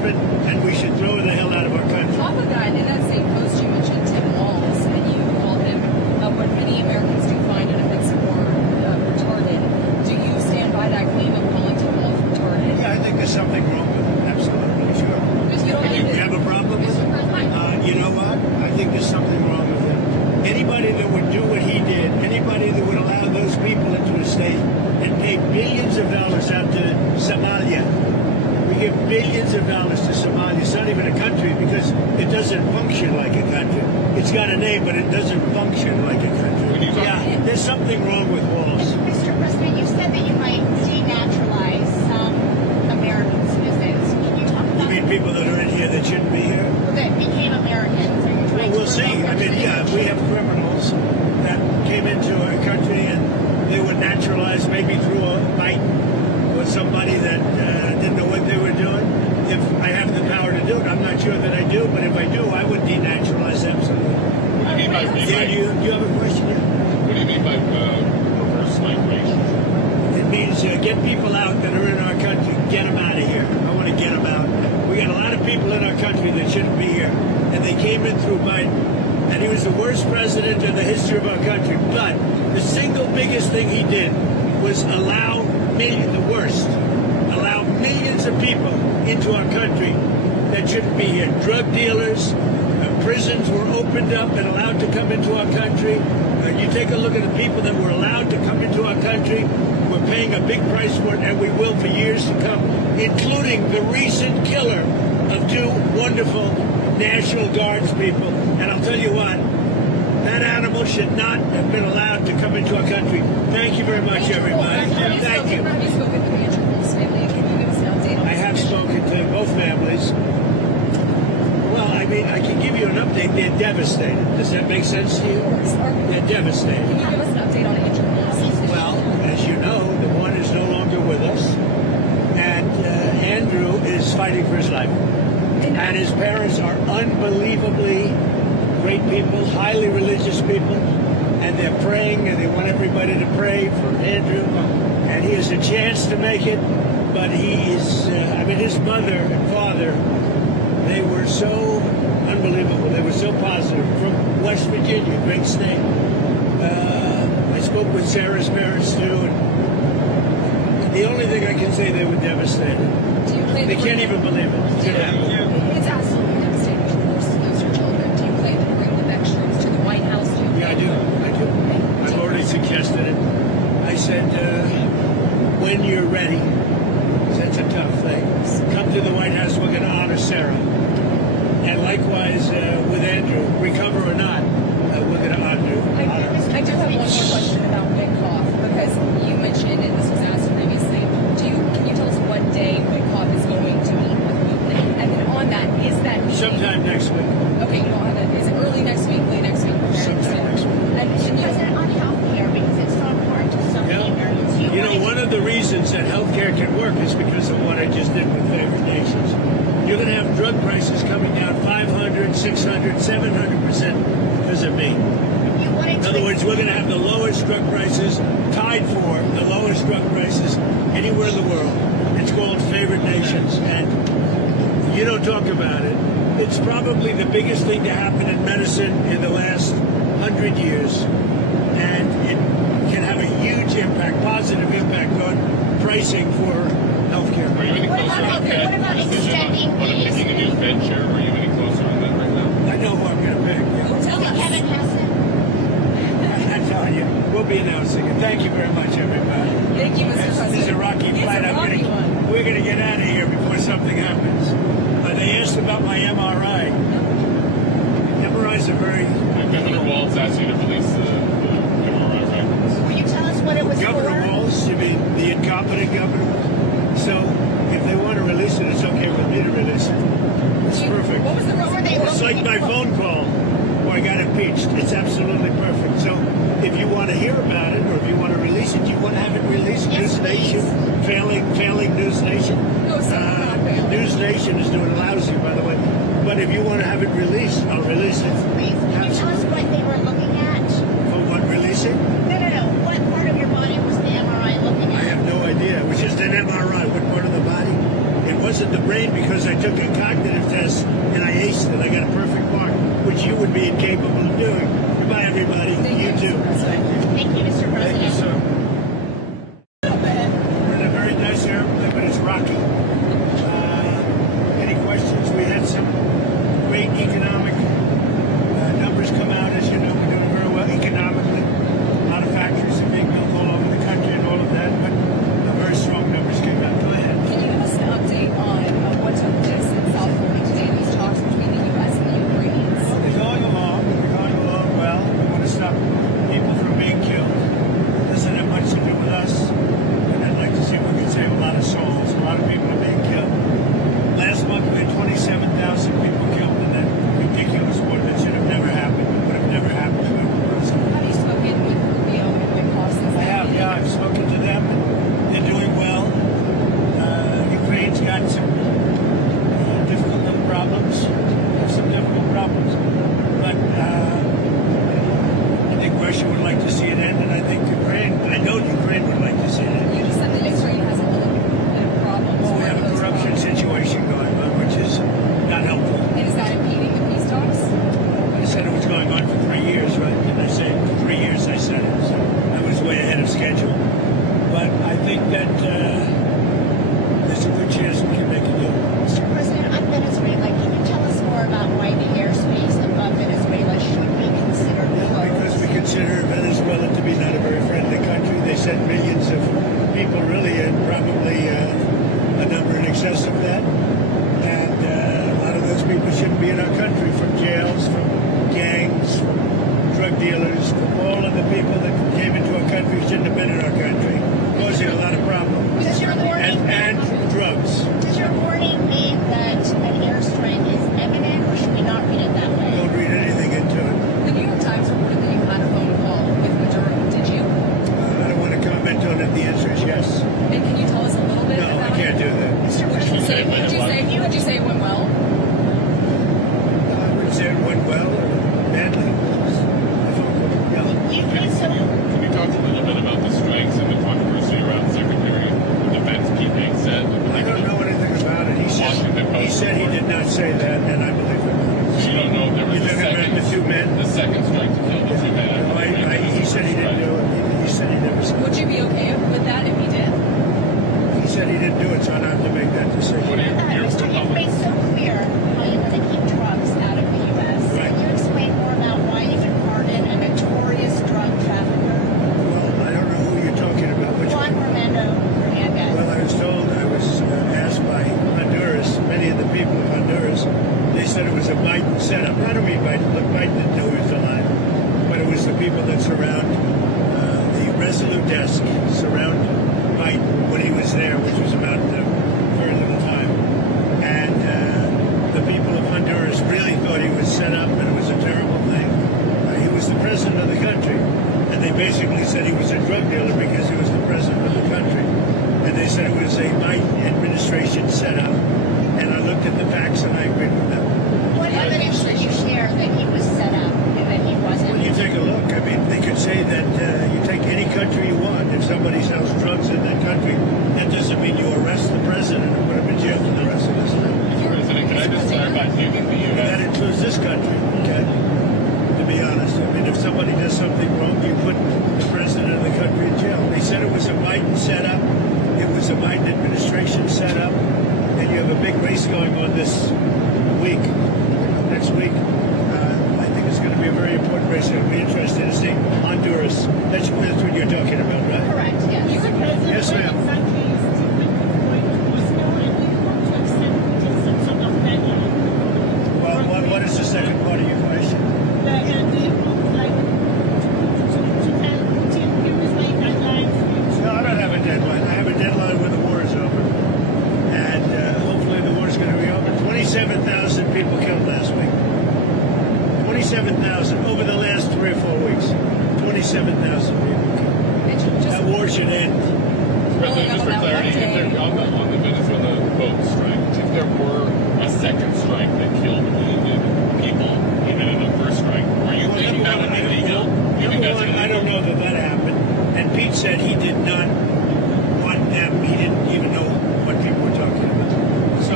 harassment, and we should throw her the hell out of our country. On top of that, in that same post, you mentioned Tim Walz, and you call him what many Americans do find inoffensive or retarded. Do you stand by that claim of calling Tim Walz retarded? Yeah, I think there's something wrong with it. Absolutely, sure. Because you don't You have a problem with it? You know what? I think there's something wrong with it. Anybody that would do what he did, anybody that would allow those people into a state and pay billions of dollars out to Somalia. We give billions of dollars to Somalia. It's not even a country because it doesn't function like a country. It's got a name, but it doesn't function like a country. Yeah, there's something wrong with Walls. Mr. President, you said that you might denaturalize some American citizens. Can you talk You about mean people that are in here that shouldn't be here? that became Americans? Are you Well, trying we'll to see. I mean, yeah, if we have criminals that came into our country and they were naturalized maybe through a fight or somebody that didn't know what they were doing. If I have the power to do it, I'm not sure that I do, but if I do, I would denaturalize absolutely. What do you mean by Yeah, you have a question? Yeah. What do you mean by reverse migration? It means get people out that are in our country. Get them out of here. I want to get them out. We got a lot of people in our country that shouldn't be here, and they came in through Biden, and he was the worst president in the history of our country. But the single biggest thing he did was allow millions of people into our country that shouldn't be here. Drug dealers, prisons were opened up and allowed to come into our country. You take a look at the people that were allowed to come into our country. We're paying a big price for it, and we will for years to come, including the recent killer of two wonderful National Guards people. And I'll tell you what, that animal should not have been allowed to come into our country. Thank you very much, everybody. Thank you. Have you spoken to the Andrew Walz family? Can you give us an update on I have spoken to both families. Well, I mean, I can give you an update. They're devastated. Does that make sense to you? They're devastated. Can you give us an update on Andrew Walz? Well, as you know, the one is no longer with us, and Andrew is fighting for his life. And his parents are unbelievably great people, highly religious people, and they're praying, and they want everybody to pray for Andrew. And he has a chance to make it, but he is, his mother and father, they were so unbelievable. They were so positive. From West Virginia, great state. I spoke with Sarah's parents, too, and the only thing I can say, they were devastated. Do you plan They to can't bring even believe it. It's absolutely devastating, of course, to lose your children. Do you plan to bring them back to the White House? Yeah, I do. I've already suggested it. I said, when you're ready, 'cause that's a tough thing, come to the White House, we're going to honor Sarah. And likewise with Andrew, recover or not, we're going to honor I do have one more question about Witkoff, because you mentioned, and this was asked previously, can you tell us what day Witkoff is going to meet with Putin? And then on that, is that meeting... sometime next week. Okay, you don't have it. Is it early next week, late next week? Sometime next week. And President on health care because it's so important to so many Americans? You know, one of the reasons that healthcare can work is because of what I just did with favored nations. You're going to have drug prices coming down 500, 600, 700% because of me. In other words, we're going to have the lowest drug prices, tied for the lowest drug prices anywhere in the world. It's called favored nations, and you don't talk about it. It's probably the biggest thing to happen in medicine in the last 100 years, and it can have a huge impact, positive impact on pricing for healthcare. Are you any closer on that what about decision extending on picking a new Fed chair? Are you any closer on that right now? I know who I'm going to pick. tell us. Kevin Hassan. I'm telling you, we'll be announcing it. Thank you very much, everybody. Thank you, Mr. President. This is a rocky flight. We're going to get out of here before something happens. They asked about my MRI. MRIs are very... Governor Walz asked you to release the MRI records. Will you tell us what it was Governor for? Walz, you mean the incompetent governor? So if they want to release it, it's okay with me to release it. It's perfect. What was the reason they were It's like my phone call where I got impeached. It's absolutely perfect. So if you want to hear about it or if you want to release it, you want to have it released. Yes, News Nation, failing News Nation. No, sir, not failing. News Nation is doing lousy, by the way. But if you want to have it released, I'll release it. Please. Can you tell us what they were looking at? For what, releasing? No. What part of your body was the MRI looking I at? have no idea. It was just an MRI. What part of the body? It wasn't the brain because I took a cognitive test and I aced it. I got a perfect mark, which you would be incapable of doing. Goodbye, everybody. You too. Thank you, Mr. Thank you, President. sir. We're in a very nice airplane, but it's rocky. Any questions? We had some great economic numbers come out. As you know, we're doing very well economically. A lot of factories are being built all over the country and all of that, but very strong numbers came out. Go ahead. Can you give us an update on what took place in South Florida today, these talks between the U.S. and the Ukrainians? Well, they're going along. They're going along well. We want to stop people from being killed. It doesn't have much to do with us. And I'd like to see if we can save a lot of souls. A lot of people are being killed. Last month we had 27,000 people killed in that ridiculous war that should have never happened. It would have never happened if it was. Have you spoken with Rubio and Wyckoff since I have, yeah. I've spoken to them. They're doing well. Ukraine's got some difficult little problems. Have some difficult problems. But I think Russia would like to see it end, and I think Ukraine, I know Ukraine would like to see it end. You just said that Ukraine has a little bit of problems. Well, we What have are a those corruption problems? situation going on, which is not helpful. And is that impeding the peace talks? I said it was going on for 3 years, right? Didn't I say 3 years? I said it, so I was way ahead of schedule. But I think that there's a good chance we can make a deal. Mr. President, on Venezuela, can you tell us more about why the airspace above Venezuela should be considered Because we closed? consider Venezuela to be not a very friendly country. They sent millions of people, really, and probably a number in excess of that. And a lot of those people shouldn't be in our country, from jails, from gangs, from drug dealers, from all of the people that came into our country shouldn't have been in our country, causing a lot of problems. Does your warning, And drugs. does your warning mean that an airstrike is imminent, or should we not read it that way? Don't read anything into it. The New York Times reported that you had a phone call with Maduro. Did you? I don't want to comment on it. The answer is yes. And can you tell us a little bit No, about I can't do that. Mr. Would you President, say would you say it went well? I wouldn't say it went well or badly. Yeah. Ukraine so Can you talk a little bit about the strikes and the controversy around Secretary of Defense Pete Hegseth? I don't know anything about it. He said he did not say that, and I believe him. So you don't know if there was You're a talking about the two men? the second strike to kill the two men. He said he didn't do it. He said he never said Would you be okay with that if he did? He said he didn't do it, so I don't have to make that decision. What do you hear Mr. from You've made so clear how you want to keep drugs out of the U.S. Right. Can you explain more about why you would pardon a notorious drug trafficker, Well, I don't know who you're talking about. Which Juan Romando Hernandez? Well, I was told, I was asked by Honduras, many of the people of Honduras, they said it was a Biden setup. I don't mean Biden. Look, Biden didn't know he was alive. But it was the people that surround the Resolute desk, surround Biden when he was there, which was about very little time. And the people of Honduras really thought he was set up and it was a terrible thing. He was the president of the country. And they basically said he was a drug dealer because he was the president of the country. And they said it was a Biden administration setup. And I looked at the facts and I agreed with them. What evidence did you share that he was set up and that he wasn't? Well, you take a look. I mean, they could say that you take any country you want. If somebody sells drugs in that country, that doesn't mean you arrest the president and put him in jail for the rest of his life. President, can I just clarify? Do you think the And that U.S. includes this country, okay? To be honest. I mean, if somebody does something wrong, you put the president of the country in jail. They said it was a Biden setup. It was a Biden administration setup. And you have a big race going on this week, next week. I think it's going to be a very important race. It'll be interesting to see Honduras. That's what you're talking about, right? Correct, yes. Yes, ma'am. Well, what is the second part of your question? No, I don't have a deadline. I have a deadline when the war is over. And hopefully the war is going to be over. 27,000 people killed last week. 27,000 over the last 3 or 4 weeks. 27,000 people killed. That war should end. President, just for clarity, if there, on the Venezuela boat strike, if there were a second strike that killed wounded people, even in the first strike, are you thinking that would be legal? Do you think that's illegal? I don't know that happened. And Pete said he did not want them. He didn't even know what people were talking about. So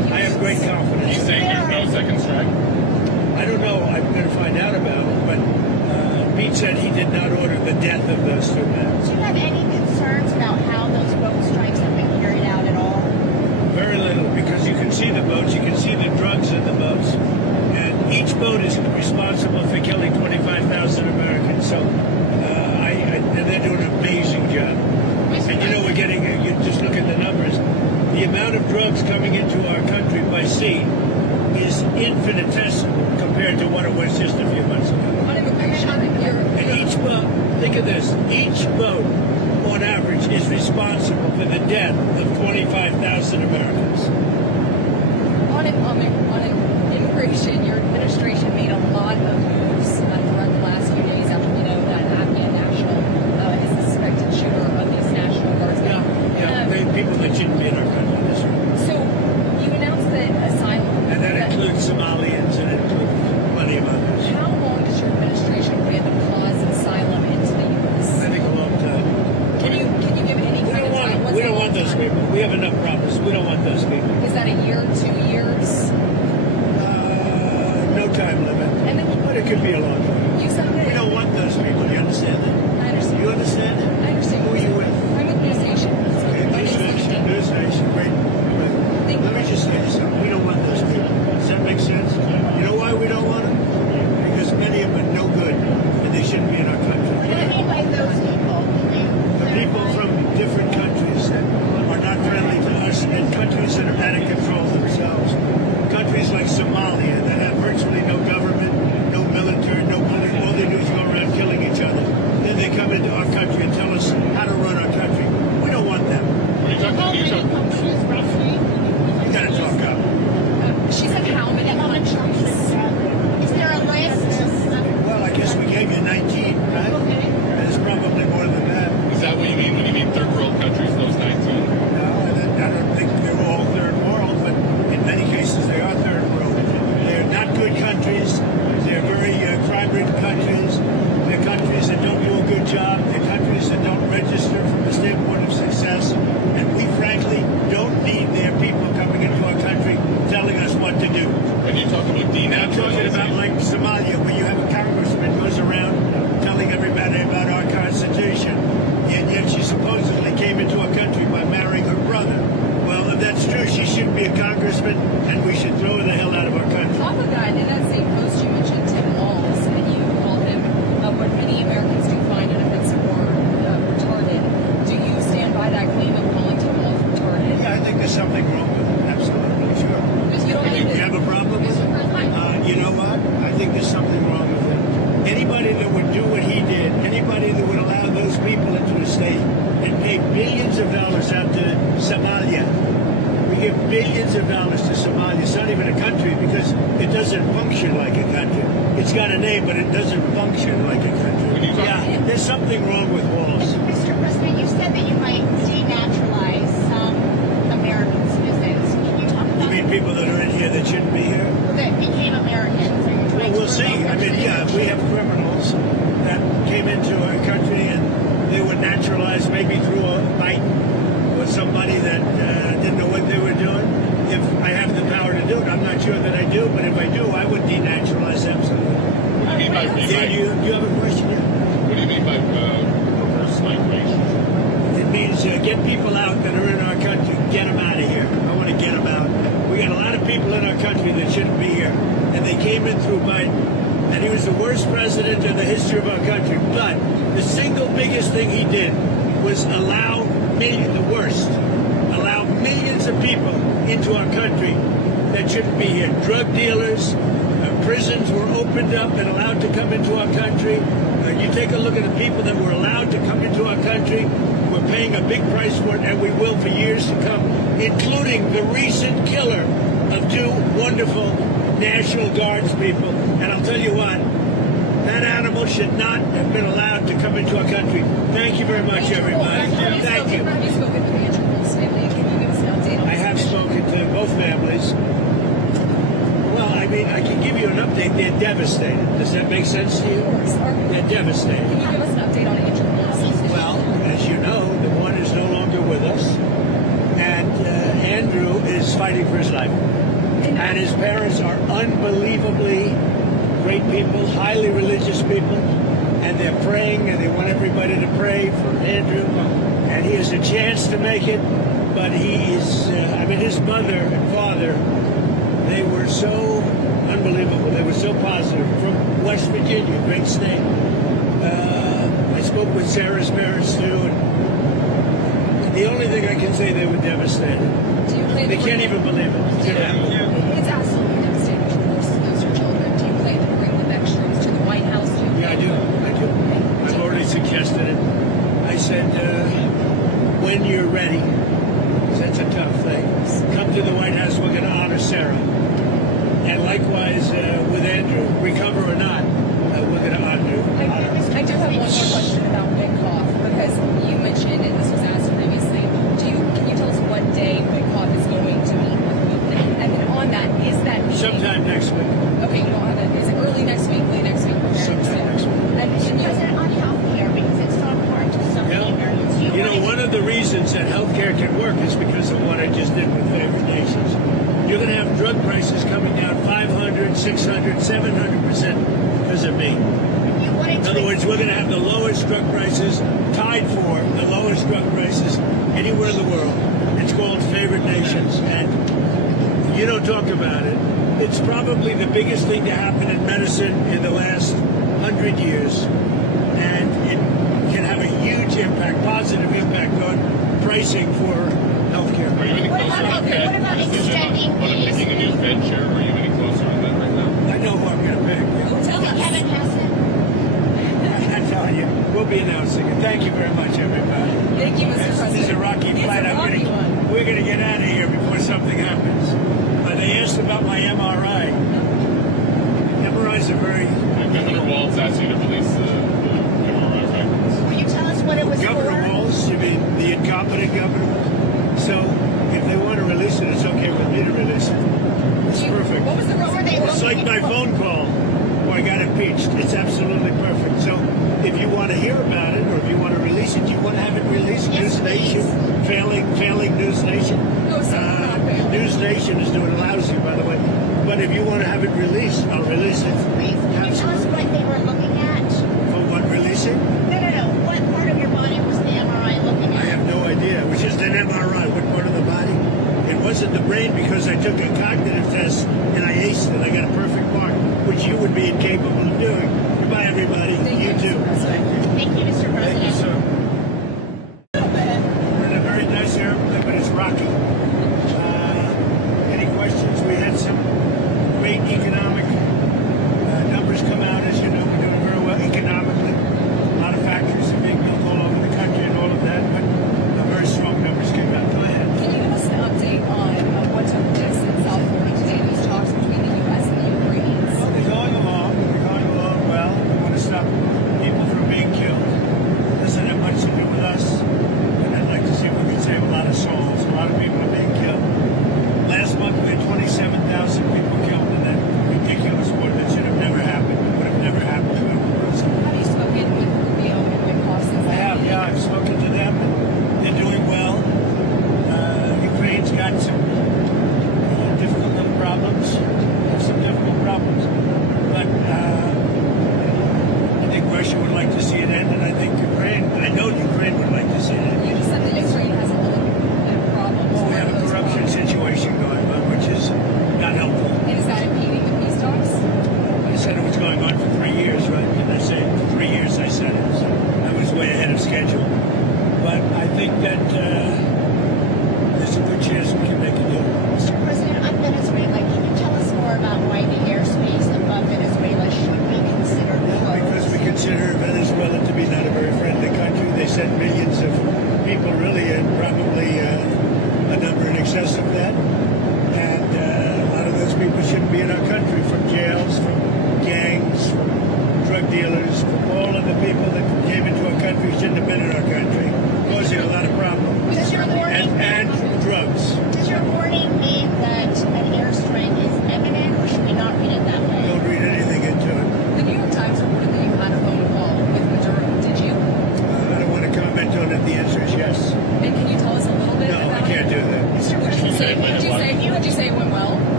Are I have great you confidence. saying there's no second strike? I don't know. I'm going to find out about it, but Pete said he did not order the death of those two men. Do you have any concerns about how those boat strikes have been carried out at all? Very little, because you can see the boats, you can see the drugs in the boats, and each boat is responsible for killing 25,000 Americans. So, and they're doing an amazing job. And you know, we're getting, you just look at the numbers. The amount of drugs coming into our country by sea is infinitesimal compared to what it was just a few months ago. On immigration, And each boat, think of this, each boat on average is responsible for the death of 25,000 Americans. on immigration, your administration made a lot of moves throughout the last few days after we know that an Afghan national is the suspected shooter of these National Guardsmen. People that shouldn't be in our country. That's right. So you announced that asylum. And that includes Somalians and it includes plenty of others. How long does your administration plan to pause asylum into the U.S.? I think a long time. Can you give any We kind don't of time? want, we don't want those people. We have enough problems. We don't want those people. Is that a year, 2 years? No time limit. And then But it could be a long time. you said that. We don't want those people. You understand that? I understand. You understand that? I understand. Who are you with? I'm with News Nation. Okay, My News name's Nation. Lindsay. News Nation. Great. Let me just say this something. We don't want those people. Does that make sense? You know why we don't want them? Because many of them are no good and they shouldn't be in our country. What do you mean by those people? The people from different countries that are not friendly to us and countries that are out of control themselves. Countries like Somalia that have virtually no government, no military, no police. All they do is go around killing each other. Then they come into our country and tell us how to run our country. We don't want them. Are you talking? You gotta talk up. She said how many countries? Is there a list? Well, I guess we gave you 19, right? There's probably more than that. Is that what you mean when you mean third world countries? Those 19? No, I don't think they're all third world, but in many cases they are third world. They're not good countries. They're very crime-ridden countries. They're countries that don't do a good job. They're countries that don't register from the standpoint of success. And we frankly don't need their people coming into our country telling us what to do. When you talk about I'm talking about denaturalization, like Somalia, where you have a congressman goes around telling everybody about our Constitution, and yet she supposedly came into our country by marrying her brother. Well, if that's true, she shouldn't be a congressman, and we should throw her the hell out of our country. Off of that, in that same post, you mentioned Tim Walz, and you called him what many Americans do find inoffensive or retarded. Do you stand by that claim of calling Tim Walz retarded? Yeah, I think there's something wrong with it. Absolutely, sure. Because you don't You have a problem with it? You know what? I think there's something wrong with it. Anybody that would do what he did, anybody that would allow those people into a state and pay billions of dollars out to Somalia. We give billions of dollars to Somalia. It's not even a country because it doesn't function like a country. It's got a name, but it doesn't function like a country. Yeah, there's something wrong with Walls. Mr. President, you said that you might denaturalize some American citizens. Can you talk You about mean people that are in here that shouldn't be here? that became Americans? Are you Well, trying to we'll see. revoke I their mean, yeah, we have criminals that came into our country and they were naturalized maybe through a fight with somebody that didn't know what they were doing. If I have the power to do it, I'm not sure that I do, but if I do, I would denaturalize absolutely. what do you mean by Yeah, do you have a question? Yeah. what do you mean by reverse migration? It means get people out that are in our country, get them out of here. I want to get them out. We got a lot of people in our country that shouldn't be here, and they came in through Biden, and he was the worst president in the history of our country. But the single biggest thing he did was allow millions of people into our country that shouldn't be here. Drug dealers, prisons were opened up and allowed to come into our country. You take a look at the people that were allowed to come into our country. We're paying a big price for it, and we will for years to come, including the recent killer of two wonderful National Guards people. And I'll tell you what, that animal should not have been allowed to come into our country. Thank you very much, everybody. Thank you. Have you spoken with Andrew Wolf's family? Can you give us an update on I have spoken to both families. Well, I mean, I can give you an update. They're devastated. Does that make sense to you? They're devastated. Can you give us an update on Andrew Wolf's? Well, as you know, the one is no longer with us. And Andrew is fighting for his life. And his parents are unbelievably great people, highly religious people, and they're praying, and they want everybody to pray for Andrew. And he has a chance to make it, but he is, his mother and father, they were so unbelievable. They were so positive. From West Virginia, great state. I spoke with Sarah's parents, too, and the only thing I can say, they were devastated. Do you plan They to can't bring- even believe it. It's absolutely devastating, of course, to lose your children. Do you plan to bring them extras to the White House? Do you Yeah, I do. I've already suggested it. I said, when you're ready, 'cause that's a tough thing, come to the White House, we're going to honor Sarah. And likewise with Andrew, recover or not, we're going to honor you. I do have one more question about Witkoff, because you mentioned, and this was asked previously, can you tell us what day Witkoff is going to meet with Putin? And then on that, is that meeting... Sometime next week. Okay, you don't have it. Is it early next week, late next week? Okay, Sometime next week. And you... President, on healthcare, because it's so important to so many Americans. You know, one of the reasons that healthcare can work is because of what I just did with favored nations. You're going to have drug prices coming down 500, 600, 700% because of me. In other words, we're going to have the lowest drug prices, tied for the lowest drug prices anywhere in the world. It's called favored nations, and you don't talk about it. It's probably the biggest thing to happen in medicine in the last 100 years, and it can have a huge impact, positive impact on pricing for healthcare. Are you any What closer about- on okay, that what about decision extending on these- picking a new Fed chair? Are you any closer on that right now? I know who I'm going to pick. Tell us. Kevin Hassan. I'm telling you, we'll be announcing it. Thank you very much, everybody. Thank you, Mr. President. This is a rocky It's flight. a rocky one. We're going to get out of here before something happens. They asked about my MRI. MRIs are very... Governor Walz asked you to release the MRI records. Will you tell us what it was Governor for? Walz, you mean the incompetent governor? So if they want to release it, it's okay with me to release it. It's perfect. What was the What were they It's like my phone call where I got impeached. It's absolutely perfect. So if you want to hear about it or if you want to release it, you want to have it released. Yes, News Nation, failing News Nation. No, it's not failing. News Nation is doing lousy, by the way. But if you want to have it released, I'll release it. Please, can you tell us what they were looking at? For what, releasing? No. What part of your body was the MRI looking I at? have no idea. It was just an MRI. What part of the body? It wasn't the brain because I took a cognitive test and I aced it. I got a perfect mark, which you would be incapable of doing. Goodbye, everybody. Thank You too. Mr. President. Thank you, Mr. Thank you, President. sir. We're in a very nice airplane, but it's rocky. Any questions? We had some great economic numbers come out. As you know, we're doing very well economically. A lot of factories are being built all over the country and all of that, but very strong numbers came out. Go ahead. Can you give us an update on what took place in South Florida today, these talks between the U.S. and the Ukrainians? Well, they're going along. They're going along well. We want to stop people from being killed. It doesn't have much to do with us. And I'd like to see if we can save a lot of souls. A lot of people are being killed. Last month we had 27,000 people killed in that ridiculous war that should have never happened. It would have never happened to every person. Have you spoken with Rubio and Witkoff since I have, yeah. I've spoken to them. And they're doing well. Ukraine's got some difficult little problems. Some difficult problems. But I think Russia would like to see it end, and I think I know Ukraine would like to see it end. You just said that Ukraine has a little bit of problems. We have a corruption situation going on, which is not helpful.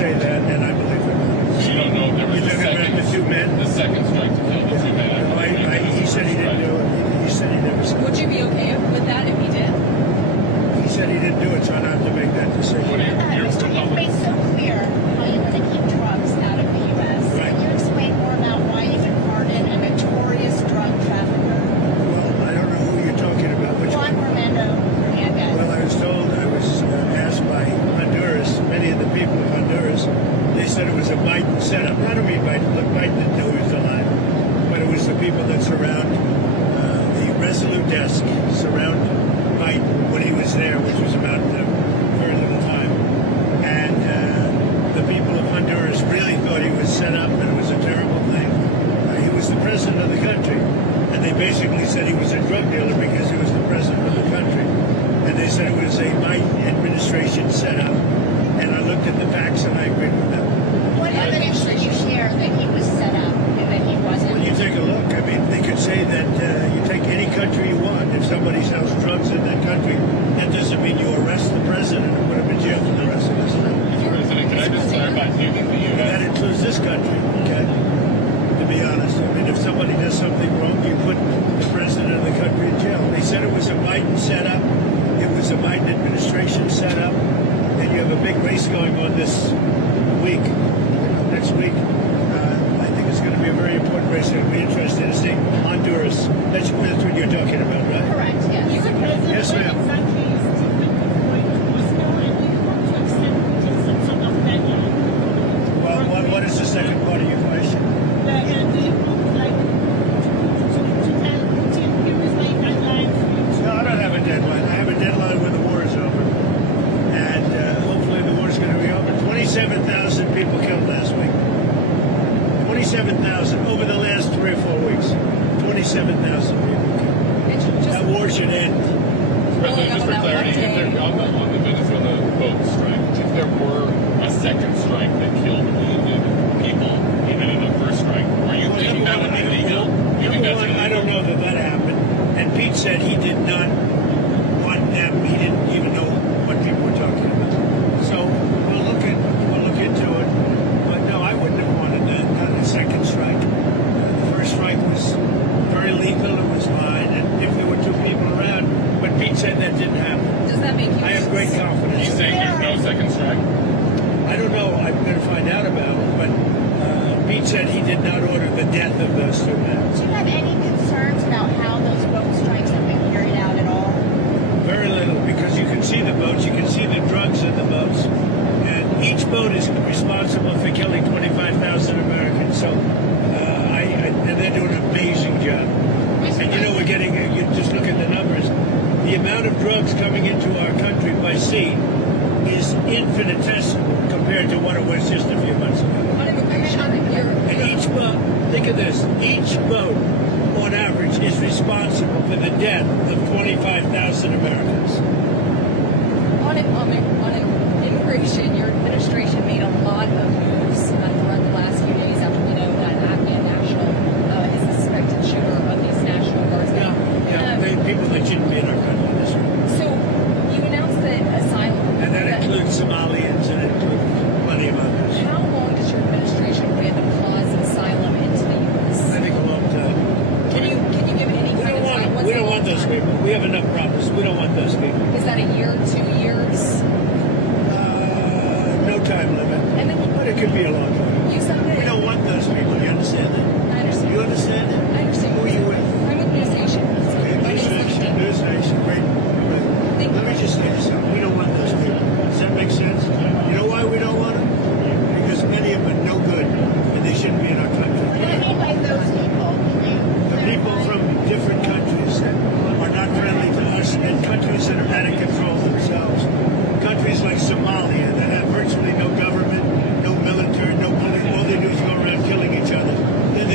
say that, and I believe it. So you don't know if there was You're a talking about second, the two men? the second strike to kill the two men. He said he didn't do it. He said he never said Would you be okay with that if he did? He said he didn't do it, so I don't have to make that decision. What do you, you're Mr. You've Republican? made so clear how you want to keep drugs out of the U.S. Right. Can you explain more about why you would pardon a notorious drug trafficker? Well, I don't know who you're talking about. Which Juan Romando Hernandez. Well, I was told, I was asked by Honduras, many of the people of Honduras, they said it was a Biden setup. Not only Biden, look, Biden didn't know he was alive, but it was the people that surround the Resolute desk, surround Biden when he was there, which was about very little time. And the people of Honduras really thought he was set up and it was a terrible thing. He was the president of the country. And they basically said he was a drug dealer because he was the president of the country. And they said it was a Biden administration setup. And I looked at the facts and I agreed with them. What evidence did you share that he was set up and that he wasn't? Well, you take a look. I mean, they could say that you take any country you want. If somebody sells drugs in that country, that doesn't mean you arrest the president and put him in jail for the rest of his life. President, can I just clarify, do you think the And that U.S. includes this country, okay? To be honest. I mean, if somebody does something wrong, you put the president of the country in jail. They said it was a Biden setup. It was a Biden administration setup. And you have a big race going on this week, next week. I think it's going to be a very important race. It'll be interesting to see Honduras. That's what you're talking about, right? Correct, yes. Yes, ma'am. Well, what is the second part of your question? No, I don't have a deadline. I have a deadline when the war is over. And hopefully the war is going to be over. 27,000 people killed last week. 27,000 over the last 3 or 4 weeks. 27,000 people killed. That war should end. President, just for clarity, if there, on the Venezuela boat strike, if there were a second strike that killed wounded people, even in the first strike, are you thinking that would be legal? You think that's illegal? I don't know that that happened. And Pete said he did not want them. He didn't even know what people were talking about. So we'll look into it. But no, I wouldn't have wanted that. Not a second strike. The first strike was very lethal. It was fine. And if there were 2 people around, but Pete said that didn't happen. Does that make you? I have great Are confidence. you saying there's no second strike? I don't know. I'm going to find out about it. But Pete said he did not order the death of those 2 men. Do you have any concerns about how those boat strikes have been carried out at all? Very little, because you can see the boats, you can see the drugs in the boats, and each boat is responsible for killing 25,000 Americans. So, and they're doing an amazing job. And you know, we're getting, you just look at the numbers. The amount of drugs coming into our country by sea is infinitesimal compared to what it was just a few months ago. On immigration, And each boat, think of this, each boat on average is responsible for the death of 25,000 Americans. on immigration, your administration made a lot of moves throughout the last few days after we know that Afghan national is the suspected shooter of these National Guardsmen. People that shouldn't be in our country. This way. So you announced that asylum. And that includes Somalians and it includes plenty of others. How long does your administration plan to pause asylum into the U.S.? I think a long time. Can you give any kind of time? What's We the don't long want those time? people. We have enough problems. We don't want those people. Is that a year, 2 years? No time limit. And then But it could be a long time. you said that. We don't want those people. You understand that? I understand. You understand that? I understand. Who are you with? I'm with News Nation. Okay, News Nation. News Nation. Great. Thank Let me you. just say this. We don't want those people. Does that make sense? You know why we don't want them? Because many of them are no good and they shouldn't be in our What do country. you mean by those people? The people from different countries that are not friendly to us and countries that are out of control themselves. Countries like Somalia that have virtually no government, no military, no police. All they do is go around killing each other. They're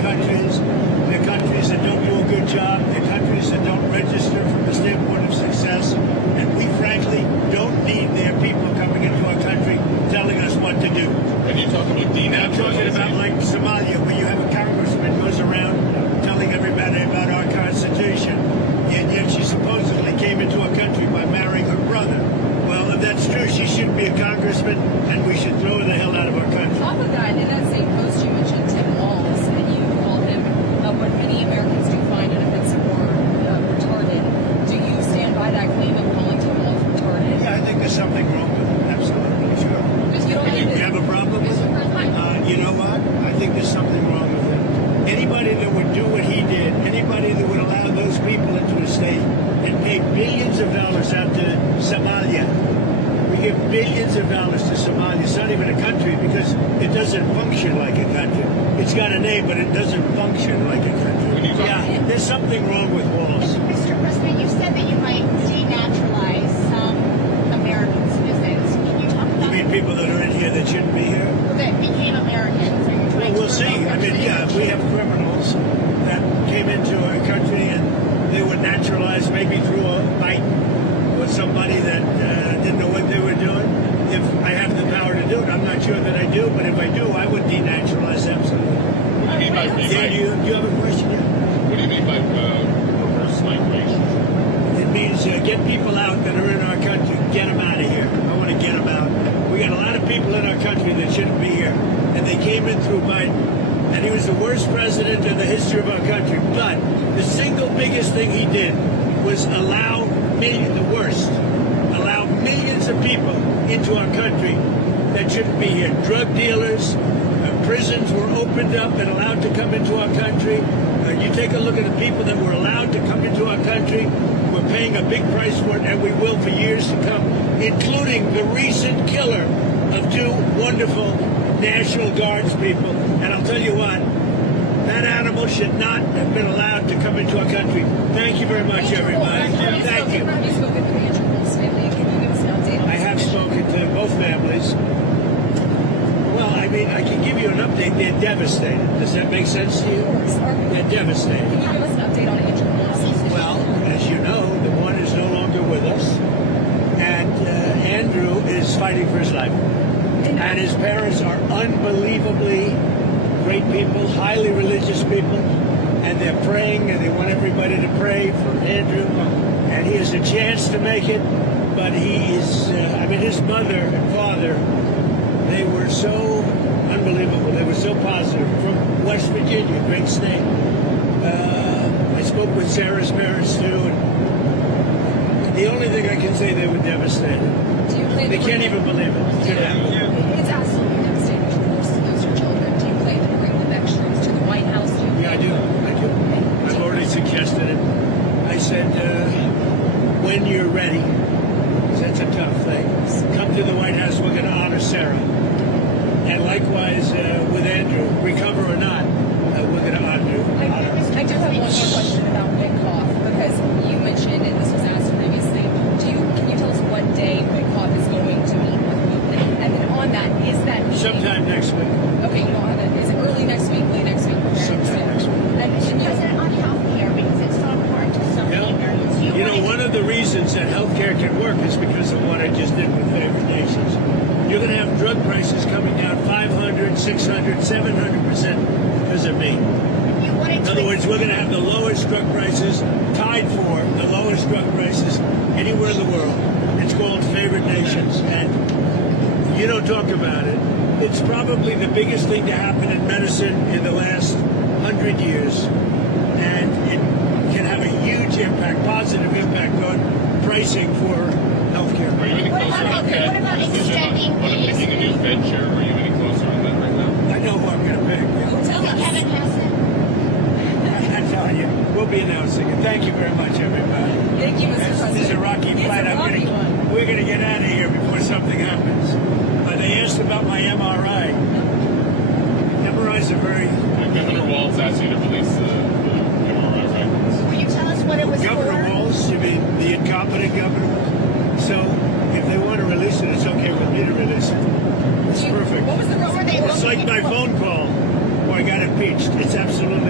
countries. They're countries that don't do a good job. They're countries that don't register from the standpoint of success. And we frankly don't need their people coming into our country telling us what to do. When you talk about I'm talking about denaturalizing, like Somalia, where you have a congressman goes around telling everybody about our Constitution, and yet she supposedly came into our country by marrying her brother. Well, if that's true, she shouldn't be a congressman, and we should throw her the hell out of our country. Off of that, in that same post, you mentioned Tim Walz, and you called him what many Americans do find inoffensive or retarded. Do you stand by that claim of calling Tim Walz retarded? Yeah, I think there's something wrong with it. Absolutely, sure. Because you don't You have a problem with it? You know what? I think there's something wrong with it. Anybody that would do what he did, anybody that would allow those people into a state and pay billions of dollars out to Somalia. We give billions of dollars to Somalia. It's not even a country because it doesn't function like a country. It's got a name, but it doesn't function like a country. Yeah, there's something wrong with Walls. Mr. President, you said that you might denaturalize some American citizens. Can you talk You about mean people that are in here that shouldn't be here? that became Americans? Are you Well, trying we'll to see. revoke I their mean, yeah, we have criminals that came into our country and they were naturalized maybe through a fight with somebody that didn't know what they were doing. If I have the power to do it, I'm not sure that I do, but if I do, I would denaturalize absolutely. what do you mean by Yeah, do you have a question? Yeah. what do you mean by reverse migration? It means get people out that are in our country, get them out of here. I want to get them out. We got a lot of people in our country that shouldn't be here, and they came in through Biden, and he was the worst president in the history of our country. But the single biggest thing he did was allow millions of people into our country that shouldn't be here. Drug dealers, prisons were opened up and allowed to come into our country. You take a look at the people that were allowed to come into our country. We're paying a big price for it, and we will for years to come, including the recent killer of two wonderful National Guards people. And I'll tell you what, that animal should not have been allowed to come into our country. Thank you very much, everybody. Thank you. Have you spoken to the Andrew Walz family? Can you give us an update on I have spoken to both families. Well, I mean, I can give you an update. They're devastated. Does that make sense to you? They're devastated. Can you give us an update on Andrew Walz? Well, as you know, the one is no longer with us, and Andrew is fighting for his life. And his parents are unbelievably great people, highly religious people, and they're praying, and they want everybody to pray for Andrew. And he has a chance to make it, but he is, his mother and father, they were so unbelievable. They were so positive. From West Virginia, great state. I spoke with Sarah's parents, too, and the only thing I can say, they were devastated. Do you plan They to can't bring even believe it. It's absolutely devastating, of course, to lose your children. Do you plan to bring the next troops to the White House? Yeah, I do. I've already suggested it. I said, when you're ready, 'cause that's a tough thing, come to the White House, we're going to honor Sarah. And likewise with Andrew, recover or not, we're going to honor you. I do have one more question about Witkoff, because you mentioned, and this was asked previously, can you tell us what day Witkoff is going to meet with you? And then on that, is that meeting... Sometime next week. Okay, you don't have it. Is it early next week, late next week? Sometime next week. And Mr. President, on health care, because it's so important to so many Americans. You know, one of the reasons that healthcare can work is because of what I just did with favored nations. You're going to have drug prices coming down 500, 600, 700% because of me. In other words, we're going to have the lowest drug prices, tied for the lowest drug prices anywhere in the world. It's called favored nations, and you don't talk about it. It's probably the biggest thing to happen in medicine in the last 100 years, and it can have a huge impact, positive impact on pricing for healthcare. Are you any closer on that what about decision extending on picking a new Fed chair? Are you any closer on that right now? I know who I'm going to pick. Tell us. Kevin Hassan. I'm telling you, we'll be announcing it. Thank you very much, everybody. Thank you, Mr. President. This is a rocky It's fight. a rocky one. We're going to get out of here before something happens. They asked about my MRI. MRIs are very... Governor Walz asked you to release the MRI records. Will you tell us what it was Governor for? Walz, you mean the incompetent governor? So if they want to release it, it's okay with me to release it. It's perfect. What was the What were they It's like my phone call where I got impeached. It's absolutely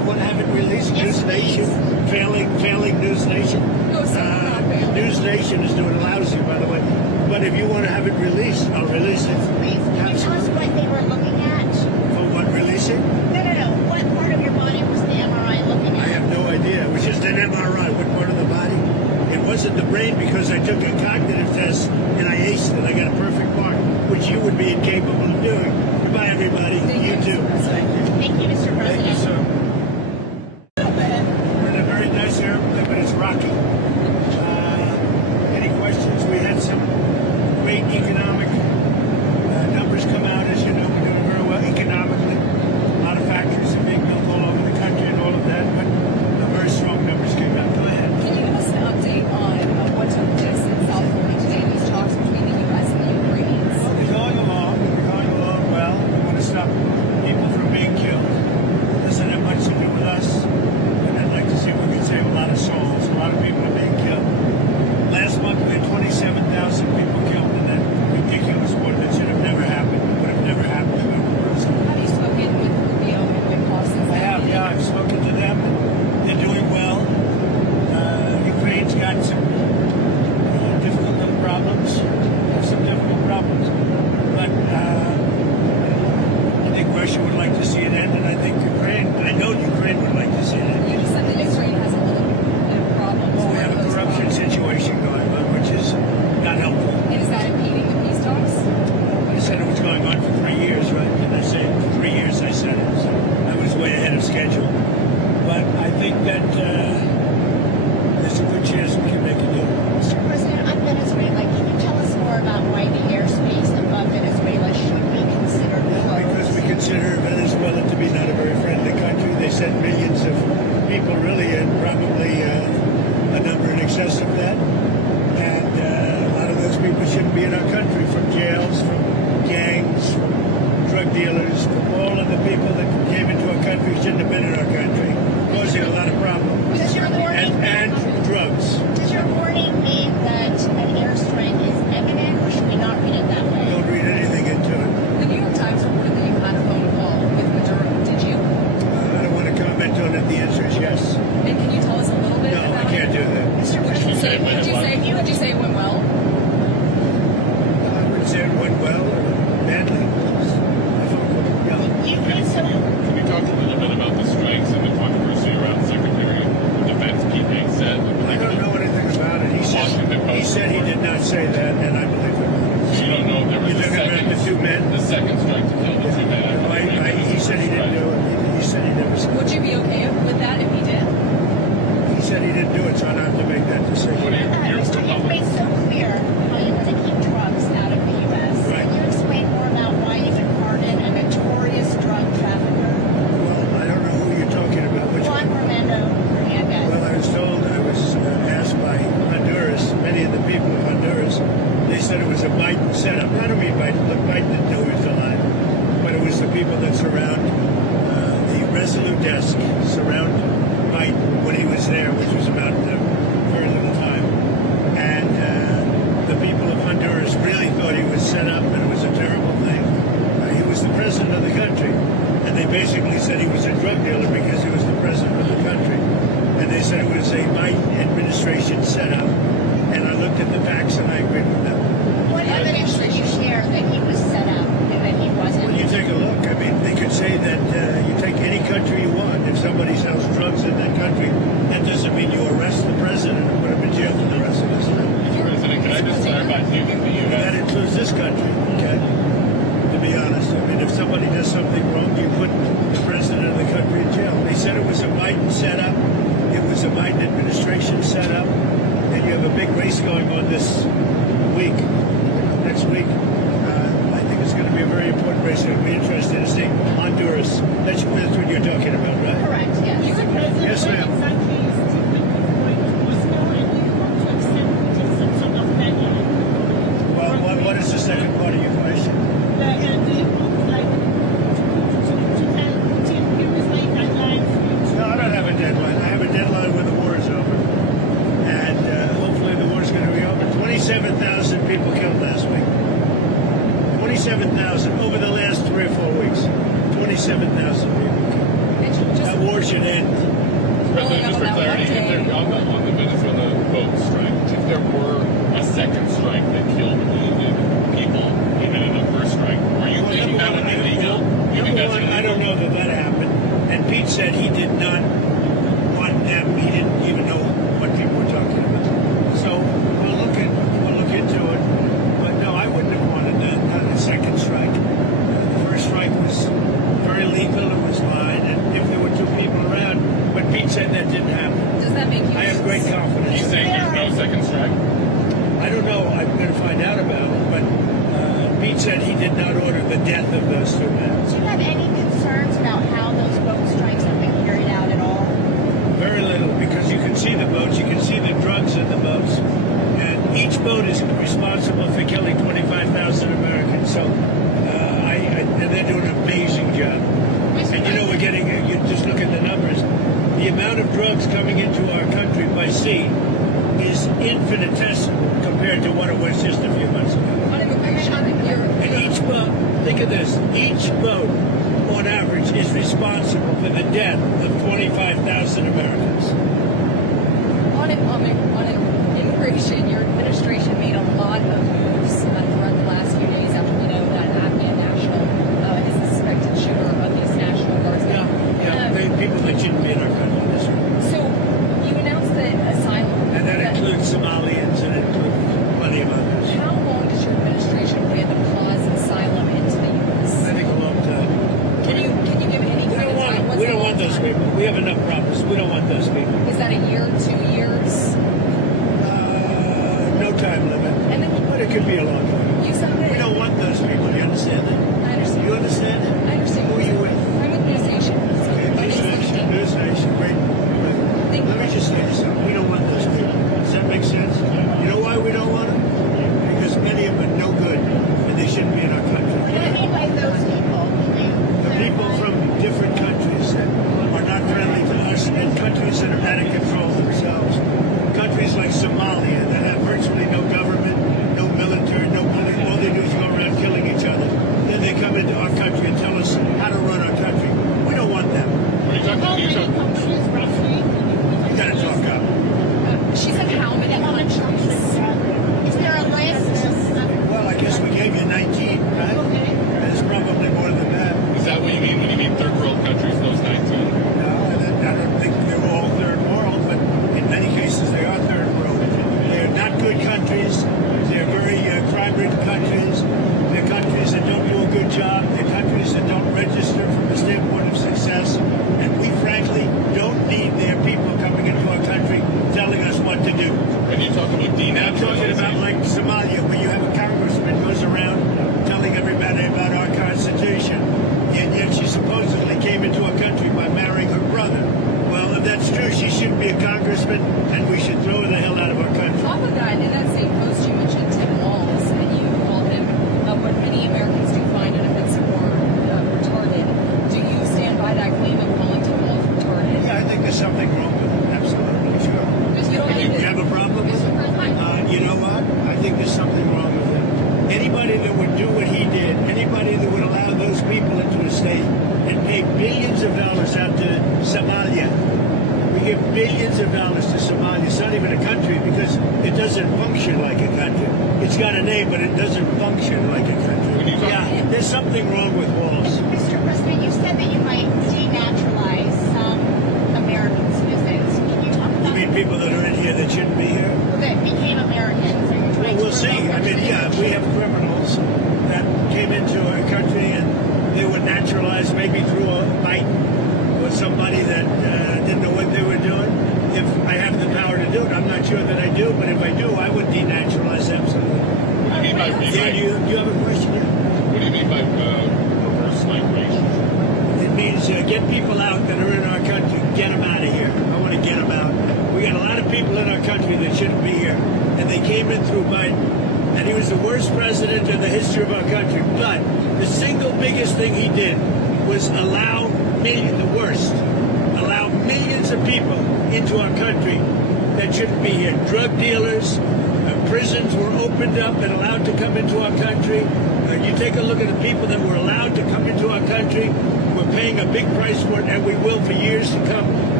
News Nation, failing News Nation. No, sir, not failing. News Nation is doing lousy, by the way. But if you want to have it released, I'll release it. Please, can you tell us what they were looking at? For what, releasing? No. What part of your body was the MRI looking I at? have no idea. It was just an MRI. What part of the body? It wasn't the brain because I took a cognitive test and I aced it. I got a perfect mark, which you would be incapable of doing. Goodbye, everybody. You too. Thank you, Mr. Thank you, President. sir. We're in a very nice airplane, but it's rocky. Any questions? We had some great economic numbers come out. As you know, we're doing very well economically. A lot of factories are being built all over the country and all of that, but very strong numbers came out. Go ahead. Can you give us an update on what took place in South Florida today, these talks between the U.S. and the Ukrainians? They're going along. They're going along well. We want to stop people from being killed. It doesn't have much to do with us. And I'd like to see if we can save a lot of souls. A lot of people are being killed. Last month we had 27,000 people killed in that ridiculous war that should have never happened. It would have never happened if I were president. Have you spoken with Rubio and Wyckoff since I have, yeah. I've spoken to them. They're doing well. Ukraine's got some difficult little problems. Some difficult problems. But I think Russia would like to see it end, and I think I know Ukraine would like to see it end. You just said that Ukraine has a little bit of problems. Well, we have a corruption situation going on, which is not helpful. And is that impeding the peace talks? I said it was going on for 3 years, right? And I said 3 years I said it, so I was way ahead of schedule. But I think that there's a good chance we can make a deal. Mr. President, on Venezuela, can you tell us more about why the airspace above Venezuela should be considered closed? Because we consider Venezuela to be not a very friendly country. They send millions of people, really, and probably a number in excess of that. And a lot of those people shouldn't be in our country, from jails, from gangs, from drug dealers, from all of the people that came into our country shouldn't have been in our country, causing a lot of problems. Does your warning, And drugs. does your warning mean that an airstrike is imminent, or should we not read it that way? Don't read anything into it. The New York Times reported that you had a phone call with Maduro. Did you? I don't want to comment on it. The answer is yes. And can you tell us a little bit No, about I can't do that. Mr. President, Would you say it went well? I wouldn't say it went well or badly. I thought, no. you think so? Can you talk a little bit about the strikes and the controversy around Secretary of Defense Pete Hegseth? I don't know anything about it. He said he did not say that, and I believe him. So you don't know if there was You're talking about the two men? the second strike to kill the two men. He said he didn't do it. He said he never said Would it. you be okay with that if he did? He said he didn't do it, so I don't have to make that What decision. do you, your Mr. You've Republican? made so clear how you want to keep drugs out of the U.S. Right. Can you explain more about why you would pardon a notorious drug trafficker, Well, I don't know who you're talking about. Which Juan Romando Hernandez? Well, I was told, I was asked by Honduras, many of the people of Honduras, they said it was a Biden setup. I don't mean Biden, look, Biden didn't know he was alive, but it was the people that surround the Resolute desk, surround Biden when he was there, which was about very little time. And the people of Honduras really thought he was set up and it was a terrible thing. He was the president of the country, and they basically said he was a drug dealer because he was the president of the country. And they said it was a Biden administration setup. And I looked at the facts and I agreed with them. What evidence did you share that he was set up and that he wasn't? Well, you take a look. I mean, they could say that you take any country you want. If somebody sells drugs in that country, that doesn't mean you arrest the president and put him in jail for the rest of his life. President, can I just clarify, do you think the That U.S. includes this country, okay? To be honest, I mean, if somebody does something wrong, you put the president of the country in jail. They said it was a Biden setup. It was a Biden administration setup. And you have a big race going on this week, next week. I think it's going to be a very important race. It'll be interesting to see Honduras. That's what you're talking about, right? Correct, yes. Yes, ma'am. Well, what is the second part of your question? No, I don't have a deadline. I have a deadline when the war is over. And hopefully the war is going to be over. 27,000 people killed last week. 27,000 over the last 3 or 4 weeks. 27,000 people killed. That war should end. pulling up Just on for that one clarity, if day. there, on the Venezuela boat strike, if there were a second strike that killed wounded people, even in the first strike, are you thinking that would be legal? You think Number that's one, illegal? I don't know that that happened. And Pete said he did not want them. He didn't even know what people were talking about. So we'll look into it. But no, I wouldn't have wanted that. Not a second strike. The first strike was very lethal. It was fine. And if there were two people around, but Pete said that didn't happen. Does that make you? I have great confidence. He's saying there's no second strike? I don't know. I'm going to find out about it. But Pete said he did not order the death of those two men. Do you have any concerns about how those boat strikes have been carried out at all? Very little, because you can see the boats, you can see the drugs in the boats, and each boat is responsible for killing 25,000 Americans. So, and they're doing an amazing job. And you know, we're getting, you just look at the numbers. The amount of drugs coming into our country by sea is infinitesimal compared to what it was just a few months ago. I want to go back to your. And each boat, think of this, each boat on average is responsible for the death of 25,000 Americans. On immigration, your administration made a lot of moves throughout the last few days after we know that Afghan national is the suspected shooter of these National Guardsmen. People that shouldn't be in our country. That's right. So you announced that asylum. And that includes Somalians and it includes plenty of others. How long does your administration plan to pause asylum into the U.S.? I think a long time. Can you give any kind of time? What's We a don't long want those time? people. We have enough problems. We don't want those people. Is that a year, 2 years? No time limit. And then But it could be a long time. you said that. We don't want those people. Do you understand that? I understand. You understand that? I understand. Who are you with? I'm with News Nation. Okay, News Nation. News Nation. Great. Thank Let me you. just say this. We don't want those people. Does that make sense? You know why we don't want them? Because many of them are no good and they shouldn't be in our country. What do you mean by those people? The people from different countries that are not friendly to us and countries that are out of control themselves. Countries like Somalia that have virtually no government, no military, no police. All they do is go around killing each other. Then they come into our country and tell us how to run our country. We don't want them. What are you talking How about? many countries roughly? You gotta talk up. She said how many countries? Is there a list? Well, I guess we gave you 19, right? Okay. There's probably more than that. Is that what you mean when you mean third world countries, those 19? No, I don't think they're all third world, but in many cases they are third world. They're not good countries. They're very crime-ridden countries. They're countries that don't do a good job. They're countries that don't register from a standpoint of success. And we frankly don't need their people coming into our country telling us what to do. When you talk about I'm talking about denaturalization, like Somalia, where you have a congressman goes around telling everybody about our Constitution, and yet she supposedly came into our country by marrying her brother. Well, if that's true, she shouldn't be a congressman, and we should throw her the hell out of our country. Off of that, in that same post, you mentioned Tim Walz, and you called him what many Americans do find inoffensive or retarded. Do you stand by that claim of calling Tim Walz retarded? Yeah, I think there's something wrong with it. Absolutely, sure. Because you don't You have a problem with it? You know what? I think there's something wrong with it. Anybody that would do what he did, anybody that would allow those people into a state and pay billions of dollars out to Somalia. We give billions of dollars to Somalia. It's not even a country because it doesn't function like a country. It's got a name, but it doesn't function like a country. When you talk- Yeah, there's something wrong with Walls. Mr. President, you said that you might denaturalize some American citizens. Can you talk You about mean people that are in here that shouldn't be here? that became Americans? Are you trying We'll to see. revoke I their mean, yeah, we have criminals that came into our country and they were naturalized maybe through a fight with somebody that didn't know what they were doing. If I have the power to do it, I'm not sure that I do, but if I do, I would denaturalize absolutely. what do you mean by Yeah, do you have a question? Yeah. what do you mean by reverse migration? It means get people out that are in our country, get them out of here. I want to get them out. We got a lot of people in our country that shouldn't be here, and they came in through Biden, and he was the worst president in the history of our country. But the single biggest thing he did was allow millions of people into our country that shouldn't be here. Drug dealers, prisons were opened up and allowed to come into our country. You take a look at the people that were allowed to come into our country. We're paying a big price for it, and we will for years to come.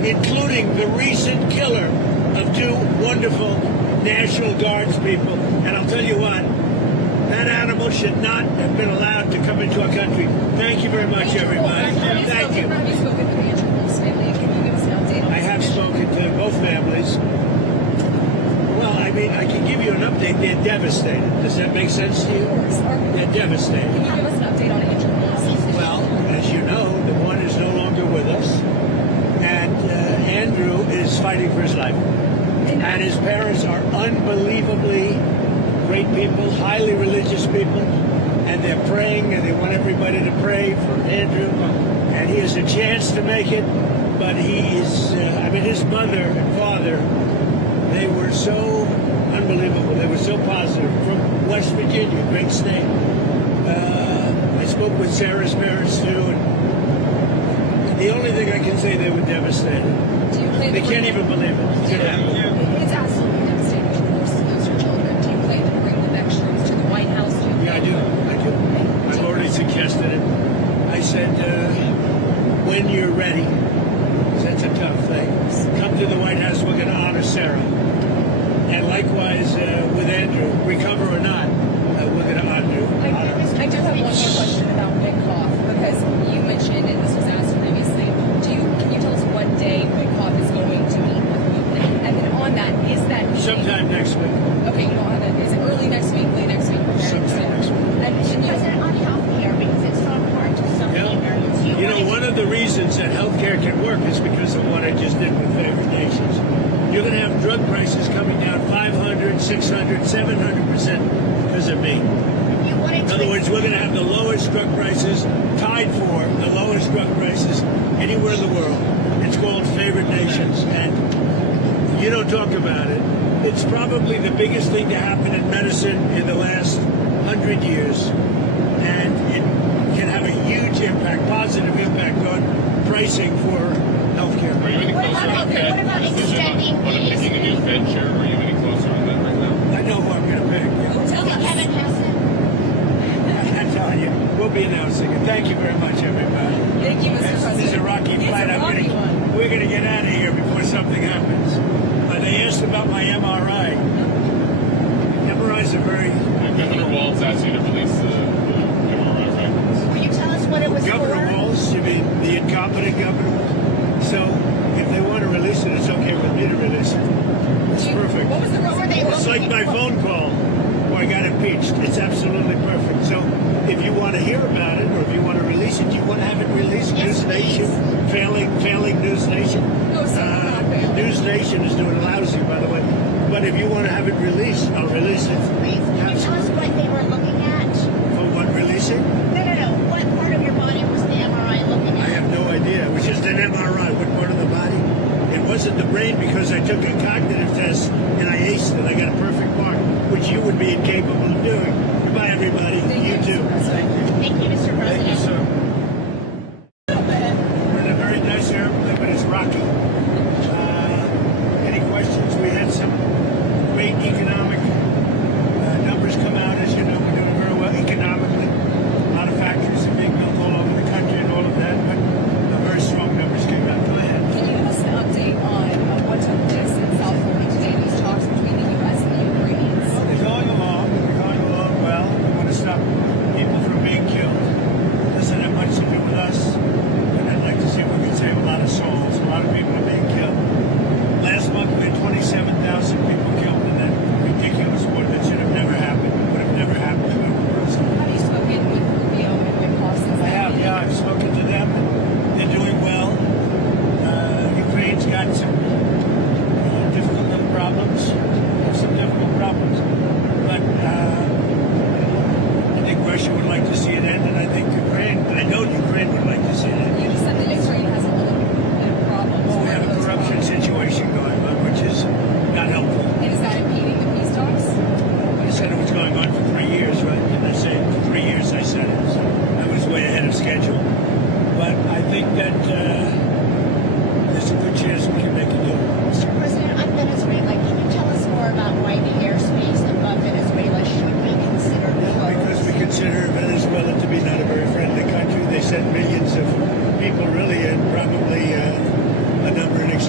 including the recent killer of two wonderful National Guards people. And I'll tell you what, that animal should not have been allowed to come into our country. Thank you very much, everybody. Thank you. Have you spoken with Andrew Wolf's family? Can you give us an update on I have spoken to both families. Well, I mean, I can give you an update. They're devastated. Does that make sense to you? Of course. They're devastated. Can you give us an update on Andrew Wolf's? Well, as you know, the one is no longer with us, and Andrew is fighting for his life. And his parents are unbelievably great people, highly religious people, and they're praying, and they want everybody to pray for Andrew. And he has a chance to make it, but he is, his mother and father, they were so unbelievable. They were so positive. From West Virginia, great state. I spoke with Sarah's parents too, and the only thing I can say, they were devastated. They can't even believe it. It's absolutely devastating, of course, to lose your children. Do you plan to bring the next troops to the White House? Yeah, I do. I've already suggested it. I said, when you're ready, 'cause that's a tough thing, come to the White House. We're going to honor Sarah. And likewise with Andrew, recover or not, we're going to honor. I do have one more question about Witkoff, because you mentioned, and this was asked previously, can you tell us what day Witkoff is going to meet with you? And then on that, is that meeting, Sometime next week. Okay, you don't have it. Is it early next week, late next week? Sometime next week. And can you, President, on health care, because it's so important to so many Americans. You know, one of the reasons that healthcare can work is because of what I just did with favored nations. You're going to have drug prices coming down 500, 600, 700% because of me. In other words, we're going to have the lowest drug prices, tied for the lowest drug prices anywhere in the world. It's called favored nations, and you don't talk about it. It's probably the biggest thing to happen in medicine in the last 100 years, and it can have a huge impact, positive impact on pricing for healthcare. Are you any What closer about- on that what about decision extending on these- picking a new Fed chair? Are you any closer on that right now? I know who I'm going to pick. tell us. Kevin Hassan. I'm telling you, we'll be announcing it. Thank you very much, everybody. Thank you, Mr. President. This is a rocky It's fight. a rocky one. We're going to get out of here before something happens. They asked about my MRI. MRIs are very... Governor Walz asked you to release the MRI records. Will you tell us what it was Governor for? Walz, you mean the incompetent governor? So if they want to release it, it's okay with me to release it. It's perfect. What was the What were they It's like my phone call where I got impeached. It's absolutely perfect. So if you want to hear about it, or if you want to release it, do you want to have it released? Yes, News Nation, failing News Nation. No, sir, not failing. News Nation is doing lousy, by the way. But if you want to have it released, I'll release it. Please, can you tell us what they were looking at? For what releasing? No. What part of your body was the MRI looking I at? have no idea. It was just an MRI. What part of the body? It wasn't the brain because I took a cognitive test and I aced it. I got a perfect mark, which you would be incapable of doing. Goodbye, everybody. You too. Thank you, Mr. Thank you, President. sir. We're in a very nice airplane, but it's rocky. Any questions? We had some great economic numbers come out. As you know, we're doing very well economically. A lot of factories are being built all over the country and all of that, but very strong numbers came out. Go ahead. Can you give us an update on what took place in South Florida today, these talks between the U.S. and the Ukrainians? They're going along. They're going along well. We want to stop people from being killed. It doesn't have much to do with us, but I'd like to see if we can save a lot of souls. A lot of people are being killed. Last month we had 27,000 people killed in that ridiculous war that should have never happened. It would have never happened to every person. Have you spoken with Rubio and Witkoff since I have, yeah. I've spoken to them. They're doing well. Ukraine's got some difficult little problems. Some difficult problems. But I think Russia would like to see it end, and I think Ukraine, I know Ukraine would like to see it end. You just said that Ukraine has a little bit of problems. We have a corruption situation going on, which is not helpful. And is that impeding the peace talks? I said it was going on for 3 years, right? Didn't I say for 3 years I said it? So I was way ahead of schedule. But I think that there's a good chance we can make a deal. Mr. President, on Venezuela, can you tell us more about why the airspace above Venezuela should be considered closed? Because we consider Venezuela to be not a very friendly country. They sent millions of people really, and probably a number in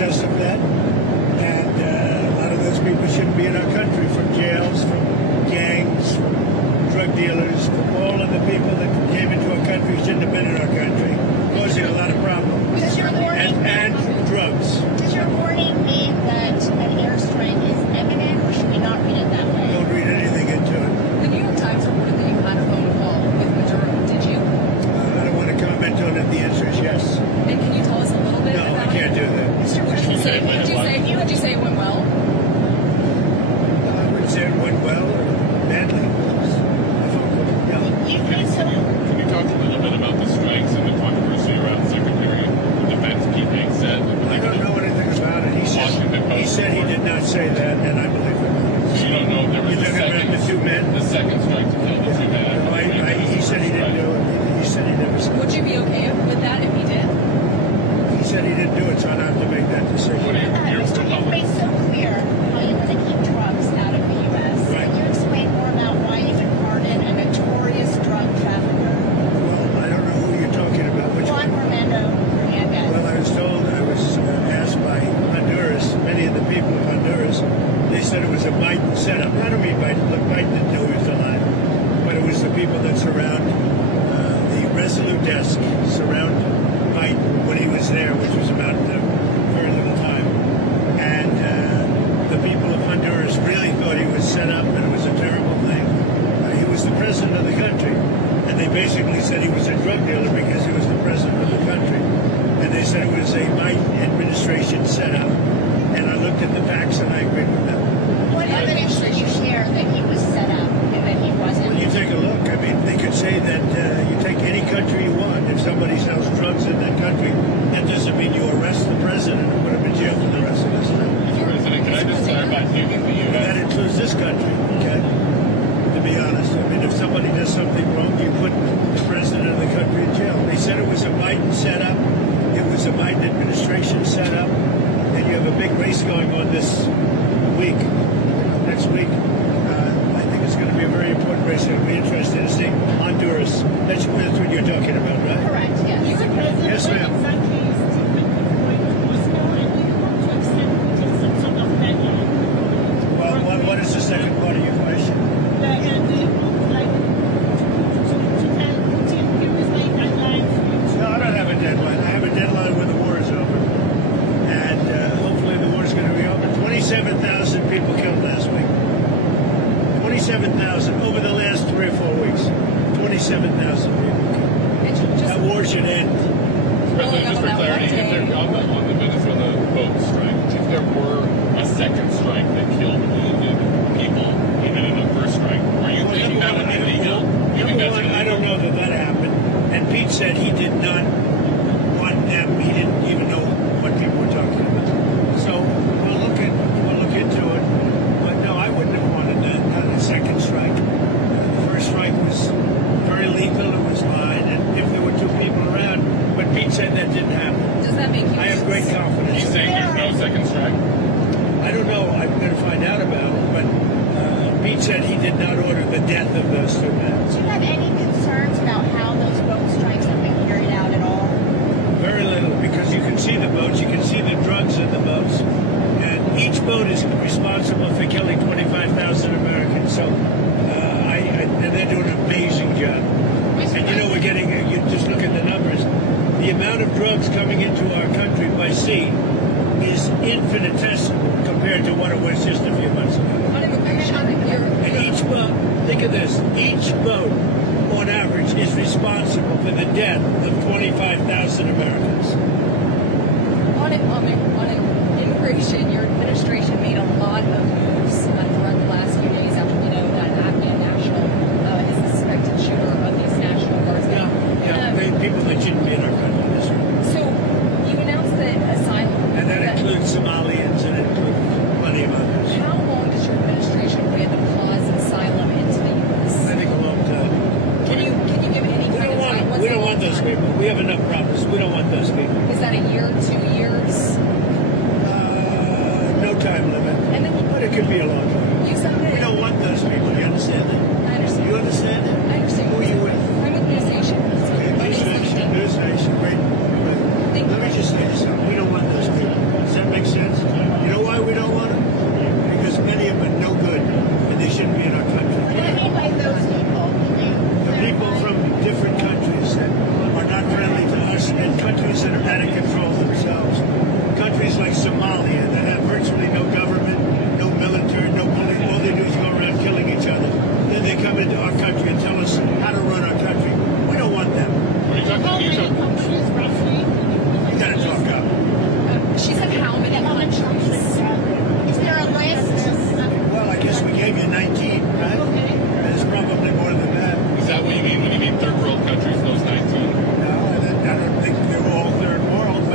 desk surround Biden when he was there, which was about very little time. And the people of Honduras really thought he was set up and it was a terrible thing. He was the president of the country. And they basically said he was a drug dealer because he was the president of the country. And they said it was a Biden administration setup. And I looked at the facts and I agreed with them. What evidence did you share that he was set up and that he wasn't? Well, you take a look. I mean, they could say that you take any country you want. If somebody sells drugs in that country, that doesn't mean you arrest the president and put him in jail for the rest of his life. Mr. President, can I just clarify, do you think the That U.S. includes this country, okay? To be honest, I mean, if somebody does something wrong, you put the president of the country in jail. They said it was a Biden setup. It was a Biden administration setup. And you have a big race going on this week, next week. I think it's going to be a very important race. It'll be interesting to see Honduras. That's what you're talking about, right? Correct, yes. Yes, ma'am. Well, what is the second part of your question? No, I don't have a deadline. I have a deadline when the war is over. And hopefully the war is going to be over. 27,000 people killed last week. 27,000 over the last 3 or 4 weeks. 27,000 people killed. That war should end. President, just for clarity, if there, on the Venezuela boat strike, if there were a second strike that killed wounded people, even in the first strike, are you thinking that would be legal? You think Number that's one, illegal? I don't know that happened. And Pete said he did not want them. He didn't even know what people were talking about. So we'll look into it. But no, I wouldn't have wanted that. Not a second strike. The first strike was very lethal. It was fine. And if there were 2 people around, but Pete said that didn't happen. Does that make you? I have great confidence. He's saying there's no second strike? I don't know. I'm going to find out about it. But Pete said he did not order the death of those 2 men. Do you have any concerns about how those boat strikes have been carried out at all? Very little, because you can see the boats, you can see the drugs in the boats, and each boat is responsible for killing 25,000 Americans. So, and they're doing an amazing job. And you know, we're getting, you just look at the numbers, the amount of drugs coming into our country by sea is infinitesimal compared to what it was just a few months ago. And each boat, think of this, each boat on average is responsible for the death of 25,000 Americans. On immigration, your administration made a lot of moves throughout the last few days after we know that Afghan national is the suspected shooter of these National Guardsmen. People that shouldn't be in our country. That's right. So you announced that asylum. And that includes Somalians and it includes plenty of others. How long does your administration plan to pause asylum into the U.S.? I think a long time. Can you give any kind of time? What's We a don't long want those time? people. We have enough problems. We don't want those people. Is that a year, 2 years? No time limit. And then But it could be a long time. you said that. We don't want those people. You understand that? I understand. You understand that? I understand. Who are you with? I'm with News Nation. News Nation, great. Thank Let me you. just say this. We don't want those people. Does that make sense? You know why we don't want them? Because many of them are no good and they shouldn't be in our country. What do you mean by those people? The people from different countries that are not friendly to us and countries that are out of control themselves. Countries like Somalia that have virtually no government, no military, no police. All they do is go around killing each other. Then they come into our country and tell us how to run our country. We don't want them. Are you talking? You gotta talk up. She said how many countries? Is there a list? Well, I guess we gave you 19, right? There's probably more than that. Is that what you mean when you mean third world countries, those 19? No, I don't think they're all third world.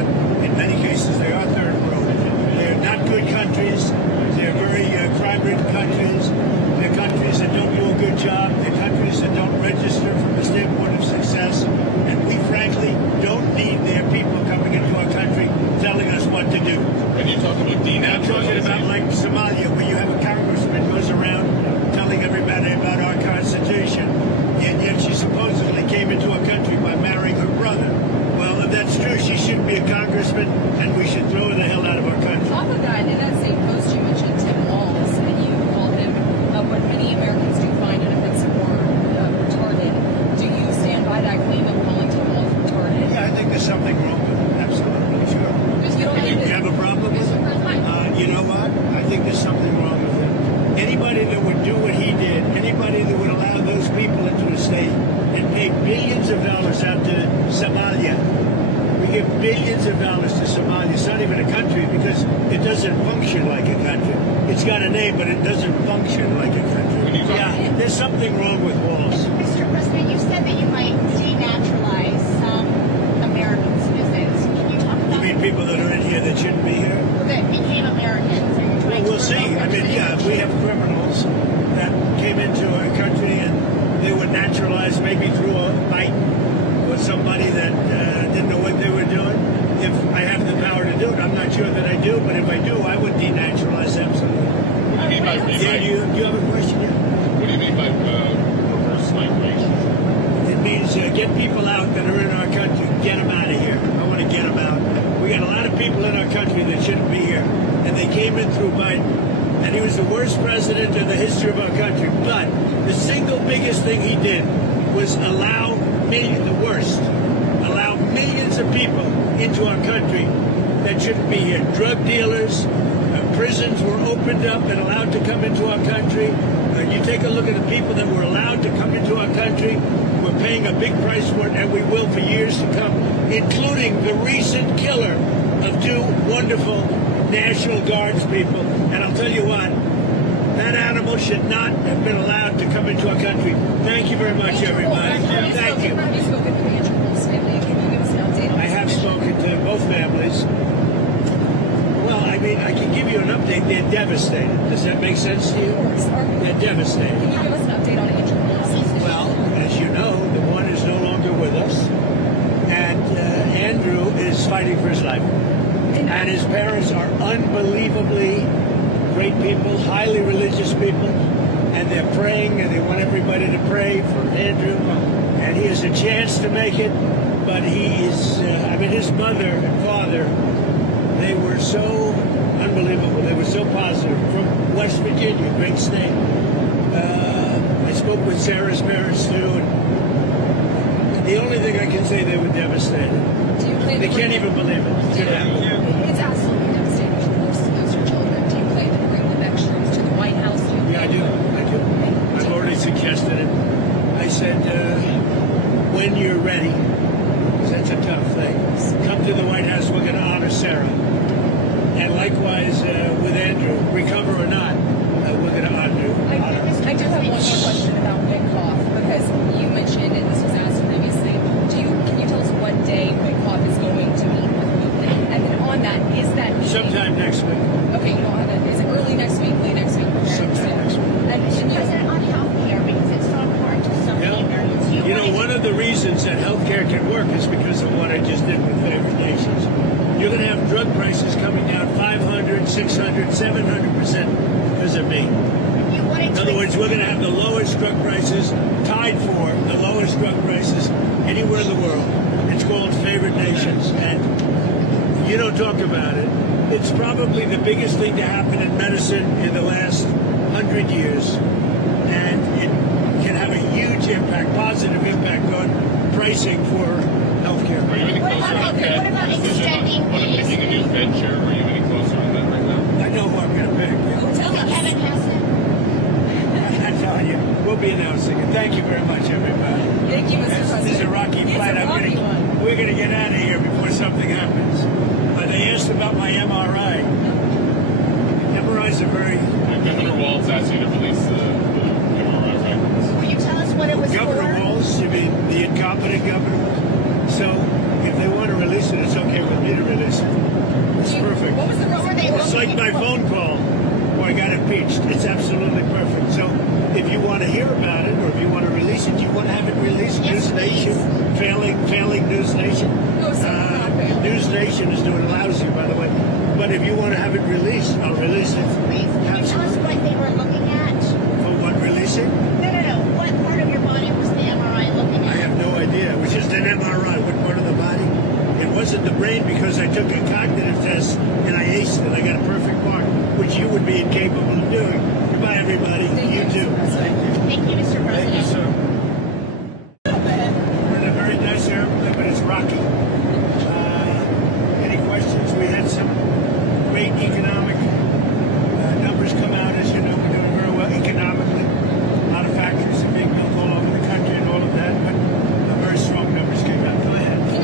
Somalia. We give billions of dollars to Somalia. It's not even a country because it doesn't function like a country. It's got a name, but it doesn't function like a country. Yeah, there's something wrong with walls. Mr. President, you said that you might denaturalize some American citizens. Can you talk You about mean people that are in here that shouldn't be here? that became Americans? Are you trying We'll to see. revoke I their mean, yeah, we have criminals that came into our country and they were naturalized maybe through a fight with somebody that didn't know what they were doing. If I have the power to do it, I'm not sure that I do, but if I do, I would denaturalize absolutely. What do you mean by Yeah, do you have a question? Yeah. What do you mean by reverse migration? It means get people out that are in our country, get them out of here. I want to get them out. We got a lot of people in our country that shouldn't be here, and they came in through Biden, and he was the worst president in the history of our country. But the single biggest thing he did was allow millions of people into our country that shouldn't be here. Drug dealers, prisons were opened up and allowed to come into our country. You take a look at the people that were allowed to come into our country. We're paying a big price for it, and we will for years to come, including the recent killer of two wonderful National Guards people. And I'll tell you what, that animal should not have been allowed to come into our country. Thank you very much, everybody. Thank you. Have you spoken to the Andrew Wolf's family? Can you give us an update on I have spoken to both families. Well, I mean, I can give you an update. They're devastated. Does that make sense to you? They're devastated. Can you give us an update on Andrew Wolf's? Well, as you know, the one is no longer with us, and Andrew is fighting for his life. And his parents are unbelievably great people, highly religious people, and they're praying, and they want everybody to pray for Andrew. And he has a chance to make it, but he is, his mother and father, they were so unbelievable. They were so positive. From West Virginia, great state. I spoke with Sarah's parents, too, and the only thing I can say, they were devastated. They can't even believe it. It's absolutely devastating. Of course, those are children. Do you plan to bring the veterans to the White House? Yeah, I do. I've already suggested it. I said, when you're ready, 'cause that's a tough thing, come to the White House. We're going to honor Sarah. And likewise with Andrew, recover or not, we're going to honor. I do have one more question about Witkoff, because you mentioned, and this was asked previously, can you tell us what day Witkoff is going to meet with Putin? And then on that, is that meeting... Sometime next week. Okay, you don't have it. Is it early next week, late next week? Sometime next week. And can you... President, on health care, because it's so important to so many Americans. You know, one of the reasons that healthcare can work is because of what I just did with favored nations. You're going to have drug prices coming down 500, 600, 700% because of me. In other words, we're going to have the lowest drug prices, tied for the lowest drug prices anywhere in the world. It's called favored nations, and you don't talk about it. It's probably the biggest thing to happen in medicine in the last 100 years, and it can have a huge impact, positive impact on pricing for healthcare. Are you any closer on what about extending on picking a new Fed chair? Are you any closer on that right now? I know who I'm going to pick. Tell us. Kevin Hassan. I'm telling you, we'll be announcing it. Thank you very much, everybody. Thank you, Mr. President. This is a rocky flight. We're going to get out of here before something happens. They asked about my MRI. MRIs are very... Governor Walz asked you to release the MRI records. Will you tell us what it was Governor for? Walz, you mean the incompetent governor? So if they want to release it, it's okay with me to release it. It's perfect. What was the What were they It's like my phone call where I got impeached. It's absolutely perfect. So if you want to hear about it, or if you want to release it, you want to have it released. Yes, News Nation, failing News Nation. No, sir, not failing. News Nation is doing lousy, by the way. But if you want to have it released, I'll release it. Please, can you tell us what they were looking at? For what, releasing? No. What part of your body was the MRI looking I at? have no idea. It was just an MRI. What part of the body? It wasn't the brain because I took a cognitive test and I aced it. I got a perfect mark, which you would be incapable of doing. Goodbye, everybody. Thank you, too. Mr. President. Thank you, Mr. Thank you, President. sir. We're in a very nice airplane, but it's rocky. Any questions? We had some great economic numbers come out. As you know, we're doing very well economically. A lot of factories are being built all over the country and all of that, but very strong numbers came out. Go ahead.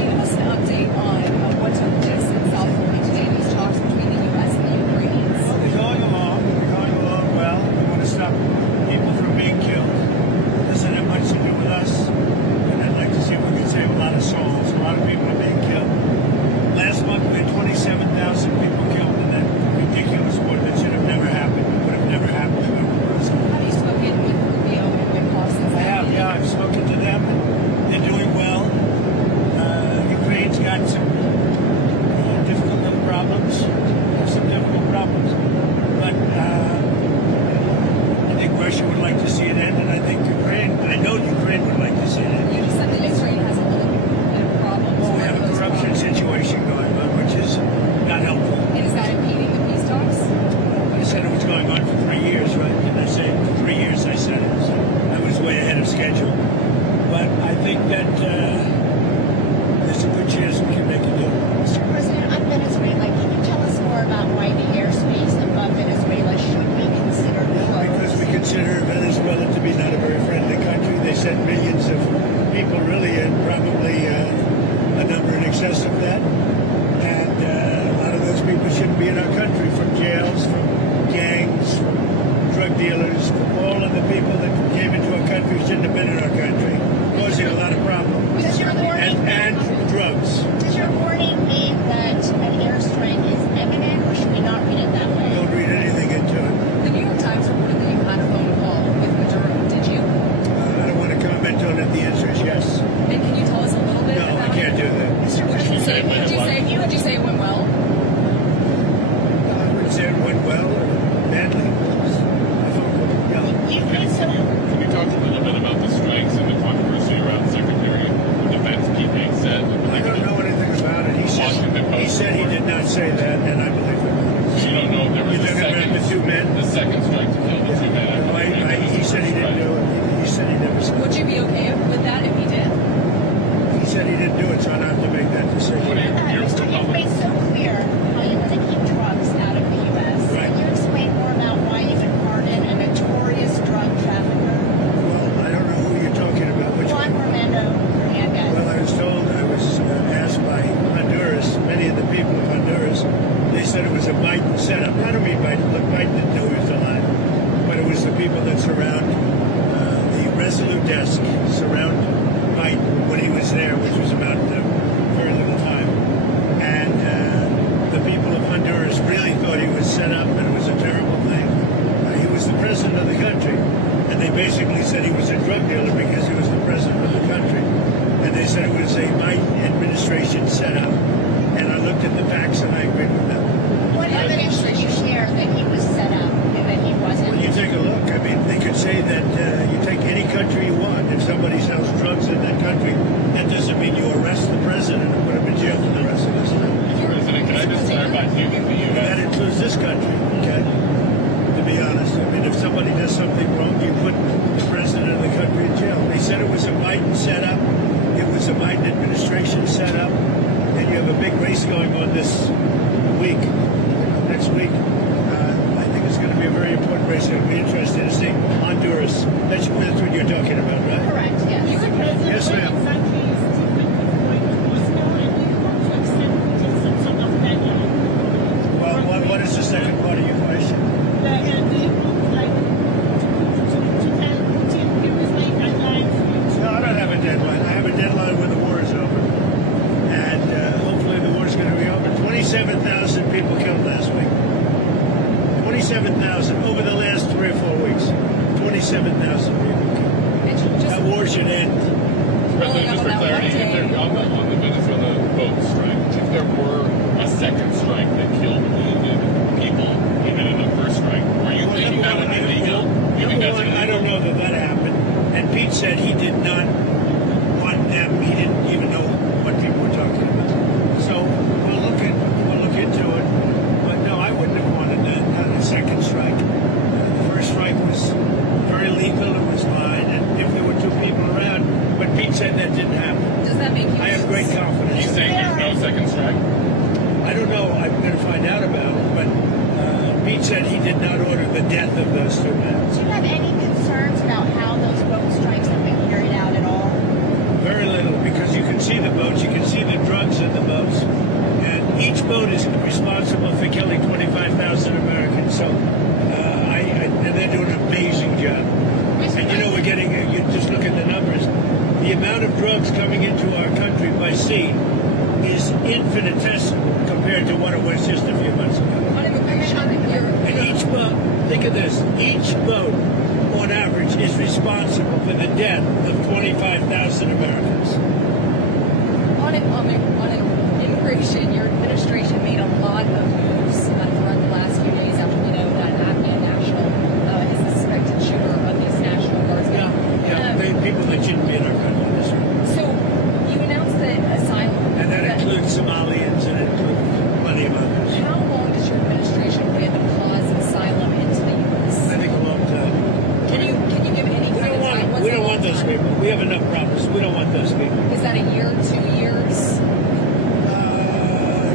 say it went well? Would you say it went well? I wouldn't say it went well or badly. I thought, You think so? Can you talk a little bit about the strikes and the controversy around Secretary of Defense Pete said? I don't know anything about it. He said he did not say that, and I believe him. So you don't know if there was You're talking about the two men? the second strike to kill the two men. He said he didn't do it. He said he never said it. Would you be okay with that if he did? He said he didn't do it, so I'd have to make that decision. What do you- Mr. You've made so clear how you want to keep drugs out of the U.S. Right. Can you explain more about why you would pardon a notorious drug trafficker, Well, I don't know who you're talking about. Which Juan one? Romando Hernandez? Well, I was told, I was asked by Honduras, many of the people of Honduras, they said it was a Biden setup. I don't mean Biden. Look, Biden didn't know he was alive, but it was the people that surround the Resolute desk, surround Biden when he was there, which was about very little time. And the people of Honduras really thought he was set up and it was a terrible thing. He was the president of the country, and they basically said he was a drug dealer because he was the president of the country. And they said it was a Biden administration setup. And I looked at the facts and I agreed with them. What evidence did you share that he was set up and that he wasn't? Well, you take a look. I mean, they could say that you take any country you want. If somebody sells drugs in that country, that doesn't mean you arrest the president and put him in jail for the rest of his life. Mr. President, can I just clarify, do you think the That U.S. includes this country, okay? To be honest. I mean, if somebody does something wrong, you put the president of the country in jail. They said it was a Biden setup. It was a Biden administration setup. And you have a big race going on this week, next week. I think it's going to be a very important race. It'll be interesting to see Honduras. That's what you're talking about, right? Correct, yes. Yes, ma'am. Well, what is the second part of your question? No, I don't have a deadline. I have a deadline when the war is over. And hopefully the war is going to be over. 27,000 people killed last week. 27,000 over the last 3 or 4 weeks. 27,000 people killed. That war should end. President, just for clarity, if there, on the Venezuela boat strike, if there were a second strike that killed wounded people, even in the first strike, are you thinking that would be legal? You think that's illegal? I don't know that happened. And Pete said he did not want them. He didn't even know what people were talking about. So we'll look into it. But no, I wouldn't have wanted that. Not a second strike. The first strike was very lethal. It was fine. And if there were 2 people around, but Pete said that didn't happen. Does that make you? I have great confidence. He's saying there's no second strike? I don't know. I'm going to find out about it. But Pete said he did not order the death of those 2 men. Do you have any concerns about how those boat strikes have been carried out at all? Very little, because you can see the boats, you can see the drugs in the boats, and each boat is responsible for killing 25,000 Americans. So, and they're doing an amazing job. And you know, we're getting, you just look at the numbers, the amount of drugs coming into our country by sea is infinitesimal compared to what it was just a few months ago. And each boat, think of this, each boat on average is responsible for the death of 25,000 Americans. On immigration, your administration made a lot of moves throughout the last few days after we know that Afghan national is the suspected shooter of these National Guardsmen. People that shouldn't be in our country. That's right. So you announced that asylum. And that includes Somalians and it includes plenty of others. How long does your administration plan to pause asylum into the U.S.? I think a long time. Can you give any kind of time? What's We a don't long want those time? people. We have enough problems. We don't want those people. Is that a year, 2 years?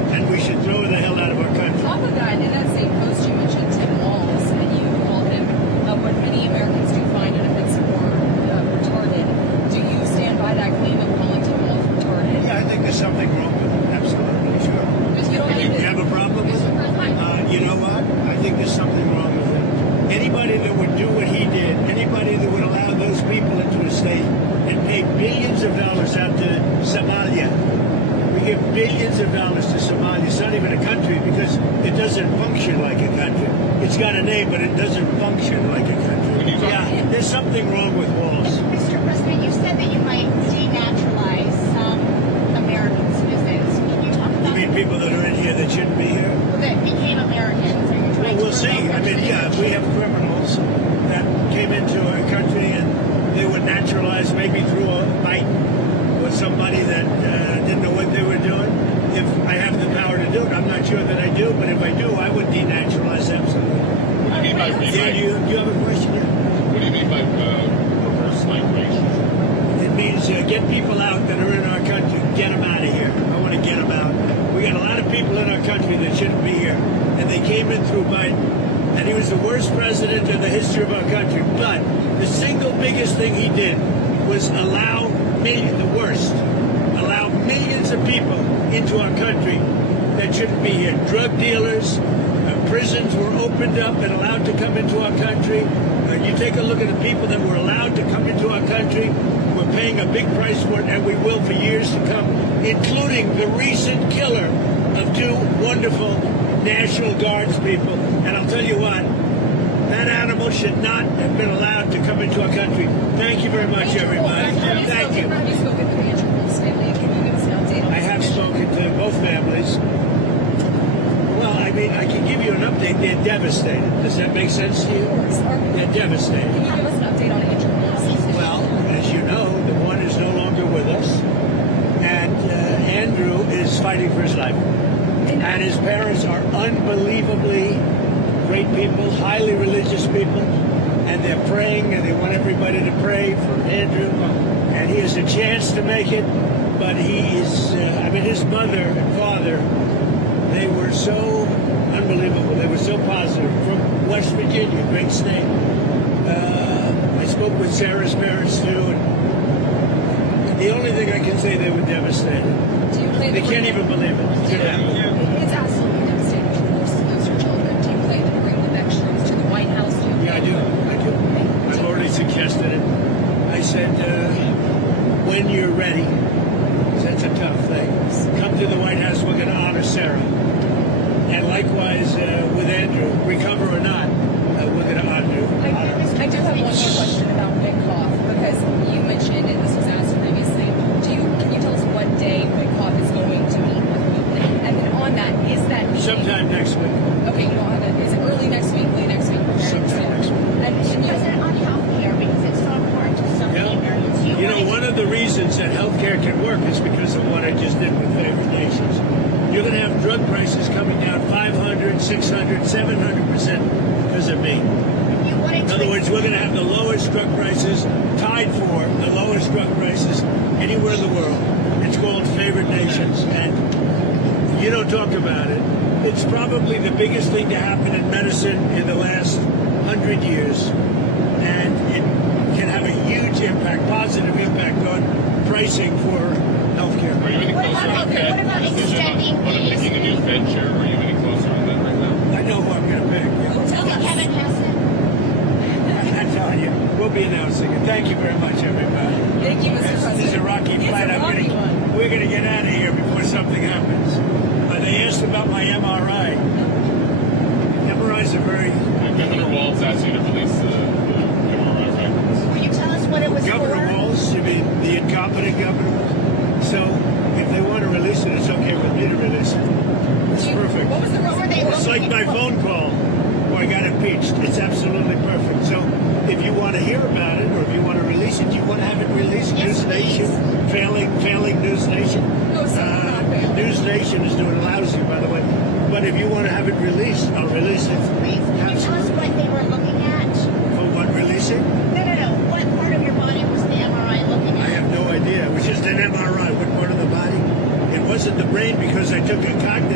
and we should throw the hell out of our country. On top of that, in that same post, you mentioned Tim Walz, and you called him what many Americans do find inoffensive or retarded. Do you stand by that claim of calling Tim Walz retarded? Yeah, I think there's something wrong with it. Absolutely, sure. Because you don't You have a problem with it? You know what? I think there's something wrong with it. Anybody that would do what he did, anybody that would allow those people into a state and pay billions of dollars out to Somalia. We give billions of dollars to Somalia. It's not even a country because it doesn't function like a country. It's got a name, but it doesn't function like a country. Yeah, there's something wrong with Walls. Mr. President, you said that you might denaturalize some American citizens. Can you talk You about mean people that are in here that shouldn't be here? that became Americans? Are you trying Well, we'll to see. revoke I their mean, yeah, if we have criminals that came into our country and they were naturalized maybe through a fight with somebody that didn't know what they were doing, if I have the power to do it, I'm not sure that I do, but if I do, I would denaturalize absolutely. What do you mean by Yeah, do you have a question? Yeah. What do you mean by reverse migration? It means get people out that are in our country, get them out of here. I want to get them out. We got a lot of people in our country that shouldn't be here, and they came in through Biden, and he was the worst president in the history of our country. But the single biggest thing he did was allow millions of people into our country that shouldn't be here. Drug dealers, prisons were opened up and allowed to come into our country. You take a look at the people that were allowed to come into our country. We're paying a big price for it, and we will for years to come, including the recent killer of two wonderful National Guards people. And I'll tell you what, that animal should not have been allowed to come into our country. Thank you very much, everybody. Thank you. Have you spoken with Andrew Wolf's family? Can you give us an update on I have spoken to both families. Well, I mean, I can give you an update. They're devastated. Does that make sense to you? They're devastated. Can you give us an update on Andrew Wolf's? Well, as you know, the one is no longer with us, and Andrew is fighting for his life. And his parents are unbelievably great people, highly religious people, and they're praying, and they want everybody to pray for Andrew. And he has a chance to make it, but he is, his mother and father, they were so unbelievable. They were so positive. From West Virginia, great state. I spoke with Sarah's parents, too, and the only thing I can say, they were devastated. Do you plan They to can't bring even believe it. It's absolutely devastating to lose your children. Do you plan to bring the next troops to the White House? Yeah, I do. I've already suggested it. I said, when you're ready, 'cause that's a tough thing, come to the White House. We're going to honor Sarah. And likewise with Andrew, recover or not, we're going to honor. I do have one more question about Witkoff, because you mentioned, and this was asked previously, can you tell us what day Witkoff is going to meet with you? And then on that, is that meeting... Sometime next week. Okay, you don't have it. Is it early next week, late next week? Sometime next week. And Mr. President, on health care, because it's so important to so many Americans. You know, one of the reasons that healthcare can work is because of what I just did with favored nations. You're going to have drug prices coming down 500, 600, 700% because of me. In other words, we're going to have the lowest drug prices, tied for the lowest drug prices anywhere in the world. It's called favored nations, and you don't talk about it. It's probably the biggest thing to happen in medicine in the last 100 years, and it can have a huge impact, positive impact on pricing for healthcare. Are you any closer on What Fed about extending on picking a new Fed chair? Are you any closer on that right now? I know who I'm going to pick. Tell me Kevin Hassan. I'm telling you, we'll be announcing it. Thank you very much, everybody. Thank you, Mr. President. This is a rocky It's flight. a rocky one. We're going to get out of here before something happens. They asked about my MRI. MRIs are very... Governor Walz asked you to release the MRI records. Will you tell us what it was Governor for? Walz, you mean the incompetent governor? So if they want to release it, it's okay with me to release it. It's perfect. What was the What were they It's like my phone call where I got impeached. It's absolutely perfect. So if you want to hear about it, or if you want to release it, you want to have it released. Yes, News Nation, failing News Nation. No, sir, not failing. News Nation is doing lousy, by the way. But if you want to have it released, I'll release it. Please, can you tell us what they were looking at? For what releasing? No. What part of your body was the MRI looking I at? have no idea. It was just an MRI. What part of the body? It wasn't the brain because I took a cognitive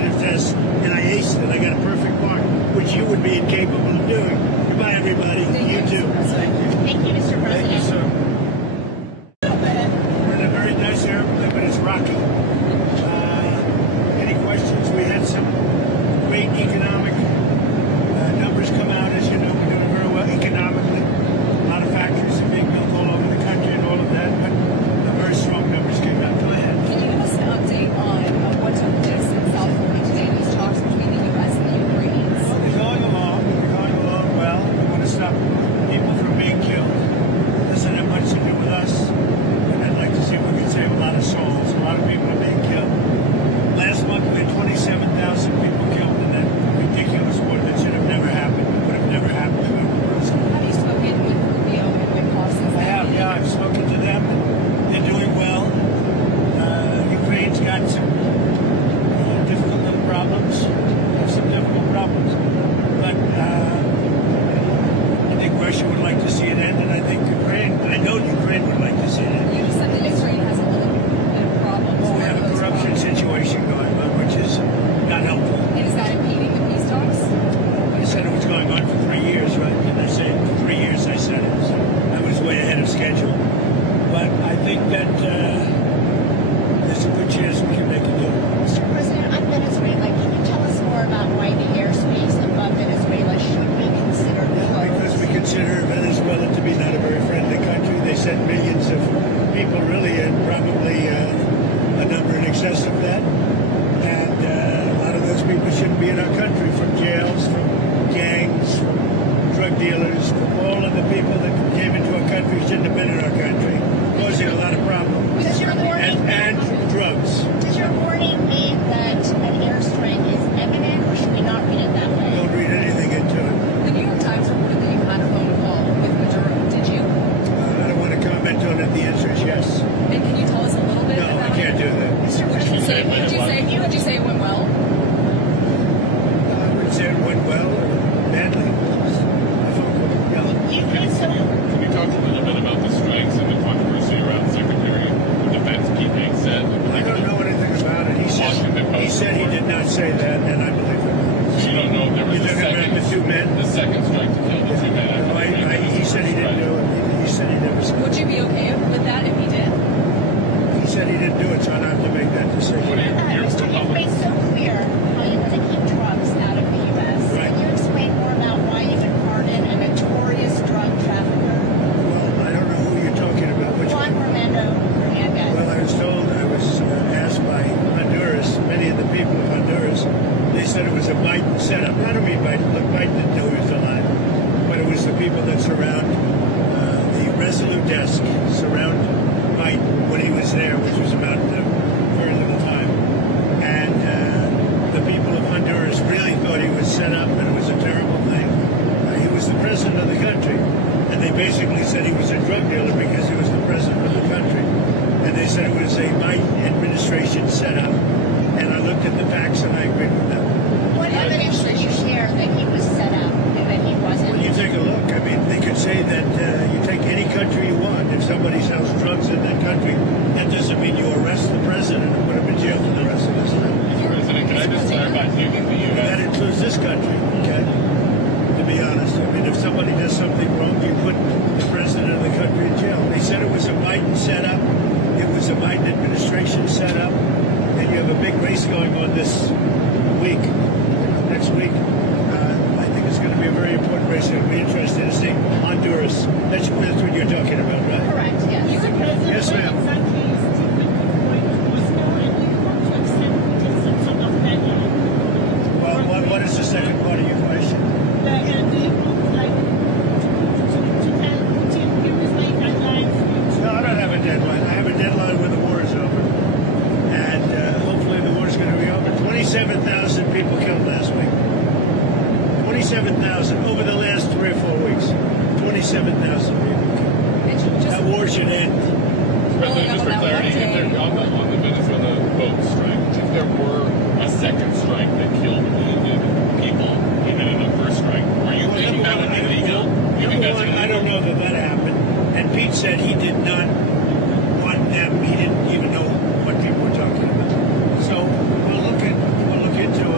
representative test, and I aced it. I got a perfect mark, which you would be incapable of doing. Goodbye, everybody. Thank You you, too. Mr. President. Thank you, Mr. Thank you, President. sir. We're in a very nice airplane, but it's rocky. Any questions? We had some great economic numbers come out. As you know, we're doing very well economically. A lot of factories are being built all over the country and all of that, but very strong numbers came out. Go ahead. Can you give us an update on what took place in South Korea today, these talks between the U.S. and the Ukrainians? Well, they're going along. They're going along well. We want to stop people from being killed. It doesn't have much to do with us. And I'd like to see if we can save a lot of souls. A lot of people are being killed. Last month we had 27,000 people killed in that ridiculous war that should have never happened. It would have never happened if it were possible. Have you spoken with Rubio and Witkoff since I have, then? yeah. I've spoken to them. They're doing well. Ukraine's got some difficult little problems. Some difficult problems. But I think Russia would like to see it end, and I think I know Ukraine would like to see it end. You just said that Ukraine has a little bit of problems. We What have are a those corruption problems? situation going on, which is not helpful. And is that impeding the peace talks? They said it was going on for 3 years, right? And I said 3 years. I said it, so I was way ahead of schedule. But I think that there's a good chance we can make a deal. Mr. President, on Venezuela, can you tell us more about why the airspace above Venezuela should be considered closed? Because we consider Venezuela to be not a very friendly country. They sent millions of people, really, and probably a number in excess of that. And a lot of those people shouldn't be in our country, from jails, from gangs, from drug dealers, from all of the people that came into our country shouldn't have been in our country, causing a lot of problems. Does your warning, And drugs. does your warning mean that an airstrike is imminent, or should we not read it that way? Don't read anything into it. The New York Times reported that you had a phone call with Maduro. Did you? I don't want to comment on it. The answer is yes. And can you tell us a little bit No, about I can't do that. Mr. Would you say President, would you say it went well? I wouldn't say it went well or badly. you think so? Can we talk a little bit about the strikes and the controversy around Secretary of Defense Pete said? I don't know anything about it. He said he did not say that, and I believe it. So you don't know if there was You're talking about the two men? the second strike to kill the two men. He said he didn't do it. He said he never said it. Would you be okay with that if he did? He said he didn't do it, so I don't have to make that What decision. do you, Mr. You've made so clear how you want to keep drugs out of the U.S. Right. Can you explain more about why you would pardon a notorious drug trafficker, Well, I don't know who you're talking about. Which Juan one? Fernando Hernandez? Well, I was told, I was asked by Honduras, many of the people of Honduras, they said it was a Biden setup. I don't mean Biden. Look, Biden didn't know he was alive. But it was the people that surround the Resolute desk, surround Biden when he was there, which was about very little time. And the people of Honduras really thought he was set up, and it was a terrible thing. He was the president of the country, and they basically said he was a drug dealer because he was the president of the country. And they said it was a Biden administration setup. And I looked at the facts, and I agreed with them. What evidence did you share that he was set up and that he wasn't? When you take a look, I mean, they could say that you take any country you want. If somebody sells drugs in that country, that doesn't mean you arrest the president and put him in jail for the rest of his life. Mr. President, can I just clarify, do you think the That U.S. includes this country, okay? To be honest, I mean, if somebody does something wrong, you put the president of the country in jail. They said it was a Biden setup. It was a Biden administration setup. And you have a big race going on this week, next week. I think it's going to be a very important race. It'll be interesting to see Honduras. That's what you're talking about, right? Correct, yes. Yes, ma'am. Well, what is the second part of your question? No, I don't have a deadline. I have a deadline when the war is over. And hopefully the war is going to be over. 27,000 people killed last week. 27,000 over the last 3 or 4 weeks. 27,000 people killed. And just That war should end. President, just for clarity, if there, on the Venezuela boat strike, if there were a second strike that killed wounded people, even in the first strike, are you thinking that would be legal? You think Number that's one, illegal? I don't know that happened. And Pete said he did not want them. He didn't even know what people were talking about. So we'll look into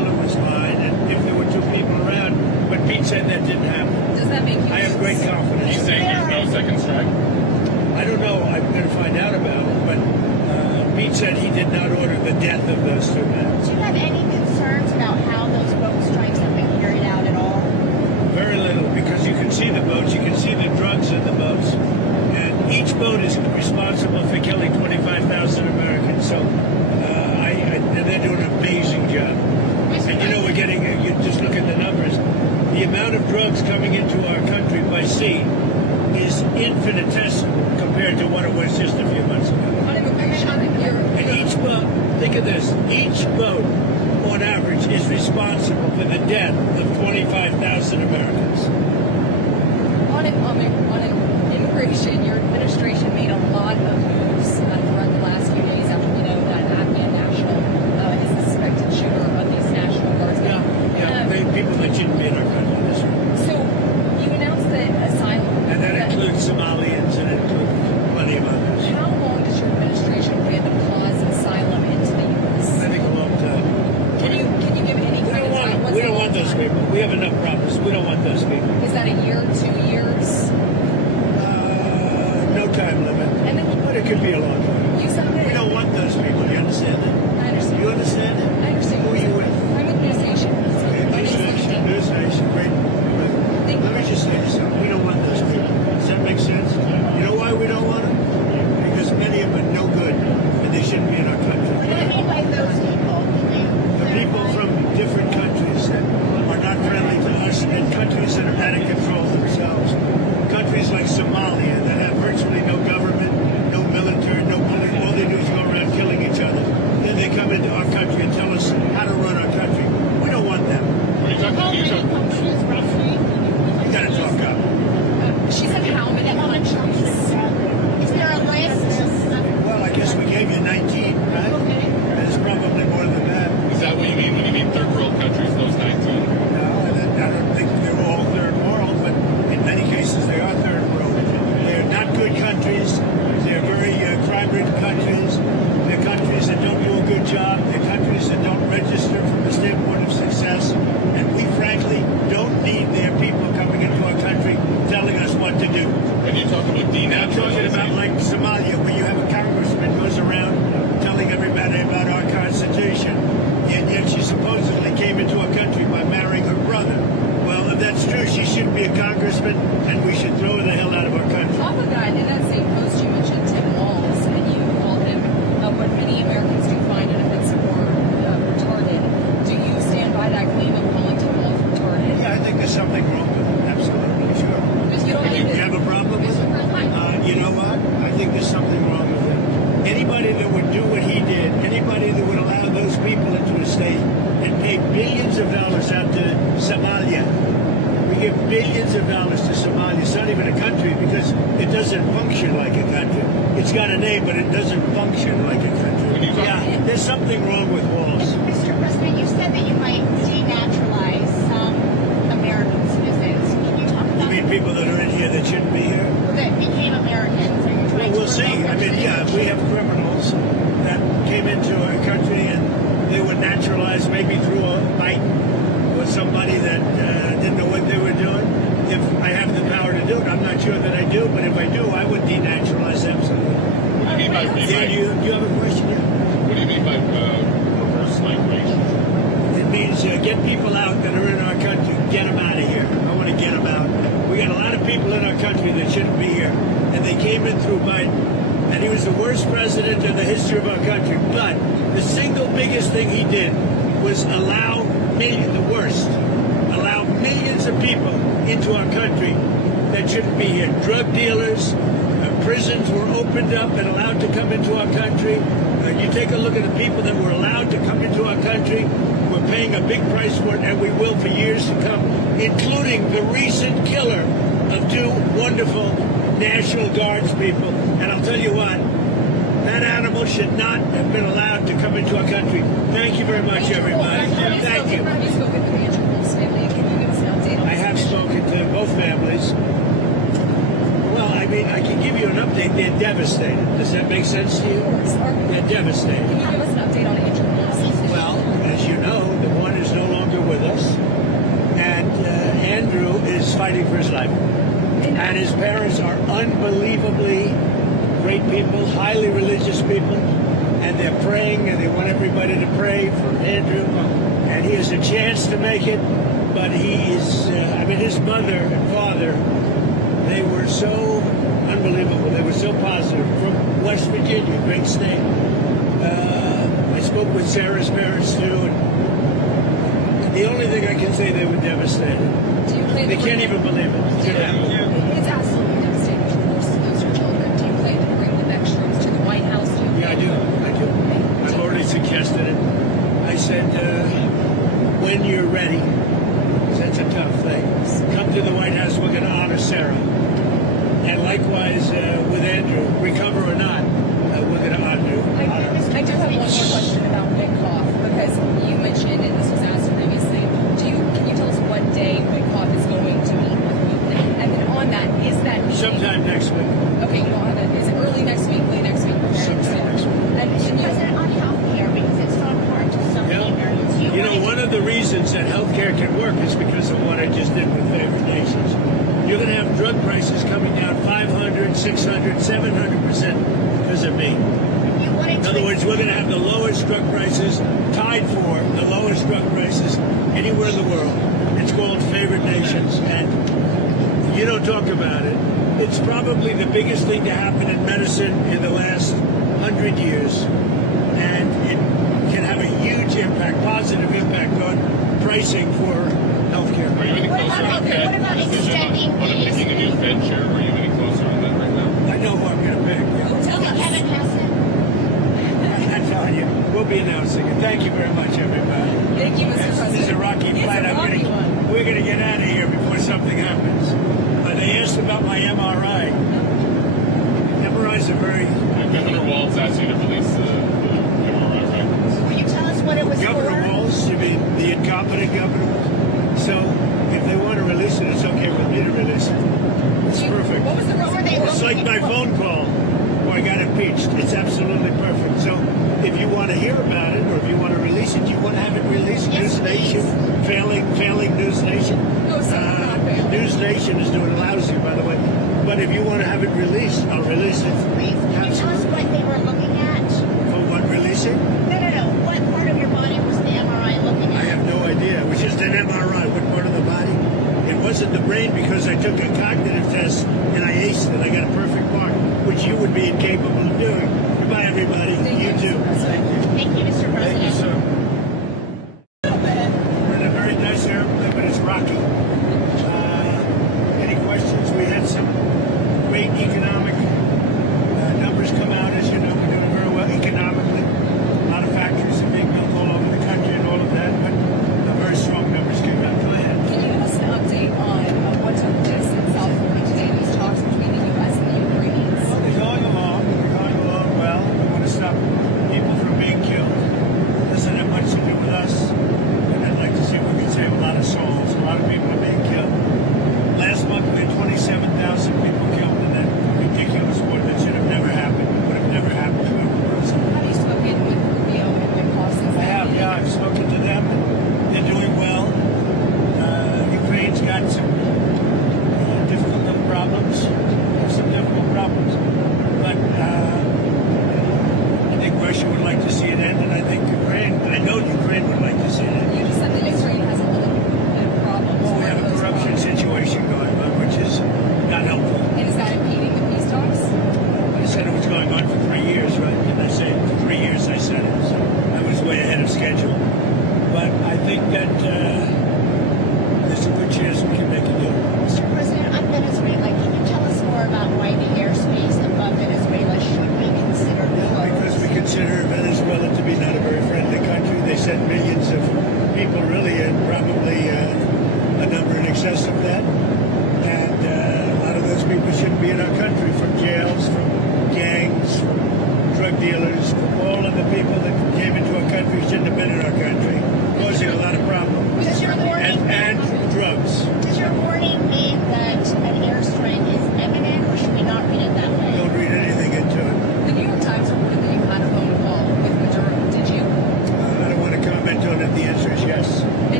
death of those two men. Do you have any concerns about how those boat strikes have been carried out at all? Very little, because you can see the boats, you can see the drugs in the boats, and each boat is responsible for killing 25,000 Americans. So, and they're doing an amazing job. And you know, we're getting, you just look at the numbers, the amount of drugs coming into our country by sea is infinitesimal compared to what it was just a few months ago. On immigration, And each boat, think of this, each boat on average is responsible for the death of 25,000 Americans. on immigration, your administration made a lot of moves throughout the last few days after we know that Afghan national is the suspected shooter of these National Guardsmen. People that shouldn't be in our country. That's right. So you announced that asylum. And that includes Somalians and it includes plenty of others. How long does your administration plan to cause asylum into the U.S.? I think a long time. Can you give any We kind don't of time? want, we don't want those people. We have enough problems. We don't want those people. Is that a year, 2 years? No time limit. And then But it could be a long time. you said that. We don't want those people. Do you understand that? I understand. You understand it? I understand. Who are you with? I'm with News Nation. Okay, My News name is Nation, Christine. News Nation, great. Thank Let me just say this, we don't want those people. Does that make sense? You know why we don't want them? Because many of them are no good, and they shouldn't be in our What do country. you mean by those people? Can you The people clarify? from different countries that are not friendly to us, and countries that are out of control themselves. Countries like Somalia that have virtually no government, no military, no police. All they do is go around killing each other. Then they come into our country and tell us how to run our country. We don't want them. Are you talking? How many countries roughly? You gotta talk up. She said how many countries? Is there a list? Well, I guess we gave you 19, right? Okay. There's probably more than that. Is that what you mean when you mean third world countries? Those 19? No, I don't think they're all third world, but in many cases they are third world. They're not good countries. They're very crime-ridden countries. They're countries that don't do a good job. They're countries that don't register from the standpoint of success. And we frankly don't need their people coming into our country telling us what to do. And you talk about And I'm talking about denaturalization. like Somalia, where you have a congressman goes around telling everybody about our Constitution, and yet she supposedly came into our country by marrying her brother. Well, if that's true, she shouldn't be a congressman, and we should throw her the hell out of our country. Off of that, in that same post, you mentioned Tim Walz, and you called him what many Americans do find an offensive or retarded. Do you stand by that claim of calling Tim Walz retarded? Yeah, I think there's something wrong with it. Absolutely, sure. Because you don't You have a problem with it? You know what? I think there's something wrong with it. Anybody that would do what he did, anybody that would allow those people into a state and pay billions of dollars out to Somalia. We give billions of dollars to Somalia. It's not even a country because it doesn't function like a country. It's got a name, but it doesn't function like a country. Yeah, there's something wrong with walls. Mr. President, you said that you might denaturalize some American citizens. Can you talk You about mean people that are in here that shouldn't be here? that became Americans? Are you Well, trying we'll to see. revoke I their mean, yeah, if we have criminals that came into our country and they were naturalized maybe through a Biden or somebody that didn't know what they were doing, if I have the power to do it, I'm not sure that I do, but if I do, I would denaturalize absolutely. What do you mean by Yeah, you have a question? Yeah. What do you mean by reverse migration? It means get people out that are in our country. Get them out of here. I want to get them out. We got a lot of people in our country that shouldn't be here, and they came in through Biden, and he was the worst president in the history of our country. But the single biggest thing he did was allow millions of people into our country that shouldn't be here. Drug dealers, prisons were opened up and allowed to come into our country. You take a look at the people that were allowed to come into our country. We're paying a big price for it, and we will for years to come, including the recent killer of two wonderful National Guards people. And I'll tell you what, that animal should not have been allowed to come into our country. Thank you very much, everybody. Thank you. Have you spoken with Andrew Wolf's family? Can you give us an update on I have spoken to both families. Well, I mean, I can give you an update. They're devastated. Does that make sense to you? They're devastated. Can you give us an update on Andrew Wolf's? Well, as you know, the one is no longer with us, and Andrew is fighting for his life. And his parents are unbelievably great people, highly religious people, and they're praying, and they want everybody to pray for Andrew, and he has a chance to make it, but he is, his mother and father, they were so unbelievable, they were so positive, from West Virginia, great state. I spoke with Sarah's parents too, and the only thing I can say, they were devastated. Do you plan They to can't bring- even believe it. It's absolutely devastating to lose your children. Do you plan to bring the next troops to the White House? Do you Yeah, I do. I've already suggested it. I said, when you're ready, 'cause that's a tough thing, come to the White House, we're going to honor Sarah. And likewise with Andrew, recover or not, we're going to honor you. I do have one more question about Witkoff, because you mentioned, and this was asked previously, can you tell us what day Witkoff is going to meet with you? And then on that, is that meeting... Sometime next week. Okay, you don't have it. Is it early next week, late next week? Sometime next week. And Mr. President, on health care, because it's so important to so many Americans. You know, one of the reasons that healthcare can work is because of what I just did with favored nations. You're going to have drug prices coming down 500, 600, 700% because of me. In other words, we're going to have the lowest drug prices, tied for the lowest drug prices anywhere in the world. It's called favored nations, and you don't talk about it. It's probably the biggest thing to happen in medicine in the last 100 years, and it can have a huge impact, positive impact on pricing for healthcare. Are you any What closer about- on okay, that what about decision extending on picking a new Fed chair? Are you any closer on that right now? I know who I'm going to pick. Tell us. Kevin Hassan. I'm telling you, we'll be announcing it. Thank you very much, everybody. Thank you, Mr. President. This is a rocky It's flight. a rocky one. We're going to get out of here before something happens. They asked about my MRI. MRIs are very... Governor Walz asked you to release the MRI records. Will you tell us what it was Governor for? Walz, you mean the incompetent governor? So if they want to release it, it's okay with me to release it. It's perfect. What was the What were they It's like my phone call where I got impeached. It's absolutely perfect. So if you want to hear about it, or if you want to release it, you want to have it released. Yes, News Nation, failing News Nation. No, sir, not failing. News Nation is doing lousy, by the way. But if you want to have it released, I'll release it. Please, can you tell us what they were looking at? For what releasing? No. What part of your body was the MRI looking I at? have no idea. It was just an MRI. What part of the body? It wasn't the brain because I took a cognitive test and I aced it. I got a perfect mark, which you would be incapable of doing. Goodbye, everybody. Thank You too. Thank you, Mr. President. Thank you, sir. We're in a very nice airplane, but it's rocky. Any questions? We had some great economic numbers come out. As you know, we're doing very well economically. A lot of factories are being built all over the country and all of that, but very strong numbers came out. Go ahead. Can you give us an update on what took place in South Florida today, these talks between the U.S. and the Ukrainians? Well, they're going along. They're going along well. We want to stop people from being killed. Doesn't have much to do with us. And I'd like to see if we can save a lot of souls. A lot of people are being killed. Last month we had 27,000 people killed in that ridiculous war that should have never happened. Would have never happened to every person. Have you spoken with Rubio and Witkoff since I have, yeah. I've spoken to them. They're doing well. Ukraine's got some difficult little problems. There's some difficult problems. But I think Russia would like to see it end, and I think I know Ukraine would like to see it end. You just said that Ukraine has a little bit of problems. Well, we have a corruption situation going on, which is not helpful. And is that impeding the peace talks? I said it was going on for 3 years, right? Didn't I say 3 years? I said it, so I was way ahead of schedule. But I think that there's a good chance we can make a deal. Mr. President, on Venezuela, can you tell us more about why the airspace above Venezuela should be considered Because we closed? consider Venezuela to be not a very friendly country. They sent millions of people, really, and probably a number in excess of that. And a lot of those people shouldn't be in our country, from jails, from gangs, from drug dealers, from all of the people that came into our country shouldn't have been in our country, causing a lot of problems. Does your warning, And drugs. does your warning mean that an airstrike is imminent, or should we not read it that way? Don't read anything into it. The New York Times reported that you had a phone call with Maduro. Did you? I don't want to comment on it. The answer is yes.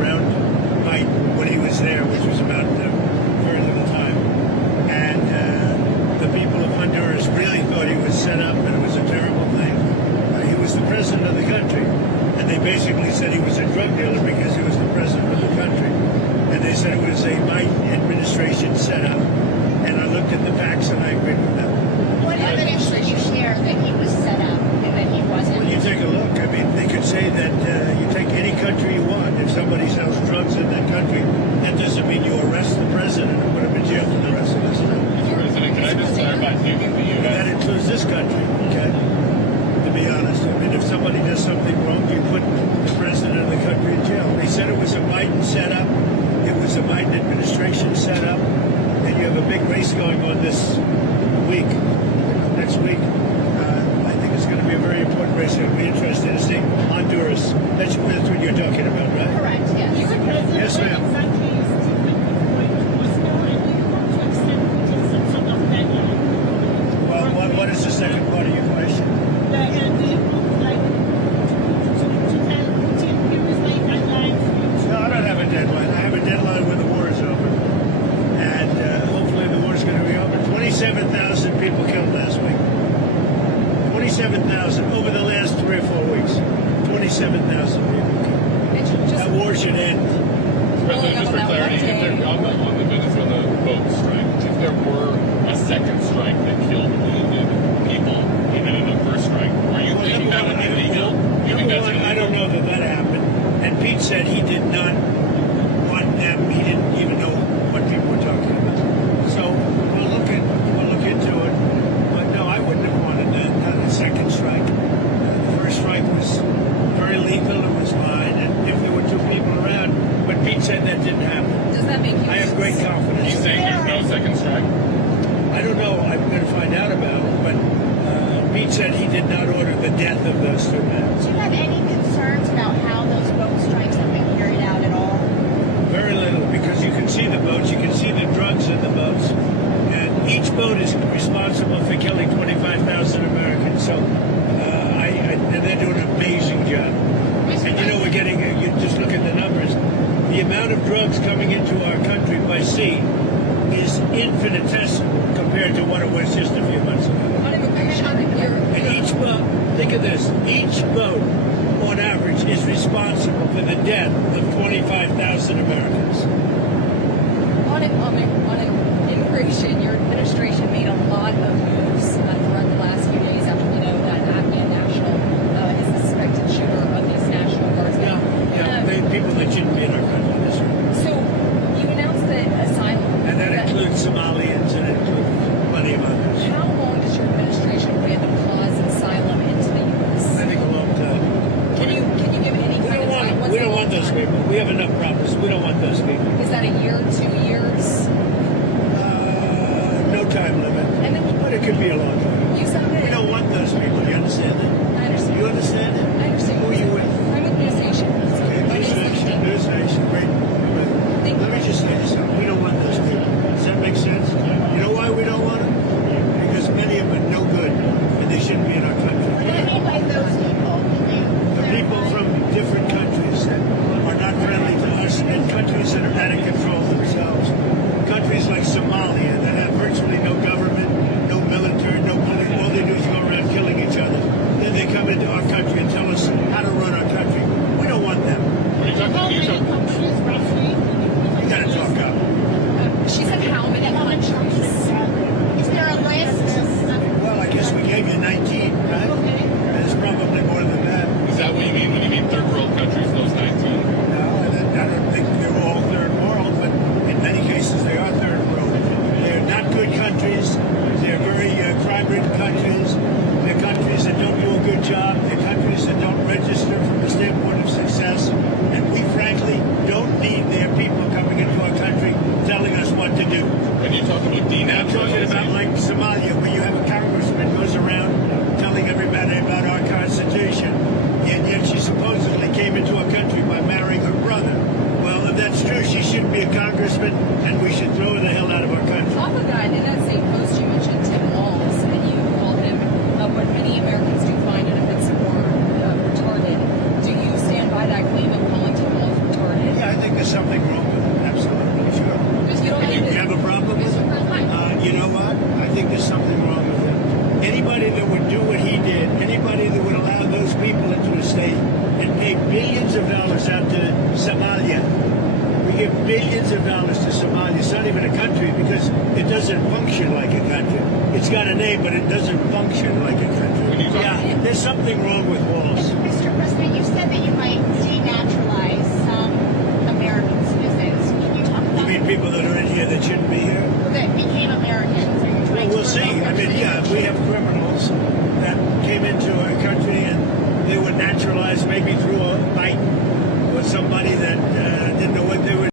around Biden when he was there, which was about very little time. And the people of Honduras really thought he was set up and it was a terrible thing. He was the president of the country. And they basically said he was a drug dealer because he was the president of the country. And they said it was a Biden administration setup. And I looked at the facts and I agreed with them. What evidence did you share that he was set up and that he wasn't? Well, you take a look. I mean, they could say that you take any country you want. If somebody sells drugs in that country, that doesn't mean you arrest the president and put him in jail for the rest of his life. Mr. President, can I just clarify? Do you think the And that U.S. includes this country, okay? To be honest, I mean, if somebody does something wrong, you put the president of the country in jail. They said it was a Biden setup. It was a Biden administration setup. And you have a big race going on this week, next week. I think it's going to be a very important race. It'll be interesting to see Honduras. That's what you're talking about, right? Correct, yes. Yes, ma'am. Well, what is the second part of your question? No, I don't have a deadline. I have a deadline when the war is over. And hopefully the war is going to be over. 27,000 people killed last week. 27,000 over the last 3 or 4 weeks. 27,000 people killed. That war should end. President, just for clarity, if there, on the Venezuela boat strike, if there were a second strike that killed wounded people, even in the first strike, are you thinking that would be legal? You think that's illegal? I don't know that happened. And Pete said he did not want them. He didn't even know what people were talking about. So we'll look into it. But no, I wouldn't have wanted that a second strike. The first strike was very lethal. It was fine. And if there were 2 people around, but Pete said that didn't happen. Does that make you? I have great confidence. He's saying there's no second strike? I don't know. I'm going to find out about it. But Pete said he did not order the death of those 2 men. Do you have any concerns about how those boat strikes have been carried out at all? Very little, because you can see the boats, you can see the drugs in the boats, and each boat is responsible for killing 25,000 Americans. So, and they're doing an amazing job. And you know, we're getting, you just look at the numbers, the amount of drugs coming into our country by sea is infinitesimal compared to what it was just a few months ago. On immigration, And each boat, think of this, each boat on average is responsible for the death of 25,000 Americans. on immigration, your administration made a lot of moves throughout the last few days after we know that Afghan national is the suspected shooter of these National Guardsmen. People that shouldn't be in our country. That's right. So you announced that asylum. And that includes Somalians and it includes plenty of others. How long does your administration plan to pause asylum into the U.S.? I think a long time. Can you give any kind of time? We don't want those people. We have enough problems. We don't want those people. Is that a year, 2 years? billions of dollars to Somalia. It's not even a country because it doesn't function like a country. It's got a name, but it doesn't function like a country. When you talk- Yeah, there's something wrong with walls. Mr. President, you said that you might denaturalize some American citizens. Can you talk You about mean people that are in here that shouldn't be here? that became Americans? Are you Well, trying we'll to see. revoke I their mean, yeah, if we have criminals that came into our country and they were naturalized maybe through a Biden or somebody that didn't know what they were